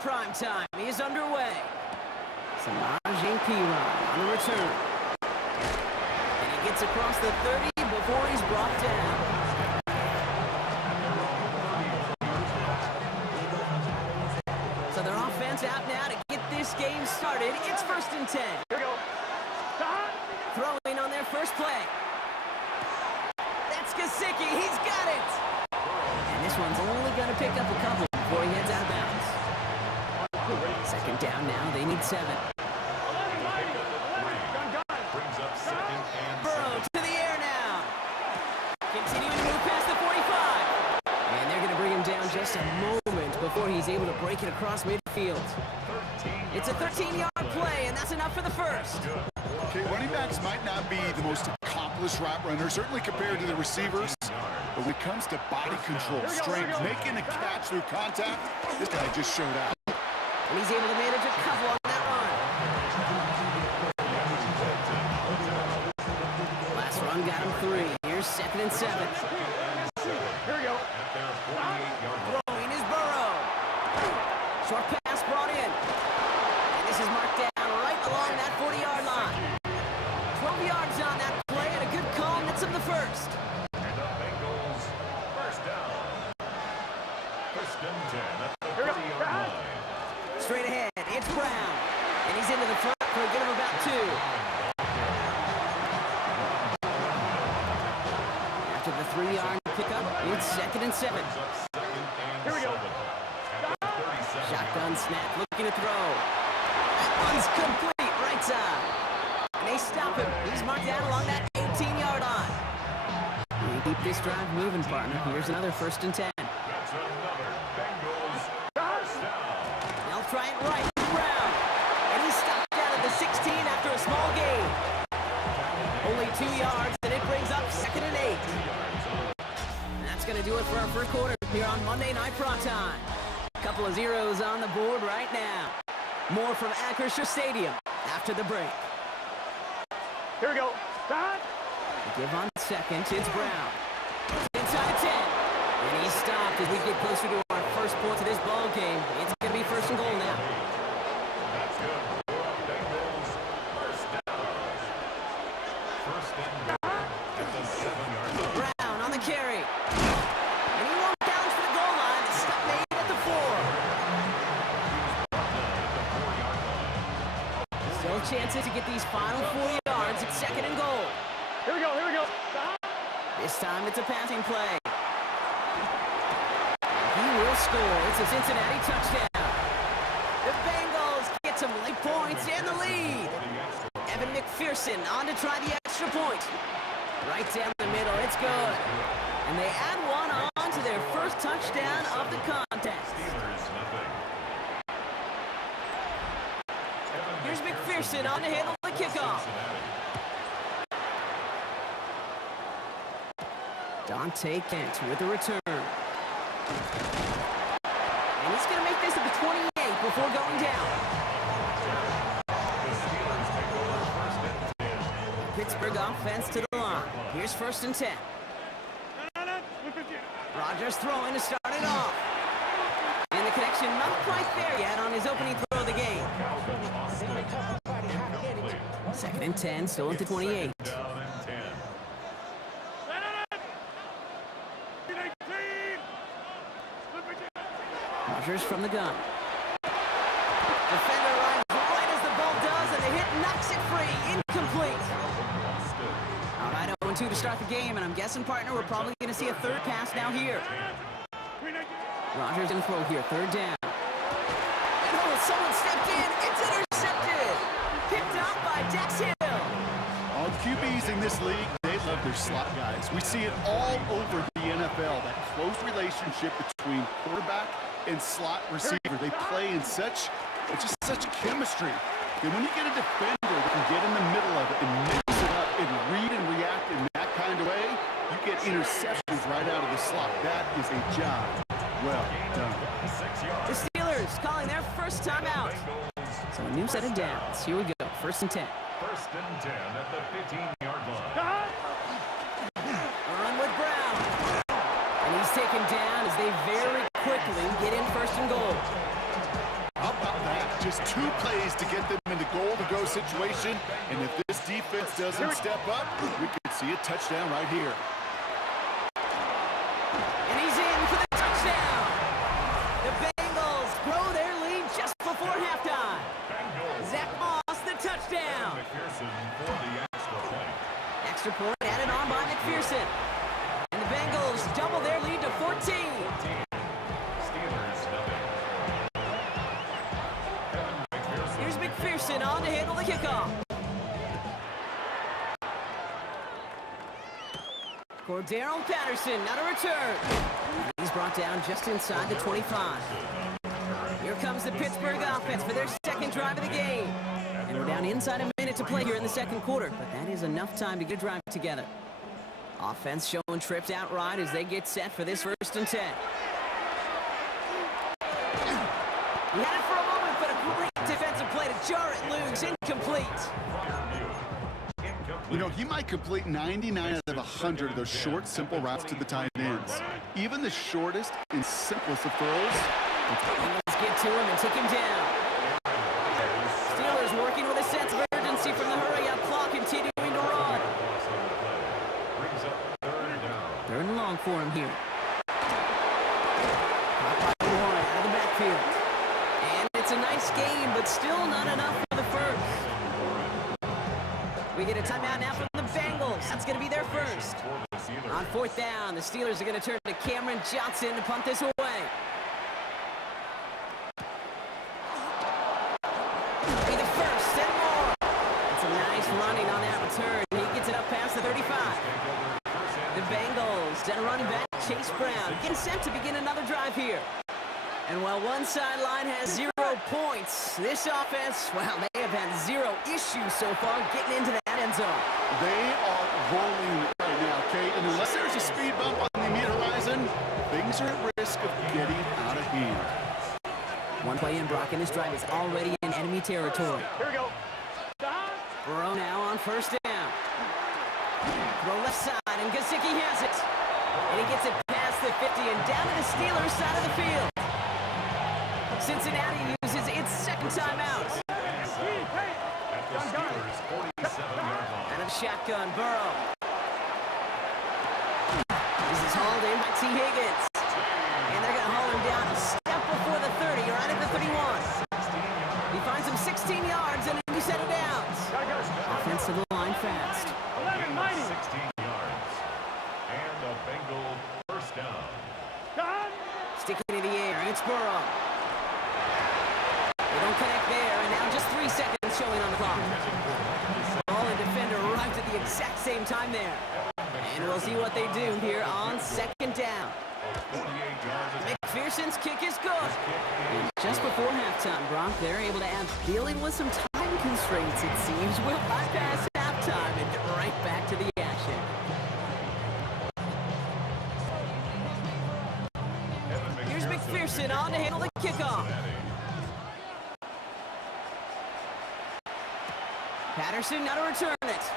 Prime time is underway. Samaje Perine on the return. And he gets across the 30 before he's brought down. So their offense out now to get this game started. It's 1st and 10. Here we go. Throwing on their first play. That's Gesicki. He's got it. And this one's only going to pick up a couple before he heads out of bounds. 2nd down now. They need 7. Brings up 2nd and Burrow 7. to the air now. Continuing to move past the 45. And they're going to bring him down just a moment before he's able to break it across midfield. It's a 13-yard play, and that's enough for the first. Okay, running backs might not be the most accomplished route runners, certainly compared to the receivers. But when it comes to body control, strength, making a catch through contact, this guy just showed out. And he's able to manage a couple on that run. Last run got him 3. Here's 2nd and 7. Here we go. Throwing is Burrow. Short pass brought in. And this is marked down right along that 40-yard line. 12 yards on that play and a good call nets him the first. And the Bengals first down. First and 10 at the Here we go. 40-yard line. Straight ahead, it's Brown. And he's into the front for a good of about 2. After the 3-yard pickup, it's 2nd and 7. Here we go. Shotgun snap, looking to throw. That one's complete, right side. And they stop him. He's marked down along that 18-yard line. We keep this drive moving, partner. Here's another 1st and 10. That's another Bengals first down. They'll try it right to Brown. And he's stopped out at the 16 after a small gain. Only 2 yards, and it brings up 2nd and 8. And that's going to do it for our first quarter here on Monday Night Primetime. Couple of zeros on the board right now. More from Acrisure Stadium after the break. Here we go. Start. Give on 2nd, it's Brown. Inside 10. And he's stopped as we get closer to our first point of this ball game. It's going to be 1st and goal now. That's good for Bengals first down. First and goal at the 7-yard line. Brown on the carry. And he won't down for the goal line. The stop made at the 4. Still chances to get these final 4 yards. It's 2nd and goal. Here we go. Here we go. This time it's a passing play. He will score. It's a Cincinnati touchdown. The Bengals get some late points and the lead. Evan McPherson on to try the extra point. Right down the middle. It's good. And they add one on to their first touchdown of the contest. Steelers nothing. Here's McPherson on to handle the kickoff. Dante Kent with the return. And he's going to make this at the 28 before going down. The Steelers take over first and 10. Pittsburgh offense to the line. Here's 1st and 10. Rodgers throwing to start it off. And the connection not quite there yet on his opening throw of the game. 2nd and 10, still at the 28. Down and 10. Rodgers from the gun. Defender runs right as the ball does, and the hit knocks it free. Incomplete. All right, 0-2 to start the game, and I'm guessing, partner, we're probably going to see a 3rd pass now here. Rodgers in throw here, 3rd down. And oh, someone stepped in. It's intercepted. Picked up by Dax Hill. All QBs in this league, they love their slot guys. We see it all over the NFL, that close relationship between quarterback and slot receiver. They play in such chemistry. And when you get a defender that can get in the middle of it and mix it up and read and react in that kind of way, you get interceptions right out of the slot. That is a job well done. The Steelers calling their first time out. So a new set of downs. Here we go, 1st and 10. First and 10 at the 15-yard line. Run with Brown. And he's taken down as they very quickly get in 1st and goal. How about that? Just 2 plays to get them into goal-to-go situation. And if this defense doesn't step up, we could see a touchdown right here. And he's in for the touchdown. The Bengals grow their lead just before halftime. Zach Moss, the touchdown. McPherson for the extra point. Extra point added on by McPherson. And the Bengals double their lead to 14. Steelers nothing. Here's McPherson on to handle the kickoff. Cordero Patterson, not a return. He's brought down just inside the 25. Here comes the Pittsburgh offense for their 2nd drive of the game. And we're down inside a minute minute to play here in the second quarter, but that is enough time to get a drive together. Offense showing trips outright as they get set for this 1st and 10. He had it for a moment, but a great defensive play to jar it loose. Incomplete. You know, he might complete 99 out of 100 of those short, simple routes to the tight ends. Even the shortest and simplest of throws. Let's get to him and take him down. Steelers working with a sense of urgency from the hurry-up clock, continuing to run. Third and long for him here. Caught by Warren out of the backfield. And it's a nice gain, but still not enough for the first. We get a timeout now from the Bengals. That's going to be their first. On 4th down, the Steelers are going to turn to Cameron Johnson to punt this away. Be the first and more. It's a nice running on that return. He gets it up past the 35. The Bengals, and running back Chase Brown, getting set to begin another drive here. And while one sideline has 0 points, this offense, well, they have had 0 issues so far getting into that end zone. They are rolling right now, Kate, and unless there's a speed bump on the immediate horizon, things are at risk of getting out of hand. One play in, Brock, and this drive is already in enemy territory. Here we go. Burrow now on 1st down. Throw left side, and Gesicki has it. And he gets it past the 50 and down to the Steelers side of the field. Cincinnati uses its second timeout. Out of shotgun, Burrow. This is hauled in by T. Higgins. And they're going to haul him down a step before the 30, right at the 31. He finds him 16 yards and he set it down. Offensive line fast. 16 yards. And a Bengal first down. Sticking in the air, and it's Burrow. They don't connect there, and now just 3 seconds showing on the clock. Ball and defender arrived at the exact same time there. And we'll see what they do here on 2nd down. McPherson's kick is good. And just before halftime, Brock, they're able to add dealing with some time constraints, it seems. We'll bypass halftime and get right back to the action. Here's McPherson on to handle the kickoff. Patterson now to return it.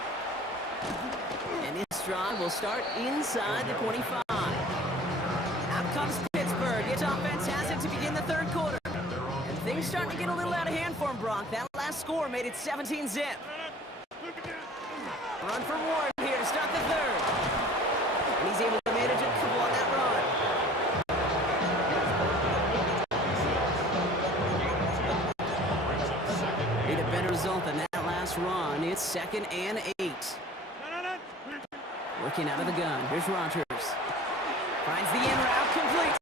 And this drive will start inside the 25. Out comes Pittsburgh. Its offense has it to begin the 3rd quarter. And things starting to get a little out of hand for him, Brock. That last score made it 17-zip. Run from Warren here to start the 3rd. And he's able to manage a couple on that run. Need a better result than that last run. It's 2nd and 8. Working out of the gun. Here's Rodgers. Finds the in route complete.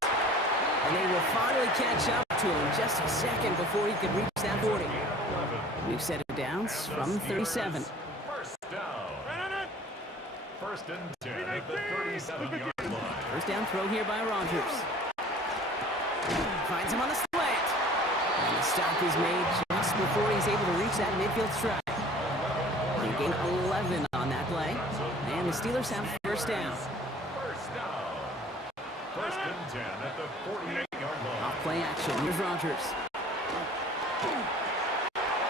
And they will finally catch up to him just a second before he can reach that 40. New set of downs from 37. First down. 1st and 10 at the 37-yard line. First down throw here by Rodgers. Finds him on the slant. And the stop is made just before he's able to reach that midfield strike. They gain 11 on that play. And the Steelers have first down. First down. 1st and 10 at the 48-yard line. Off play action. Here's Rodgers.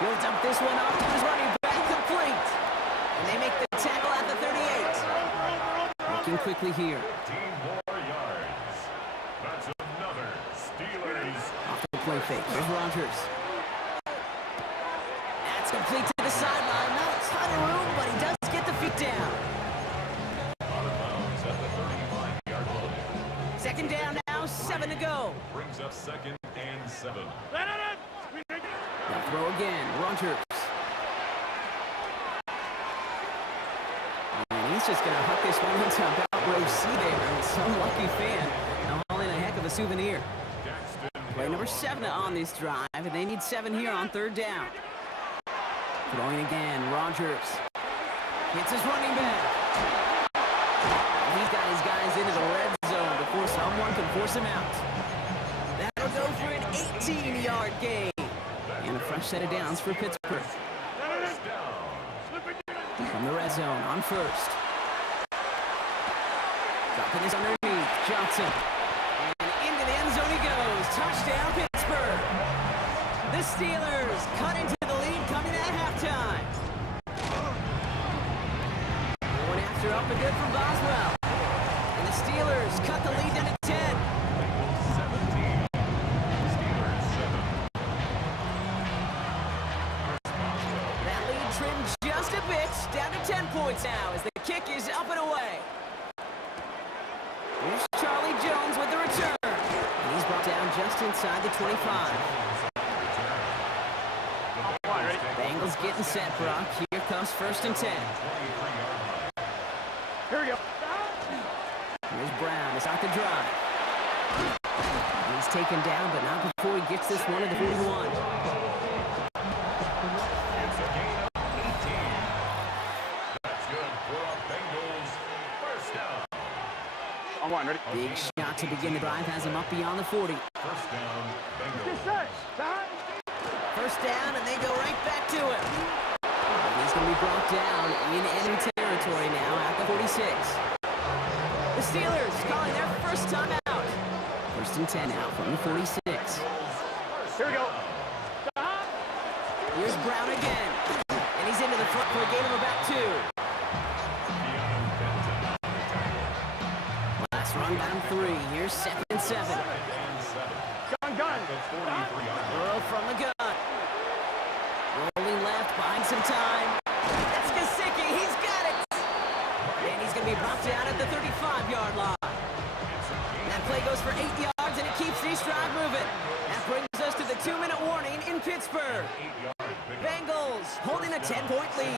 He'll dump this one off to his running back, complete. And they make the tackle at the 38. Looking quickly here. 15 more yards. That's another Steelers. Off the play fake. Here's Rodgers. That's complete to the sideline. Not a ton of room, but he does get the feet down. Out of bounds at the 35-yard line. 2nd down now, 7 to go. Brings up 2nd and 7. They'll throw again. Rodgers. And he's just going to huck this one into about row C there. And some lucky fan hauling a heck of a souvenir. Play number 7 on this drive, and they need 7 here on 3rd down. Throwing again. Rodgers. Hits his running back. He's got his guys into the red zone before someone can force him out. That'll go for an 18-yard gain. And a fresh set of downs for Pittsburgh. First down. from the red zone on first. Dropping this underneath. Johnson. And into the end zone he goes. Touchdown, Pittsburgh. The Steelers cut into the lead coming at halftime. Going after up and good from Boswell. And the Steelers cut the lead down to 10. 17. Steelers 7. That lead trimmed just a bit, down to 10 points now as the kick is up and away. Here's Charlie Jones with the return. And he's brought down just inside the 25. Bengals getting set, Brock. Here comes 1st and 10. Here we go. Here's Brown to start the drive. He's taken down, but not before he gets this one at the 41. It's a gain of 18. That's good for a Bengals first down. On one, ready? Big shot to begin the drive has him up beyond the 40. First down, Bengals. Set. Time. First down, and they go right back to it. And he's going to be brought down in enemy territory now at the 46. The Steelers calling their first time out. 1st and 10 now from the 46. Here we go. Here's Brown again. And he's into the front for a gain of about 2. Last run down 3. Here's 2nd and 7. Gun. Burrow from the gun. Rolling left, buying some time. That's Gesicki. He's got it. And he's going to be brought down at the 35-yard line. That play goes for 8 yards, and it keeps these drive moving. That brings us to the 2-minute warning in Pittsburgh. Bengals holding a 10-point lead.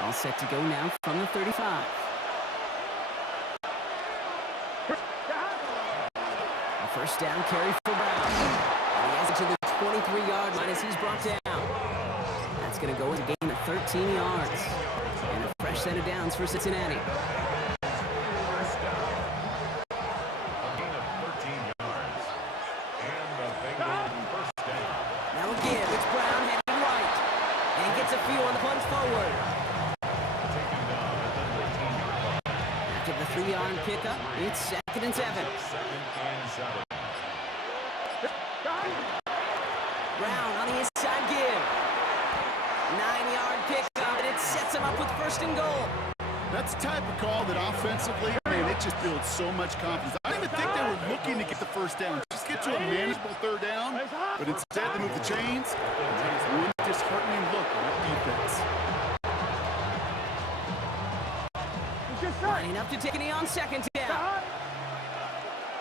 All set to go now from the 35. A first down carry for Brown. And he has it to the 23-yard line as he's brought down. That's going to go as a gain of 13 yards. And a fresh set of downs for Cincinnati. First down. A gain of 13 yards. And the Bengals first down. Now again, it's Brown heading right. And he gets a few on the punch forward. Taken down at the 13-yard line. After the 3-yard pickup, it's 2nd and 7. Second and 7. Brown on the inside give. 9-yard pickup, and it sets him up with 1st and goal. That's the type of call that offensively, man, it just builds so much confidence. I don't even think they were looking to get the first down. Just get to a manageable 3rd down, but instead they move the chains, and that is one disheartening look on that defense. Lining up to take a knee on 2nd down.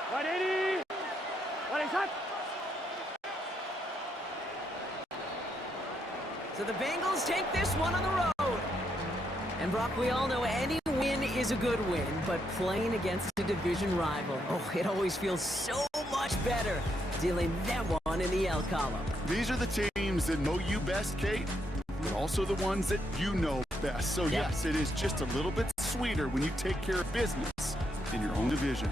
180. 180. So the Bengals take this one on the road. And Brock, we all know any win is a good win, but playing against a division rival, oh, it always feels so much better dealing that one in the L column. These are the teams that know you best, Kate, but also the ones that you know best. So yes, it is just a little bit sweeter when you take care of business in your own division.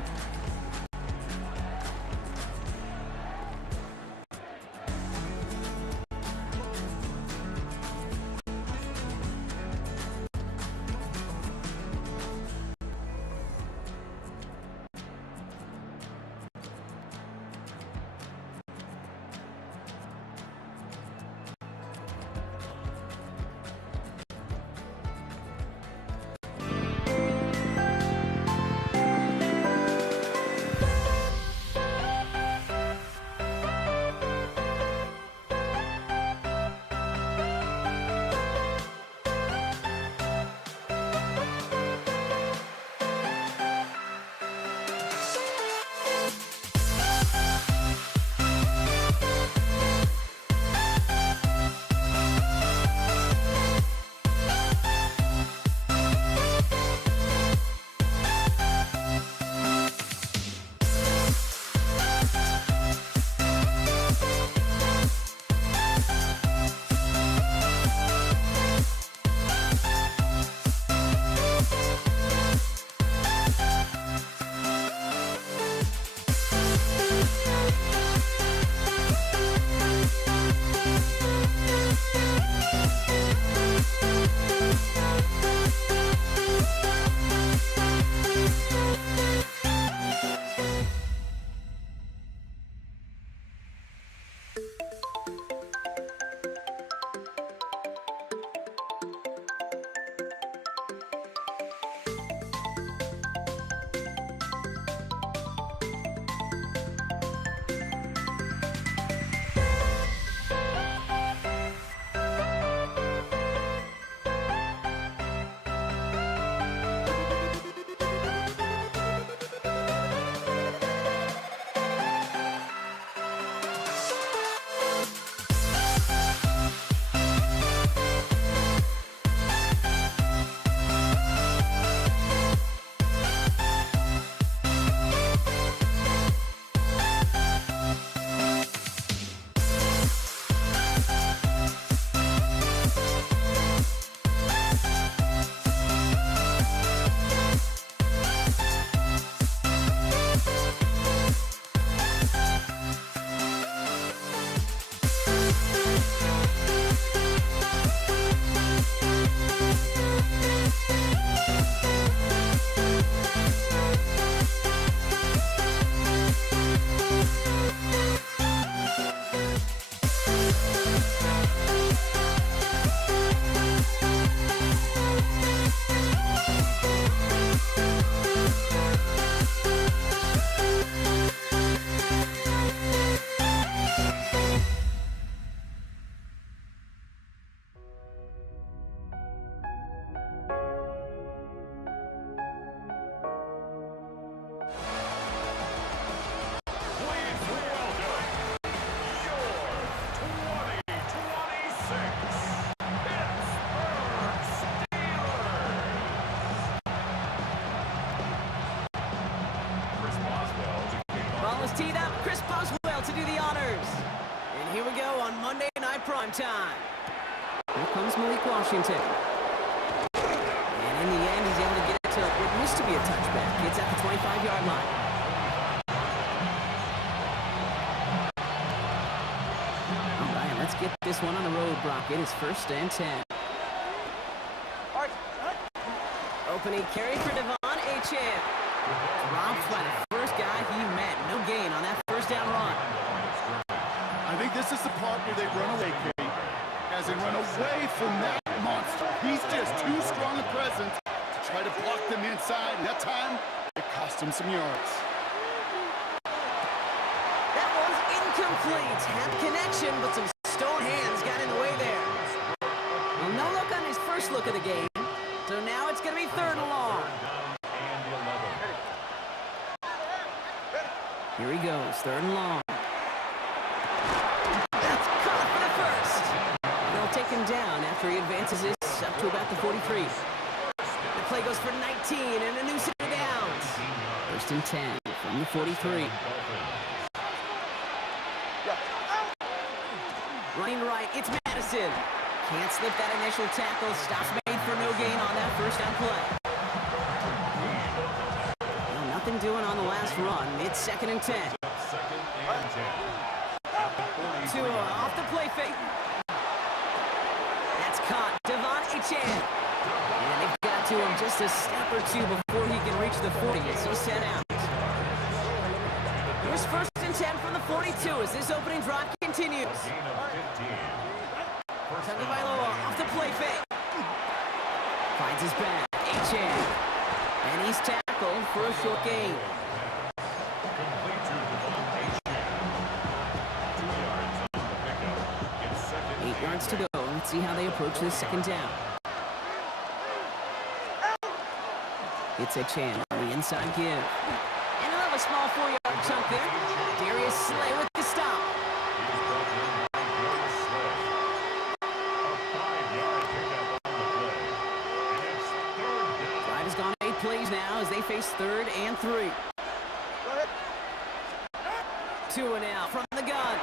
teed up. Chris Boswell to do the honors. And here we go on Monday Night Primetime. Here comes Malik Washington. And in the end, he's able to get it to what used to be a touchback. It's at the 25-yard line. All right, let's get this one on the road, Brock. It is 1st and 10. Opening carry for Devon Achane. Dropped by the first guy he met. No gain on that first down run. I think this is the part where they run away, Kate. As they run away from that monster. He's just too strong a presence to try to block them inside. And that time, it cost him some yards. That was incomplete. Had connection, but some stone hands got in the way there. Well, no look on his first look of the game. So now it's going to be 3rd and long. Here he goes, 3rd and long. That's caught for the first. And they'll take him down after he advances this up to about the 43. The play goes for 19 and a new set of downs. 1st and 10 from the 43. Running right, it's Madison. Can't slip that initial tackle. Stops made for no gain on that first down play. Well, nothing doing on the last run. It's 2nd and 10. Tua off the play fake. That's caught. Devon Achane. And they've got to him just a step or two before he can reach the 40 as he's sent out. Here's 1st and 10 from the 42 as this opening drive continues. Tagovailoa off the play fake. Finds his back. Achane. And he's tackled for a short gain. 8 yards to go. Let's see how they approach this 2nd down. It's Achane on the inside give. And another small 4-yard chunk there. Darius Slay with the stop. Gone 8 plays now as they face 3rd and 3. Tua now from the gun.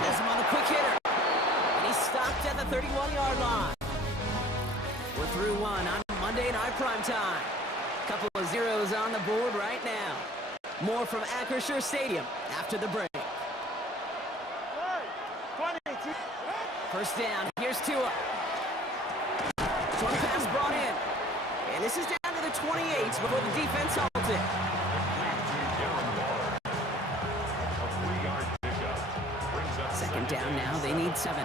Has him on the quick hitter. And he's stopped at the 31-yard line. We're through one on Monday Night Primetime. Couple of zeros on the board right now. More from Acrisure Stadium after the break. 1st down. Here's Tua. Short pass brought in. And this is down to the 28 before the defense holds it. 2nd down now. They need 7.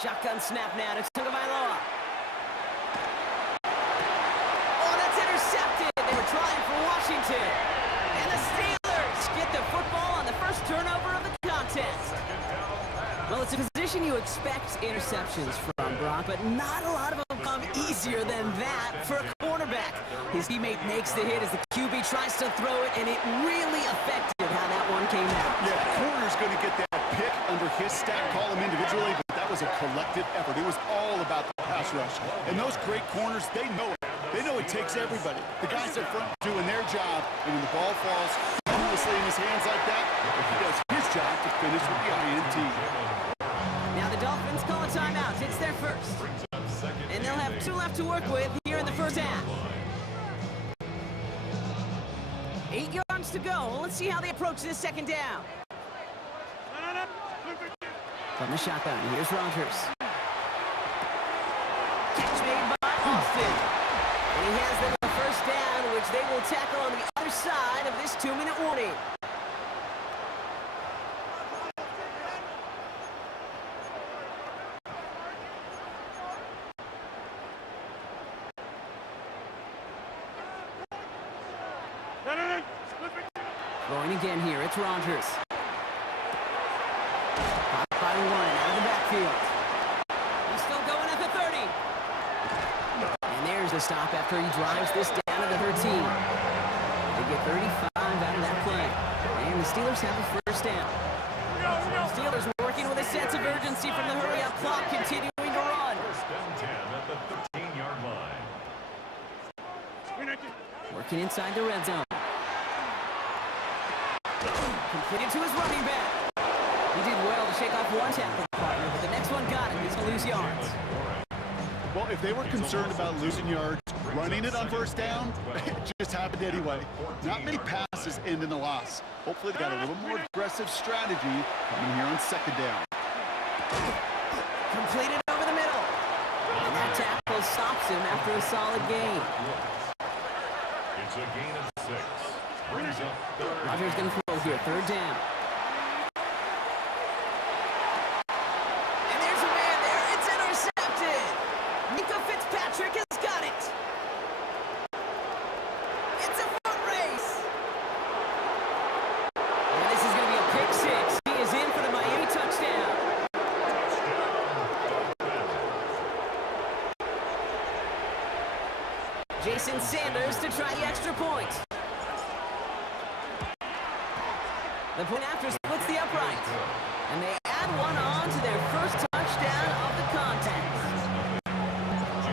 Shotgun snap now to Tagovailoa. Oh, that's intercepted. They were trying for Washington. And the Steelers get the football on the first turnover of the contest. Well, it's a position you expect interceptions from, Brock, but not a lot of them come easier than that for a cornerback. His teammate makes the hit as the QB tries to throw it, and it really affected how that one came out. Yeah, the corner's going to get that pick under his stat column individually, but that was a collective effort. It was all about the pass rush. And those great corners, they know it. They know it takes everybody. The guys up front doing their job, and when the ball falls harmlessly in his hands like that, he does his job to finish with the INT. Now the Dolphins call a timeout. It's their first. And they'll have 2 left to work with here in the 1st half. 8 yards to go. Let's see how they approach this 2nd down. From the shotgun, here's Rodgers. Catch made by Austin. And he has them the 1st down, which they will tackle on the other side of this 2-minute warning. Throwing again here, it's Rodgers. Caught by 1 out of the backfield. He's still going at the 30. And there's the stop after he drives this down to the 13. They get 35 out of that play. And the Steelers have a 1st down. Steelers working with a sense of urgency from the hurry-up clock, continuing to run. 1st and 10 at the 13-yard line. Working inside the red zone. Completed to his running back. He did well to shake off one tackle partner, but the next one got him. He's going to lose yards. Well, if they were concerned about losing yards, running it on first down, it just happened anyway. Not many passes end in a loss. Hopefully they got a little more aggressive strategy coming here on second down. Completed over the middle. And that tackle stops him after a solid gain. It's a gain of 6. Brings up third. Rodgers going to throw here, third down. And there's a man there. It's intercepted. Minka Fitzpatrick has got it. It's a foot race. And this is going to be a pick six. He is in for the Miami touchdown. Jason Sanders to try the extra point. The point after splits the upright. And they add one on to their first touchdown of the contest.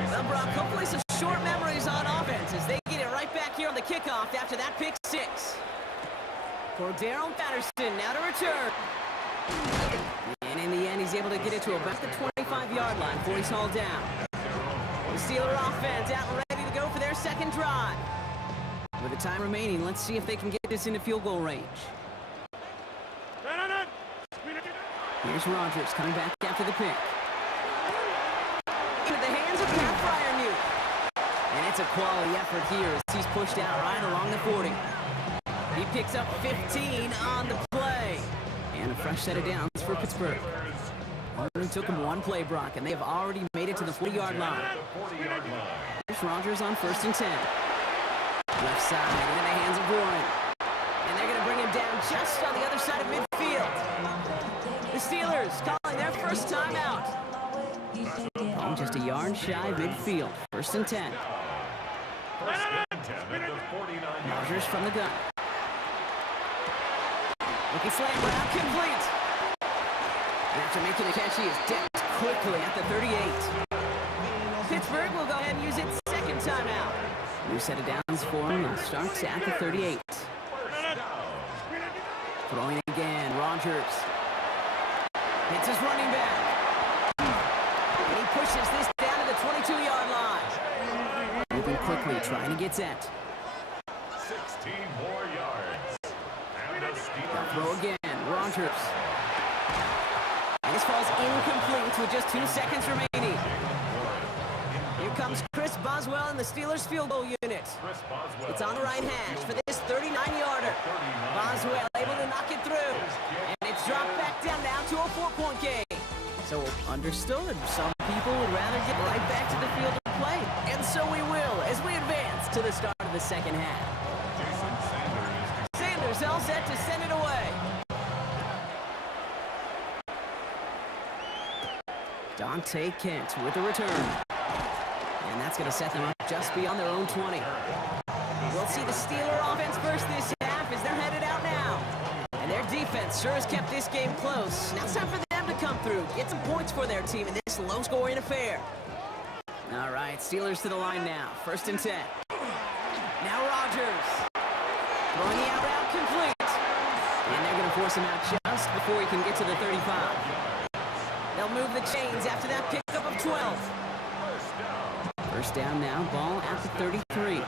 Well, Brock, hopefully some short memories on offense as they get it right back here on the kickoff after that pick six. For Darrell Patterson now to return. And in the end, he's able to get it to about the 25-yard line before he's hauled down. The Steeler offense out and ready to go for their second drive. With the time remaining, let's see if they can get this into field goal range. Here's Rodgers coming back after the pick. Into the hands of Pat Freiermuth. And it's a quality effort here as he's pushed out right along the 40. He picks up 15 on the play. And a fresh set of downs for Pittsburgh. Only took him one play, Brock, and they have already made it to the 40-yard line. Here's Rodgers on 1st and 10. Left side into the hands of Warren. And they're going to bring him down just on the other side of midfield. The Steelers calling their first timeout. Oh, just a yard shy of midfield. 1st and 10. Rodgers from the gun. Looking slant route complete. And after making a catch, he is decked quickly at the 38. Pittsburgh will go ahead and use its second timeout. New set of downs for him. Starts at the 38. Throwing again, Rodgers. Hits his running back. And he pushes this down to the 22-yard line. Moving quickly, trying to get set. 16 more yards. And the Steelers. Throw again, Rodgers. And this falls incomplete with just 2 seconds remaining. Here comes Chris Boswell in the Steelers field goal unit. It's on the right hash for this 39-yarder. Boswell able to knock it through. And it's dropped back down now to a 4-point game. So understood. Some people would rather get right back to the field of play. And so we will as we advance to the start of the second half. Sanders all set to send it away. Dante Kent with the return. And that's going to set them up just beyond their own 20. We'll see the Steeler offense first this half as they're headed out now. And their defense sure has kept this game close. Now it's time for them to come through, get some points for their team in this low-scoring affair. All right, Steelers to the line now. 1st and 10. Now Rodgers. Throwing the out route complete. And they're going to force him out just before he can get to the 35. They'll move the chains after that pickup of 12. First down now, ball at the 33.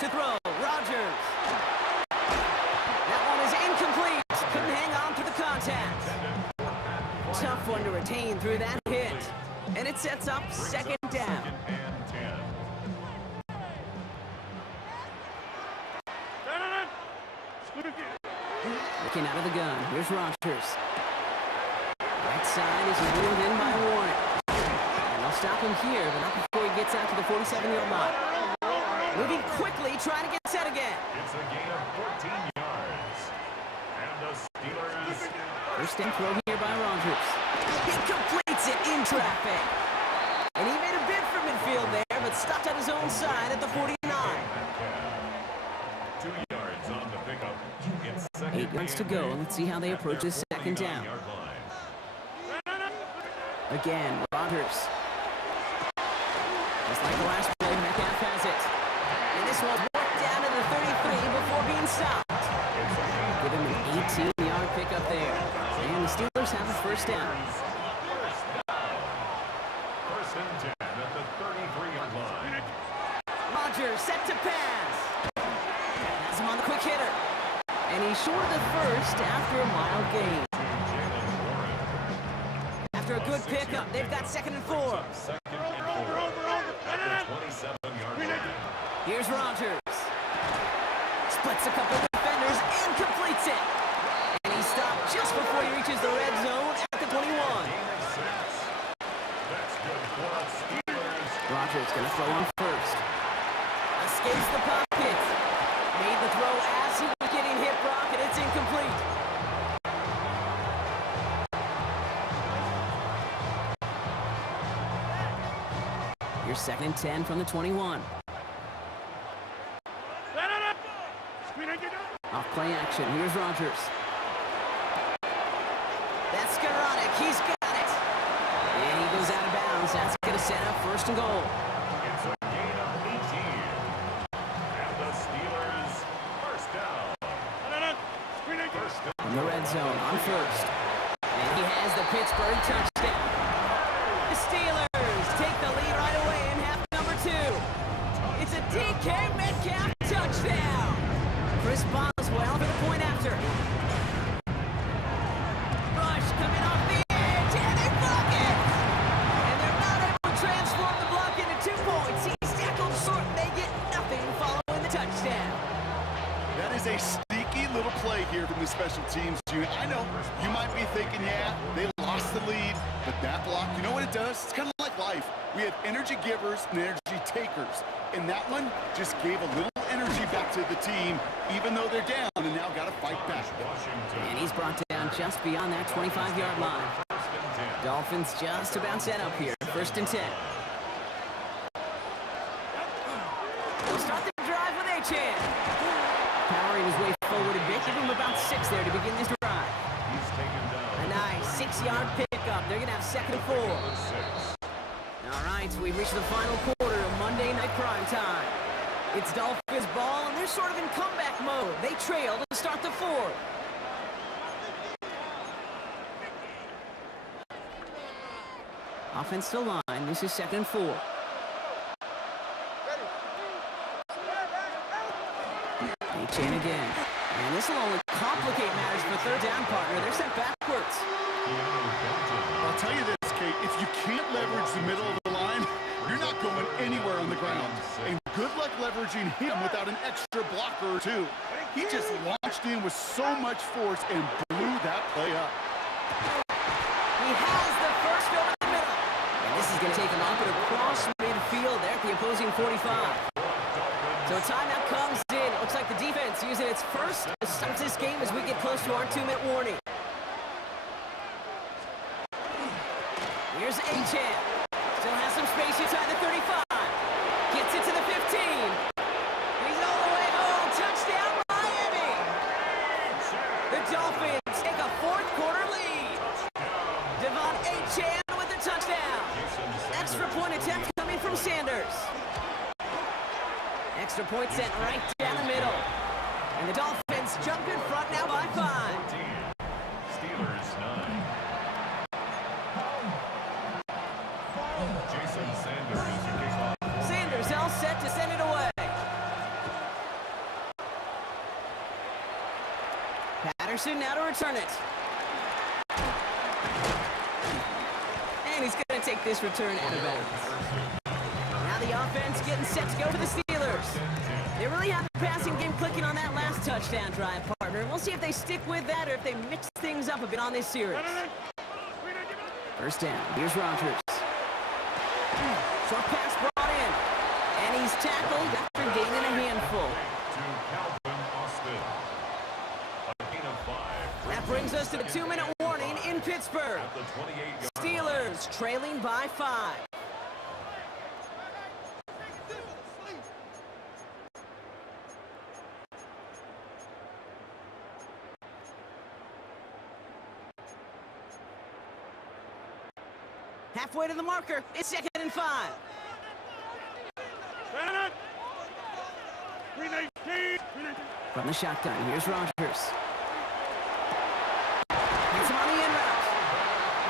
To throw, Rodgers. That one is incomplete. Couldn't hang on through the contact. Tough one to retain through that hit. And it sets up second down. Looking out of the gun, here's Rodgers. Right side is ruled in by Warren. And they'll stop him here, but not before he gets out to the 47-yard line. Moving quickly, trying to get set again. It's a gain of 14 yards. And the Steelers. First and throw here by Rodgers. He completes it in traffic. And he made a bid for midfield there, but stopped at his own side at the 49. 2 yards on the pickup. 8 yards to go. Let's see how they approach this second down. Again, Rodgers. Just like the last play, met this one worked down to the 33 before being stopped. Give him an 18-yard pickup there. And the Steelers have a first down. First and 10 at the 33-yard line. Rodgers set to pass. Has him on the quick hitter. And he's short of the first after a mild gain. Jalen Warren. After a good pickup, they've got 2nd and 4. Second and 4 at the 27-yard line. Here's Rodgers. Splits a couple of defenders and completes it. And he stopped just before he reaches the red zone at the 21. Gain of 6. That's good for the Steelers. Rodgers gonna throw on first. Escapes the pocket. Made the throw as he was getting hit, Brock, and it's incomplete. Here's 2nd and 10 from the 21. Off play action. Here's Rodgers. That's Skoranek. He's got it. And he goes out of bounds. That's going to set up 1st and goal. It's a gain of 18. And the Steelers first down. First down. From the red zone on first. And he has the Pittsburgh touchdown. The Steelers take the lead right away in half number 2. It's a DK Metcalf touchdown. Chris Boswell for the point after. Rush coming off the edge, and they block it! And they're not able to transform the block into 2 points. He's tackled short, and they get nothing following the touchdown. That is a sneaky little play here from the special teams unit. I know you might be thinking, yeah, they lost the lead, but that block, you know what it does? It's kind of like life. We have energy givers and energy takers. And that one just gave a little energy back to the team, even though they're down and now got to fight back. And he's brought down just beyond that 25-yard line. First and 10. Dolphins just about set up here. 1st and 10. They'll start the drive with Achane. Powering his way forward a bit. Give him about 6 there to begin this drive. He's taken down. A nice 6-yard pickup. They're going to have 2nd and 4. The 6. All right, so we've reached the final quarter of Monday Night Prime Time. It's Dolphins ball, and they're sort of in comeback mode. They trail to start the 4th. Offensive line, this is 2nd and 4. Achane again. And this will only complicate matters for 3rd down, partner. They're sent backwards. I'll tell you this, Kate, if you can't leverage the middle of the line, you're not going anywhere on the ground. And good luck leveraging him without an extra blocker or 2. He just launched in with so much force and blew that play up. He has the first over the middle. And this is going to take him up and across midfield there at the opposing 45. So a timeout comes in. It looks like the defense using its first to start this game as we get close to our 2-minute warning. Here's Achane. Still has some space inside the 35. Gets it to the 15. He's all the way home. Touchdown, Miami. The Dolphins take a 4th quarter lead. Devon Achane with the touchdown. Extra point attempt coming from Sanders. Extra point sent right down the middle. And the Dolphins jump in front now by 5. Steelers 9. Jason Sanders kicks off. Sanders all set to send it away. Patterson now to return it. And he's going to take this return out of bounds. Now the offense getting set to go for the Steelers. They really have the passing game clicking on that last touchdown drive, partner. And we'll see if they stick with that or if they mix things up a bit on this series. First down. Here's Rodgers. Short pass brought in. And he's tackled after gaining a handful. To Calvin Austin. A gain of 5. That brings us to the 2-minute warning in Pittsburgh. At the 28-yard Steelers trailing by 5. Halfway to the marker. It's 2nd and 5. From the shotgun, here's Rogers. Gets him on the in route.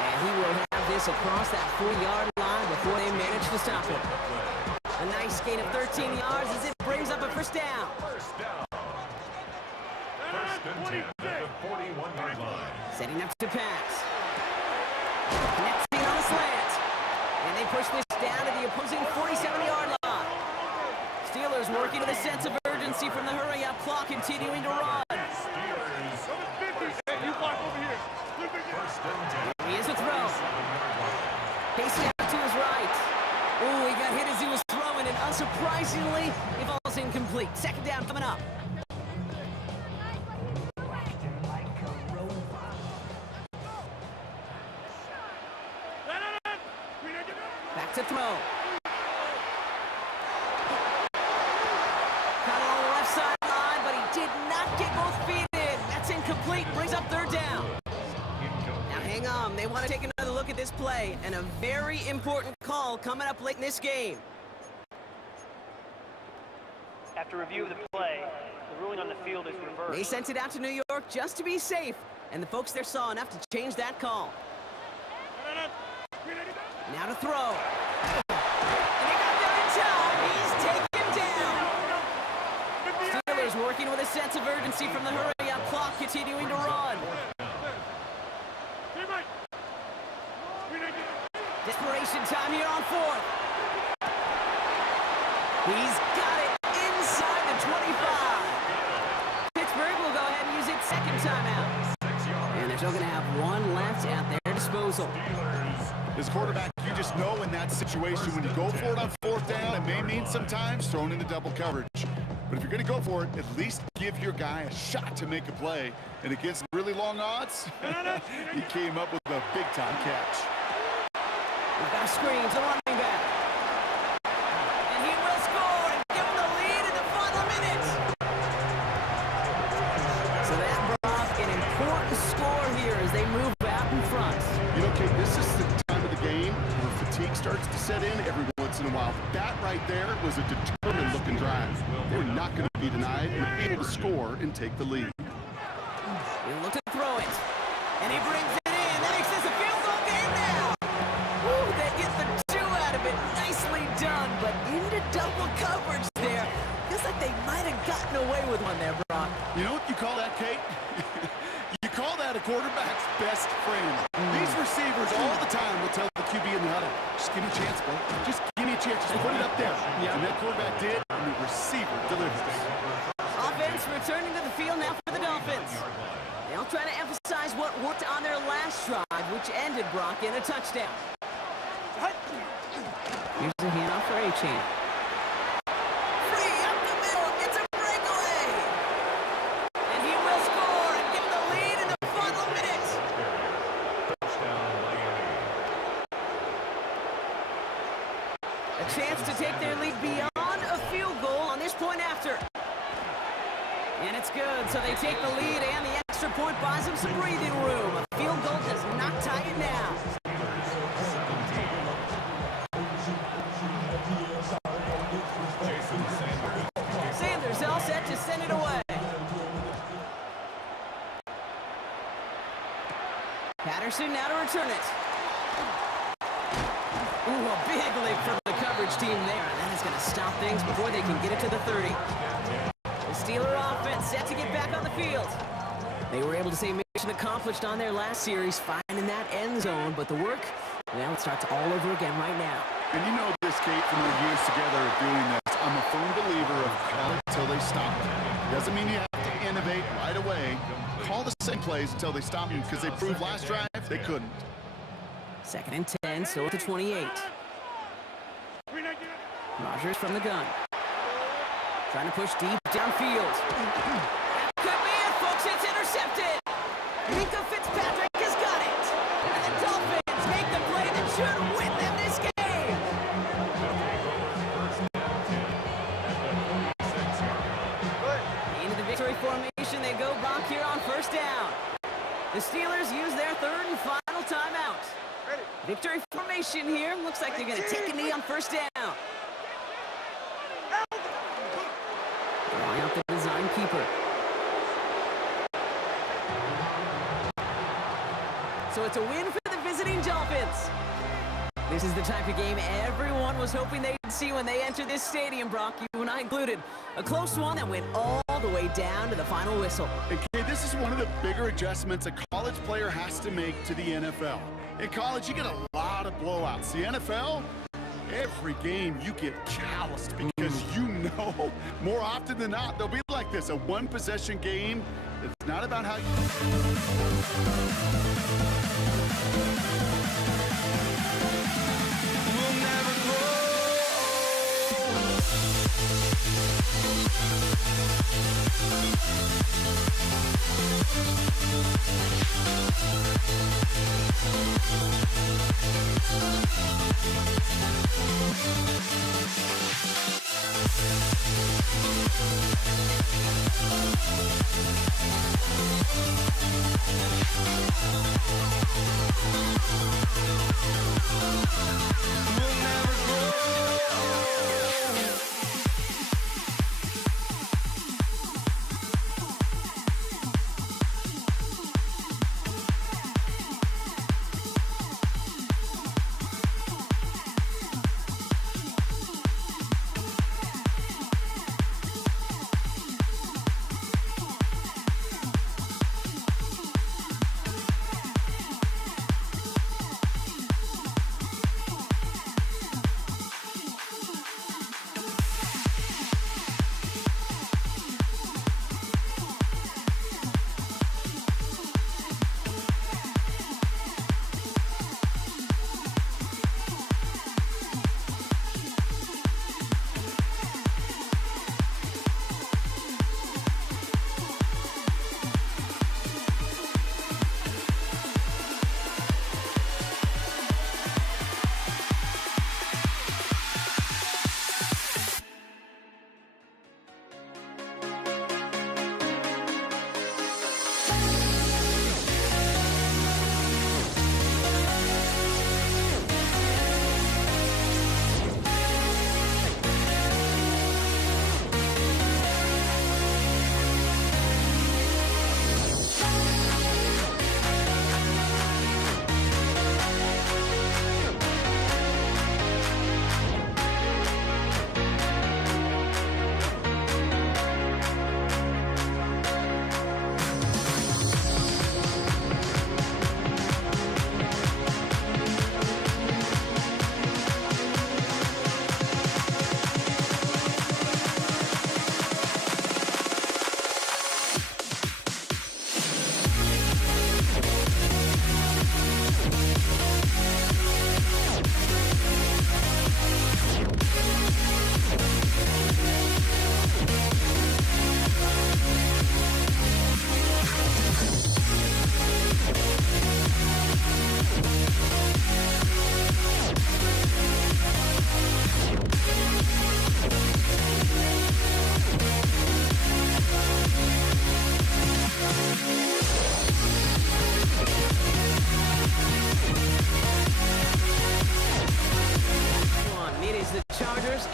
And he will have this across that 40-yard line before they manage to stop him. A nice gain of 13 yards as it brings up a first down. First down. First and 10 at the 41-yard line. Setting up to pass. Connecting on a slant. And they push this down to the opposing 47-yard line. Steelers working with a sense of urgency from the hurry-up clock, continuing to run. Steelers. First and 10. He is a throw. Pacing out to his right. Ooh, he got hit as he was throwing, and unsurprisingly, it falls incomplete. Second down coming up. Back to throw. Caught it on the left sideline, but he did not get both feet in. That's incomplete. Brings up third down. Now hang on. They want to take another look at this play, and a very important call coming up late in this game. After review of the play, the ruling on the field is reversed. They sent it out to New York just to be safe, and the folks there saw enough to change that call. Now to throw. And he got there in time. He's taken down. Steelers working with a sense of urgency from the hurry-up clock, continuing to run. Desperation time here on fourth. He's got it inside the 25. Pittsburgh will go ahead and use its second timeout. And they're still going to have one left at their disposal. As quarterback, you just know in that situation when you go for it on fourth down, it may mean sometimes throwing into double coverage. But if you're going to go for it, at least give your guy a shot to make a play. And against really long odds, he came up with a big-time catch. We've got a screen to the running back. And he will score and give him the lead in the final minutes. So that brought an important score here as they move out in front. You know, Kate, this is the time of the game where fatigue starts to set in every once in a while. That right there was a determined-looking drive. They were not going to be denied and able to score and take the lead. He'll look to throw it. And he brings it in. That makes this a field goal game now. Woo, they get the two out of it. Nicely done, but into double coverage there. Feels like they might have gotten away with one there, Brock. You know what you call that, Kate? You call that a quarterback's best friend. These receivers all the time will tell the QB in the huddle, just give me a chance, bro. Just give me a chance. Just put it up there. And that quarterback did, and the receiver delivers. Offense returning to the field now for the Dolphins. They'll try to emphasize what worked on their last drive, which ended, Brock, in a touchdown. Here's a handoff for A-Chain. Free up the middle. It's a breakaway. And he will score and give them the lead in the final minutes. Touchdown, Miami. A chance to take their lead beyond a field goal on this point after. And it's good, so they take the lead, and the extra point buys them some breathing room. A field goal does not tie it now. Sanders all set to send it away. Patterson now to return it. Ooh, a big leap from the coverage team there, and that is going to stop things before they can get it to the 30. The Steeler offense set to get back on the field. They were able to say mission accomplished on their last series, finding that end zone, but the work, well, it starts all over again right now. And you know this, Kate, from our years together of doing this. I'm a firm believer of call it until they stop it. Doesn't mean you have to innovate right away. Call the same plays until they stop you, because they proved last drive they couldn't. Second and 10, still at the 28. Rogers from the gun. Trying to push deep downfield. That could be it, folks. It's intercepted. Minka Fitzpatrick has got it. And the Dolphins make the play that should win them this game. Into the victory formation they go back here on first down. The Steelers use their third and final timeout. Victory formation here. Looks like they're going to take a knee on first down. so it's a win for the visiting Dolphins. This is the type of game everyone was hoping they'd see when they entered this stadium, Brock, you and I included. A close one that went all the way down to the final whistle. And Kay, this is one of the bigger adjustments a college player has to make to the NFL. In college, you get a lot of blowouts. The NFL, every game you get calloused because you know more often than not they'll be like this, a one-possession game. It's not about how We'll never grow. We'll never grow.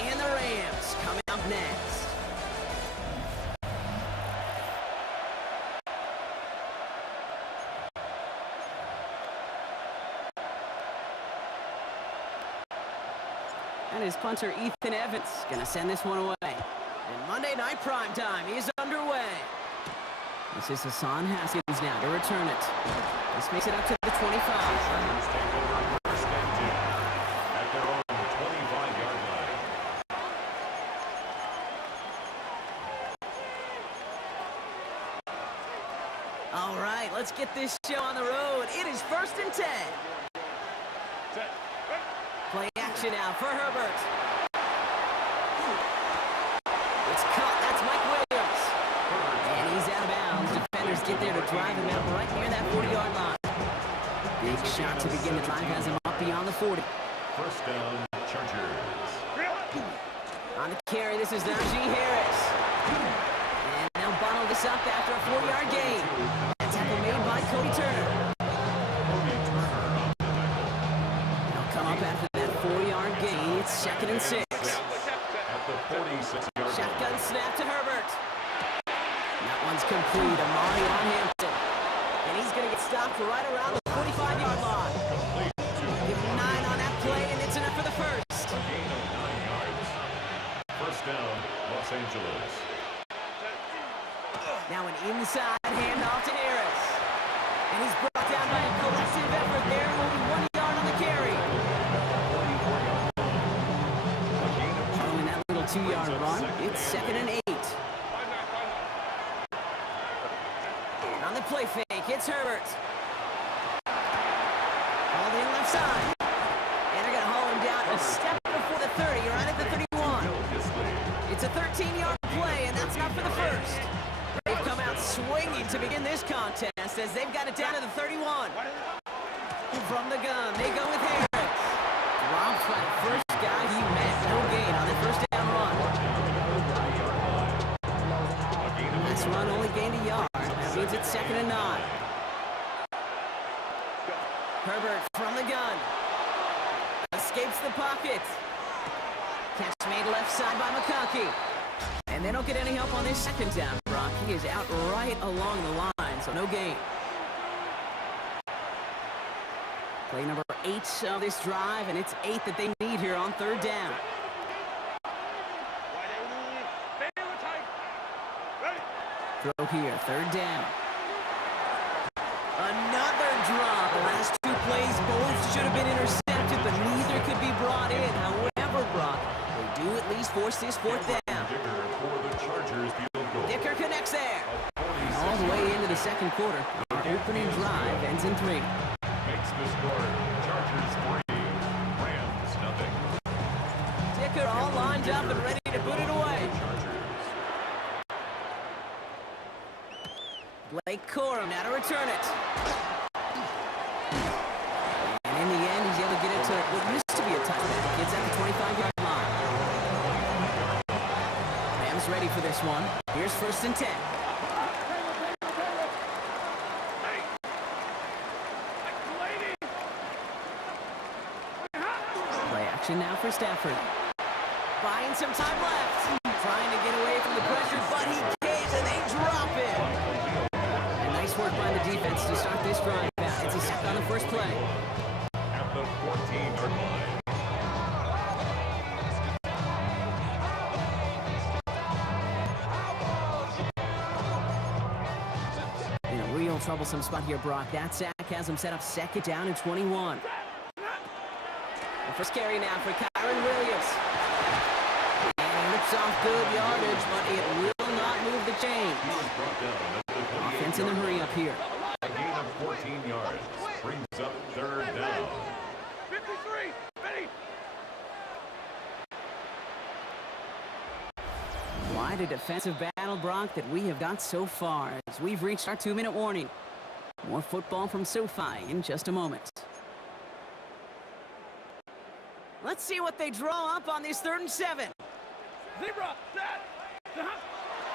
And the Rams coming up next. And his punter Ethan Evans gonna send this one away. And Monday Night Primetime is underway. This is Hassan Haskins now to return it. This makes it up to the 25. Chargers take over first and 10 at their own 25-yard line. All right, let's get this show on the road. It is first and 10. Play action now for Herbert. It's caught. That's Mike Williams. And he's out of bounds. Defenders get there to drive him out right near that 40-yard line. Big shot to begin the drive has him up beyond the 40. First down, Chargers. On the carry, this is Najee Harris. And they'll bottle this up after a 4-yard gain. A tackle made by Cody Turner. They'll come up after that 4-yard gain. It's second and 6. At the 46-yard line. Shotgun snap to Herbert. That one's complete. Amari on Hampton. And he's going to get stopped right around the 45-yard Angeles. Now an inside handoff to Harris. And he's brought down by a collective effort there, only 1 yard on the carry. Following that little 2-yard run, it's 2nd and 8. On the play fake, it's Herbert. Called in left side. And they're going to haul him down a step before the 30, right at the 31. It's a 13-yard play, and that's not for the first. They've come out swinging to begin this contest as they've got it down to the 31. From the gun, they go with Harris. Dropped by the first guy he met. No gain on the first down run. This run only gained a yard. That means it's 2nd and 9. Herbert from the gun. Escapes the pocket. Catch made left side by McConkey. And they don't get any help on this 2nd down, Brock. He is out right along the line, so no gain. Play number 8 of this drive, and it's 8 that they need here on 3rd down. Throw here, 3rd down. Another drop. The last 2 plays both should have been intercepted, but neither could be brought in. However, Brock, they do at least force this 4th down. Dicker connects there. And all the way into the 2nd quarter. Our opening drive ends in 3. Makes the score. Chargers 3, Rams nothing. Dicker all lined up and ready to put it away. Blake Corum now to return it. And in the end, he's able to get it to what used to be a touchback. It's at the 25-yard line. Rams ready for this one. Here's 1st and 10. Play action now for Stafford. Buying some time left. Trying to get away from the pressure, but he caves and they drop it. And nice work by the defense to start this drive out. It's a sack on the first play. At the 14-yard line. In a real troublesome spot here, Brock. That sack has him set up 2nd down and 21. The first carry now for Kyron Williams. And he looks off good yardage, but it will not move the chain. Offense in the hurry up here. A gain of 14 yards. Brings up 3rd down. 53, ready. Quite a defensive battle, Brock, that we have got so far as we've reached our 2-minute warning. More football from SoFi in just a moment. Let's see what they draw up on this 3rd and 7. Zebra, set.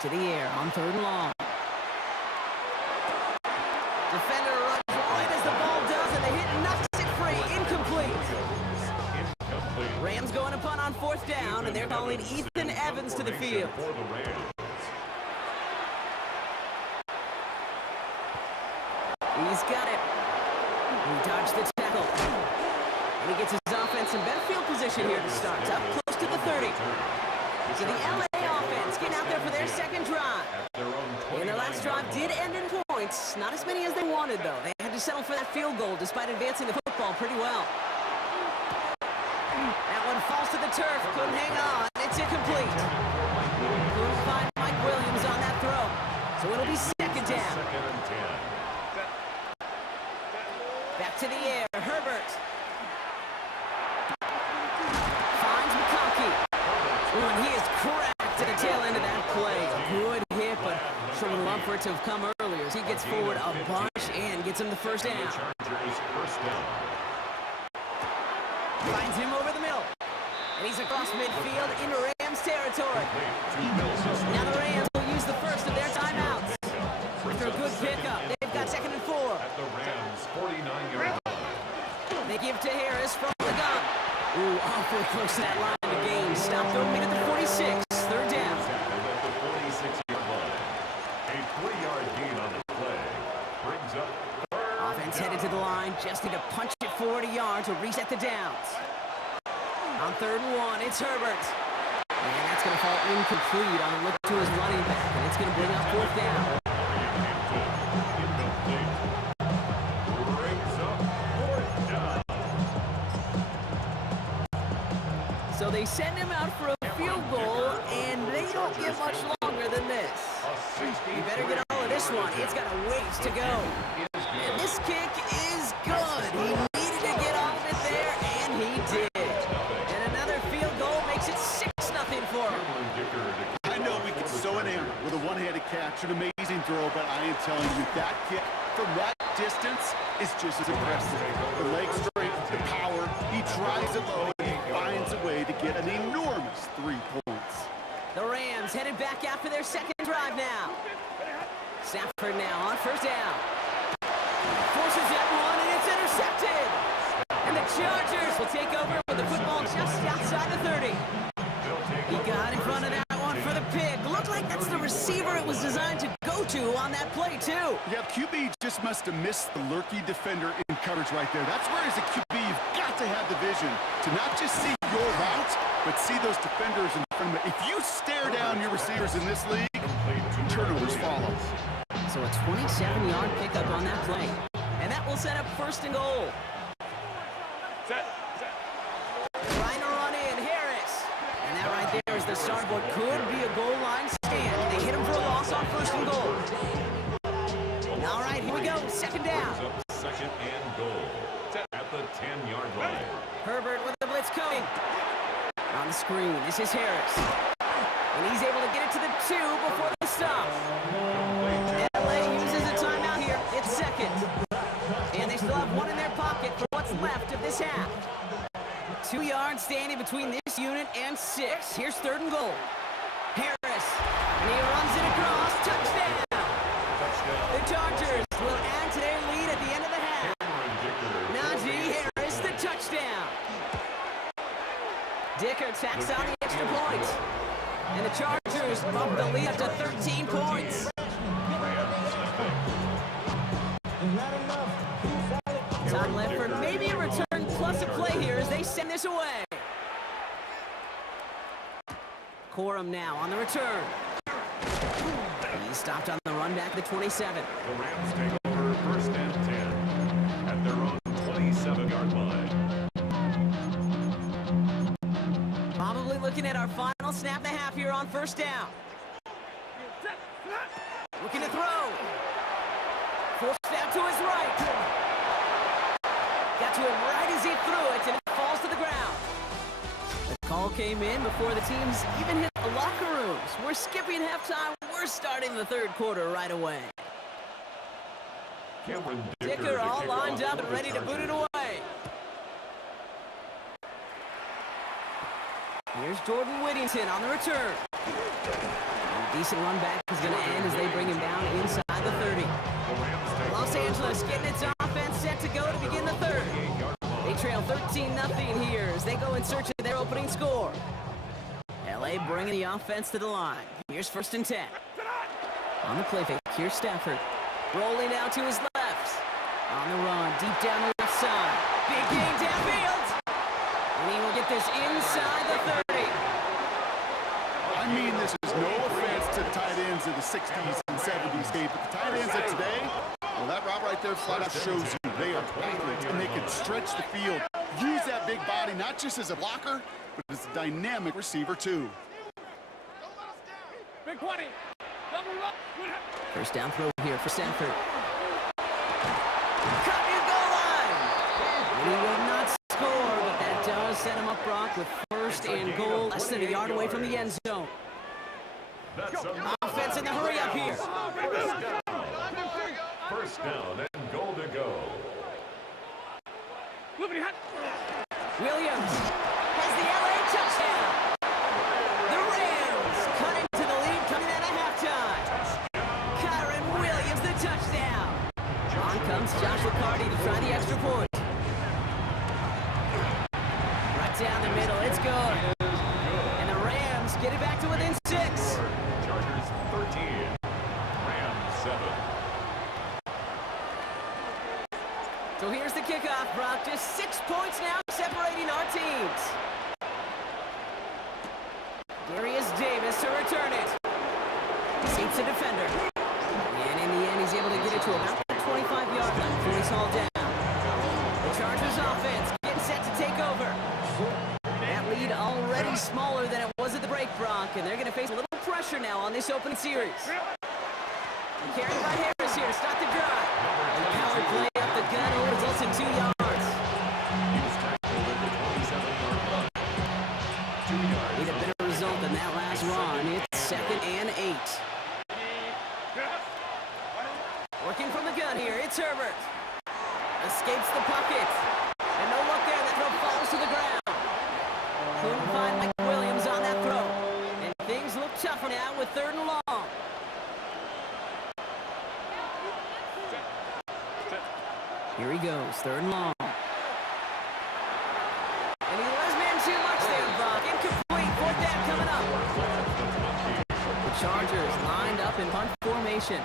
To the air on 3rd and long. Defender runs right as the ball does, and the hit knocks it free. Incomplete. Rams going to punt on 4th down, and they're calling Ethan Evans to the field. For the Rams. He's got it. He dodged the tackle. And he gets his offense in better field position here to start. Up close to the 30. So the LA offense getting out there for their 2nd drive. And their last drive did end in points. Not as many as they wanted, though. They had to settle for that field goal despite advancing the football pretty well. That one falls to the turf. Couldn't hang on. It's incomplete. Couldn't find Mike Williams on that throw. So it'll be 2nd down. 2nd and 10. Back to the air. Herbert. Finds McConkey. Ooh, and he is cracked at the tail end of that play. A good hit, but sure would love for it to have come earlier as he gets forward a bunch and gets him the 1st down. Chargers 1st down. Finds him over the middle. And he's across midfield into Rams territory. Now the Rams will use the first of their timeouts. After a good pickup, they've got 2nd and 4. At the Rams 49-yard line. They give to Harris from the gun. Ooh, awfully close to that line of game. Stopped opening at the 46. 3rd down. At the 46-yard line. A 3-yard gain on the play. Brings up 3rd Offense headed to the line. Just need to punch it 40 yards to reset the downs. On 3rd and 1, it's Herbert. And that's going to fall incomplete on the look to his running back, and it's going to bring up fourth down. Incomplete. Brings up fourth down. So they send him out for a field goal, and they don't get much longer than this. You better get all of this one. It's got a ways to go. And this kick is good. He needed to get all of it there, and he did. And another field goal makes it 6-0 for him. I know we get so enamored with a one-handed catch, an amazing throw, but I am telling you, that kick from that distance is just as impressive. The leg strength, the power, he tries it low, and he finds a way to get an enormous 3 points. The Rams headed back after their second drive now. Stafford now on first down. Forces that one, and it's intercepted. And the Chargers will take over with the football just outside the 30. He got in front of that one for the pick. Looked like that's the receiver it was designed to go to on that play, too. Yeah, QB just must have missed the lurky defender in coverage right there. That's where, as a QB, you've got to have the vision to not just see your route, but see those defenders in front of you. If you stare down your receivers in this league, turnovers follow. So a 27-yard pickup on that play. And that will set up first and goal. Trying to run in, Harris. And that right there is the start of what could be a goal line stand. They hit him for a loss on first and goal. All right, here we go, second down. Second and goal at the 10-yard line. Herbert with the blitz coming. On the screen, this is Harris. And he's able to get it to the 2 before the stop. LA uses a timeout here. It's second. And they still have one in their pocket for what's left of this half. 2 yards standing between this unit and 6. Here's third and goal. Harris. And he runs it across. Touchdown. The Chargers will add to their lead at the end of the half. Najee Harris, the touchdown. Dicker tacks on the extra point. And the Chargers bump the lead up to 13 points. Time left for maybe a return plus a play here as they send this away. Corum now on the return. He stopped on the run back at the 27. The Rams take over first and 10 at their own 27-yard line. Probably looking at our final snap and a half here on first down. Looking to throw. Forced down to his right. Got to him right as he threw it, and it falls to the ground. The call came in before the teams even hit the locker rooms. We're skipping halftime. We're starting the third quarter right away. Cameron Dicker all kick lined off up and for the ready to boot it Chargers. away. Here's Jordan Whittington on the return. And a decent run back is going to end as they bring him down inside the 30. Los Angeles getting its offense set to go to begin the third. They trail 13-0 here as they go in search of their opening score. LA bringing the offense to the line. Here's first and 10. On the play fake, here's Stafford. Rolling out to his left. On the run, deep down the left side. Big gain downfield. And he will get this inside the 30. I mean, this is no offense to the tight ends of the 60s and 70s, Dave, but the tight ends of today, well, that route right there flat out shows you they are athletes, and they can stretch the field, use that big body, not just as a blocker, but as a dynamic receiver, too. Big 20. First down throw here for Stafford. Cut his goal line. And he will not score, but that does set him up, Brock, with first and goal, less than a yard away from the end zone. Offense in the hurry up here. First down and goal to go. Williams has the LA touchdown. The Rams cut into the lead coming out of halftime. Kyron Williams, the touchdown. On comes Josh McCarty to try the extra point. Right down the middle, it's good. And the Rams get it back to within 6. Chargers 13, Rams 7. So here's the kickoff, Brock. Just 6 points now separating our teams. Darius Davis to return it. Escapes the defender. And in the end, he's able to get it to about the 25-yard line before he's hauled down. The Chargers offense getting set to take over. That lead already smaller than it was at the break, Brock, and they're going to face a little pressure now on this opening series. And carried by Harris here to start the drive. And the power play up the gut results in 2 yards. He was tackled at the 27-yard line. 2 yards. Need a better result than that last run. It's 2nd and 8. Working from the gun here, it's Herbert. Escapes the pocket. And no luck there, that throw falls to the ground. Couldn't find Mike Williams on that throw. And things look tougher now with 3rd and long. Here he goes, 3rd and long. And he was man too much there, Brock. Incomplete, 4th down coming up. The Chargers lined up in punt formation.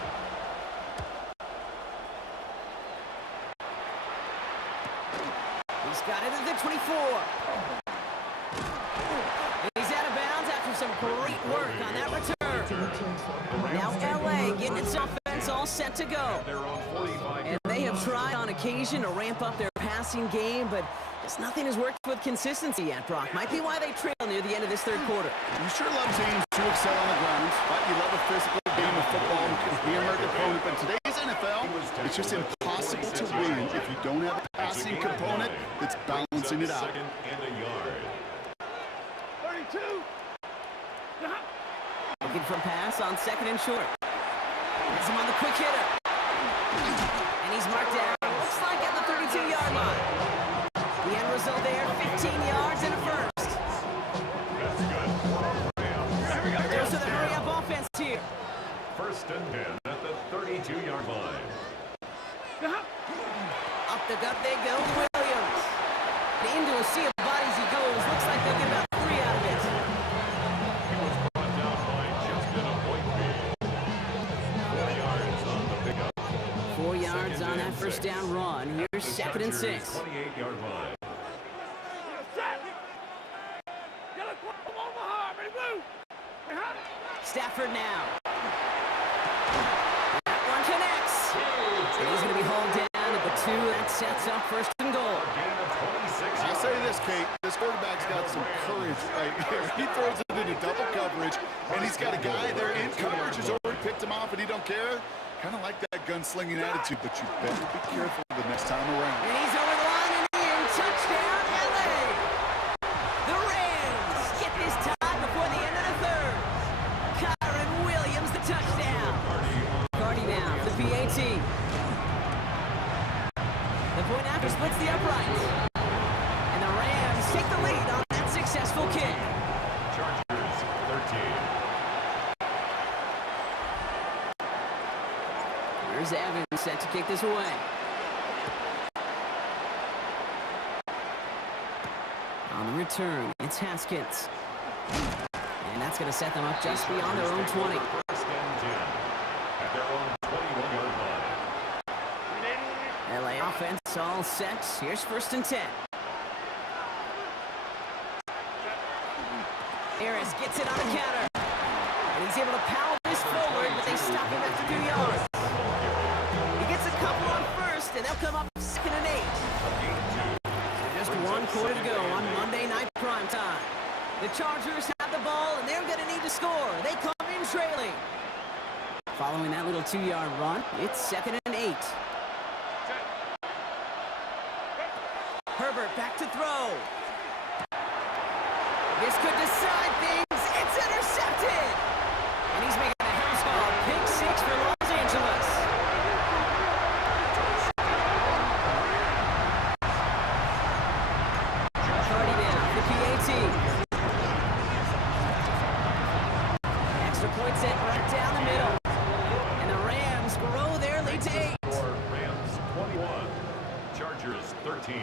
He's got it at the 24. He's out of bounds after some great work on that return. Now LA getting its offense all set to go. And they have tried on occasion to ramp up their passing game, but just nothing has worked with consistency yet, Brock. Might be why they trail near the end of this 3rd quarter. You sure love teams to excel on the ground, but you love a physical game of football and can hammer the opponent. But in today's NFL, it's just impossible to win if you don't have a passing component that's balancing it out. 2nd and a yard. 32. Looking for a pass on 2nd and short. Has him on the quick hitter. And he's marked down. Looks like at the 32-yard line. The end result there, 15 yards and a first. That's good for a Rams. There's the hurry-up offense here. 1st and 10 at the 32-yard line. Up the gut they go, Williams. Into a sea of bodies he goes. Looks like they'll get about 3 out of it. He was brought down by Justin Boynton. 4 yards on the pickup. 4 yards on that 1st down run. Here's The 2nd and 6. 28-yard line. Stafford now. That one connects. And he's going to be hauled down at the 2. That sets up 1st and goal. Gain of 26 I'll say this, Kate. This quarterback's got some courage right here. He throws it into double coverage, and he's got a guy there in coverage who's already picked him off, and he don't care. Kind of like that gunslinging attitude, but you better be careful the next time around. And he's over the line and in. Touchdown, LA. The Rams get this time before the end of the 3rd. Kyron Williams, the touchdown. Cardi now, the PAT. The point after splits the uprights. And the Rams take the lead on that successful kick. Chargers 13. Here's Evans set to kick this away. On the return, it's Haskins. And that's going to set them up just beyond their own 20. 1st and 10 at their own 21-yard line. LA offense all set. Here's 1st and 10. Harris gets it on a counter. And he's able to power this forward, but they stop him after 2 yards. He gets a couple on 1st, and they'll come up 2nd and 8. Just 1 quarter to go on Monday Night Primetime. The Chargers have the ball, and they're going to need to score. They come in trailing. Following that little 2-yard run, it's 2nd and 8. Herbert back to throw. This could decide things. It's intercepted. And he's making a house call. Pick 6 for Los Angeles. Cardi down, the PAT. Extra point set right down the middle. And the Rams grow their lead to 8. Score Rams 21. Chargers 13.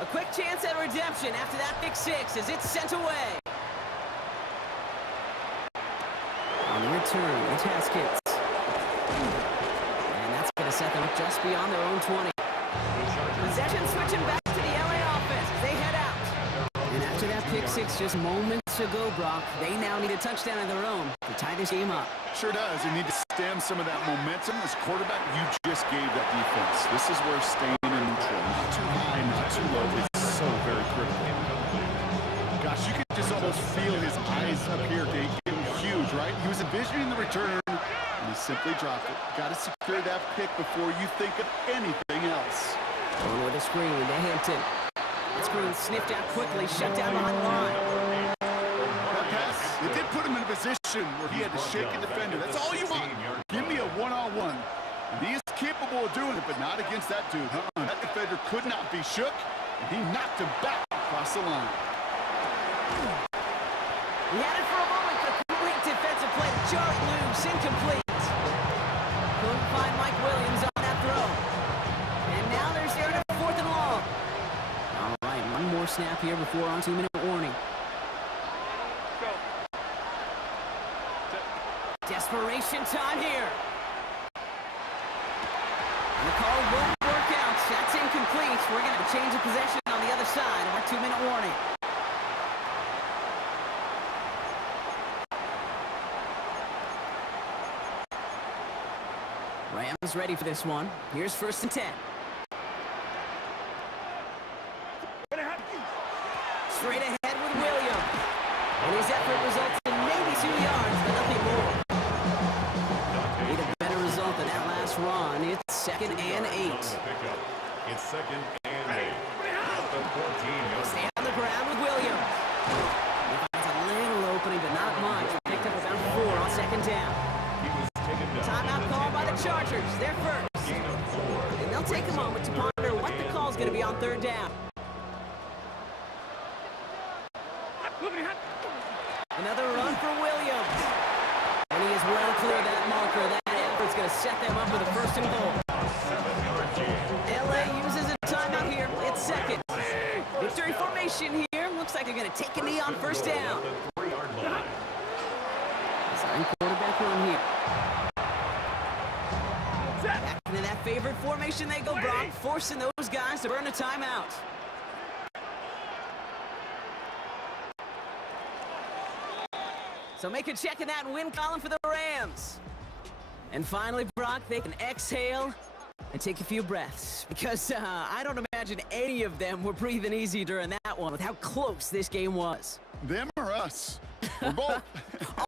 A quick chance at redemption after that pick 6 as it's sent away. On the return, it's Haskins. And that's going to set them up just beyond their own 20. Possession switching back to the LA offense as they head out. And after that pick 6, just moments seconds to go, Brock. They now need a touchdown of their own to tie this game up. Sure does. You need to stem some of that momentum. As quarterback, you just gave that defense. This is where staying in neutral, not too high, not too low, is so very critical. Gosh, you can just almost feel his eyes up here, Kate. Getting huge, right? He was envisioning the return, and he simply dropped it. Got to secure that pick before you think of anything else. Going with a screen to Hampton. That screen sniffed out quickly, shut down behind the line. That pass, it did put him in a position where he had to shake a defender. That's all you want. Give me a one-on-one. And he is capable of doing it, but not against that dude. That defender could not be shook, and he knocked him back across the line. He had it for a moment, but a complete defensive play to Jarrett loose, incomplete. Couldn't find Mike Williams on that throw. And now they're staring at 4th and long. All right, one more snap here before our 2-minute warning. Go. Desperation time here. And the call won't work out. That's incomplete. We're going to change of possession on the other side of our 2-minute warning. Rams ready for this one. Here's 1st and 10. Straight ahead with Williams. And his effort results in maybe 2 yards, but nothing more. Need a better result than that last run. It's 2nd and 8. It's 2nd and 8. At the 14-yard Stay on the ground with Williams. He finds a little opening, but not much. Picked up about 4 on 2nd down. He was taken down. Timeout call by the Chargers. They're first. Gain of 4. And they'll take a moment to ponder what the call's going to be on 3rd down. Another run for Williams. And he is well clear of that marker. That effort's going to set them up with a 1st and goal. 7-yard gain. LA uses a timeout here. It's 2nd. Victory formation here. Looks like they're going to take a knee on 1st down. The 3-yard line. Design quarterback run here. Back into that favorite formation they go, Brock, forcing those guys to burn a timeout. So make a check in that win column for the Rams. And finally, Brock, they can exhale and take a few breaths. Because I don't imagine any of them were breathing easy during that one with how close this game was. Them or us? We're both.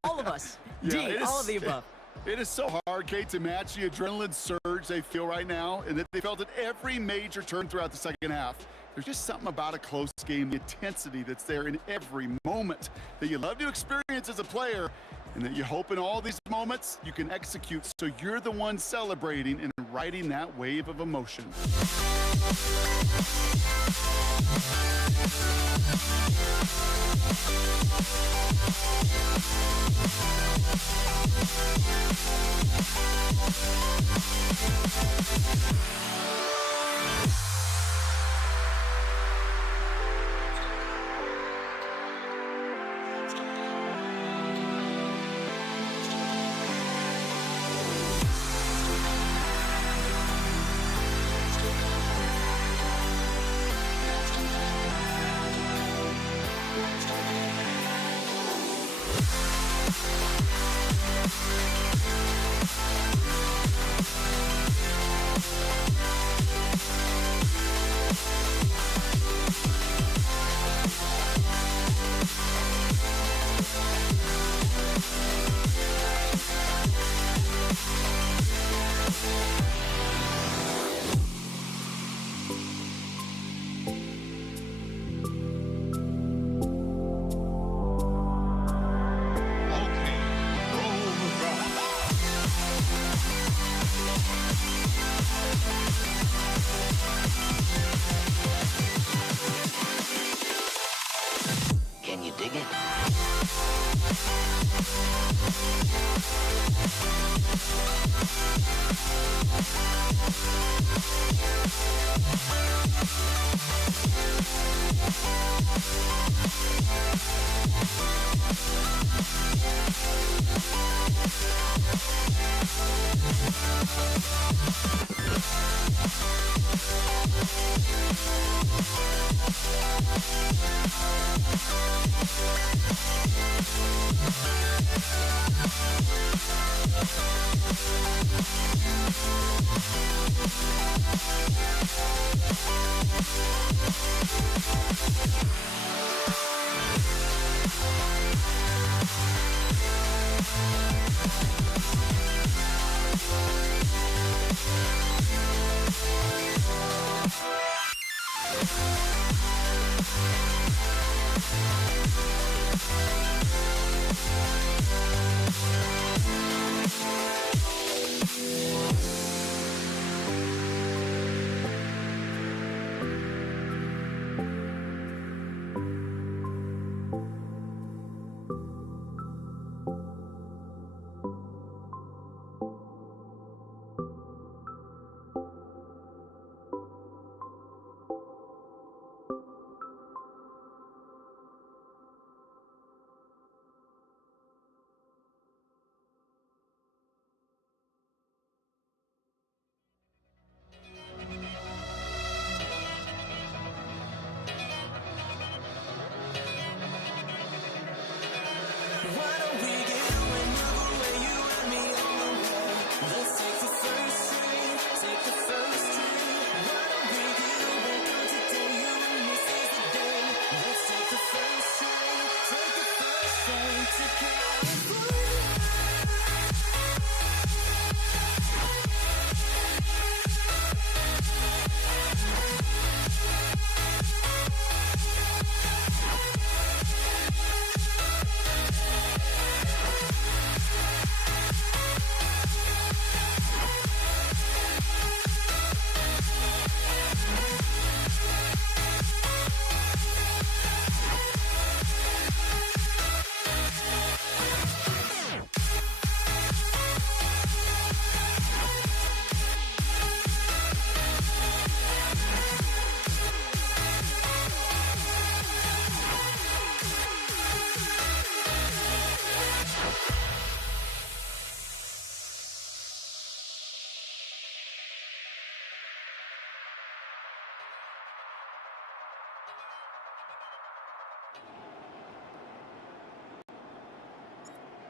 All of us. Yeah, D, it is- all of the above. It is so hard, Kate, to match the adrenaline surge they feel right now, and that they felt at every major turn throughout the second half. There's just something about a close game, the intensity that's there in every moment that you love to experience as a player, and that you hope in all these moments you can execute so you're the one celebrating and riding that wave of emotion.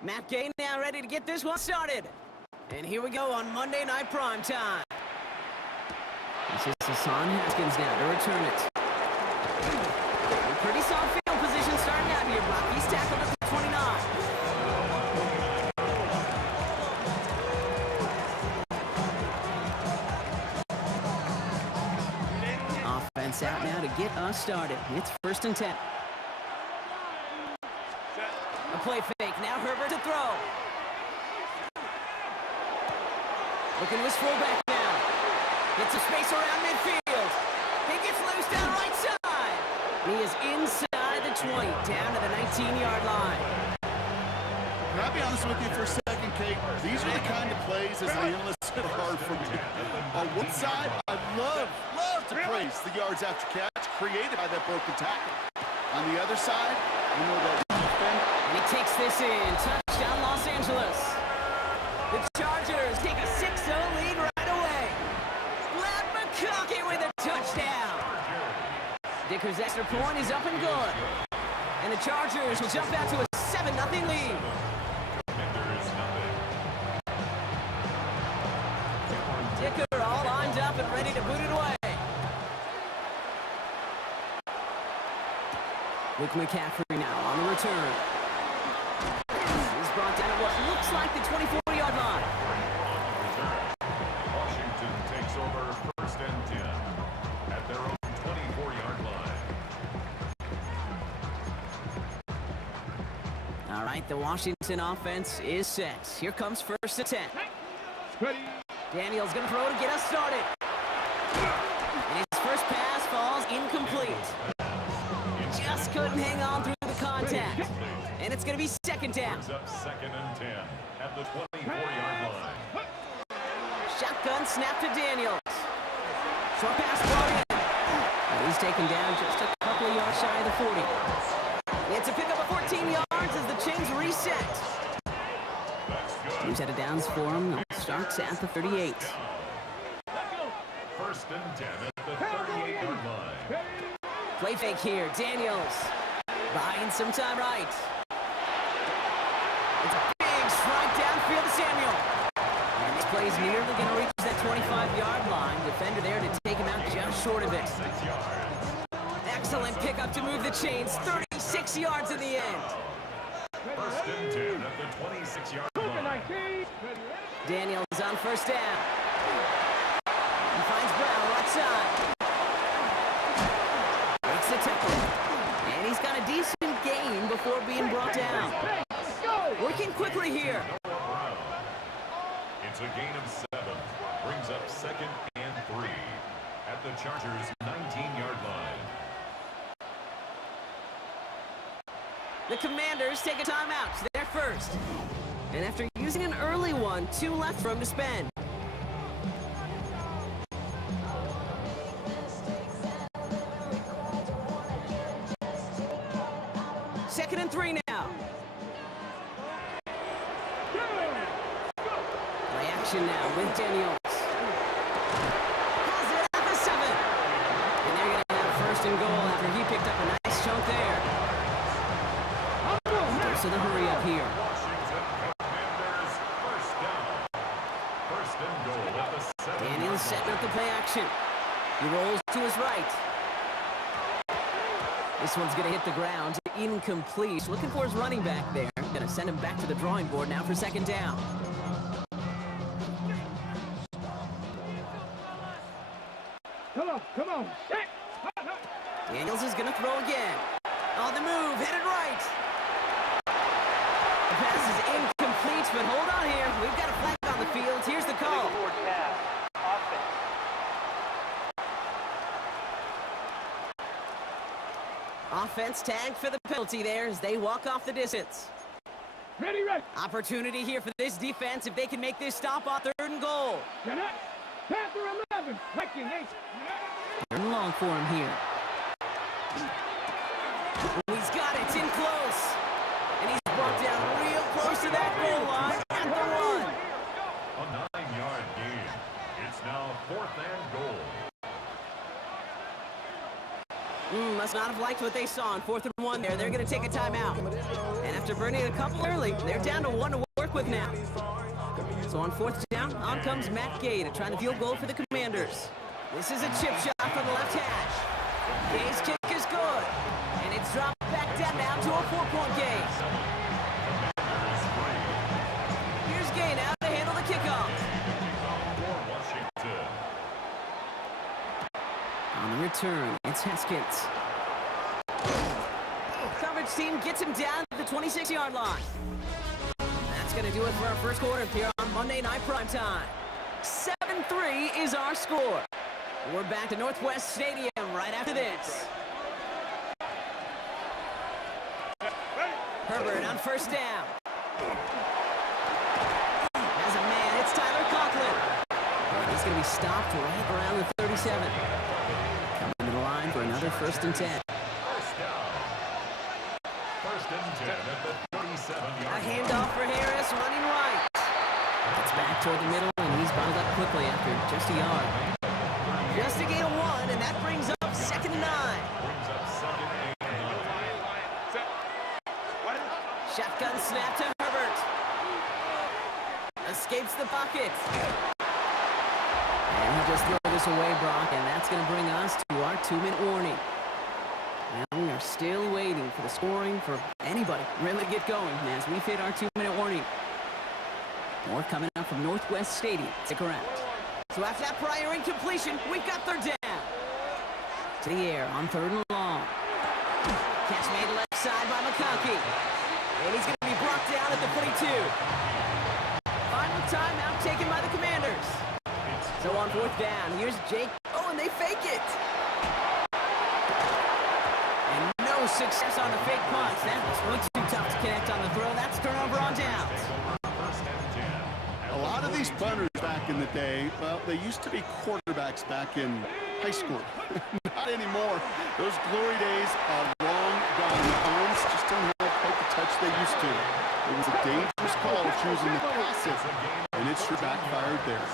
Matt Gay now ready to get this one started. And here we go on Monday Night Primetime. This is Hassan Haskins now to return it. A pretty solid field position starting out here, Brock. He's tackled at the 29. Offense out now to get us started. It's 1st and 10. A play fake. Now Herbert to throw. Looking to his fullback now. Gets a space around midfield. He gets loose down right side. He is inside the 20, down to the 19-yard line. Can I be honest with you for a second, Kate? These are the kind of plays as an analyst that are hard for me. On one side, I love to praise the yards after catch created by that broken tackle. On the other side, you know that defense. And he takes this in. Touchdown, Los Angeles. The Chargers take a 6-0 lead right away. Glad McConkey with a touchdown. Dicker's extra point is up and good. And the Chargers will jump out to a 7-0 lead. Dicker all lined up and ready to boot it away. Luke McCaffrey now on the return. He's brought down at what looks like the 24-yard line. Washington takes over 1st and 10 at their own 24-yard line. All right, the Washington offense is set. Here comes 1st and 10. Daniels going to throw to get us started. And his first pass falls incomplete. Just couldn't hang on through the contact. And it's going to be 2nd down. Brings up 2nd and 10 at the 24-yard line. Shotgun snap to Daniels. Short pass ball in. And he's taken down just a couple of yards shy of the 40. It's a pickup of 14 yards as the chains reset. He's headed downs for him. Starts at the 38. 1st and 10 at the 38-yard line. Play fake here. Daniels buying some time right. It's a big strike downfield to Samuel. And this play's nearly going to reach that 25-yard line. Defender there to take him out just short of it. 6 yards. Excellent pickup to move the chains. 36 yards in the end. 1st and 10 at the 26-yard line. Daniels on 1st down. He finds Brown right side. Makes the tackle. And he's got a decent gain before being brought down. Working quickly here. It's a gain of 7. Brings up 2nd and 3 at the Chargers' 19-yard line. The Commanders take a timeout. They're first. And after using an early one, 2 left for him to spend. Second and 3 now. Play action now with Daniels. Has it at the 7. And they're going to have 1st and goal after he picked up a nice chunk there. So the hurry up here. Washington Commanders 1st down. 1st and goal at the 7. Daniels setting up the play action. He rolls to his right. This one's going to hit the ground. Incomplete. Looking for his running back there. Going to send him back to the drawing board now for 2nd down. Come on. Daniels is going to throw again. On the move, headed right. The pass is incomplete, but hold on here. We've got a flag on the field. Here's the call. Forward pass. Offense. Offense tagged for the penalty there as they walk off the distance. Ready. Opportunity here for this defense if they can make this stop on 3rd and goal. Panther 11. Viking 8. 3rd and long for him here. He's got it. It's in close. And he's brought down real close to that goal line at the 1. A 9-yard gain. It's now 4th and goal. Must not have liked what they saw on 4th and 1 there. They're going to take a timeout. And after burning a couple early, they're down to 1 to work with now. So on 4th down, on comes Matt Gay to try the field goal for the Commanders. This is a chip shot from the left hash. Gay's kick is good. And it's dropped back down now to a 4-point game. Here's Gay now to handle the kickoff. Washington. On the return, it's Haskins. Coverage team gets him down to the 26-yard line. That's going to do it for our first quarter here on Monday Night Primetime. 7-3 is our score. We're back to Northwest Stadium right after this. Herbert on first down. As a man, it's Tyler Conklin. He's going to be stopped right around the 37. Coming to the line for another 1st and 10. First down. 1st and 10 at the 47-yard A handoff for Harris running right. It's back toward the middle, and he's bundled up quickly after just a yard. Just a gain of 1, and that brings up 2nd and 9. Brings up 2nd and 9. Shotgun snap to Herbert. Escapes the pocket. And he just threw this away, Brock, and that's going to bring us to our 2-minute warning. And we are still waiting for the scoring for anybody to really get going as we've hit our 2-minute warning. More coming up from Northwest Stadium. Stick around. So after that prior incompletion, we've got 3rd down. To the air on 3rd and long. Catch made left side by McConkey. And he's going to be brought down at the 42. Final timeout taken by the Commanders. So on 4th down, here's Jake. Oh, and they fake it. And no success on the fake punch. That was way too tough to connect on the throw. That's turnover on downs. A lot of these punters back in the day, well, they used to be quarterbacks back in high school. Not anymore. Those glory days are long gone. The arms just don't have quite the touch they used to. It was a dangerous call choosing the passive, and it sure backfired there.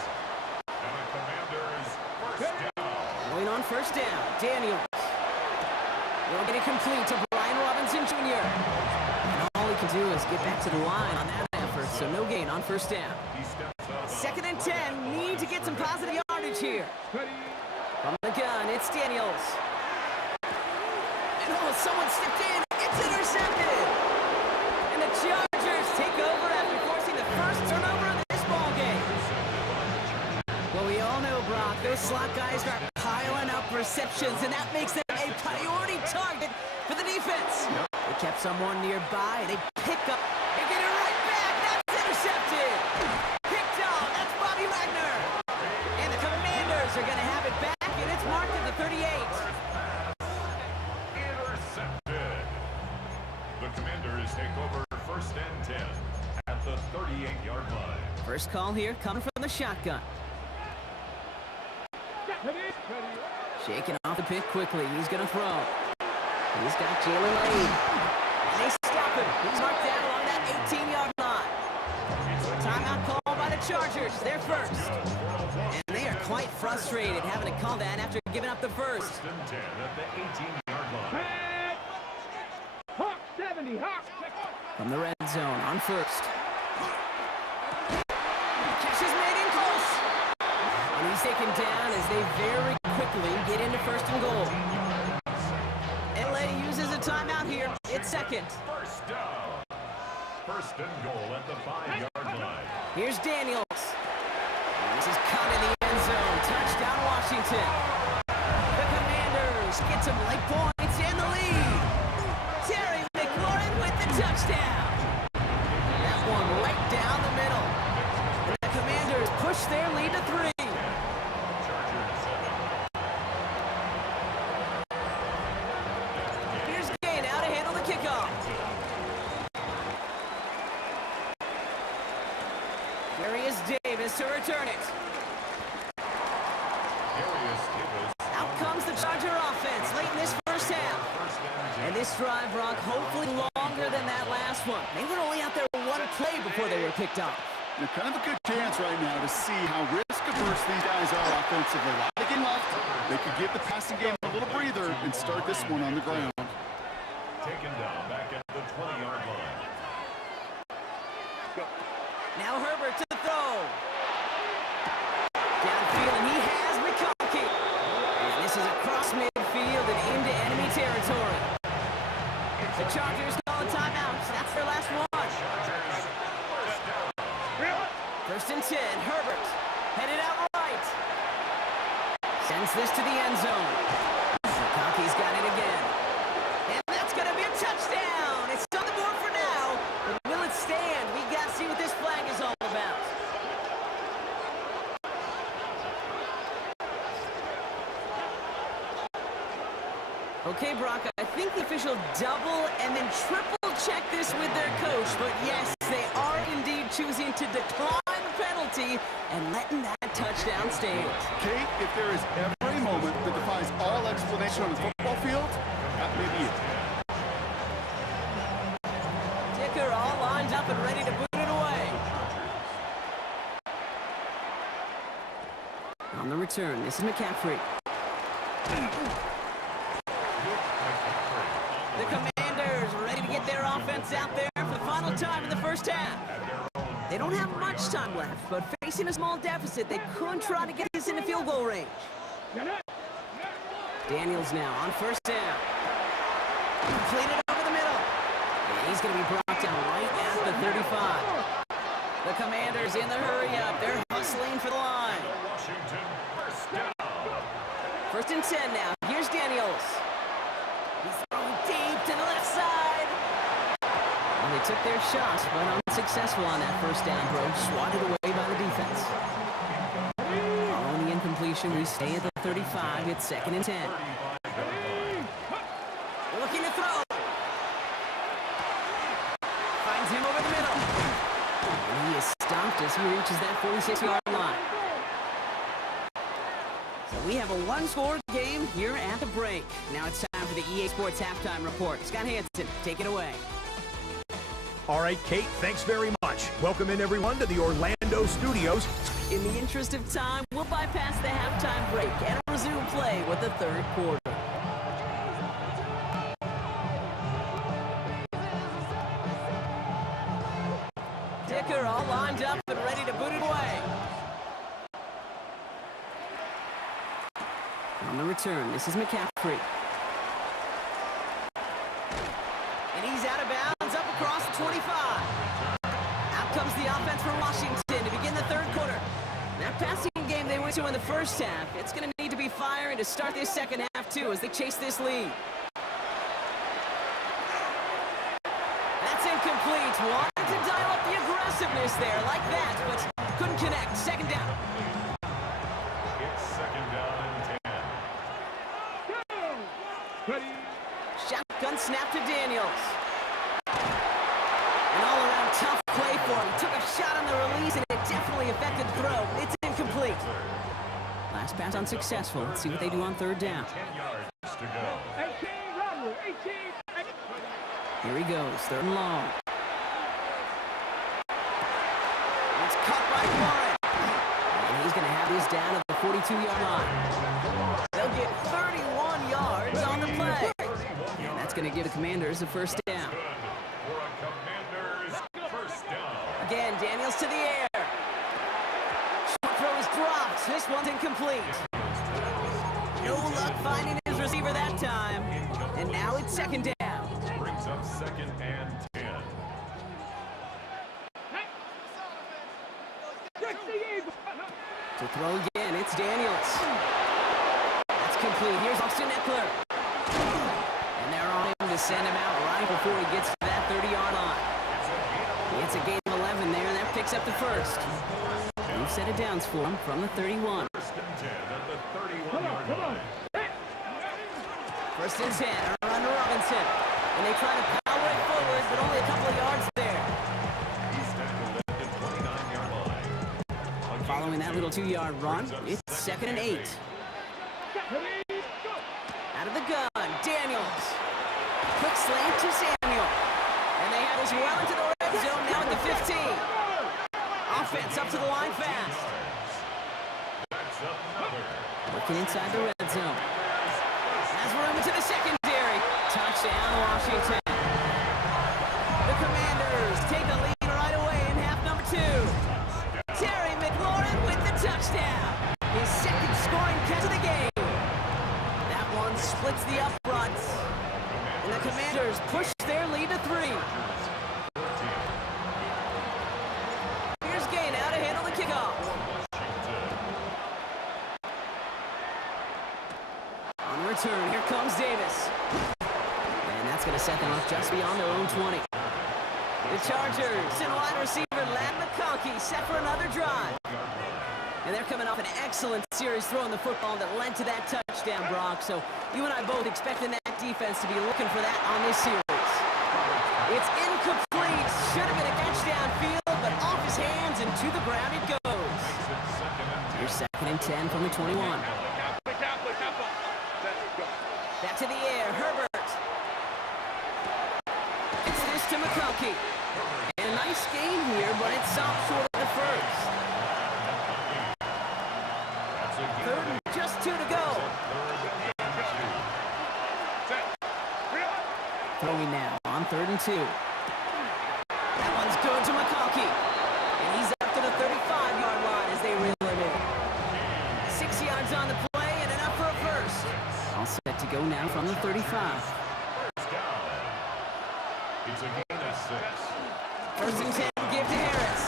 And the Commanders first down. Going on 1st down, Daniels. Will get it complete to Brian Robinson Jr. And all he can do is get back to the line on that effort, so no gain on 1st down. He steps up. 2nd and 10, need to get some positive yardage here. From the gun, it's Daniels. And oh, someone stepped in, it's intercepted. And the Chargers take over after forcing the first turnover of this ballgame. Well, we all know, Brock, those slot guys are piling up receptions, and that makes them a priority target for the defense. They kept someone nearby, they pick up, they get it right back, that's intercepted. Picked off, that's Bobby Wagner. And the Commanders are going to have it back, and it's marked at the 38. Intercepted. The Commanders take over 1st and 10 at the 38-yard line. First call here coming from the shotgun. Shaking off the pick quickly. He's going to throw. He's got Jalen Lane. And they stop him. He's marked down along that 18-yard line. Timeout call by the Chargers. They're first. And they are quite frustrated having to call that after giving up the first. 1st and 10 at the 18-yard line. From the red zone on 1st. Catch is made in close. And he's taken down as they very quickly get into 1st and goal. LA uses a timeout here. It's 2nd. First down. 1st and goal at the 5-yard line. Here's Daniels. And this is caught in the end zone. Touchdown, Washington. The Commanders get some late points in the lead. Terry McLaurin with the touchdown. That one right down the middle. And the Commanders push their lead to 3. Here's Gay now to handle the kickoff. Darius Davis to return it. Darius Davis. Out comes the Charger offense late in this first half. And this drive, Brock, hopefully longer than that last one. They were only out there one play before they were picked off. Kind of a good chance right now to see how risk-averse these guys are offensively. A lot of game left. They could give the passing game a a little breather and start this one on the ground. Taken down back at the 20-yard line. Now Herbert to the throw. Downfield, and he has McConkey. And this is across midfield and into enemy territory. The Chargers call a timeout. That's their last one. First and 10, Herbert. Headed out right. Sends this to the end zone. McConkey's got it again. And that's going to be a touchdown. It's on the board for now. But will it stand? We got to see what this flag is all about. Okay, Brock, I think the official double and then triple check this with their coach. But yes, they are indeed choosing to decline the penalty and letting that touchdown stand. Kate, if there is ever a moment that defies all explanation on the football field, that may be it. Dicker all lined up and ready to boot it away. On the return, this is McCaffrey. The Commanders ready to get their offense out there for the final time in the first half. They don't have much time left, but facing a small deficit, they could try to get this into field goal range. Daniels now on first down. Completed over the middle. And he's going to be brought down right at the 35. The Commanders in the hurry-up. They're hustling for the line. Washington, first down. First and 10 now. Here's Daniels. He's throwing deep to the left side. Well, they took their shots, but unsuccessful on that first down throw. Swatted away by the defense. Following the incompletion, we stay at the 35. It's second and 10. Looking to throw. Finds him over the middle. And he is stopped as he reaches that 46-yard line. So we have a one-score game here at the break. Now it's time for the EA Sports Halftime Report. Scott Hanson, take it away. All right, Kate, thanks very much. Welcome in, everyone, to the Orlando studios. In the interest of time, we'll bypass the halftime break and resume play with the third quarter. Dicker all lined up and ready to boot it away. On the return, this is McCaffrey. And he's out of bounds, up across the 25. Out comes the offense for Washington to begin the third quarter. That passing game they went to in the first half, it's going to need to be firing to start this second half, too, as they chase this lead. That's incomplete. Wanted to dial up the aggressiveness there like that, but couldn't connect. Second down. It's second down and 10. Shotgun snap to Daniels. An all-around tough play for him. Took a shot on the release, and it definitely affected the throw. It's incomplete. Last pass unsuccessful. Let's see what they do on third down. 10 yards to go. Here he goes, third and long. It's caught by Warren. And he's going to have this down at the 42-yard line. They'll get 31 yards on the play. And that's going to give the Commanders a first down. For a Commanders first down. Again, Daniels to the air. Short throw is dropped. This one's incomplete. No luck finding his receiver that time. And now it's second down. Brings up second and 10. To throw again, it's Daniels. That's complete. Here's Austin Eckler. And they're on him to send him out right before he gets to that 30-yard line. It's a gain of 11 there, and that picks up the first. New set of downs for him from the 31. First and 10 at the 31-yard line. First and 10, around to Robinson. And they try to power it forward, but only a couple of yards there. He's tackled at the 29-yard line. Following that little 2-yard run, it's second and 8. Out of the gun, Daniels. Quick slant to Samuel. And they have this well into the red zone now at the 15. Offense up to the line fast. That's another. Working inside the red zone. the secondary. Touchdown, Washington. The Commanders take the lead right away in half number 2. Terry McLaurin with the touchdown. His second scoring catch of the game. That one splits the upfronts. And the Commanders push their lead to 3. Here's Gain out to handle the kickoff. On return, here comes Davis. And that's going to set them up just beyond their own 20. The Chargers and wide receiver Ladd McConkey set for another drive. And they're coming off an excellent series throwing the football that led to that touchdown, Brock. So you and I both expecting that defense to be looking for that on this series. It's incomplete. Should have been a catch downfield, but off his hands and to the ground it goes. Here's 2nd and 10 from the 21. Back to the air, Herbert. It's this to McConkey. And a nice gain here, but it's stopped short of the first. 3rd and just 2 to go. Throwing now on 3rd and 2. That one's good to McConkey. And he's up to the 35-yard line as they reel him in. 6 yards on the play and enough for a first. All set to go now from the 35. It's a gain of 6. 1st and 10, give to Harris.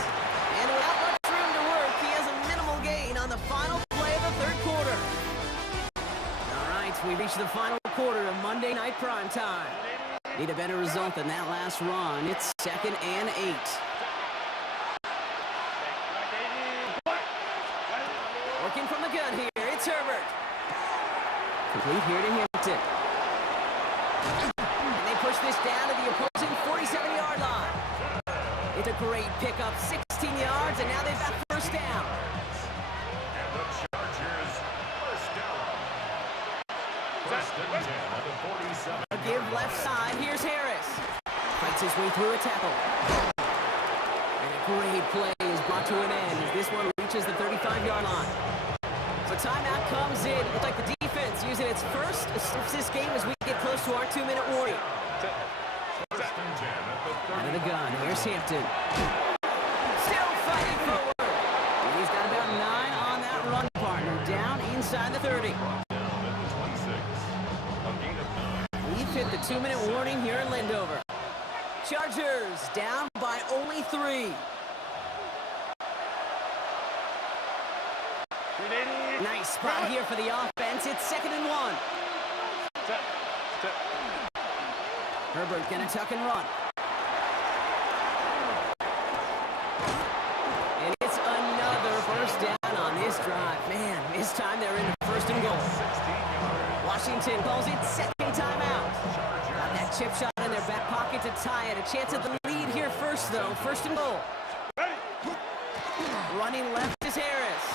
And without much room to work, he has a minimal gain on the final play of the 3rd quarter. All right, we reach the final quarter of Monday Night Prime Time. Need a better result than that last run. It's 2nd and 8. Working from the gun here, it's Herbert. Complete here to Hampton. And they push this down to the opposing 47-yard line. It's a great pickup, 16 yards, and now they've got first down. And the Chargers first down. 1st and 10 at the 47. A give left side, here's Harris. Fights his way through a tackle. And a great play is brought to an end as this one reaches the 35-yard line. So timeout comes in. Looks like the defense using its first of this game as we get close to our 2-minute warning. 1st and 10 at the 30. Out of the gun, here's Hampton. Still fighting forward. And he's got about 9 on that run, partner. Down inside the 30. Down at the 26. A gain of 9. We've hit the 2-minute warning here in Lindover. Chargers down by only 3. Nice spot here for the offense. It's 2nd and 1. Herbert gonna tuck and run. And it's another first down on this drive. Man, this time they're into 1st and goal. 16 yards. Washington calls it 2nd timeout. Got that chip shot in their back pocket to tie it. A chance at the lead here first, though. 1st and goal. Running left is Harris.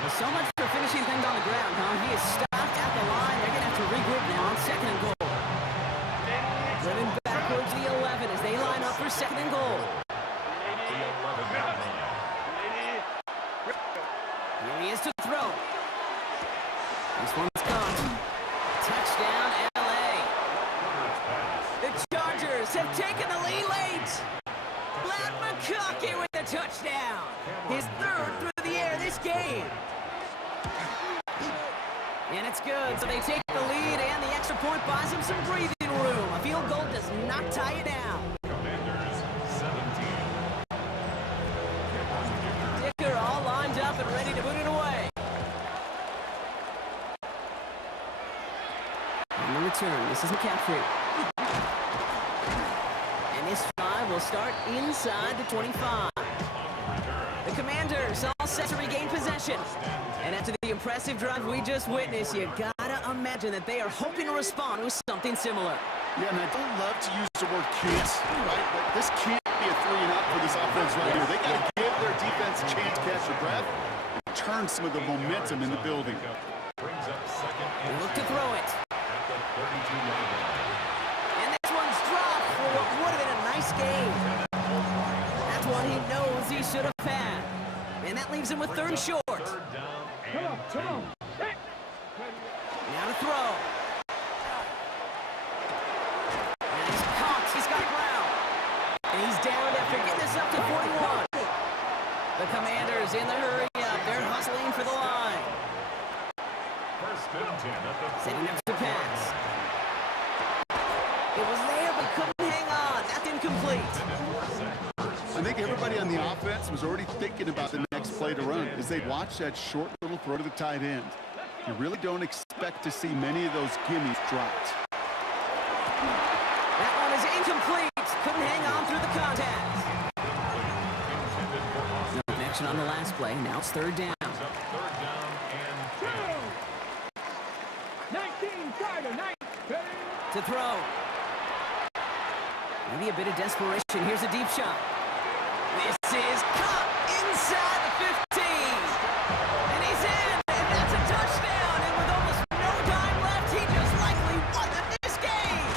Well, so much for finishing things on the ground, huh? He is stopped at the line. They're going to have to regroup now on 2nd and goal. Driven backwards the 11 as they line up for 2nd and goal. The 11-yard line. Here he is to throw. This one's caught. Touchdown, L.A. The Chargers have taken the lead late. Ladd McConkey with the touchdown. His 3rd through the air this game. And it's good, so they take the lead, and the extra point buys them some breathing room. A field goal does not tie it down. Commanders 17. Dicker all lined up and ready to put it away. On the return, this is McCaffrey. And this drive will start inside the 25. The Commanders all set to regain possession. And after the impressive drive we just witnessed, you gotta imagine that they are hoping to respond with something similar. Yeah, and I don't love to use the word can't, right? But this can't be a 3-and-out for this offense right here. They got to give their defense a chance to catch their breath and turn some of the momentum in the building. Brings up 2nd They and look to throw it. at the 32-yard line. And this one's dropped for what would have been a nice game. That's one he knows he should have had. And that leaves him with 3rd and short. 3rd down and 2. Now to throw. offense was already thinking about the next play to run as they watch that short little throw to the tight end. You really don't expect to see many of those gimmies dropped. That one is incomplete. Couldn't hang on through the contact. No connection on the last play. Now it's third down. Third down and 10. To throw. Maybe a bit of desperation. Here's a deep shot. This is caught inside the 15. And he's in. And that's a touchdown. And with almost no time left, he just likely won this game.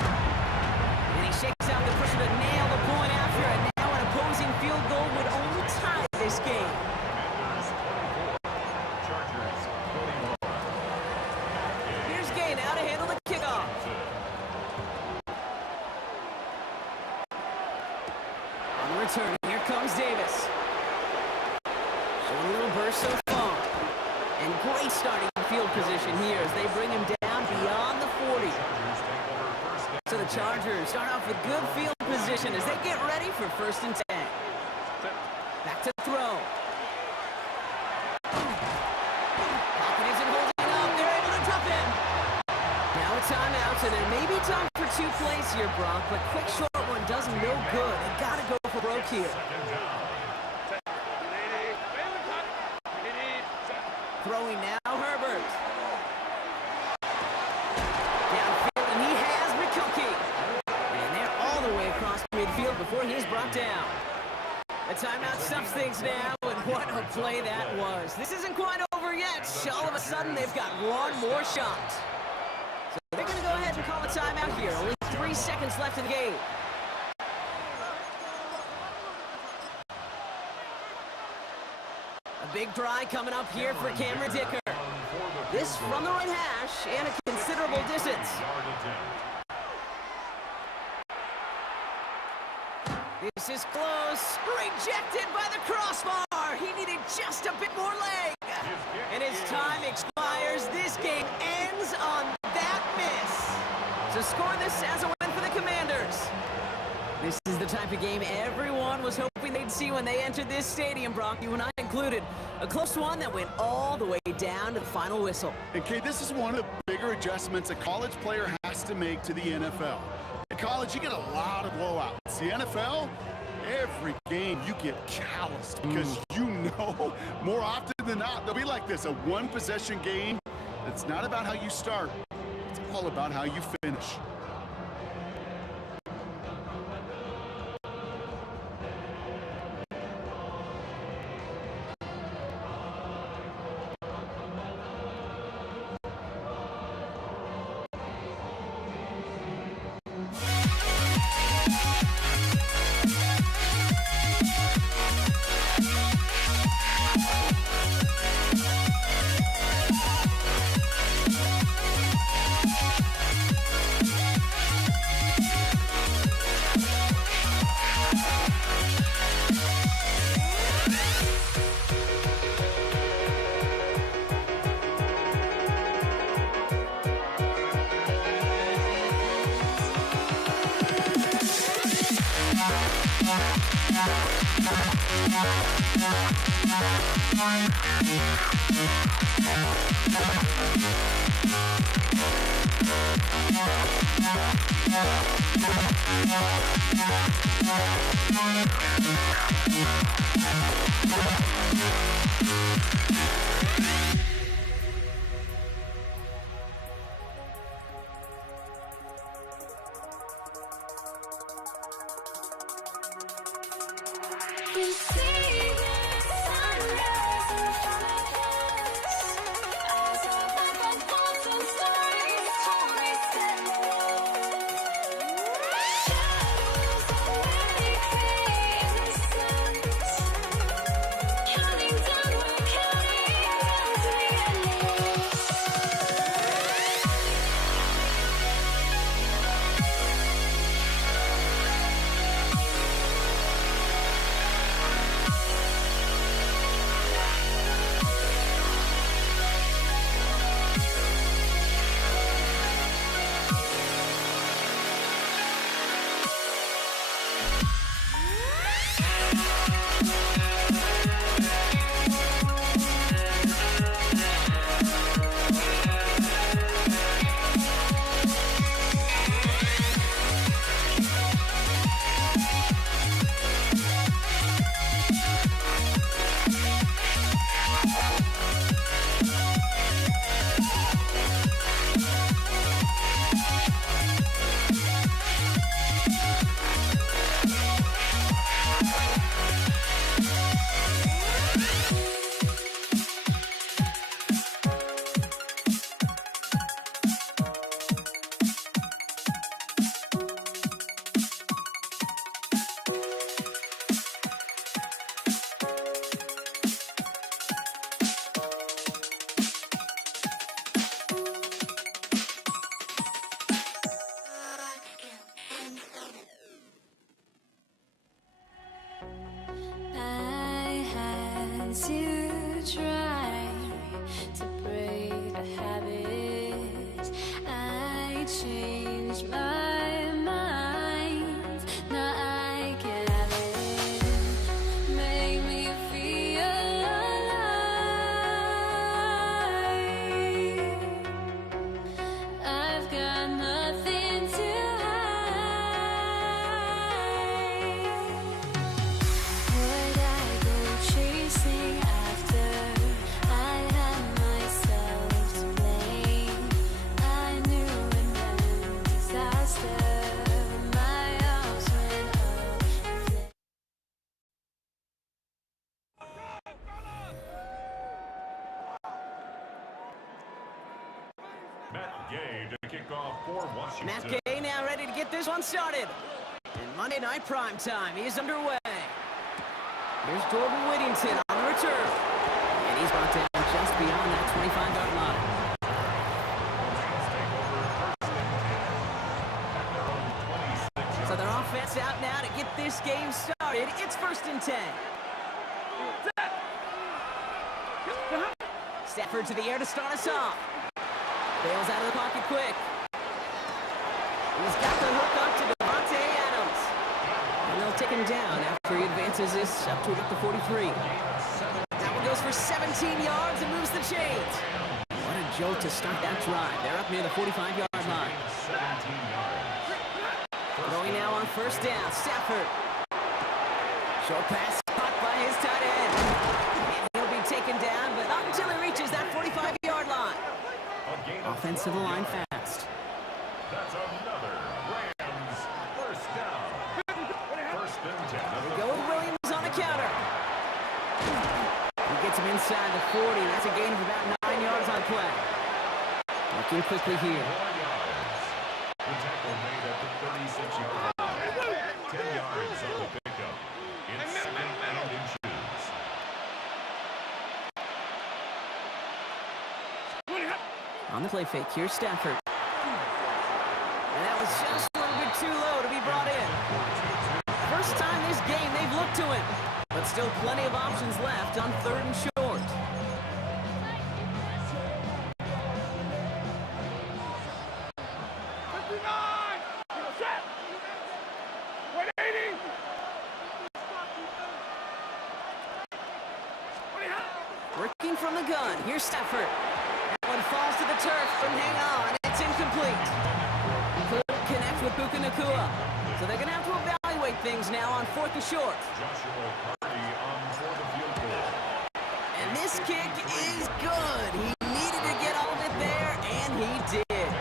And he shakes out the pressure to nail the point after. And now an opposing field goal would only tie this game. Chargers 21. Here's Gay now to handle the kickoff. On the return, here comes Davis. Showing a little burst so far. And great starting field position here as they bring him down beyond the 40. So the Chargers start off with good field position as they get ready for 1st and 10. Back to throw. Pocket isn't holding up. They're able to tough him. Now a timeout, and there may be time for 2 plays here, Brock, but quick short one does no good. They gotta go for broke here. Throwing now, Herbert. Downfield, and he has McConkey. And they're all the way across midfield before he's brought down. The timeout stops things now, and what a play that was. This isn't quite over yet. All of a sudden, they've got one more shot. So they're going to go ahead and call a timeout here. Only 3 seconds left in the game. A big try coming up here for Cameron Dicker. This from the right hash and a considerable distance. This is close. Rejected by the crossbar. He needed just a bit more leg. And his time expires. This game ends on that miss. To score this as a win for the Commanders. This is the type of game everyone was hoping they'd see when they entered this stadium, Brock. You and I included. A close one that went all the way down to the final whistle. And Kate, this is one of the bigger adjustments a college player has to make to the NFL. In college, you get a lot of blowouts. The NFL, every game you get calloused because you know more often than not they'll be like this, a one-possession game. It's not about how you start. It's all about how you finish. changed my mind. Now I can have it. Make me feel alive. I've got nothing to hide. Would I go chasing after? I had myself to blame. I knew it meant disaster. My arms went up. Matt Gay to kick off for Washington. Matt Gay now ready to get this one started. And Monday Night Primetime is underway. Here's Jordan Whittington on the return. And he's brought down just beyond that 25-yard line. So their offense out now to get this game started. It's 1st and 10. Stafford to the air to start us off. Bails out of the pocket quick. He's got the hook up to Devontae Adams. And they'll take him down after he advances this up to about the 43. That one goes for 17 yards and moves the chains. What a jolt to start that drive. They're up near the 45-yard line. Throwing now on 1st down. Stafford. Short pass caught by his tight end. And he'll be taken down, but not until he reaches that 45-yard line. Offensive line fast. That's another Rams first down. 1st and 10. Go with Williams on the counter. He gets him inside the 40. That's a gain of about 9 yards on play. Looking quickly here. 4 yards. The tackle made at the 36-yard line. 10 yards on the pickup. It's 2nd and inches. On the play fake, here's Stafford. And that was just a little bit too low to be brought in. First time this game they've looked to him. But still plenty of options left on 3rd and short. Working from the gun, here's Stafford. That one falls to the turf, but hang on, it's incomplete. Couldn't connect with Puka Nacua. So they're going to have to evaluate things now on 4th and short. Joshua Carty on for the field goal. And this kick is good. He needed to get all of it there, and he did.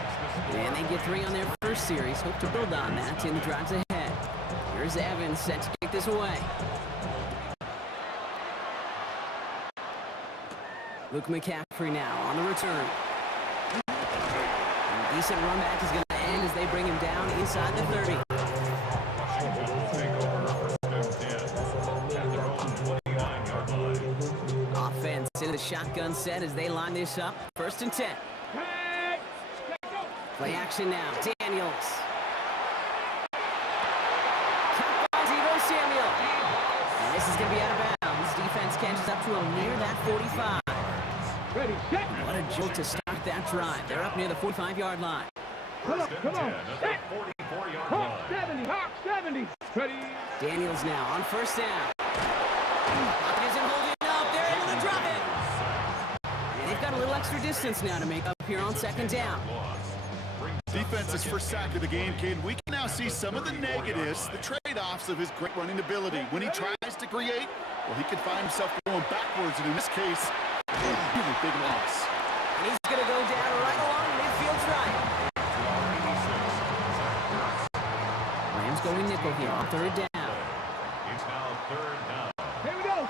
And they get 3 on their first series. Hope to build on that in the drives ahead. Here's Evans set to kick this away. Luke McCaffrey now on the return. And a decent run back is going to end as they bring him down inside the 30. Washington will take over 1st and 10 at their own 29-yard line. Offense in the shotgun set as they line this up. 1st and 10. Play action now. Daniels. Caught by Deebo Samuel. And this is going to be out of bounds. Defense catches up to him near that 45. What a jolt to start that drive. They're up near the 45-yard line. 1st and 10 at the 44-yard line. Top 70. Ready. Daniels now on 1st down. Pocket isn't holding up. They're able to drop it. And they've got a little extra distance now to make up here on 2nd down. Defense's first sack of the game, Caden. We can now see some of the negatives, the trade-offs of his great running ability. When he tries to create, well, he can find himself going backwards, and in this case, a really big loss. And he's going to go down right along midfield right. Rams going nickel here on 3rd down. It's now 3rd down. Here we go.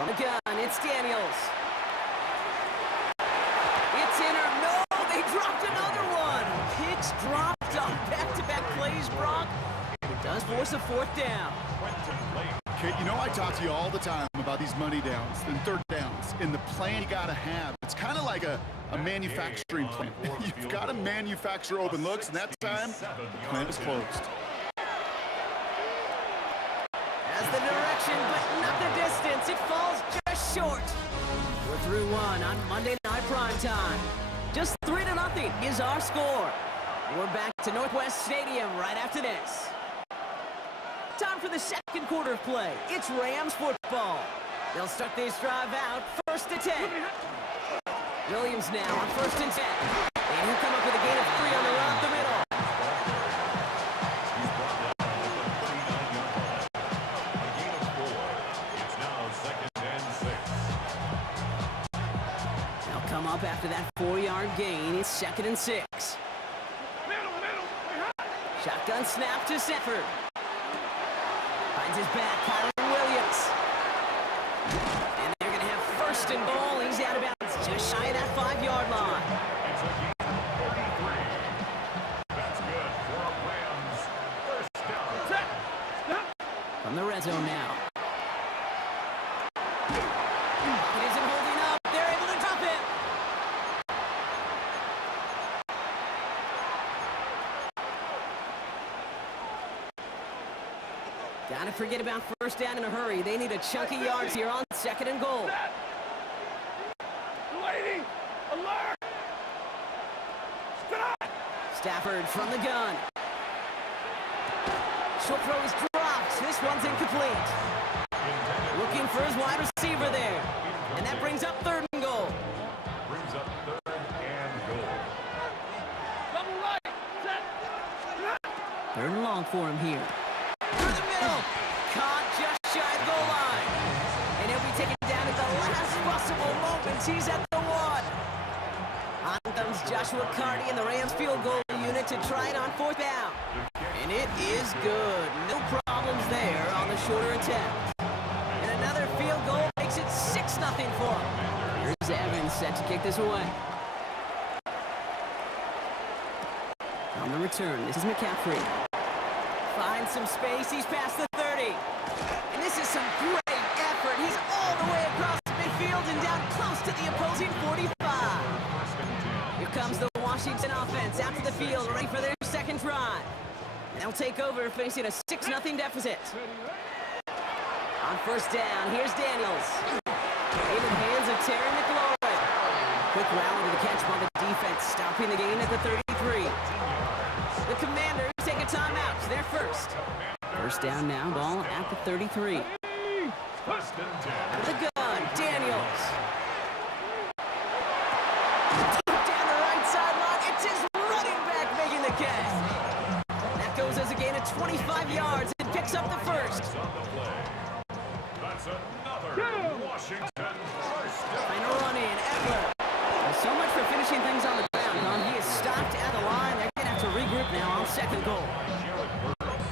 On the gun, it's Daniels. It's in or no, they dropped another one. Picks dropped on back-to-back plays, Brock. It does force a 4th down. Kate, you know I talk to you all the time about these money downs and 3rd downs and the plan you got to have. It's kind of like a manufacturing plan. You've got to manufacture open looks, and that time, the plan is closed. Has the direction, but not the distance. It falls just short. We're through 1 on Monday Night Primetime. Just 3-0 is our score. We're back to Northwest Stadium right after this. Time for the second quarter of play. It's Rams football. They'll start this drive out, 1st and 10. Williams now on 1st and 10. And he'll come up with a gain of 3 on the run up the middle. He's brought down at the 39-yard line. A gain of 4. It's now 2nd and 6. They'll come up after that 4-yard gain. It's 2nd and 6. Shotgun snap to Sanford. Finds his back, Kyron Williams. And they're going to have 1st and goal. He's out of bounds, just shy of that 5-yard line. It's a gain of 33. That's good for Rams. 1st down. From the red zone now. It isn't holding up. They're able to drop it. Gotta forget about 1st down in a hurry. They need a chunky yards here on 2nd and goal. Lady, alert! Stafford from the gun. Short throw is dropped. This one's incomplete. Looking for his wide receiver there. And that brings up 3rd and goal. Brings up 3rd and goal. Double right, set. 3rd and long for him here. Through the middle. Caught just shy of the goal line. And he'll be taken down at the last possible moment. He's at the 1. On comes Joshua Carty and the Rams field goal unit to try it on 4th down. And it is good. No problems there on the shorter attempt. And another field goal makes it 6-0 for him. Here's Evans set to kick this away. On the return, this is McCaffrey. Finds some space, he's past the 30. And this is some great effort. He's all the way across the midfield and down close to the opposing 45. Here comes the Washington offense after the field, ready for their 2nd drive. And they'll take over facing a 6-0 deficit. On 1st down, here's Daniels. In the hands of Terry McLaurin. Quick round to the catch by the defense, stopping the gain at the 33. The Commanders take a timeout. They're first. 1st down now, ball at the 33. 1st and 10. The gun, Daniels. Deep down the right sideline, it's his running back making the catch. That goes as a gain of 25 yards and picks up the 1st. On the play. That's another Washington 1st down. Final run in, Eckler. Well, so much for finishing things on the ground, huh? He is stopped at the line. They're going to have to regroup now on 2nd goal.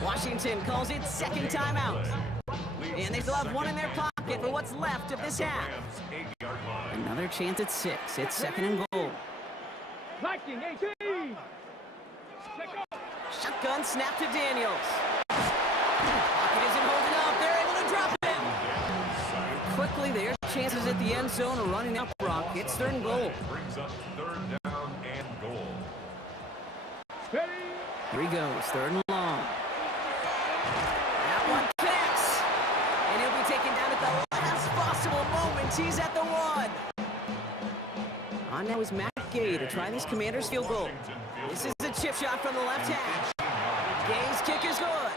Washington calls it 2nd timeout. And they still have 1 in their pocket for what's left of this half. Rams 8-yard line. Another chance at 6. It's 2nd and goal. Liking 18. Shotgun snap to Daniels. Pocket isn't holding up. They're able to drop him. And quickly, their chances at the end zone are running up Brock. It's 3rd and goal. Brings up 3rd down and goal. Here he goes, 3rd and long. That one connects. And he'll be taken down at the last possible moment. He's at the 1. On now is Matt Gay to try this Commanders field goal. This is a chip shot from the left hash. Gay's kick is good.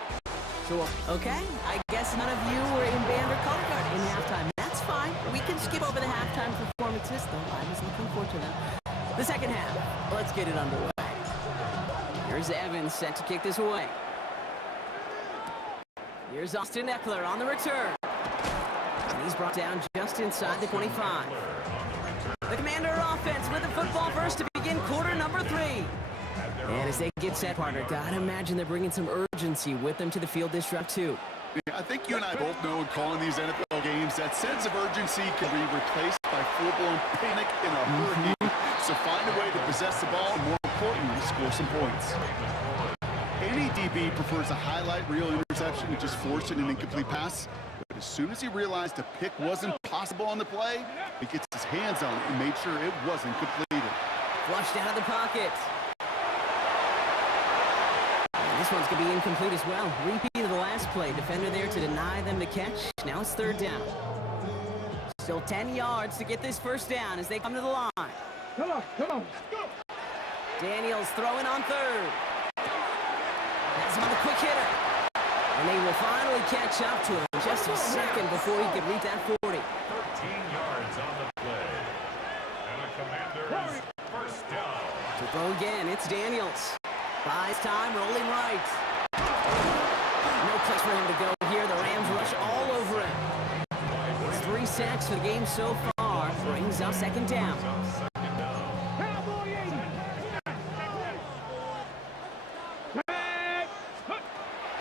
So, okay, I guess none of you were in band or color guard in halftime. That's fine. We can skip over the halftime performances, though I was looking forward to them. The 2nd half, let's get it underway. Here's Evans set to kick this away. Here's Austin Eckler on the return. And he's brought down just inside the 25. The Commander offense with the football first to begin quarter number 3. And as they get set, partner, gotta imagine they're bringing some urgency with them to the field this drive too. Yeah, I think you and I both know in calling these NFL games that sense of urgency can be replaced by full-blown panic in a hurricane. So find a way to possess the ball and, more importantly, score some points. Any DB prefers a highlight reel interception and just forcing an incomplete pass. But as soon as he realized a pick wasn't possible on the play, he gets his hands on it and made sure it wasn't completed. Flushed out of the pocket. And this one's going to be incomplete as well. Repeat of the last play. Defender there to deny them the catch. Now it's 3rd down. Still 10 yards to get this 1st down as they come to the line. Come on, come on. Daniels throwing on third. Has him on the quick hitter. And they will finally catch up to him just a second before he could reach that 40. 13 yards on the play. And the Commanders first down. To throw again, it's Daniels. Buys time, rolling right. No place for him to go here. The Rams rush all over him. It's 3 sacks for the game so far. Brings up second down.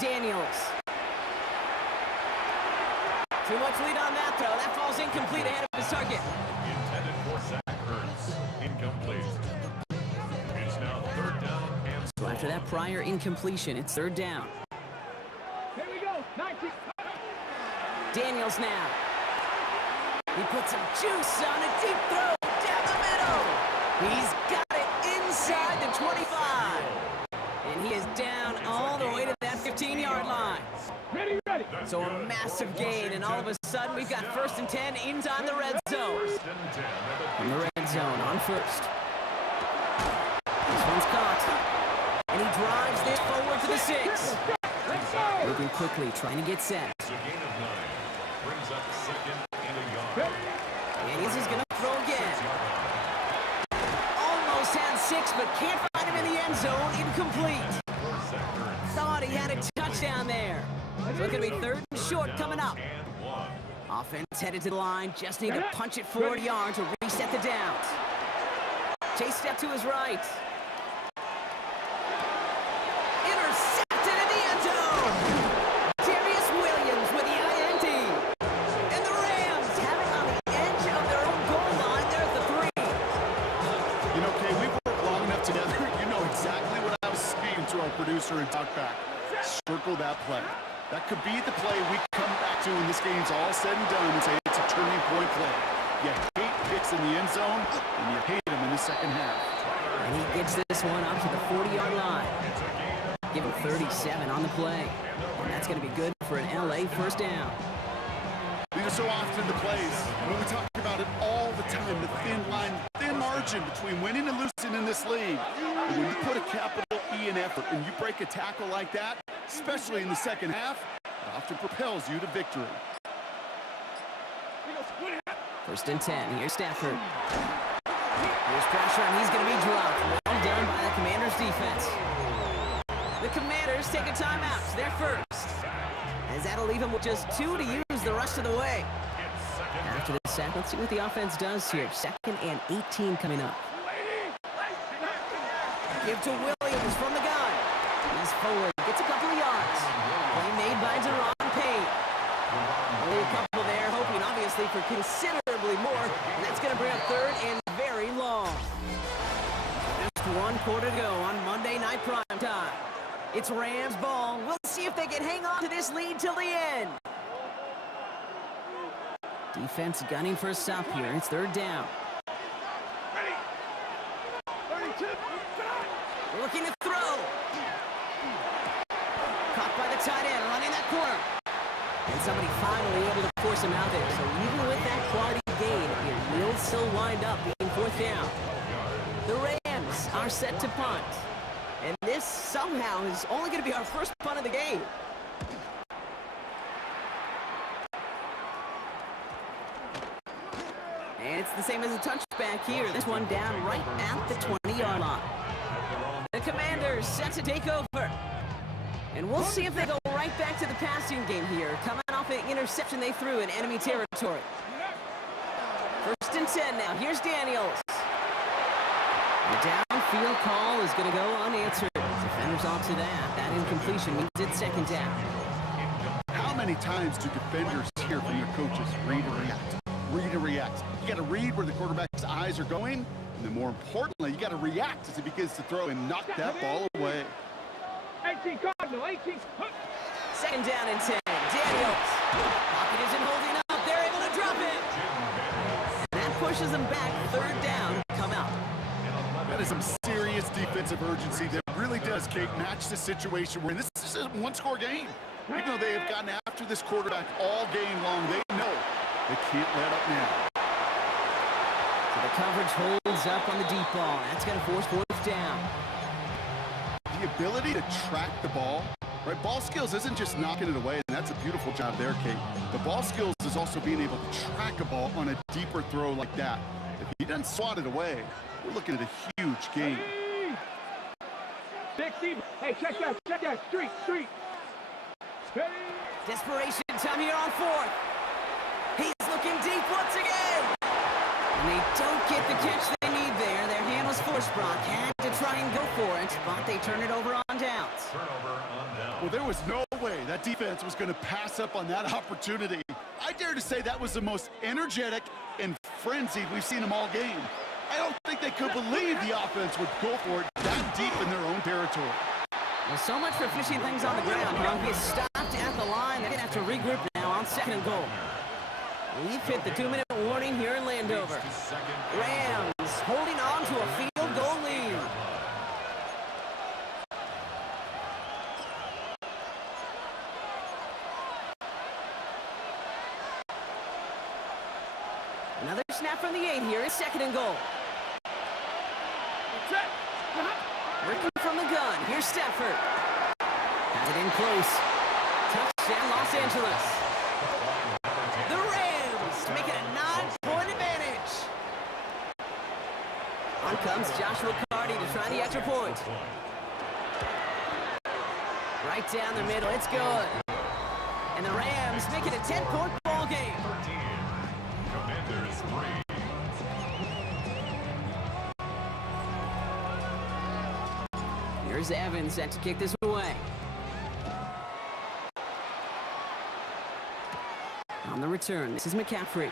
Daniels. Too much lead on that throw. That falls incomplete ahead of his target. Intended for Zach Ertz. Incomplete. It's now third down and So after that prior incompletion, it's third down. Here we go. 19. Daniels now. He puts some juice on a deep throw down the middle. He's got it inside the 25. And he is down all the way to that 15-yard line. Ready, ready. So a massive gain, and all of a sudden we've got 1st and 10 inside the red zone. first and 10. In the red zone on first. This one's caught. And he drives this forward to the 6. Moving quickly, trying to get set. It's a gain of 9. Brings up second and a yard. Daniels is going to throw again. Almost had 6, but can't find him in the end zone. Incomplete. Thought he had a touchdown there. So it's going to be 3rd and short coming up. And 1. Offense headed to the line. Just need to punch it 40 yards to reset the downs. Chase step to his right. Intercepted in the end zone. Darius Williams with the INT. And the Rams have it on the edge of their own goal line. They're at the 3. You know, Kay, we've worked long enough together. You know exactly what I was saying to our producer and talkback. Circle that play. That could be the play we come back to when this game's all said and done and say it's a turning point play. You hate picks in the end zone, and you hate them in the second half. And he gets this one up to the 40-yard line. Give him 37 on the play. And that's going to be good for an LA first down. These are so often the plays. I mean, we talk about it all the time, the thin line, thin margin between winning and losing in this league. And when you put a capital E in effort and you break a tackle like that, especially in the second half, it often propels you to victory. 1st and 10. Here's Stafford. Here's pressure, and he's going to be dropped. Well done by the Commanders' defense. The Commanders take a timeout. They're first. As that'll leave him with just 2 to use the rest of the way. After the sack, let's see what the offense does here. 2nd and 18 coming up. Give to Williams from the gun. He's forward, gets a couple of yards. Play made by Deron Payne. Only a couple there, hoping obviously for considerably more. And that's going to bring up 3rd and very long. Just 1 quarter to go on Monday Night Prime Time. It's Rams ball. We'll see if they can hang on to this lead till the end. Defense gunning for a stop here. It's 3rd down. Looking to throw. Caught by the tight end, running that corner. And somebody finally able to force him out there. So even with that quality gain, it will still wind up being 4th down. The Rams are set to punt. And this somehow is only going to be our first punt of the game. And it's the same as a touchback here. This one down right at the 20-yard line. The Commanders set to take over. And we'll see if they go right back to the passing game here, coming off an interception they threw in enemy territory. 1st and 10 now. Here's Daniels. The downfield call is going to go unanswered. Defenders on to that. That incompletion means it's 2nd down. How many times do defenders hear from their coaches, read and react? Read and react. You got to read where the quarterback's eyes are going, and then more importantly, you got to react as he begins to throw and knock that ball away. 18 Cardinal, 18. 2nd down and 10. Daniels. Pocket isn't holding up. They're able to drop it. And that pushes them back. 3rd down. Come out. That is some serious defensive urgency that really does, Kate, match the situation. Where this is a 1-score game. Even though they have gotten after this quarterback all game long, they know they can't let up now. So the coverage holds up on the deep ball. That's going to force fourth down. The ability to track the ball, right? Ball skills isn't just knocking it away, and that's a beautiful job there, Kate. The ball skills is also being able to track a ball on a deeper throw like that. If he doesn't swat it away, we're looking at a huge gain. Hey, check that, street. Desperation time here on fourth. He's looking deep once again. And they don't get the catch they need there. Their hand was forced. Brock had to try and go for it, but they turn it over on downs. Turnover on down. Well, there was no way that defense was going to pass up on that opportunity. I dare to say that was the most energetic and frenzied we've seen them all game. I don't think they could believe the offense would go for it that deep in their own territory. Well, so much for finishing things on the ground. He is stopped at the line. They're going to have to regroup now on second and goal. We've hit the 2-minute warning here in Landover. Rams holding on to a field goal lead. Another snap from the 8 here is second and goal. Working from the gun. Here's Stafford. Has it in close. Touchdown, Los Angeles. The Rams make it a 9-point advantage. On comes Joshua Carty to try the extra point. Right down the middle. It's good. And the Rams make it a 10-point ball game. 13. Commanders 3. Here's Evans set to kick this away. On the return, this is McCaffrey.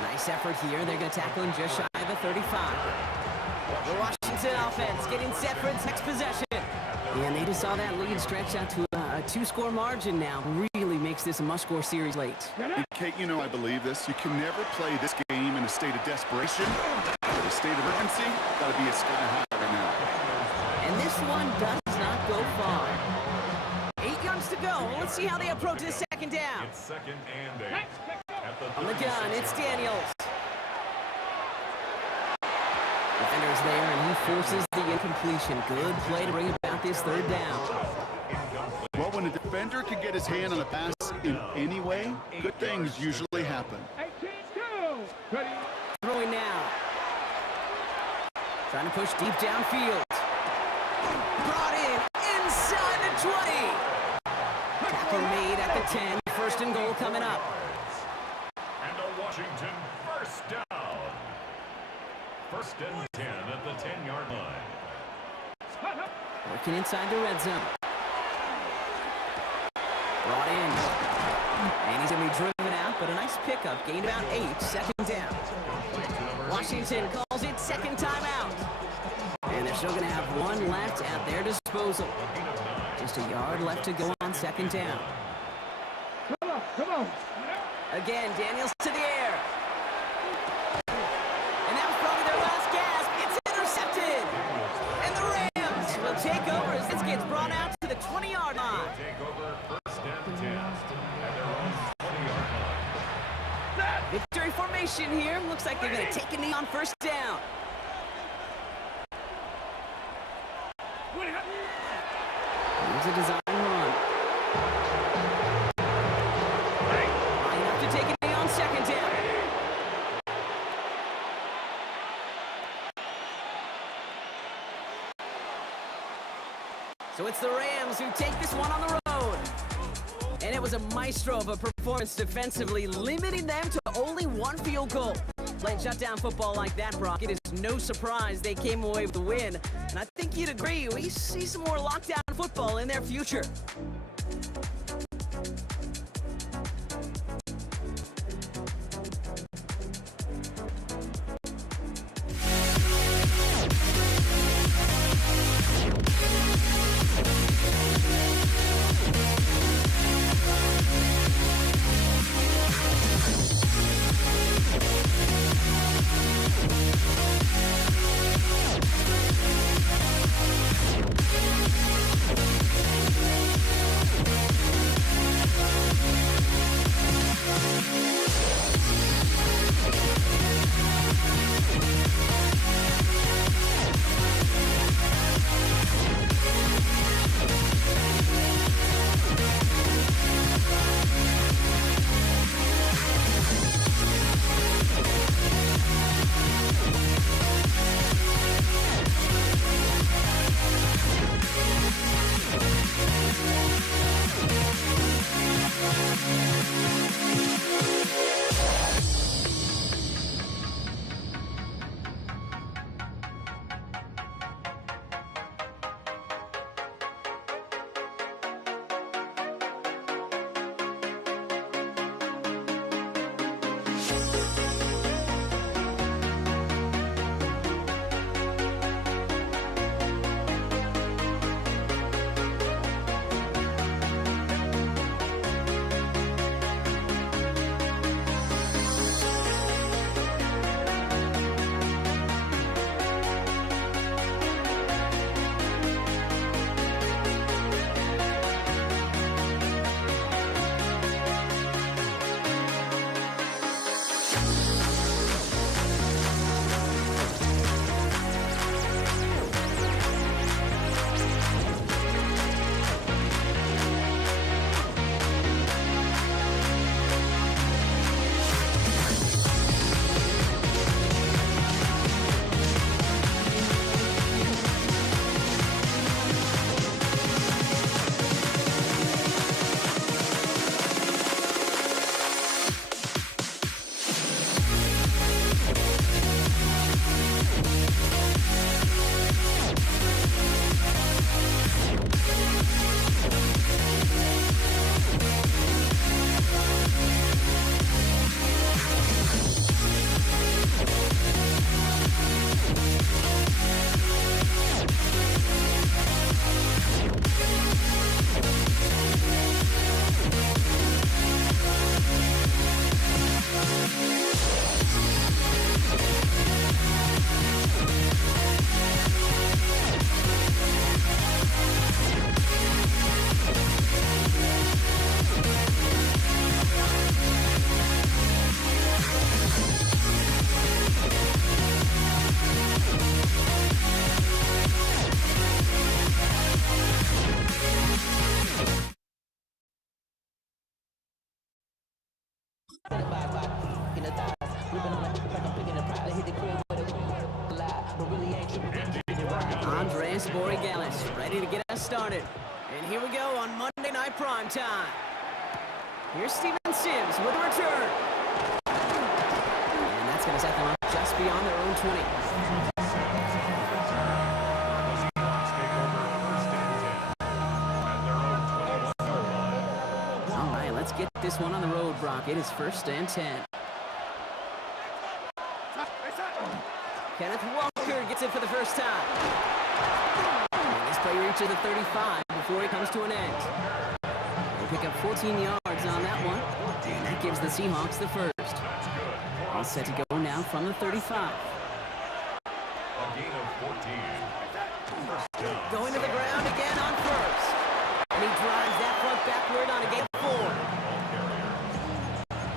Nice effort here. They're going to tackle him just shy of the 35. The Washington offense getting set for its next possession. And they just saw that lead stretch out to a 2-score margin now. Really makes this a must-score series late. And Kate, you know I believe this. You can never play this game in a state of desperation. The state of urgency got to be a sky high right now. And this one does not go far. 8 yards to go. Let's see how they approach this second down. It's second and 8. At the On the gun, 36. it's Daniels. Defender's there, and he forces the incompletion. Good play to bring about this third down. Well, when a defender can get his hand on a pass in any way, good things usually happen. Throwing now. Trying to push deep downfield. Brought in inside the 20. Tackle made at the 10. First and goal coming up. And a Washington first down. First and 10 at the 10-yard line. Working inside the red zone. Brought in. And he's going to be driven out, but a nice pickup. Gained about 8. Second down. Washington calls it second timeout. And they're still going to have one left at their disposal. Just a yard left to go on second down. Come on. Again, Daniels to the air. And that was probably their last gasp. It's intercepted. And the Rams will take over as this gets brought out to the 20-yard line. Take over first and 10 at their own 20-yard line. Victory formation here. Looks like they're going to take a knee on first down. Here's a design run. Line enough to take a knee on second down. So it's the Rams who take this one on the road. And it was a maestro of a performance defensively, limiting them to only one field goal. Playing shutdown football like that, Brock, it is no surprise they came away with the win. And I think you'd agree, we see some more lockdown football in their future. Andres Borregales ready to get us started. And here we go on Monday Night Primetime. Here's Steven Sims with a return. And that's going to set them up just beyond their own 20. All right, let's get this one on the road, Brock. It is 1st and 10. Kenneth Walker gets it for the first time. And this play reaches the 35 before he comes to an end. They pick up 14 yards on that one, and that gives the Seahawks the first. All set to go now from the 35. A gain of 14. Going to the ground again on first. And he drives that front backward on a gain of 4.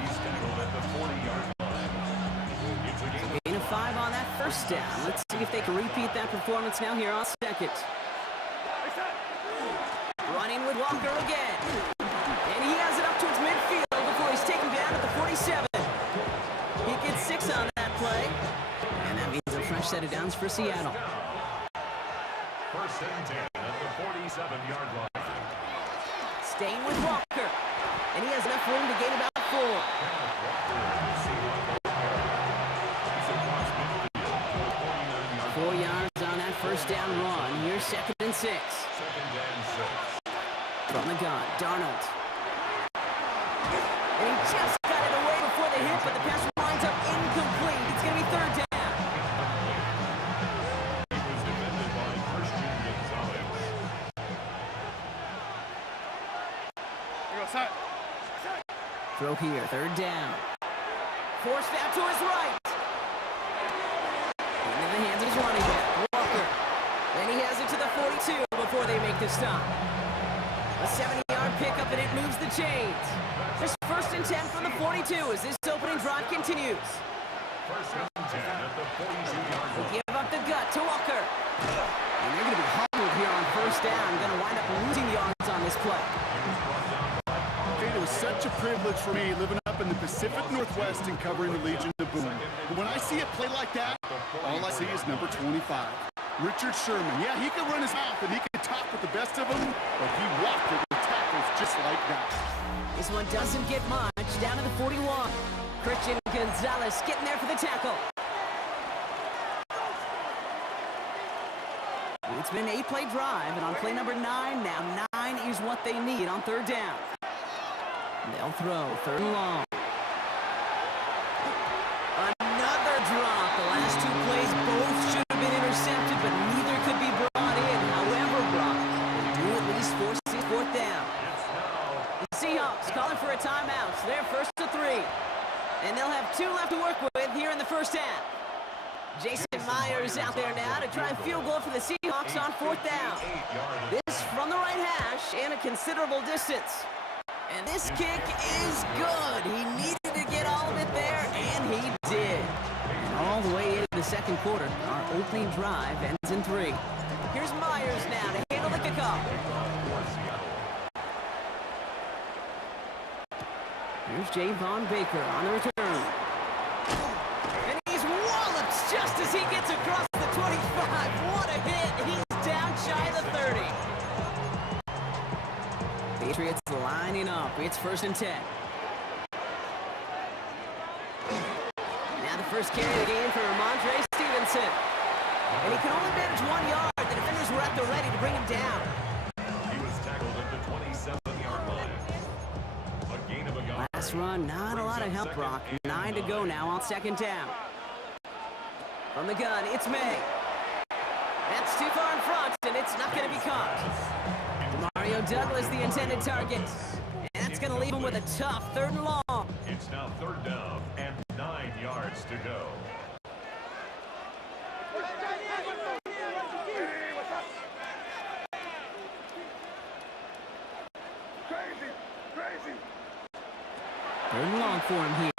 He's tackled at the 40-yard line. It's a gain of Gain of 5 on that first down. Let's see if they can repeat that performance now here on second. Running with Walker again. And he has it up towards midfield before he's taken down at the 47. He gets 6 on that play. And that means a fresh set of downs for Seattle. 1st and 10 at the 47-yard line. Staying with Walker. And he has enough room to gain about 4. He's across midfield to the 49-yard 4 yards on that first down run. Here's 2nd and 6. 2nd and 6. From the gun, Darnold. And he just got it away before the hit, but the pass winds up incomplete. It's going to be 3rd down. He was defended by Christian Gonzalez. Here goes Sut. Throw here, 3rd down. Forced out to his right. Into the hands of his running back, Walker. And he has it to the 42 before they make the stop. A 70-yard pickup, and it moves the chains. Just 1st and 10 from the 42 as this opening drive continues. 1st and 10 at the 42-yard line. Give up the gut to Walker. And they're going to be humbled here on 1st down. Going to wind up losing yards on this play. It was such a privilege for me living up in the Pacific Northwest and covering the Legion of Boom. But when I see a play like that, all I see is number 25. Richard Sherman. Yeah, he could run his mouth and he could talk with the best of them, but he walked it with tackles just like that. This one doesn't get much. Down to the 41. Christian Gonzalez getting there for the tackle. It's been an 8-play drive, and on play number 9, now 9 is what they need on 3rd down. They'll throw 3rd and long. Another drop. The last 2 plays both should have been intercepted, but neither could be brought in. However, Brock, they do at least force 4th down. The Seahawks calling for a timeout. So they're 1st to 3. And they'll have 2 left to work with here in the first half. Jason Myers out there now to try a field goal for the Seahawks on 4th down. This from the right hash and a considerable distance. And this kick is good. He needed to get all of it there, and he did. And all the way into the 2nd quarter, our opening drive ends in 3. Here's Myers now to handle the kickoff. Here's Javon Baker on the return. And he's walloped just as he gets across the 25. What a hit. He's down shy of the 30. Patriots lining up. It's 1st and 10. Now the first carry of the game for Ramondre Stevenson. And he can only manage 1 yard. The defenders were at the ready to bring him down. He was tackled at the 27-yard line. A gain of a yard. Last run, not a lot of help, Brock. 9 to go now on 2nd down. From the gun, it's May. That's too far in front, and it's not going to be caught. Mario Douglas, the intended target. And that's going to leave him with a tough 3rd and long. It's now 3rd down and 9 yards to go. Crazy. 3rd and long for him here.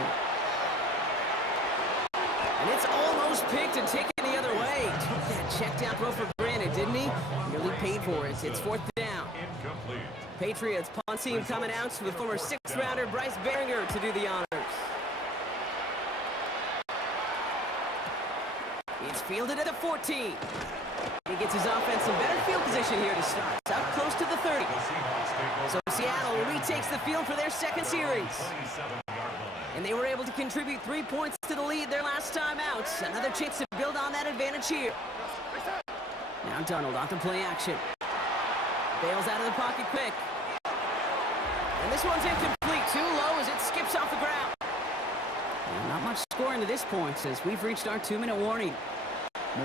And it's almost picked and taken the other way. Took that check down throw for granted, didn't he? Really paid for it. It's 4th down. Incomplete. Patriots punt team coming out with former 6th rounder Bryce Baringer to do the honors. fielded at the 14. He gets his offense some better field position here to start. It's out close to the 30. So Seattle retakes the field for their second series. And they were able to contribute 3 points to the lead their last time out. Another chance to build on that advantage here. Now Darnold off the play action. Bails out of the pocket quick. And this one's incomplete. Too low as it skips off the ground. And not much scoring to this point as we've reached our 2-minute warning.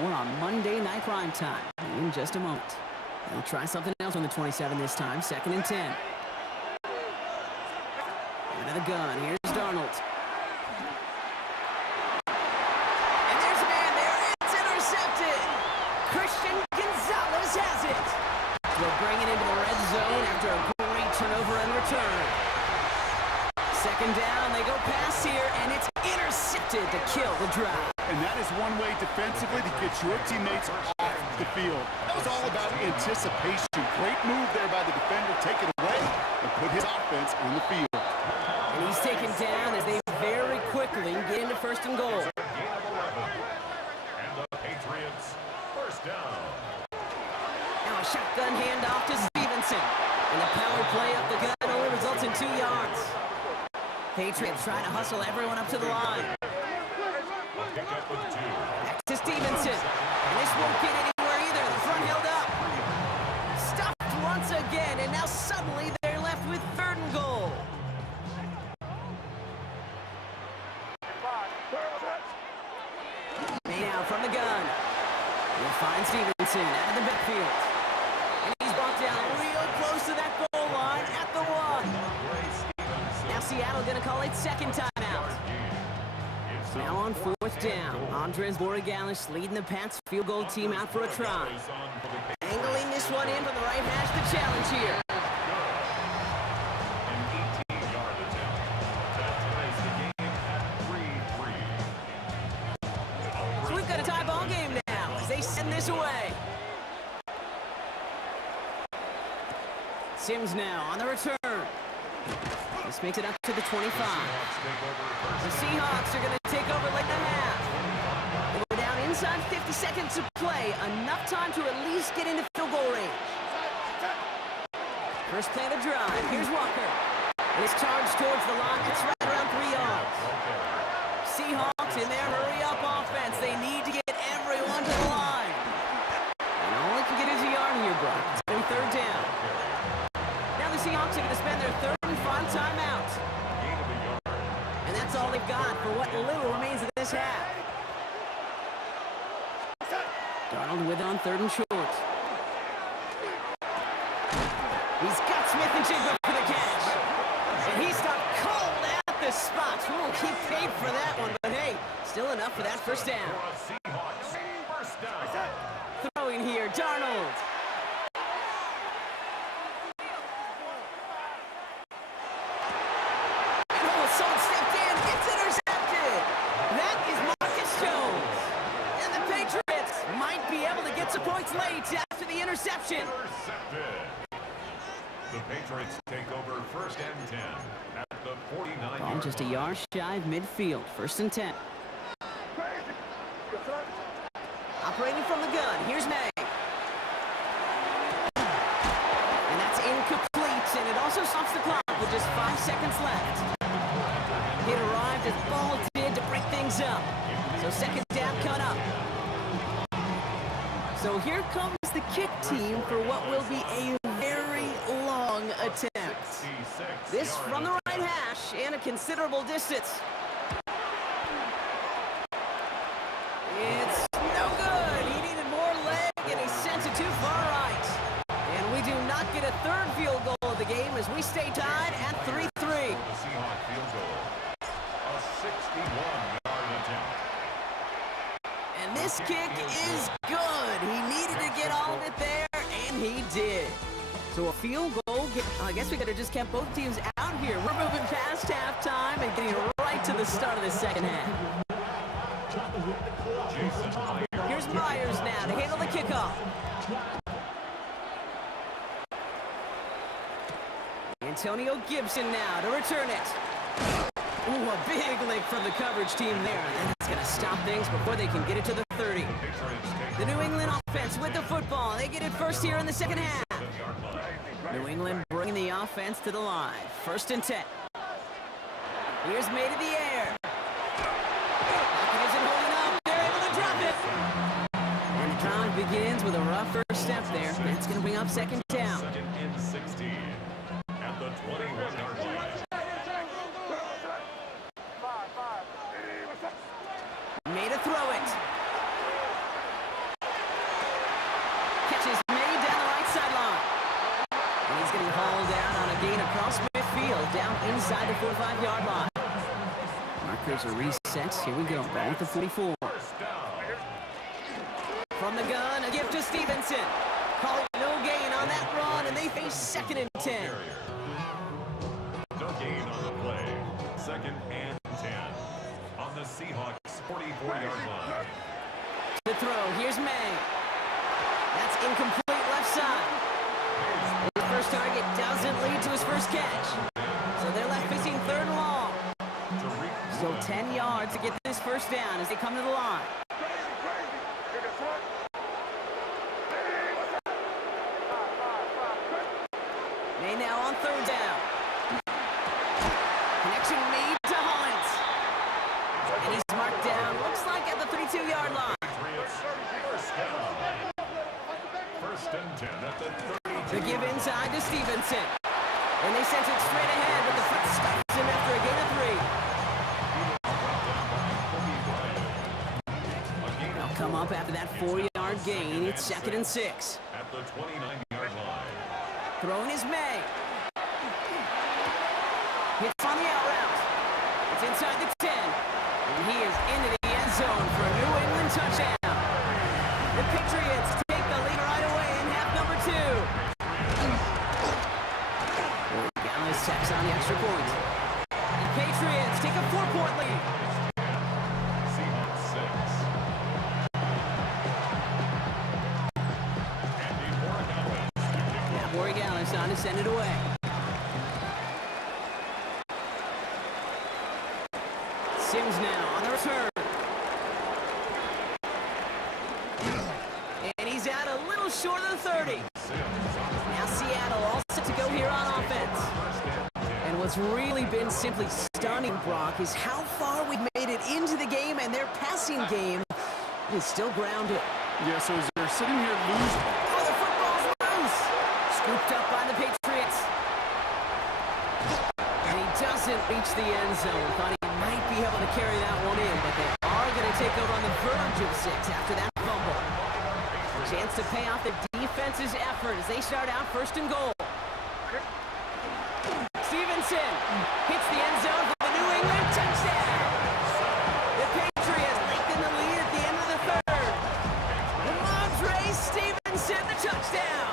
More on Monday Night Prime Time in just a moment. They'll try something else on the 27 this time. 2nd and 10. Into the gun. Here's Darnold. And there's a man there. It's intercepted. Christian Gonzalez has it. We'll bring it into the red zone after a great turnover and return. 2nd down. They go pass here, and it's intercepted to kill the drive. And that is one way defensively to get your teammates off the field. That was all about anticipation. Great move there by the defender. Take it away and put his offense on the field. And he's taken down as they very quickly get into 1st and goal. And the Patriots, 1st down. Now a shotgun handoff to Stevenson. And the power play up the gut only results in 2 yards. Patriots trying to hustle everyone up to the line. Pick up with 2. Back to Stevenson. And this won't get anywhere either. The front held up. Stuffed once again, and now suddenly they're left with 3rd and goal. Now from the gun. We'll find Stevenson out of the backfield. And he's brought down real close to that goal line at the 1. Now Seattle going to call it 2nd timeout. Now on 4th down, Andres Borregales leading the Pats field goal team out for a try. Angling this one in from the right hash, the challenge here. An 18-yard attempt. That ties the game at 3-3. So we've got a tie ball game now as they send this away. Sims now on the return. This makes it up to the 25. The Seahawks are going to take over late in the half. They go down inside 50 seconds to play. Enough time to at least get into field goal range. First play of the drive. Here's Walker. And it's charged towards the line. It's right around 3 yards. Seahawks in their hurry-up offense. They need to get everyone to the line. And all they can get is a yard here, Brock. It's going to be 3rd down. Now the Seahawks are going to spend their 3rd and final timeout. And that's all they've got for what little remains of this half. Darnold with it on 3rd and short. He's got Smith and Jigba for the catch. And he stopped cold at the spot. We'll keep paid for that one, but hey, still enough for that 1st down. Seahawks, 1st down. Throwing here, Darnold. Points late after the interception. Intercepted. The Patriots take over 1st and 10 at the 49. Ball just a yard shy of midfield. 1st and 10. Operating from the gun. Here's May. And that's incomplete, and it also stops the clock with just 5 seconds left. It arrived as ball did to break things up. So 2nd down coming up. So here comes the kick team for what will be a very long attempt. This from the right hash and a considerable distance. It's no good. He needed more leg and he sends it too far right. And we do not get a 3rd field goal of the game as we stay tied at 3-3. The Seahawks field goal. A 61-yard attempt. And this kick is good. He needed to get all of it there, and he did. So a field goal. I guess we could have just kept both teams out here. We're moving past halftime and getting right to the start of the 2nd half. Here's Myers now to handle the kickoff. Antonio Gibson now to return it. Ooh, a big lick from the coverage team there. And that's going to stop things before they can get it to the 30. The New England offense with the football. They get it first here in the second half. New England bringing the offense to the line. 1st and 10. Here's May to the air. Pocket isn't holding up. They're able to drop it. And the drive begins with a rough first step there. That's going to bring up 2nd down. 2nd and 16 at the 21-yard line. May to throw it. Catches May down the right sideline. And he's going to be hauled down on a gain across midfield, down inside the 45-yard line. Markers are reset. Here we go. Ball at the 44. From the gun, a gift to Stevenson. Calling no gain on that run, and they face 2nd and 10. No gain on the play. 2nd and 10 on the Seahawks 44-yard line. The throw, here's May. That's incomplete left side. His first target doesn't lead to his first catch. So they're left facing 3rd and long. So 10 yards to get this first down as they come to the line. May now on 3rd down. Connection made to Hollins. And he's marked down, looks like at the 32-yard line. First down. 1st and 10 at the 32. The give inside to Stevenson. And they sent it straight ahead, but the foot stops him after a gain of 3. They'll come up after that 4-yard gain. It's 2nd and 6. At the 29-yard line. Throwing is May. Hits on the out route. It's inside the 10. And he is into the end zone for a New England touchdown. The Patriots take the lead right away in half number 2. Gallis tacks on the extra point. The Patriots take a 4-point lead. Seahawks 6. Now Corey Gallis on to send it away. Sims now on the return. And he's out a little short of the 30. Now Seattle all set to go here on offense. And what's really been simply stunning, Brock, is how far we've made it into the game, and their passing game is still grounded. Yeah, so as they're sitting here losing. Oh, the football's loose! Scooped up by the Patriots. And he doesn't reach the end zone. Thought he might be able to carry that one in, but they are going to take over on the verge of 6 after that fumble. Chance to pay off the defense's effort as they start out 1st and goal. Stevenson hits the end zone for the New England touchdown. The Patriots lengthen the lead at the end of the 3rd. Ramondre Stevenson, the touchdown.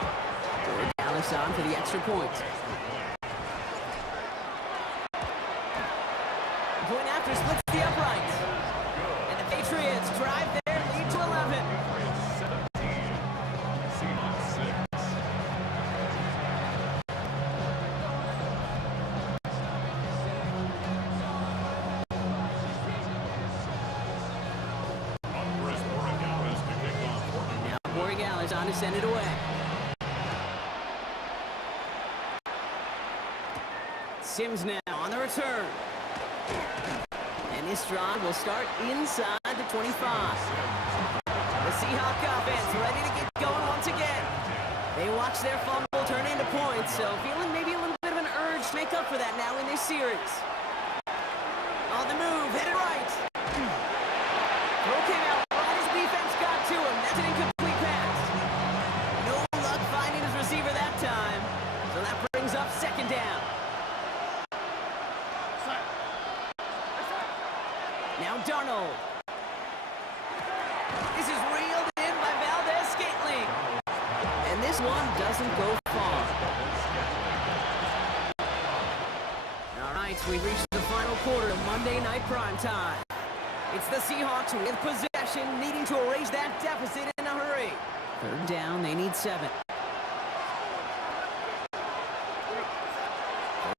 Dallas on for the extra point. Point after splits the upright. And the Patriots drive their lead to 11. Seahawks 6. Andres Borregales to kick off for New England. Now Borregales on to send it away. Sims now on the return. And this drive will start inside the 25. The Seahawk offense ready to get going once again. They watch their fumble turn into points, so feeling maybe a little bit of an urge to make up for that now in this series. On the move, headed right. Throw came out right as defense got to him. That's an incomplete pass. No luck finding his receiver that time, so that brings up 2nd down. Now Darnold. This is reeled in by Valdez-Scantling. And this one doesn't go far. All right, we've reached the final quarter of Monday Night Primetime. It's the Seahawks with possession, needing to erase that deficit in a hurry. 3rd down, they need 7.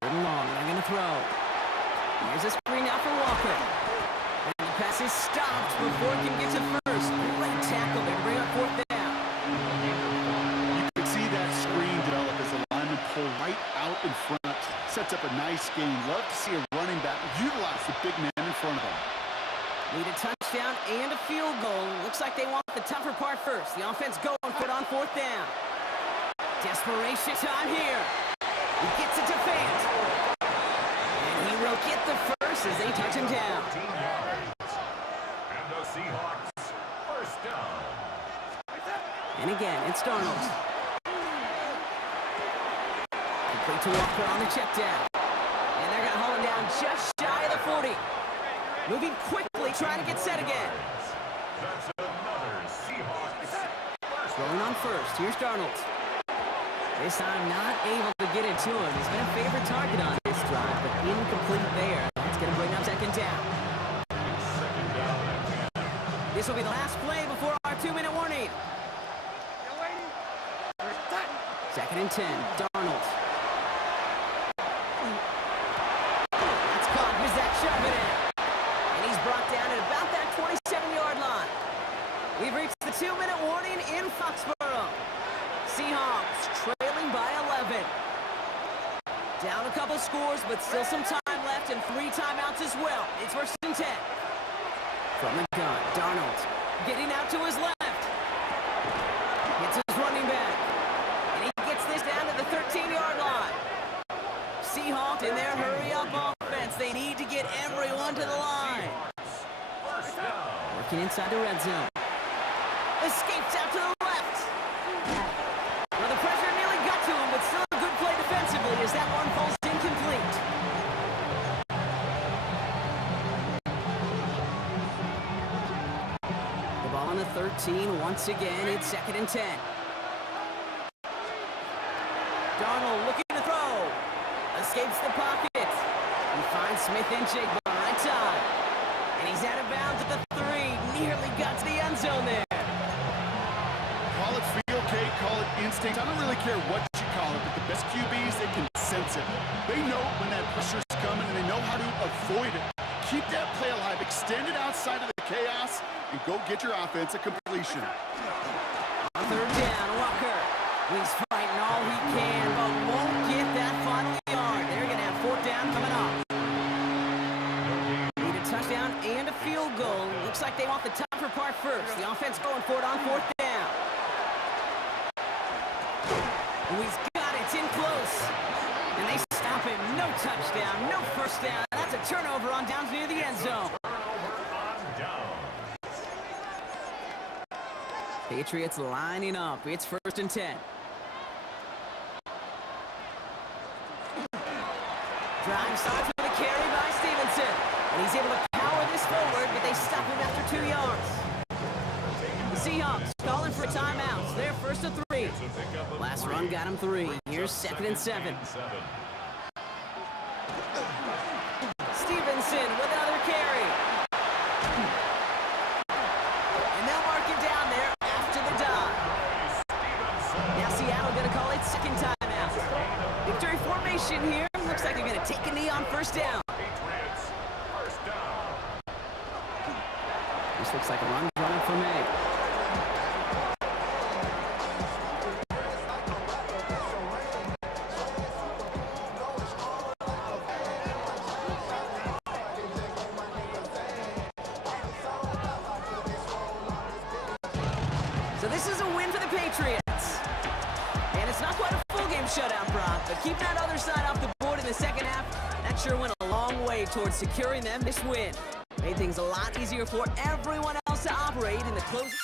3rd and long, they're going to throw. Here's a screen out for Walker. And the pass is stopped before it can get to 1st. Great tackle there to bring up 4th sets up a nice game. Love to see a running back utilize the big man in front of him. Need a touchdown and a field goal. Looks like they want the tougher part first. The offense going for it on 4th down. Desperation time here. He gets it to Fant. And he will get the first as they touch him down. 14 yards. And the Seahawks, first down. And again, it's Darnold. Complete to Walker on the check down. And they're going to haul him down just shy of the 40. Moving quickly, trying to get set again. That's another Seahawks, first Going on first. Here's Darnold. This time not able to get it to him. He's been a favorite target on this drive, but incomplete there. That's going to bring up 2nd down. second down and 10. This will be the last play before our 2-minute warning. 2nd and 10. Darnold. That's caught. Here's that shove it in. And he's brought down at about that 27-yard line. We've reached the 2-minute warning in Foxborough. Seahawks trailing by 11. Down a couple scores, but still some time left and 3 timeouts as well. It's 1st and 10. From the gun, Darnold getting out to his left. Gets his running back. And he gets this down to the 13-yard line. Seahawks in their hurry-up offense. They need to get everyone to the line. First down. Working inside the red zone. Escapes out to the left. Well, the pressure nearly got to him, but still a good play defensively as that one falls incomplete. The ball on the 13 once again. It's 2nd and 10. Darnold looking to throw. Escapes the pocket. He finds Smith and Jigba right time. And he's out of bounds at the 3. Nearly got to the end zone there. Call it feel, Kate, call it instinct. I don't really care what you call it, but the best QBs, they can sense it. They know when that pressure's coming, and they know how to avoid it. Keep that play alive, extend it outside of the chaos, and go get your offense a completion. On 3rd down, Walker. He's fighting all he can, but won't get that final yard. They're going to have 4th down coming up. Need a touchdown and a field goal. Looks like they want the tougher part first. The offense going for it on 4th down. He's got it. It's in close. And they stop him. No touchdown, no first down. That's a turnover on downs near the end zone. Turnover on down. Patriots lining up. It's 1st and 10. Drive starts with a carry by Stevenson. And he's able to power this forward, but they stop him after 2 yards. The Seahawks calling for timeouts. They're 1st and 3. It's a pickup of Last 3. run got him 3. Here's 2nd and 7. Stevenson with another carry. And they'll mark him down there after the dive. Now Seattle going to call it 2nd timeout. Victory formation here. Looks like they're going to take a knee on 1st down. Patriots, first down. This looks like a run running for me. So this is a win for the Patriots. And it's not quite a full game shutout, Brock, but keeping that other side off the board in the 2nd half, that sure went a long way towards securing them this win. Made things a lot easier for everyone else to operate in the closing.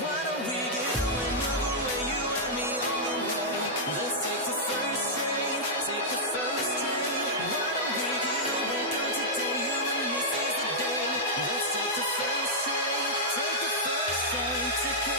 What are we doing? to